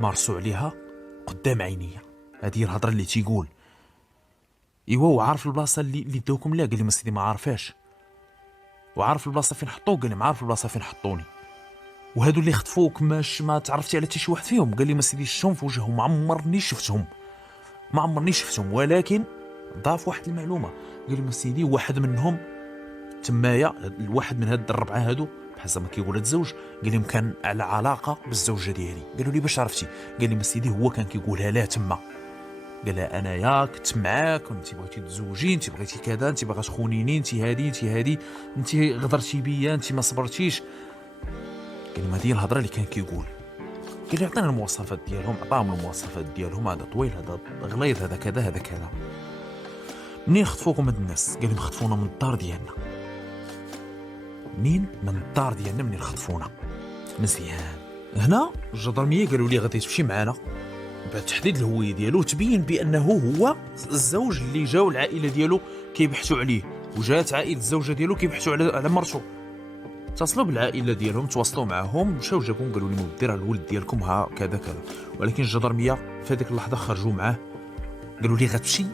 مارسوا عليها قدام عينيا. هذه الهضره اللي تيقول. ايوا وعارف البلاصه اللي داوكم لها؟ قال لي ما سيدي ما عارفاش. وعارف البلاصه فين حطوك؟ قال لي ما عارف البلاصه فين حطوني. وهادو اللي خطفوك ما تعرفتي على حتى شي واحد فيهم؟ قال لي ما سيدي شفتهم في وجههم، ما عمرني شفتهم، ولكن ضاف واحد المعلومه. قال لي ما سيدي واحد منهم تمايا، الواحد من هاد 4 هادو بحسب ما كيقول الزوج، قال لي كان على علاقه بالزوجه ديالي. قالوا لي باش عرفتي؟ قال لي ما سيدي هو كان كيقولها لها تما، قال لها انايا كنت معاك وانت بغيتي تزوجي، انت بغيتي كذا، انت باغا تخونيني، انت هادي، انت غدرتي بيا، انت ما صبرتيش. قال لي ما هذه الهضره اللي كان كيقول. قال لي عطينا المواصفات ديالهم، عطاهم المواصفات ديالهم، هذا طويل، هذا غليظ، هذا كذا، هذا كذا. منين خطفوكم هاد الناس؟ قال لي خطفونا من الدار ديالنا. منين؟ من الدار ديالنا. منين خطفونا؟ مزيان. هنا الجدرميه قالوا لي غادي تمشي معنا بعد تحديد الهويه ديالو، تبين بانه هو الزوج اللي جاو العائله ديالو كيبحثوا عليه، وجات عائله الزوجه ديالو كيبحثوا على مرته. اتصلوا بالعائله ديالهم، تواصلوا معاهم، مشاو جابوهم قالوا لي مودي راه الولد ديالكم ها كذا كذا. ولكن الجدرميه في هذيك اللحظه خرجوا معاه قالوا لي غتمشي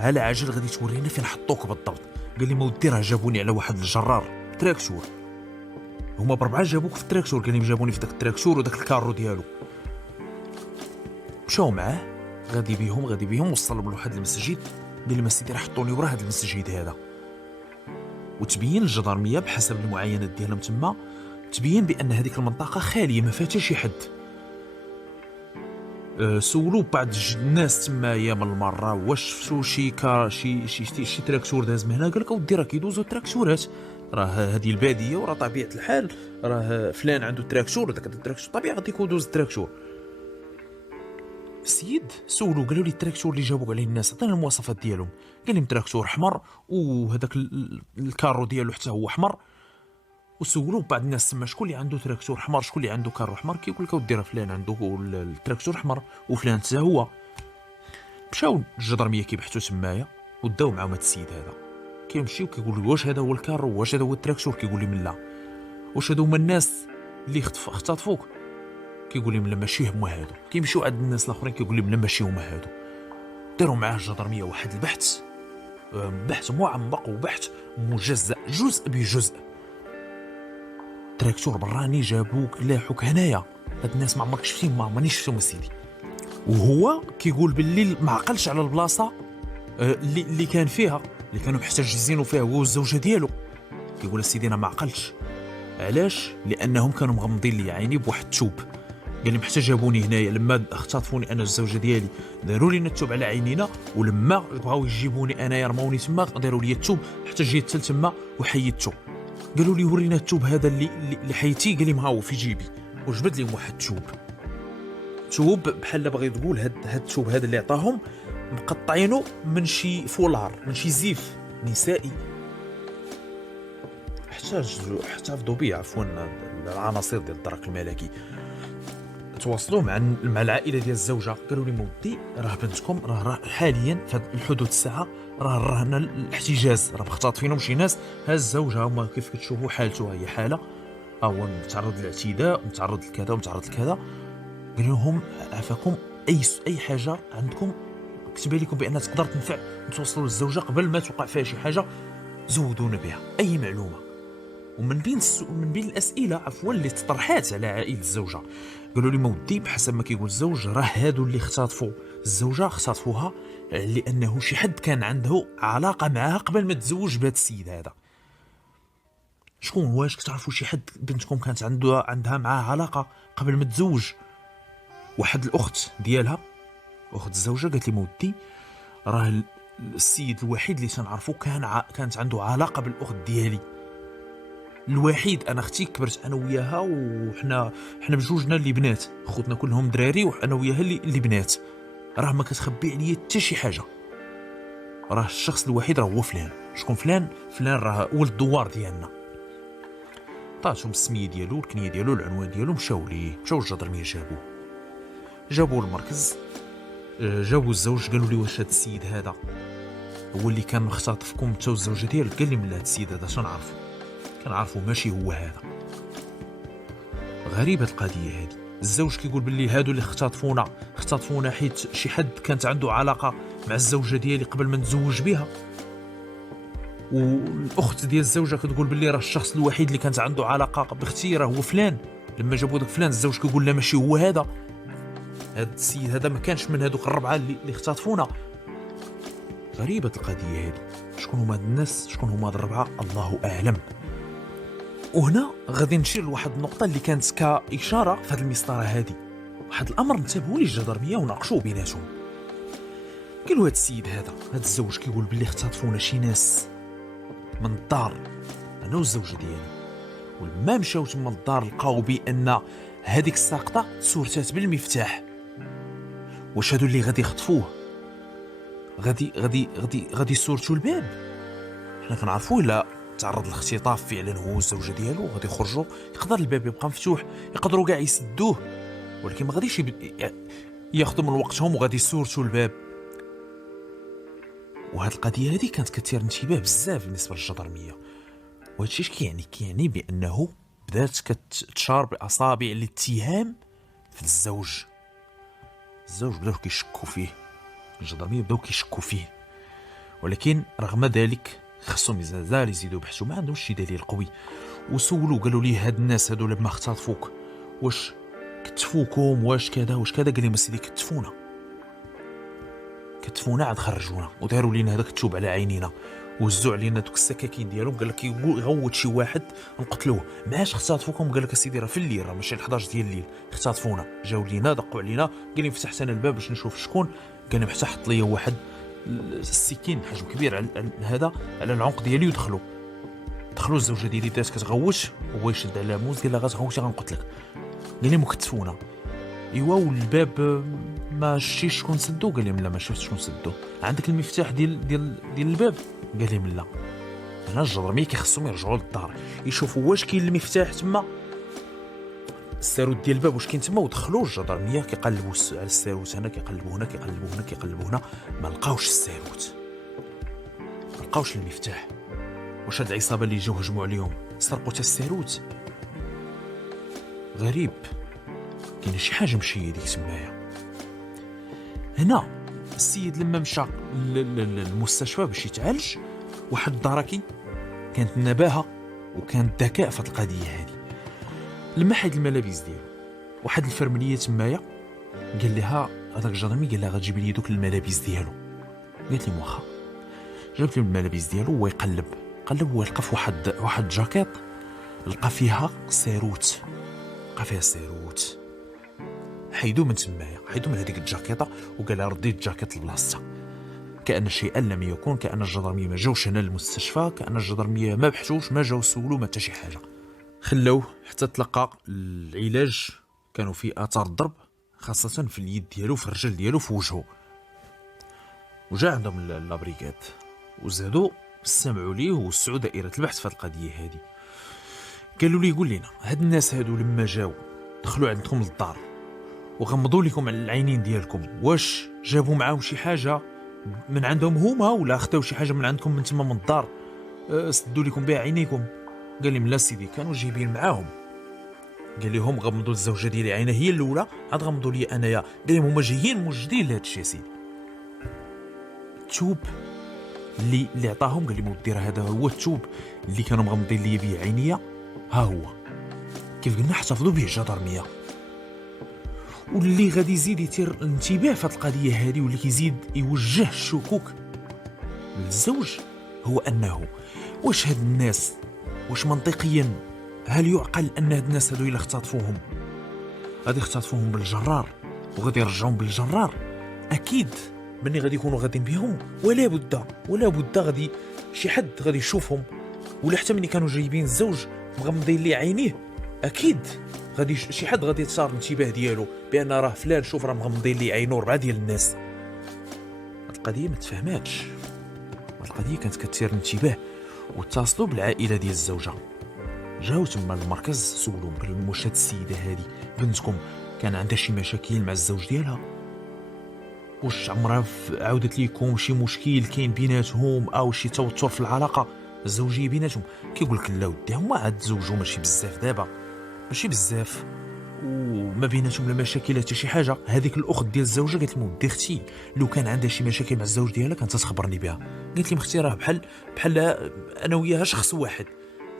على عجل غادي تورينا فين حطوك بالضبط. قال لي مودي راه جابوني على واحد الجرار تراكتور، هما ب4 جابوك في التراكتور. قال لي جابوني في داك التراكتور وداك الكارو ديالو. مشاو معاه غادي بيهم وصلوا لواحد المسجد. قال لي ما سيدي راه حطوني ورا هذا المسجد هذا. وتبين الجدرميه بحسب المعاينات ديالهم تما، تبين بان هذيك المنطقه خاليه ما فيها حتى شي حد. سولوا بعض الناس تمايا من المره واش شفتوا شي تراكتور داز من هنا؟ قال لك اودي راه كيدوزوا التراكتورات، راه هذه الباديه وراه طبيعه الحال، راه فلان عنده تراكتور وداك التراكتور طبيعي غادي يدوز التراكتور. السيد سولوا قالوا لي التراكتور اللي جابوك عليه الناس عطينا المواصفات ديالهم. قال لي تراكتور احمر وهذاك الكارو ديالو حتى هو احمر. وسولوا بعض الناس تما شكون اللي عنده تراكتور احمر، شكون اللي عنده كارو احمر؟ كيقول لك ودي راه فلان عنده التراكتور احمر وفلان حتى هو. مشاو الجدرميه كيبحثوا تمايا وداو معاهم هذا السيد هذا، كيمشيو كيقولوا واش هذا هو الكارو، واش هذا هو التراكتور؟ كيقول لي من لا. واش هادو هما الناس اللي اختطفوك؟ كيقول لي لا ماشي هما هادو. كيمشيو عند الناس الاخرين كيقول لي لا ماشي هما هادو. داروا معاه الجدرميه واحد البحث، بحث معمق وبحث مجزأ جزء بجزء. تراكتور براني جابوك لاحوك هنايا، هاد الناس ما عمرك شفتيهم، ما عمرني شفتهم سيدي. وهو كيقول بالليل ما عقلش على البلاصه اللي كان فيها، اللي كانوا محتجزينه فيها هو والزوجه ديالو. كيقول سيدي انا ما عقلتش. علاش؟ لانهم كانوا مغمضين لي عيني بواحد الثوب. قال لي حتى جابوني هنايا لما اختطفوني انا الزوجه ديالي، داروا لي الثوب على عينينا، ولما بغاو يجيبوني انايا رماوني تما، داروا لي الثوب حتى جيت تما وحيدته. قالوا لي ورينا الثوب هذا اللي حيتي. قال لي ما هو في جيبي، وجبد لي واحد ثوب بحال بغا تقول هاد الثوب هذا اللي عطاهم مقطعينه من شي فولار، من شي زيف نسائي. احتفظوا به عفوا العناصر ديال الدرك الملكي. تواصلوا مع العائله ديال الزوجه، قالوا لي مودي راه بنتكم راه حاليا في الحدود الساعه راه هنا الاحتجاز، راه مختطفينهم شي ناس. ها الزوج ها هما كيف كتشوفوا حالته، هي حاله هو متعرض للاعتداء، متعرض لكذا ومتعرض لكذا. قال لهم عافاكم اي حاجه عندكم كتب لكم بان تقدر تنفع توصلوا للزوجه قبل ما توقع فيها شي حاجه، زودونا بها اي معلومه. ومن بين الاسئله عفوا اللي تطرحات على عائله الزوجه، قالوا لي مودي بحسب ما كيقول الزوج راه هادو اللي اختطفوا الزوجه اختطفوها لانه شي حد كان عنده علاقه معها قبل ما تزوج بهذا السيد هذا. شكون؟ واش كتعرفوا شي حد بنتكم كانت عندها معاه علاقه قبل ما تزوج؟ واحد الاخت ديالها، اخت الزوجه، قالت لي مودي راه السيد الوحيد اللي تنعرفو كانت عنده علاقه بالاخت ديالي الوحيد. انا اختي كبرت انا وياها وحنا بجوجنا اللي بنات، خوتنا كلهم دراري وانا وياها اللي بنات. راه ما كتخبي عليا حتى شي حاجه، راه الشخص الوحيد راه هو فلان. شكون فلان؟ فلان راه ولد الدوار ديالنا. عطاتهم السميه ديالو، الكنيه ديالو، العنوان ديالو، مشاو الجدرميه جابوه المركز. جابوا الزوج، قالوا لي واش هذا السيد هذا هو اللي كان مختطفكم انت والزوجه ديالك؟ قال لي من هذا السيد هذا تنعرفو، كنعرفو ماشي هو هذا. غريبه القضيه هذه. الزوج كيقول باللي هادو اللي اختطفونا حيت شي حد كانت عنده علاقه مع الزوجه ديالي قبل ما نتزوج بها. والاخت ديال الزوجه كتقول باللي راه الشخص الوحيد اللي كانت عنده علاقه باختي راه هو فلان. لما جابوا داك فلان الزوج كيقول لا ماشي هو هذا السيد هذا، ما كانش من هذوك الربعه اللي اختطفونا. غريبه القضيه هذه. شكون هما هاد الناس؟ شكون هما هاد الربعه؟ الله اعلم. وهنا غادي نشير لواحد النقطه اللي كانت كاشاره في هذه المسطره هذه. واحد الامر انتبهوا ليه الجدرميه وناقشوه بيناتهم. قالوا هاد السيد هذا، هاد الزوج كيقول باللي اختطفونا شي ناس من الدار انا والزوجه ديالي، ولما مشاو تما للدار لقاو بان هذيك الساقطه تسورتات بالمفتاح. واش هادو اللي غادي يخطفوه غادي يسورتوا الباب؟ حنا كنعرفوا الا تعرض للاختطاف فعلا هو والزوجه ديالو غادي يخرجوا، يقدر الباب يبقى مفتوح، يقدروا كاع يسدوه، ولكن ما غاديش ياخذوا من وقتهم وغادي يسورتوا الباب. وهاد القضيه هذه كانت كثير انتباه بزاف بالنسبه للجدرميه. وهذا الشيء كيعني بانه بدات كتشار باصابع الاتهام في الزوج بداو كيشكوا فيه، الجدرميه بداو كيشكوا فيه. ولكن رغم ذلك خصهم مازال يزيدوا يبحثوا، ما عندهمش شي دليل قوي. وسولوا قالوا لي هاد الناس هادو لما اختطفوك واش كتفوكم واش كذا واش كذا؟ قال لي سيدي كتفونا عاد خرجونا وداروا لينا هذاك التوب على عينينا ووزعوا علينا دوك السكاكين ديالهم. قال لك يغوت شي واحد نقتلوه. معاش اختطفوكم؟ قال لك سيدي راه في الليل، راه ماشي 11 ديال الليل اختطفونا. جاو لينا دقوا علينا، قال لي فتحت انا الباب باش نشوف شكون. قال لي حتى حط لي واحد السكين حجم كبير على العنق ديالي ودخلوا الزوجه ديالي بدات كتغوت وهو يشد على موز. قال لها غتغوتي غنقتلك. قال لي مكتفونا. ايوا والباب ما شفتيش شكون سدو؟ قال لي لا ما شفتش شكون سدو. عندك المفتاح ديال الباب؟ قال لي لا. انا الجدرميه كيخصهم يرجعوا للدار يشوفوا واش كاين المفتاح تما، الساروت ديال الباب واش كاين تما، ودخلوا الجدرميه كيقلبوا على الساروت. هنا كيقلبوا هنا ما لقاوش الساروت، ما لقاوش المفتاح. واش هاد العصابه اللي جاو هجموا عليهم سرقوا حتى الساروت؟ غريب، كاين شي حاجه مشيه ديك تمايا. هنا السيد لما مشى للمستشفى باش يتعالج، واحد الدركي كانت النباهه وكانت ذكاء في القضيه هذه. لما حيد الملابس ديالو واحد الفرمليه تمايا، قال لها هذاك الجدرمي قال لها غتجيبي لي دوك الملابس ديالو. قالت لي واخا. جابت له الملابس ديالو ويقلب ولقى في واحد جاكيط لقى فيها ساروت، حيدو من تمايا، حيدو من هذيك الجاكيطه وقال لها ردي الجاكيط لبلاصتها. كأن شيئا لم يكن، كأن الجدرميه ما جاوش هنا للمستشفى، كأن الجدرميه ما بحثوش، ما جاو سولوا ما حتى شي حاجه. خلوه حتى تلقى العلاج. كانوا فيه اثار الضرب خاصه في اليد ديالو، في الرجل ديالو، في وجهه. وجا عندهم لابريكاد وزادوا سمعوا ليه ووسعوا دائره البحث في القضيه هذه. قالوا لي قول لنا هاد الناس هادو لما جاو دخلوا عندكم للدار وغمضوا لكم على العينين ديالكم، واش جابوا معاهم شي حاجه من عندهم هما ولا خداو شي حاجه من عندكم من تما من الدار سدوا لكم بها عينيكم؟ قال لي لا سيدي كانوا جايبين معاهم. قال لهم غمضوا الزوجه ديالي عينها هي الاولى عاد غمضوا لي انايا. قال لهم هما جايين موجدين لهذا الشيء سيدي. التوب اللي عطاهم قال لي مودي راه هذا هو التوب اللي كانوا مغمضين لي به عينيا، ها هو كيف قلنا احتفظوا به الجدرميه. واللي غادي يزيد يثير الانتباه في هذه القضيه هذه واللي كيزيد يوجه الشكوك للزوج هو انه واش هاد الناس واش منطقيا هل يعقل ان هاد الناس هادو الا اختطفوهم غادي يختطفوهم بالجرار وغادي يرجعوهم بالجرار؟ اكيد بني غادي يكونوا غاديين بهم ولا بد غادي شي حد غادي يشوفهم، ولا حتى ملي كانوا جايبين الزوج مغمضين ليه عينيه اكيد غادي شي حد غادي يتصار الانتباه ديالو بان راه فلان شوف راه مغمضين ليه عينو 4 ديال الناس. هاد القضيه ما تفهماتش، هاد القضيه كانت كثير الانتباه واتصلوا بالعائله ديال الزوجه. جاو تما المركز سولهم قالوا واش هاد السيده هادي بنتكم كان عندها شي مشاكل مع الزوج ديالها؟ واش عمرها عاودت ليكم شي مشكل كاين بيناتهم او شي توتر في العلاقه الزوجيه بيناتهم؟ كيقول لك لا ودي هما عاد تزوجوا ماشي بزاف دابا، ماشي بزاف وما بيناتهم لا مشاكل حتى شي حاجه. هذيك الاخت ديال الزوجه قالت لي ودي اختي لو كان عندها شي مشاكل مع الزوج ديالها كانت تخبرني بها. قالت لي اختي راه بحال انا وياها شخص واحد،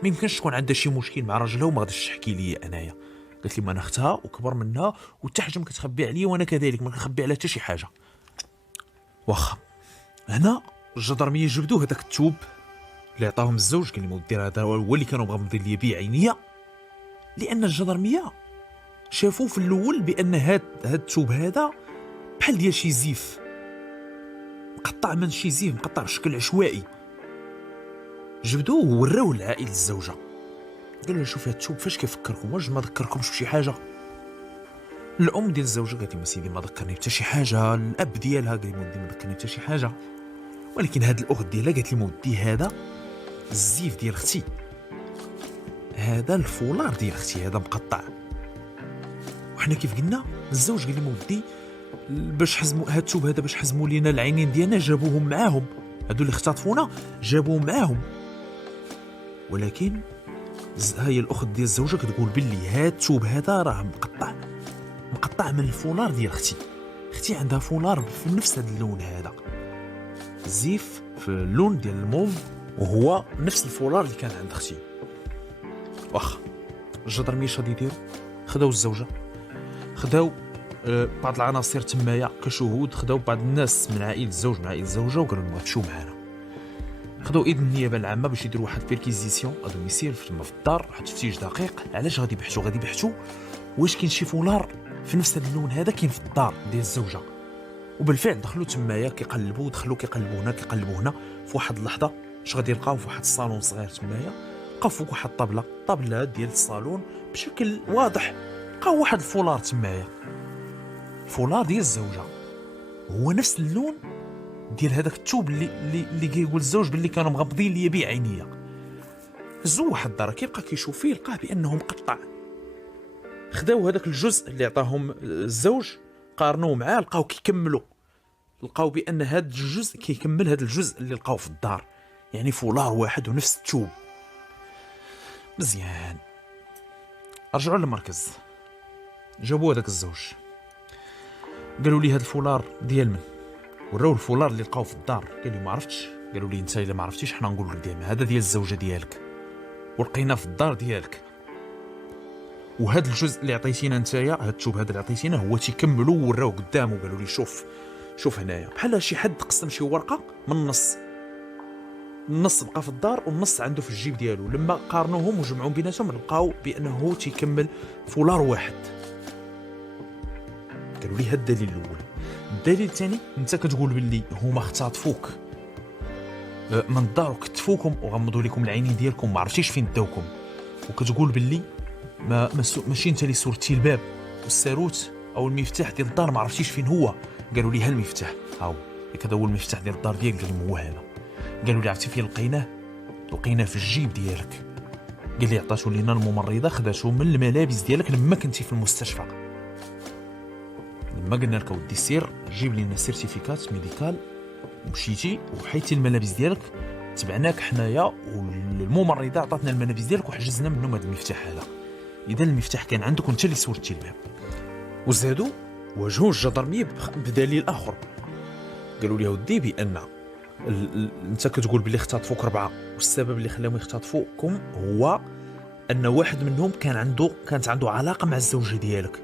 ما يمكنش تكون عندها شي مشكل مع راجلها وما غاديش تحكي لي انايا. قالت لي ما انا اختها وكبر منها وحتى حاجه ما كتخبي عليا وانا كذلك ما كنخبي عليها حتى شي حاجه. واخا هنا الجدرميه جبدوا هذاك التوب اللي عطاهم الزوج قال لي مودي هذا هو اللي كانوا مغمضين لي بيه عينيا، لان الجدرميه شافوا في الاول بان هاد التوب هذا بحال ديال شي زيف مقطع من شي زيف مقطع بشكل عشوائي. جبدوه ووراوه لعائله الزوجه قالوا له شوف هاد التوب فاش كيفكركم؟ واش ما ذكركمش بشي حاجه؟ الام ديال الزوجه قالت لي سيدي ما ذكرني حتى شي حاجه. الاب ديالها قال لي مودي ما ذكرني حتى شي حاجه. ولكن هاد الاخت ديالها قالت لي مودي هذا الزيف ديال اختي، هذا الفولار ديال اختي هذا مقطع. وحنا كيف قلنا الزوج قال لي مودي باش حزموا هاد التوب هذا باش حزموا لينا العينين ديالنا جابوهم معاهم، هادو اللي اختطفونا جابوهم معاهم. ولكن هاي الاخت ديال الزوجه كتقول باللي هاد التوب هذا راه مقطع من الفولار ديال اختي عندها فولار في نفس هذا اللون هذا زيف في اللون ديال الموف وهو نفس الفولار اللي كان عند اختي. واخا الجدرميه شادي يديروا خداو الزوجه خداو بعض العناصر تمايا كشهود، خداو بعض الناس من عائله الزوج من عائله الزوجه وقالوا لهم غتمشيو معنا. خداو اذن النيابه العامه باش يديروا واحد بيركيزيسيون ا دوميسيل تما في الدار، واحد التفتيش دقيق. علاش غادي يبحثوا واش كاين شي فولار في نفس هذا اللون هذا كاين في الدار ديال الزوجه. وبالفعل دخلوا تمايا كيقلبوا هنا في واحد اللحظه اش غادي يلقاو في واحد الصالون صغير تمايا لقاو فوق واحد الطابله ديال الصالون بشكل واضح لقاو واحد الفولار تمايا، الفولار ديال الزوجه هو نفس اللون ديال هذاك التوب اللي كيقول الزوج باللي كانوا مغمضين ليا بيه عينيا. هزو واحد الدار كيبقى كيشوف فيه لقاه بانه مقطع. خداو هذاك الجزء اللي عطاهم الزوج قارنوه معاه لقاو بان هذا الجزء كيكمل هذا الجزء اللي لقاو في الدار، يعني فولار واحد ونفس التوب. مزيان رجعوا للمركز جابوا هذاك الزوج قالوا لي هذا الفولار ديال من؟ وراو الفولار اللي لقاو في الدار. قال لي ما عرفتش. قالوا لي انت الا ما عرفتيش حنا نقول لك ديما هذا ديال الزوجه ديالك ولقيناه في الدار ديالك، وهذا الجزء اللي عطيتينا نتايا هذا التوب هذا اللي عطيتينا هو تيكملوا وراو قدامه. قالوا لي شوف هنايا بحال شي حد قسم شي ورقه من النص بقى في الدار والنص عنده في الجيب ديالو. لما قارنوهم وجمعوا بيناتهم لقاو بانه تيكمل فولار واحد. قالوا لي هذا الدليل الاول. الدليل الثاني انت كتقول باللي هما اختطفوك من الدار وكتفوكم وغمضوا لكم العينين ديالكم ما عرفتيش فين داوكم، وكتقول باللي ماشي انت اللي سورتي الباب والساروت او المفتاح ديال الدار ما عرفتيش فين هو. قالوا لي ها المفتاح هاو هذا هو المفتاح ديال الدار ديالك. قال لي هو هذا. قالوا لي عرفتي فين لقيناه في الجيب ديالك. قال لي عطاتو لينا الممرضه خداتو من الملابس ديالك لما كنتي في المستشفى. لما قلنا لك ودي سير جيب لنا سيرتيفيكات ميديكال مشيتي وحيتي الملابس ديالك، تبعناك حنايا والممرضه عطاتنا الملابس ديالك وحجزنا منهم هذا المفتاح هذا. اذا المفتاح كان عندك وانت اللي سورتي الباب. وزادوا واجهوا الجدرميه بدليل اخر، قالوا لي ودي بان انت كتقول بلي اختطفوك 4، والسبب اللي خلاهم يختطفوكم هو ان واحد منهم كانت عنده علاقه مع الزوجه ديالك،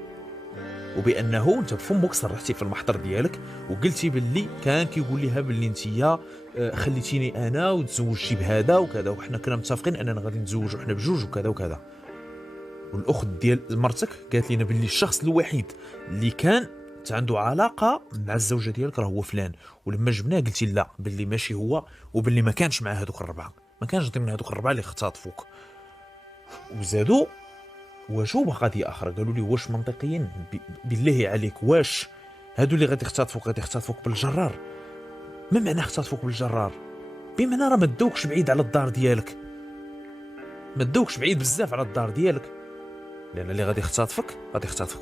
وبانه انت بفمك صرحتي في المحضر ديالك وقلتي باللي كان كيقول لها باللي انت خليتيني انا وتزوجتي بهذا وكذا، وحنا كنا متفقين اننا غادي نتزوجوا حنا بجوج وكذا وكذا. والاخت ديال مرتك قالت لنا باللي الشخص الوحيد اللي كان عنده علاقه مع الزوجه ديالك راه هو فلان، ولما جبناه قلتي لا باللي ماشي هو، وباللي ما كانش مع هذوك 4، ما كانش ضمن هذوك 4 اللي اختطفوك. وزادوا واجهوا بقضيه اخرى، قالوا لي واش منطقيين بالله عليك، واش هادو اللي غادي يختطفوك بالجرار؟ ما معنى اختطفوك بالجرار؟ بمعنى راه ما داوكش بعيد على الدار ديالك، ما داوكش بعيد بزاف على الدار ديالك، لان اللي غادي يختطفك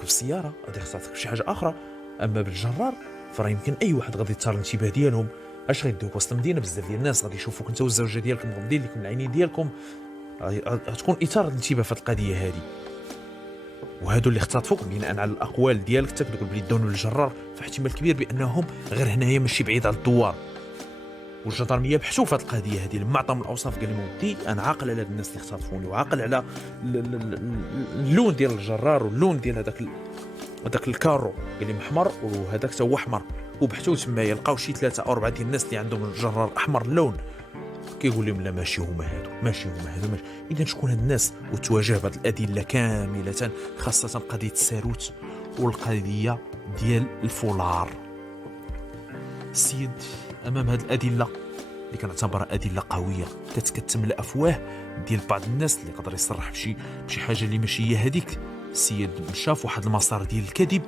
بالسياره، غادي يختطفك بشي حاجه اخرى. اما بالجرار فراه يمكن اي واحد غادي يثار الانتباه ديالهم. اش غيدوك وسط المدينه؟ بزاف ديال الناس غادي يشوفوك انت والزوجه ديالك مغمضين لكم العينين ديالكم، غتكون اثاره الانتباه في القضيه هذه. وهادو اللي اختطفوك بناء على الاقوال ديالك انت كتقول بلي داونوا للجرار، فاحتمال كبير بانهم غير هنايا ماشي بعيد على الدوار. والجدرميه بحثوا في هذه القضيه هذه، لما عطاهم الاوصاف قال لهم ودي انا عاقل على الناس اللي اختطفوني، وعاقل على اللون ديال الجرار واللون ديال هذاك الكارو، قال لهم احمر وهذاك حتى هو احمر. وبحثوا تمايا لقاو شي 3 أو 4 ديال الناس اللي عندهم الجرار احمر اللون، كيقول لهم لا ماشي هما هادو، ماشي هما هادو. اذا شكون هاد الناس؟ وتواجه بهذه الادله كامله، خاصه قضيه الساروت والقضيه ديال الفولار. السيد امام هذه الادله اللي كنعتبرها ادله قويه كتكتم الافواه ديال بعض الناس اللي يقدر يصرح بشي حاجه اللي ماشي هي هذيك، السيد مشى في واحد المسار ديال الكذب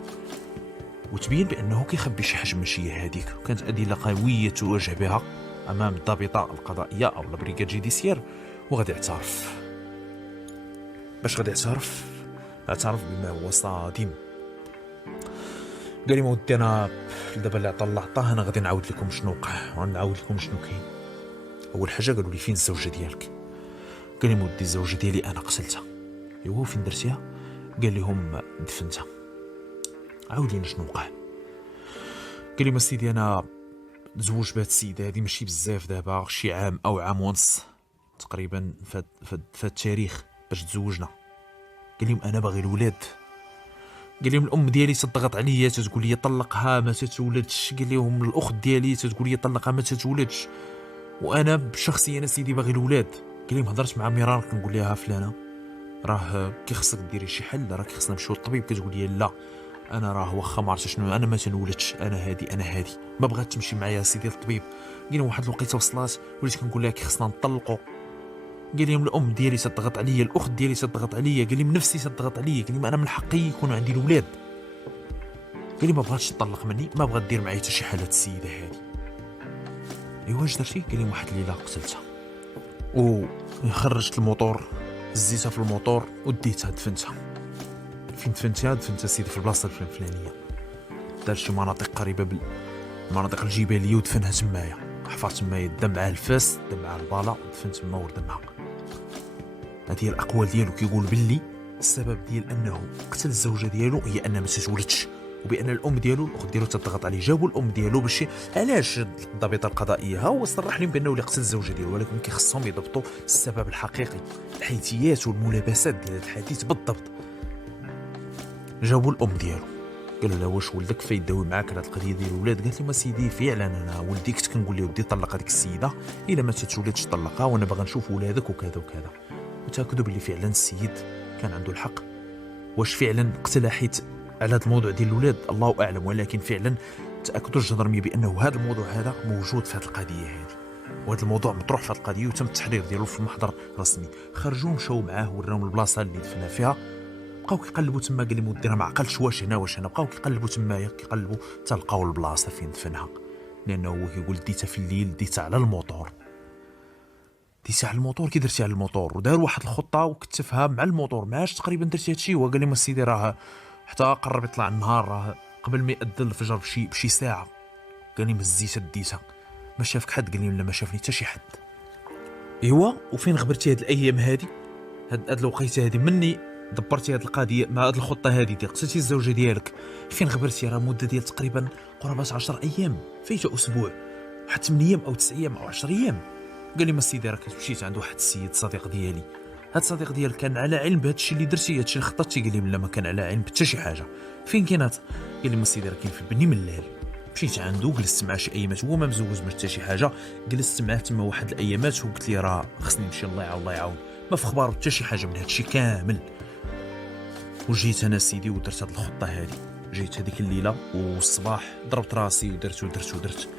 وتبين بانه كيخبي شي حاجه ماشي هي هذيك. وكانت ادله قويه تواجه بها امام الضابطه القضائيه او البريغاد جيديسيير، وغادي يعترف. باش غادي اعترف بما هو صادم. قال لي ودي انا دابا اللي عطا الله عطاه، انا غادي نعاود لكم شنو وقع ونعاود لكم شنو كاين. اول حاجه قالوا لي فين الزوجه ديالك؟ قال لي ودي الزوجه ديالي انا قتلتها. ايوا فين درتيها؟ قال لهم دفنتها. عاود لينا شنو وقع. قال لي سيدي انا تزوجت بهاد السيده هادي ماشي بزاف، دابا شي عام او عام ونص تقريبا في التاريخ باش تزوجنا. قال لهم انا باغي الولاد. قال لهم الام ديالي تضغط عليا تقول لي طلقها ما تتولدش، قال لهم الاخت ديالي تقول لي طلقها ما تتولدش، وانا بشخصيا انا سيدي باغي الولاد. قال لهم هضرت مع ميران كنقول لها فلانه راه كيخصك ديري شي حل، راه كيخصنا نمشيو للطبيب، كتقول لي لا انا راه واخا ما عرفتش شنو انا ما تنولدش، انا هادي ما بغات تمشي معايا سيدي للطبيب. قال لهم واحد الوقيته وصلات وليت كنقول لها كيخصنا نطلقوا. قال لهم الام ديالي تضغط عليا، الاخت ديالي تضغط عليا، قال لهم نفسي تضغط عليا، قال لهم انا من حقي يكونوا عندي الاولاد. قال لي ما بغاتش تطلق مني، ما بغات دير معايا حتى شي حاله السيده هذه. ايوا اش درتي؟ قال لهم واحد الليله قتلتها وخرجت الموطور، هزيتها في الموطور وديتها دفنتها. فين دفنتها؟ دفنتها سيدي في البلاصه الفلانيه، دار شي مناطق قريبه بالمناطق الجباليه ودفنها تمايا، حفر تمايا الدم مع الفاس الدم مع البالا، دفن تما وردمها. هذه هي الاقوال ديالو، كيقول باللي السبب ديال انه قتل الزوجه ديالو هي انها ما تتولدش، وبان الام ديالو الاخت ديالو تضغط عليه. جابوا الام ديالو باش علاش الضابطه القضائيه هو صرح لهم بانه اللي قتل الزوجه ديالو، ولكن كيخصهم يضبطوا السبب الحقيقي، الحيثيات والملابسات ديال هذا الحديث بالضبط. جابوا الام ديالو قالوا لها واش ولدك فيداوي معاك على القضيه ديال الولاد؟ قالت لهم سيدي فعلا انا ولدي كنت كنقول له ودي طلق هذيك السيده، الا ما تتولدش طلقها، وانا باغا نشوف ولادك وكذا وكذا. وتاكدوا باللي فعلا السيد كان عنده الحق. واش فعلا قتلها حيت على هذا الموضوع ديال الولاد الله اعلم، ولكن فعلا تاكدوا الجدرميه بانه هذا الموضوع هذا موجود في هذه القضيه هذه، وهذا الموضوع مطروح في هذه القضيه وتم التحرير ديالو في المحضر الرسمي. خرجوا مشاو معاه وراهم البلاصه اللي دفنا فيها، بقاو كيقلبوا تما. قال لهم ودي راه ما عقلتش واش هنا بقاو كيقلبوا تمايا كيقلبوا حتى لقاو البلاصه فين دفنها، لانه هو كيقول ديتها في الليل، ديتها على الموطور. ديتها على الموطور، كي درتي على الموطور ودار واحد الخطه وكتفها مع الموطور، معاش تقريبا درتي هادشي. وقال لهم السيدي راه حتى قرب يطلع النهار، راه قبل ما يأذن الفجر بشي ساعه، قال لهم هزيتها ديتها ما شافك حد؟ قال لي لا ما شافني حتى شي حد. ايوا وفين غبرتي هاد الايام هادي، هاد الوقيته هادي مني دبرتي هاد القضيه مع هاد الخطه هادي ديال قتلتي الزوجه ديالك، فين غبرتي؟ راه مده ديال تقريبا قرابه 10 ايام، فايته اسبوع، واحد 8 ايام او 9 ايام او 10 ايام. قال لي ما سيدي راك مشيت عند واحد السيد صديق ديالي، هاد الصديق ديالك كان على علم بهذا الشيء اللي درتي، هاد الشيء اللي خططتي. قال لي لا ما كان على علم حتى شي حاجه. فين كاين هاد؟ قال لي ما سيدي راه كاين في بني ملال. مشيت عنده جلست معاه شي ايامات، هو ما مزوج ما حتى شي حاجه، جلست معاه تما واحد الايامات وقلت لي راه خصني نمشي، الله يعاون الله يعاون، ما في خبار حتى شي حاجه من هاد الشيء كامل. وجيت انا سيدي ودرت هاد الخطه هادي، جيت هذيك الليله والصباح ضربت راسي ودرت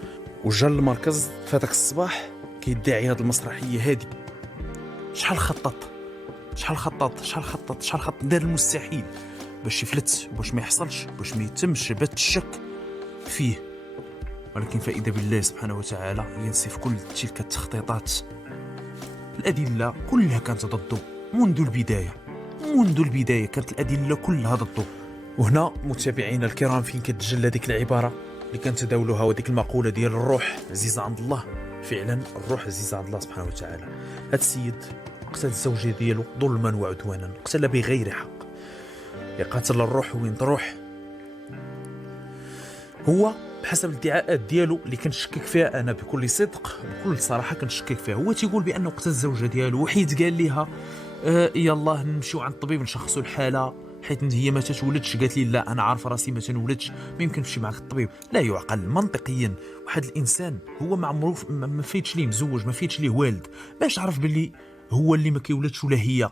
وجا للمركز في هذاك الصباح كيدعي هاد المسرحيه هادي. شحال خطط دار المستحيل باش يفلت وباش ما يحصلش، باش ما يتمش بات الشك فيه، ولكن فإذا بالله سبحانه وتعالى ينسف كل تلك التخطيطات. الأدلة كلها كانت ضده منذ البداية كانت الأدلة كلها ضده. وهنا متابعينا الكرام فين كتجلى ديك العبارة اللي كنتداولوها وديك المقولة ديال الروح عزيزة عند الله. فعلا الروح عزيزة عند الله سبحانه وتعالى. هاد السيد قتل الزوجة ديالو ظلما وعدوانا، قتل بغير حق. يقاتل الروح وين تروح. هو بحسب الادعاءات ديالو اللي كنشكك فيها انا بكل صدق بكل صراحه كنشكك فيها، هو تيقول بانه قتل الزوجه ديالو وحيت قال ليها يلاه نمشيو عند الطبيب نشخصوا الحاله حيت هي ما تتولدش. قالت لي لا انا عارفه راسي ما تنولدش، ما يمكنش نمشي معك الطبيب. لا يعقل منطقيا. واحد الانسان هو ما عمرو ما فايتش ليه مزوج، ما فايتش ليه والد، باش عرف باللي هو اللي ما كيولدش ولا هي؟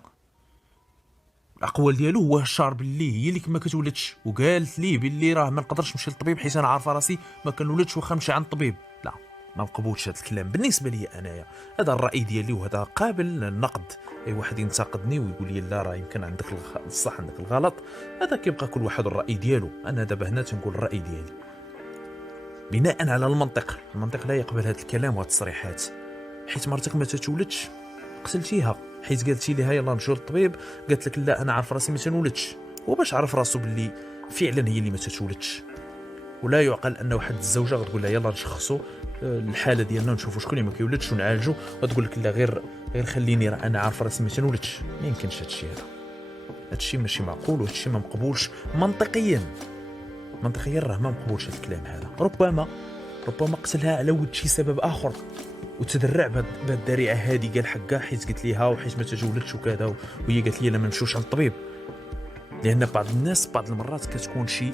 الاقوال ديالو هو شار باللي هي اللي ما كتولدش، وقالت ليه باللي راه ما نقدرش نمشي للطبيب حيت انا عارفه راسي ما كنولدش واخا نمشي عند الطبيب. لا ما نقبلش هذا الكلام بالنسبه لي انايا، هذا الراي ديالي وهذا قابل للنقد. اي واحد ينتقدني ويقول لي لا راه يمكن عندك الصح عندك الغلط، هذا كيبقى كل واحد الراي ديالو. انا دابا هنا تنقول الراي ديالي بناء على المنطق لا يقبل هذا الكلام وهذه التصريحات. حيت مرتك ما تتولدش قتلتيها، حيت قالتي ليها يلا نمشيو للطبيب قالت لك لا انا عارف راسي ما تنولدش. هو باش عرف راسو باللي فعلا هي اللي ما تتولدش. ولا يعقل ان واحد الزوجه غتقول لها يلا نشخصوا الحاله ديالنا ونشوفوا شكون اللي ما كيولدش ونعالجوا، وتقول لك لا غير خليني راه انا عارف راسي ما تنولدش. ما يمكنش هذا الشيء، هذا الشيء ماشي معقول، وهذا الشيء ما مقبولش منطقيا راه ما مقبولش هذا الكلام هذا. ربما قتلها على ود شي سبب اخر وتدرع بهاد الذريعه هذه، قال حقها حيت قلت ليها وحيت ما تجولتش وكذا، وهي قالت لي لا ما نمشوش عند الطبيب. لان بعض الناس بعض المرات كتكون شي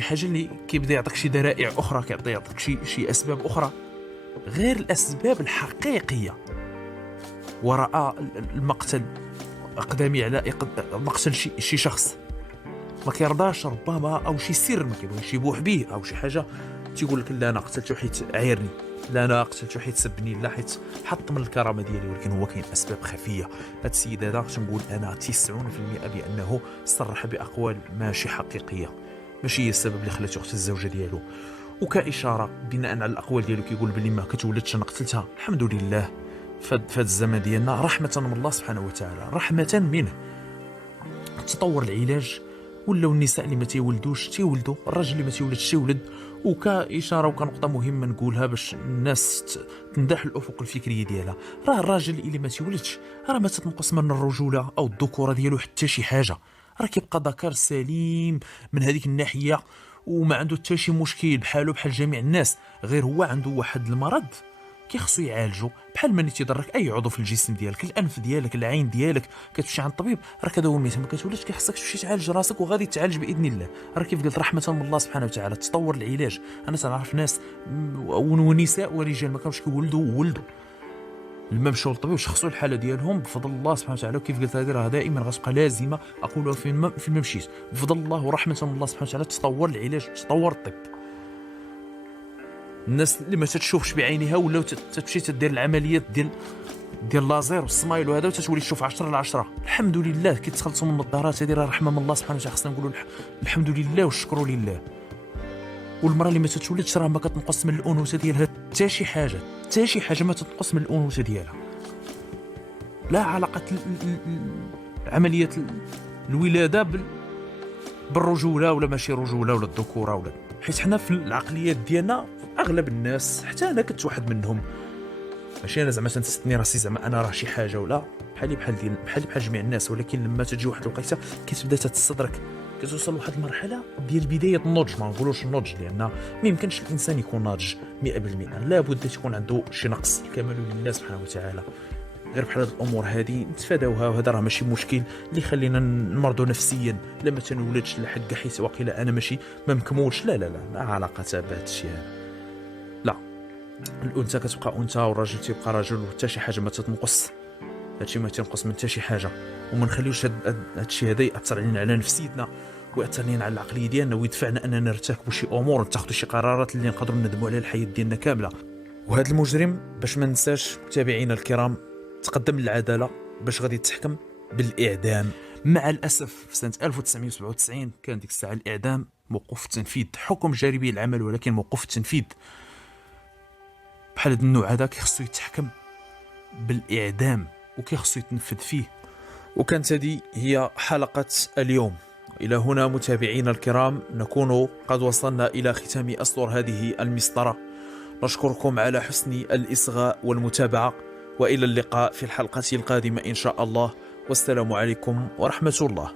حاجه اللي كيبدا يعطيك شي ذرائع اخرى، كيعطيك شي اسباب اخرى غير الاسباب الحقيقيه وراء المقتل. اقدامي على مقتل شي شخص ما كيرضاش ربما، او شي سر ما كيبغيش يبوح به، او شي حاجه تيقول لك لا انا قتلته حيت عايرني، لا انا قتلته حيت سبني، لا حيت حط من الكرامه ديالي. ولكن هو كاين اسباب خفيه. هذا السيد هذا تنقول انا 90% بانه صرح باقوال ماشي حقيقيه، ماشي هي السبب اللي خلاته يقتل الزوجه ديالو. وكاشاره بناء على الاقوال ديالو كيقول بلي ما كتولدش انا قتلتها. الحمد لله في هذا الزمن ديالنا رحمه من الله سبحانه وتعالى، رحمه منه تطور العلاج، ولاو النساء اللي ما تيولدوش تيولدوا، الراجل اللي ما تيولدش تيولد. وكإشارة وكنقطة مهمة نقولها باش الناس تندح الأفق الفكرية ديالها، راه الراجل اللي ما تيولدش راه ما تتنقص من الرجولة أو الذكورة ديالو حتى شي حاجة، راه كيبقى ذكر سليم من هذيك الناحية وما عنده حتى شي مشكل بحالو بحال جميع الناس. غير هو عنده واحد المرض كيخصو يعالجو بحال ما تيضرك اي عضو في الجسم ديالك، الانف ديالك، العين ديالك، كتمشي عند الطبيب راه كذا هو المثال، ما كتولدش كيخصك تمشي تعالج راسك وغادي تعالج باذن الله. راه كيف قلت رحمه من الله سبحانه وتعالى تطور العلاج. انا تنعرف ناس ونساء ورجال ما كانوش كيولدوا ولدوا لما مشاو للطبيب وشخصوا الحاله ديالهم بفضل الله سبحانه وتعالى. وكيف قلت هذه راه دائما غتبقى لازمه اقولها فين ما مشيت، بفضل الله ورحمه من الله سبحانه وتعالى تطور العلاج، تطور الطب. الناس اللي ما تتشوفش بعينها ولا تمشي تدير العمليات ديال لازير والسمايل وهذا وتتولي تشوف 10/10. الحمد لله كيتخلصوا من النظارات هذه، راه رحمه من الله سبحانه وتعالى. خصنا نقولوا الحمد لله والشكر لله. والمراه اللي ما تتولدش راه ما كتنقص من الانوثه ديالها حتى شي حاجه ما تنقص من الانوثه ديالها. لا علاقه عمليه الولاده بالرجوله ولا ماشي رجوله ولا الذكوره ولا، حيت حنا في العقليات ديالنا اغلب الناس حتى انا كنت واحد منهم، ماشي انا زعما تنستني راسي زعما انا راه شي حاجه ولا بحال جميع الناس، ولكن لما تجي واحد الوقيته كتبدا تتصدرك، كتوصل لواحد المرحله ديال بدايه النضج، ما نقولوش النضج لان ما يمكنش الانسان يكون ناضج 100%، لابد تكون عنده شي نقص. الكمال لله سبحانه وتعالى. غير بحال هاد الامور هادي نتفاداوها، وهذا راه ماشي مشكل اللي يخلينا نمرضوا نفسيا لما تنولدش لحق حيت واقيلا انا ماشي ما مكمولش. لا لا لا، لا علاقه بهذا الشيء هذا. لا، الانثى كتبقى انثى والراجل تيبقى راجل، وحتى شي حاجه ما تتنقص، هادشي ما تنقص من حتى شي حاجه. وما نخليوش هادشي هذا ياثر علينا على نفسيتنا وياثر علينا على العقليه ديالنا ويدفعنا اننا نرتكبوا شي امور ونتخذوا شي قرارات اللي نقدروا ندموا عليها الحياه ديالنا كامله. وهذا المجرم باش ما ننساش متابعينا الكرام تقدم للعداله باش غادي يتحكم بالاعدام. مع الاسف في سنه 1997 كان ديك الساعه الاعدام موقوف التنفيذ، حكم جاري به العمل ولكن موقوف التنفيذ. بحال هذا النوع هذا كيخصو يتحكم بالاعدام وكيخصو يتنفذ فيه. وكانت هذه هي حلقه اليوم. الى هنا متابعينا الكرام نكون قد وصلنا الى ختام اسطر هذه المسطره. نشكركم على حسن الاصغاء والمتابعه، والى اللقاء في الحلقه القادمه ان شاء الله، والسلام عليكم ورحمه الله.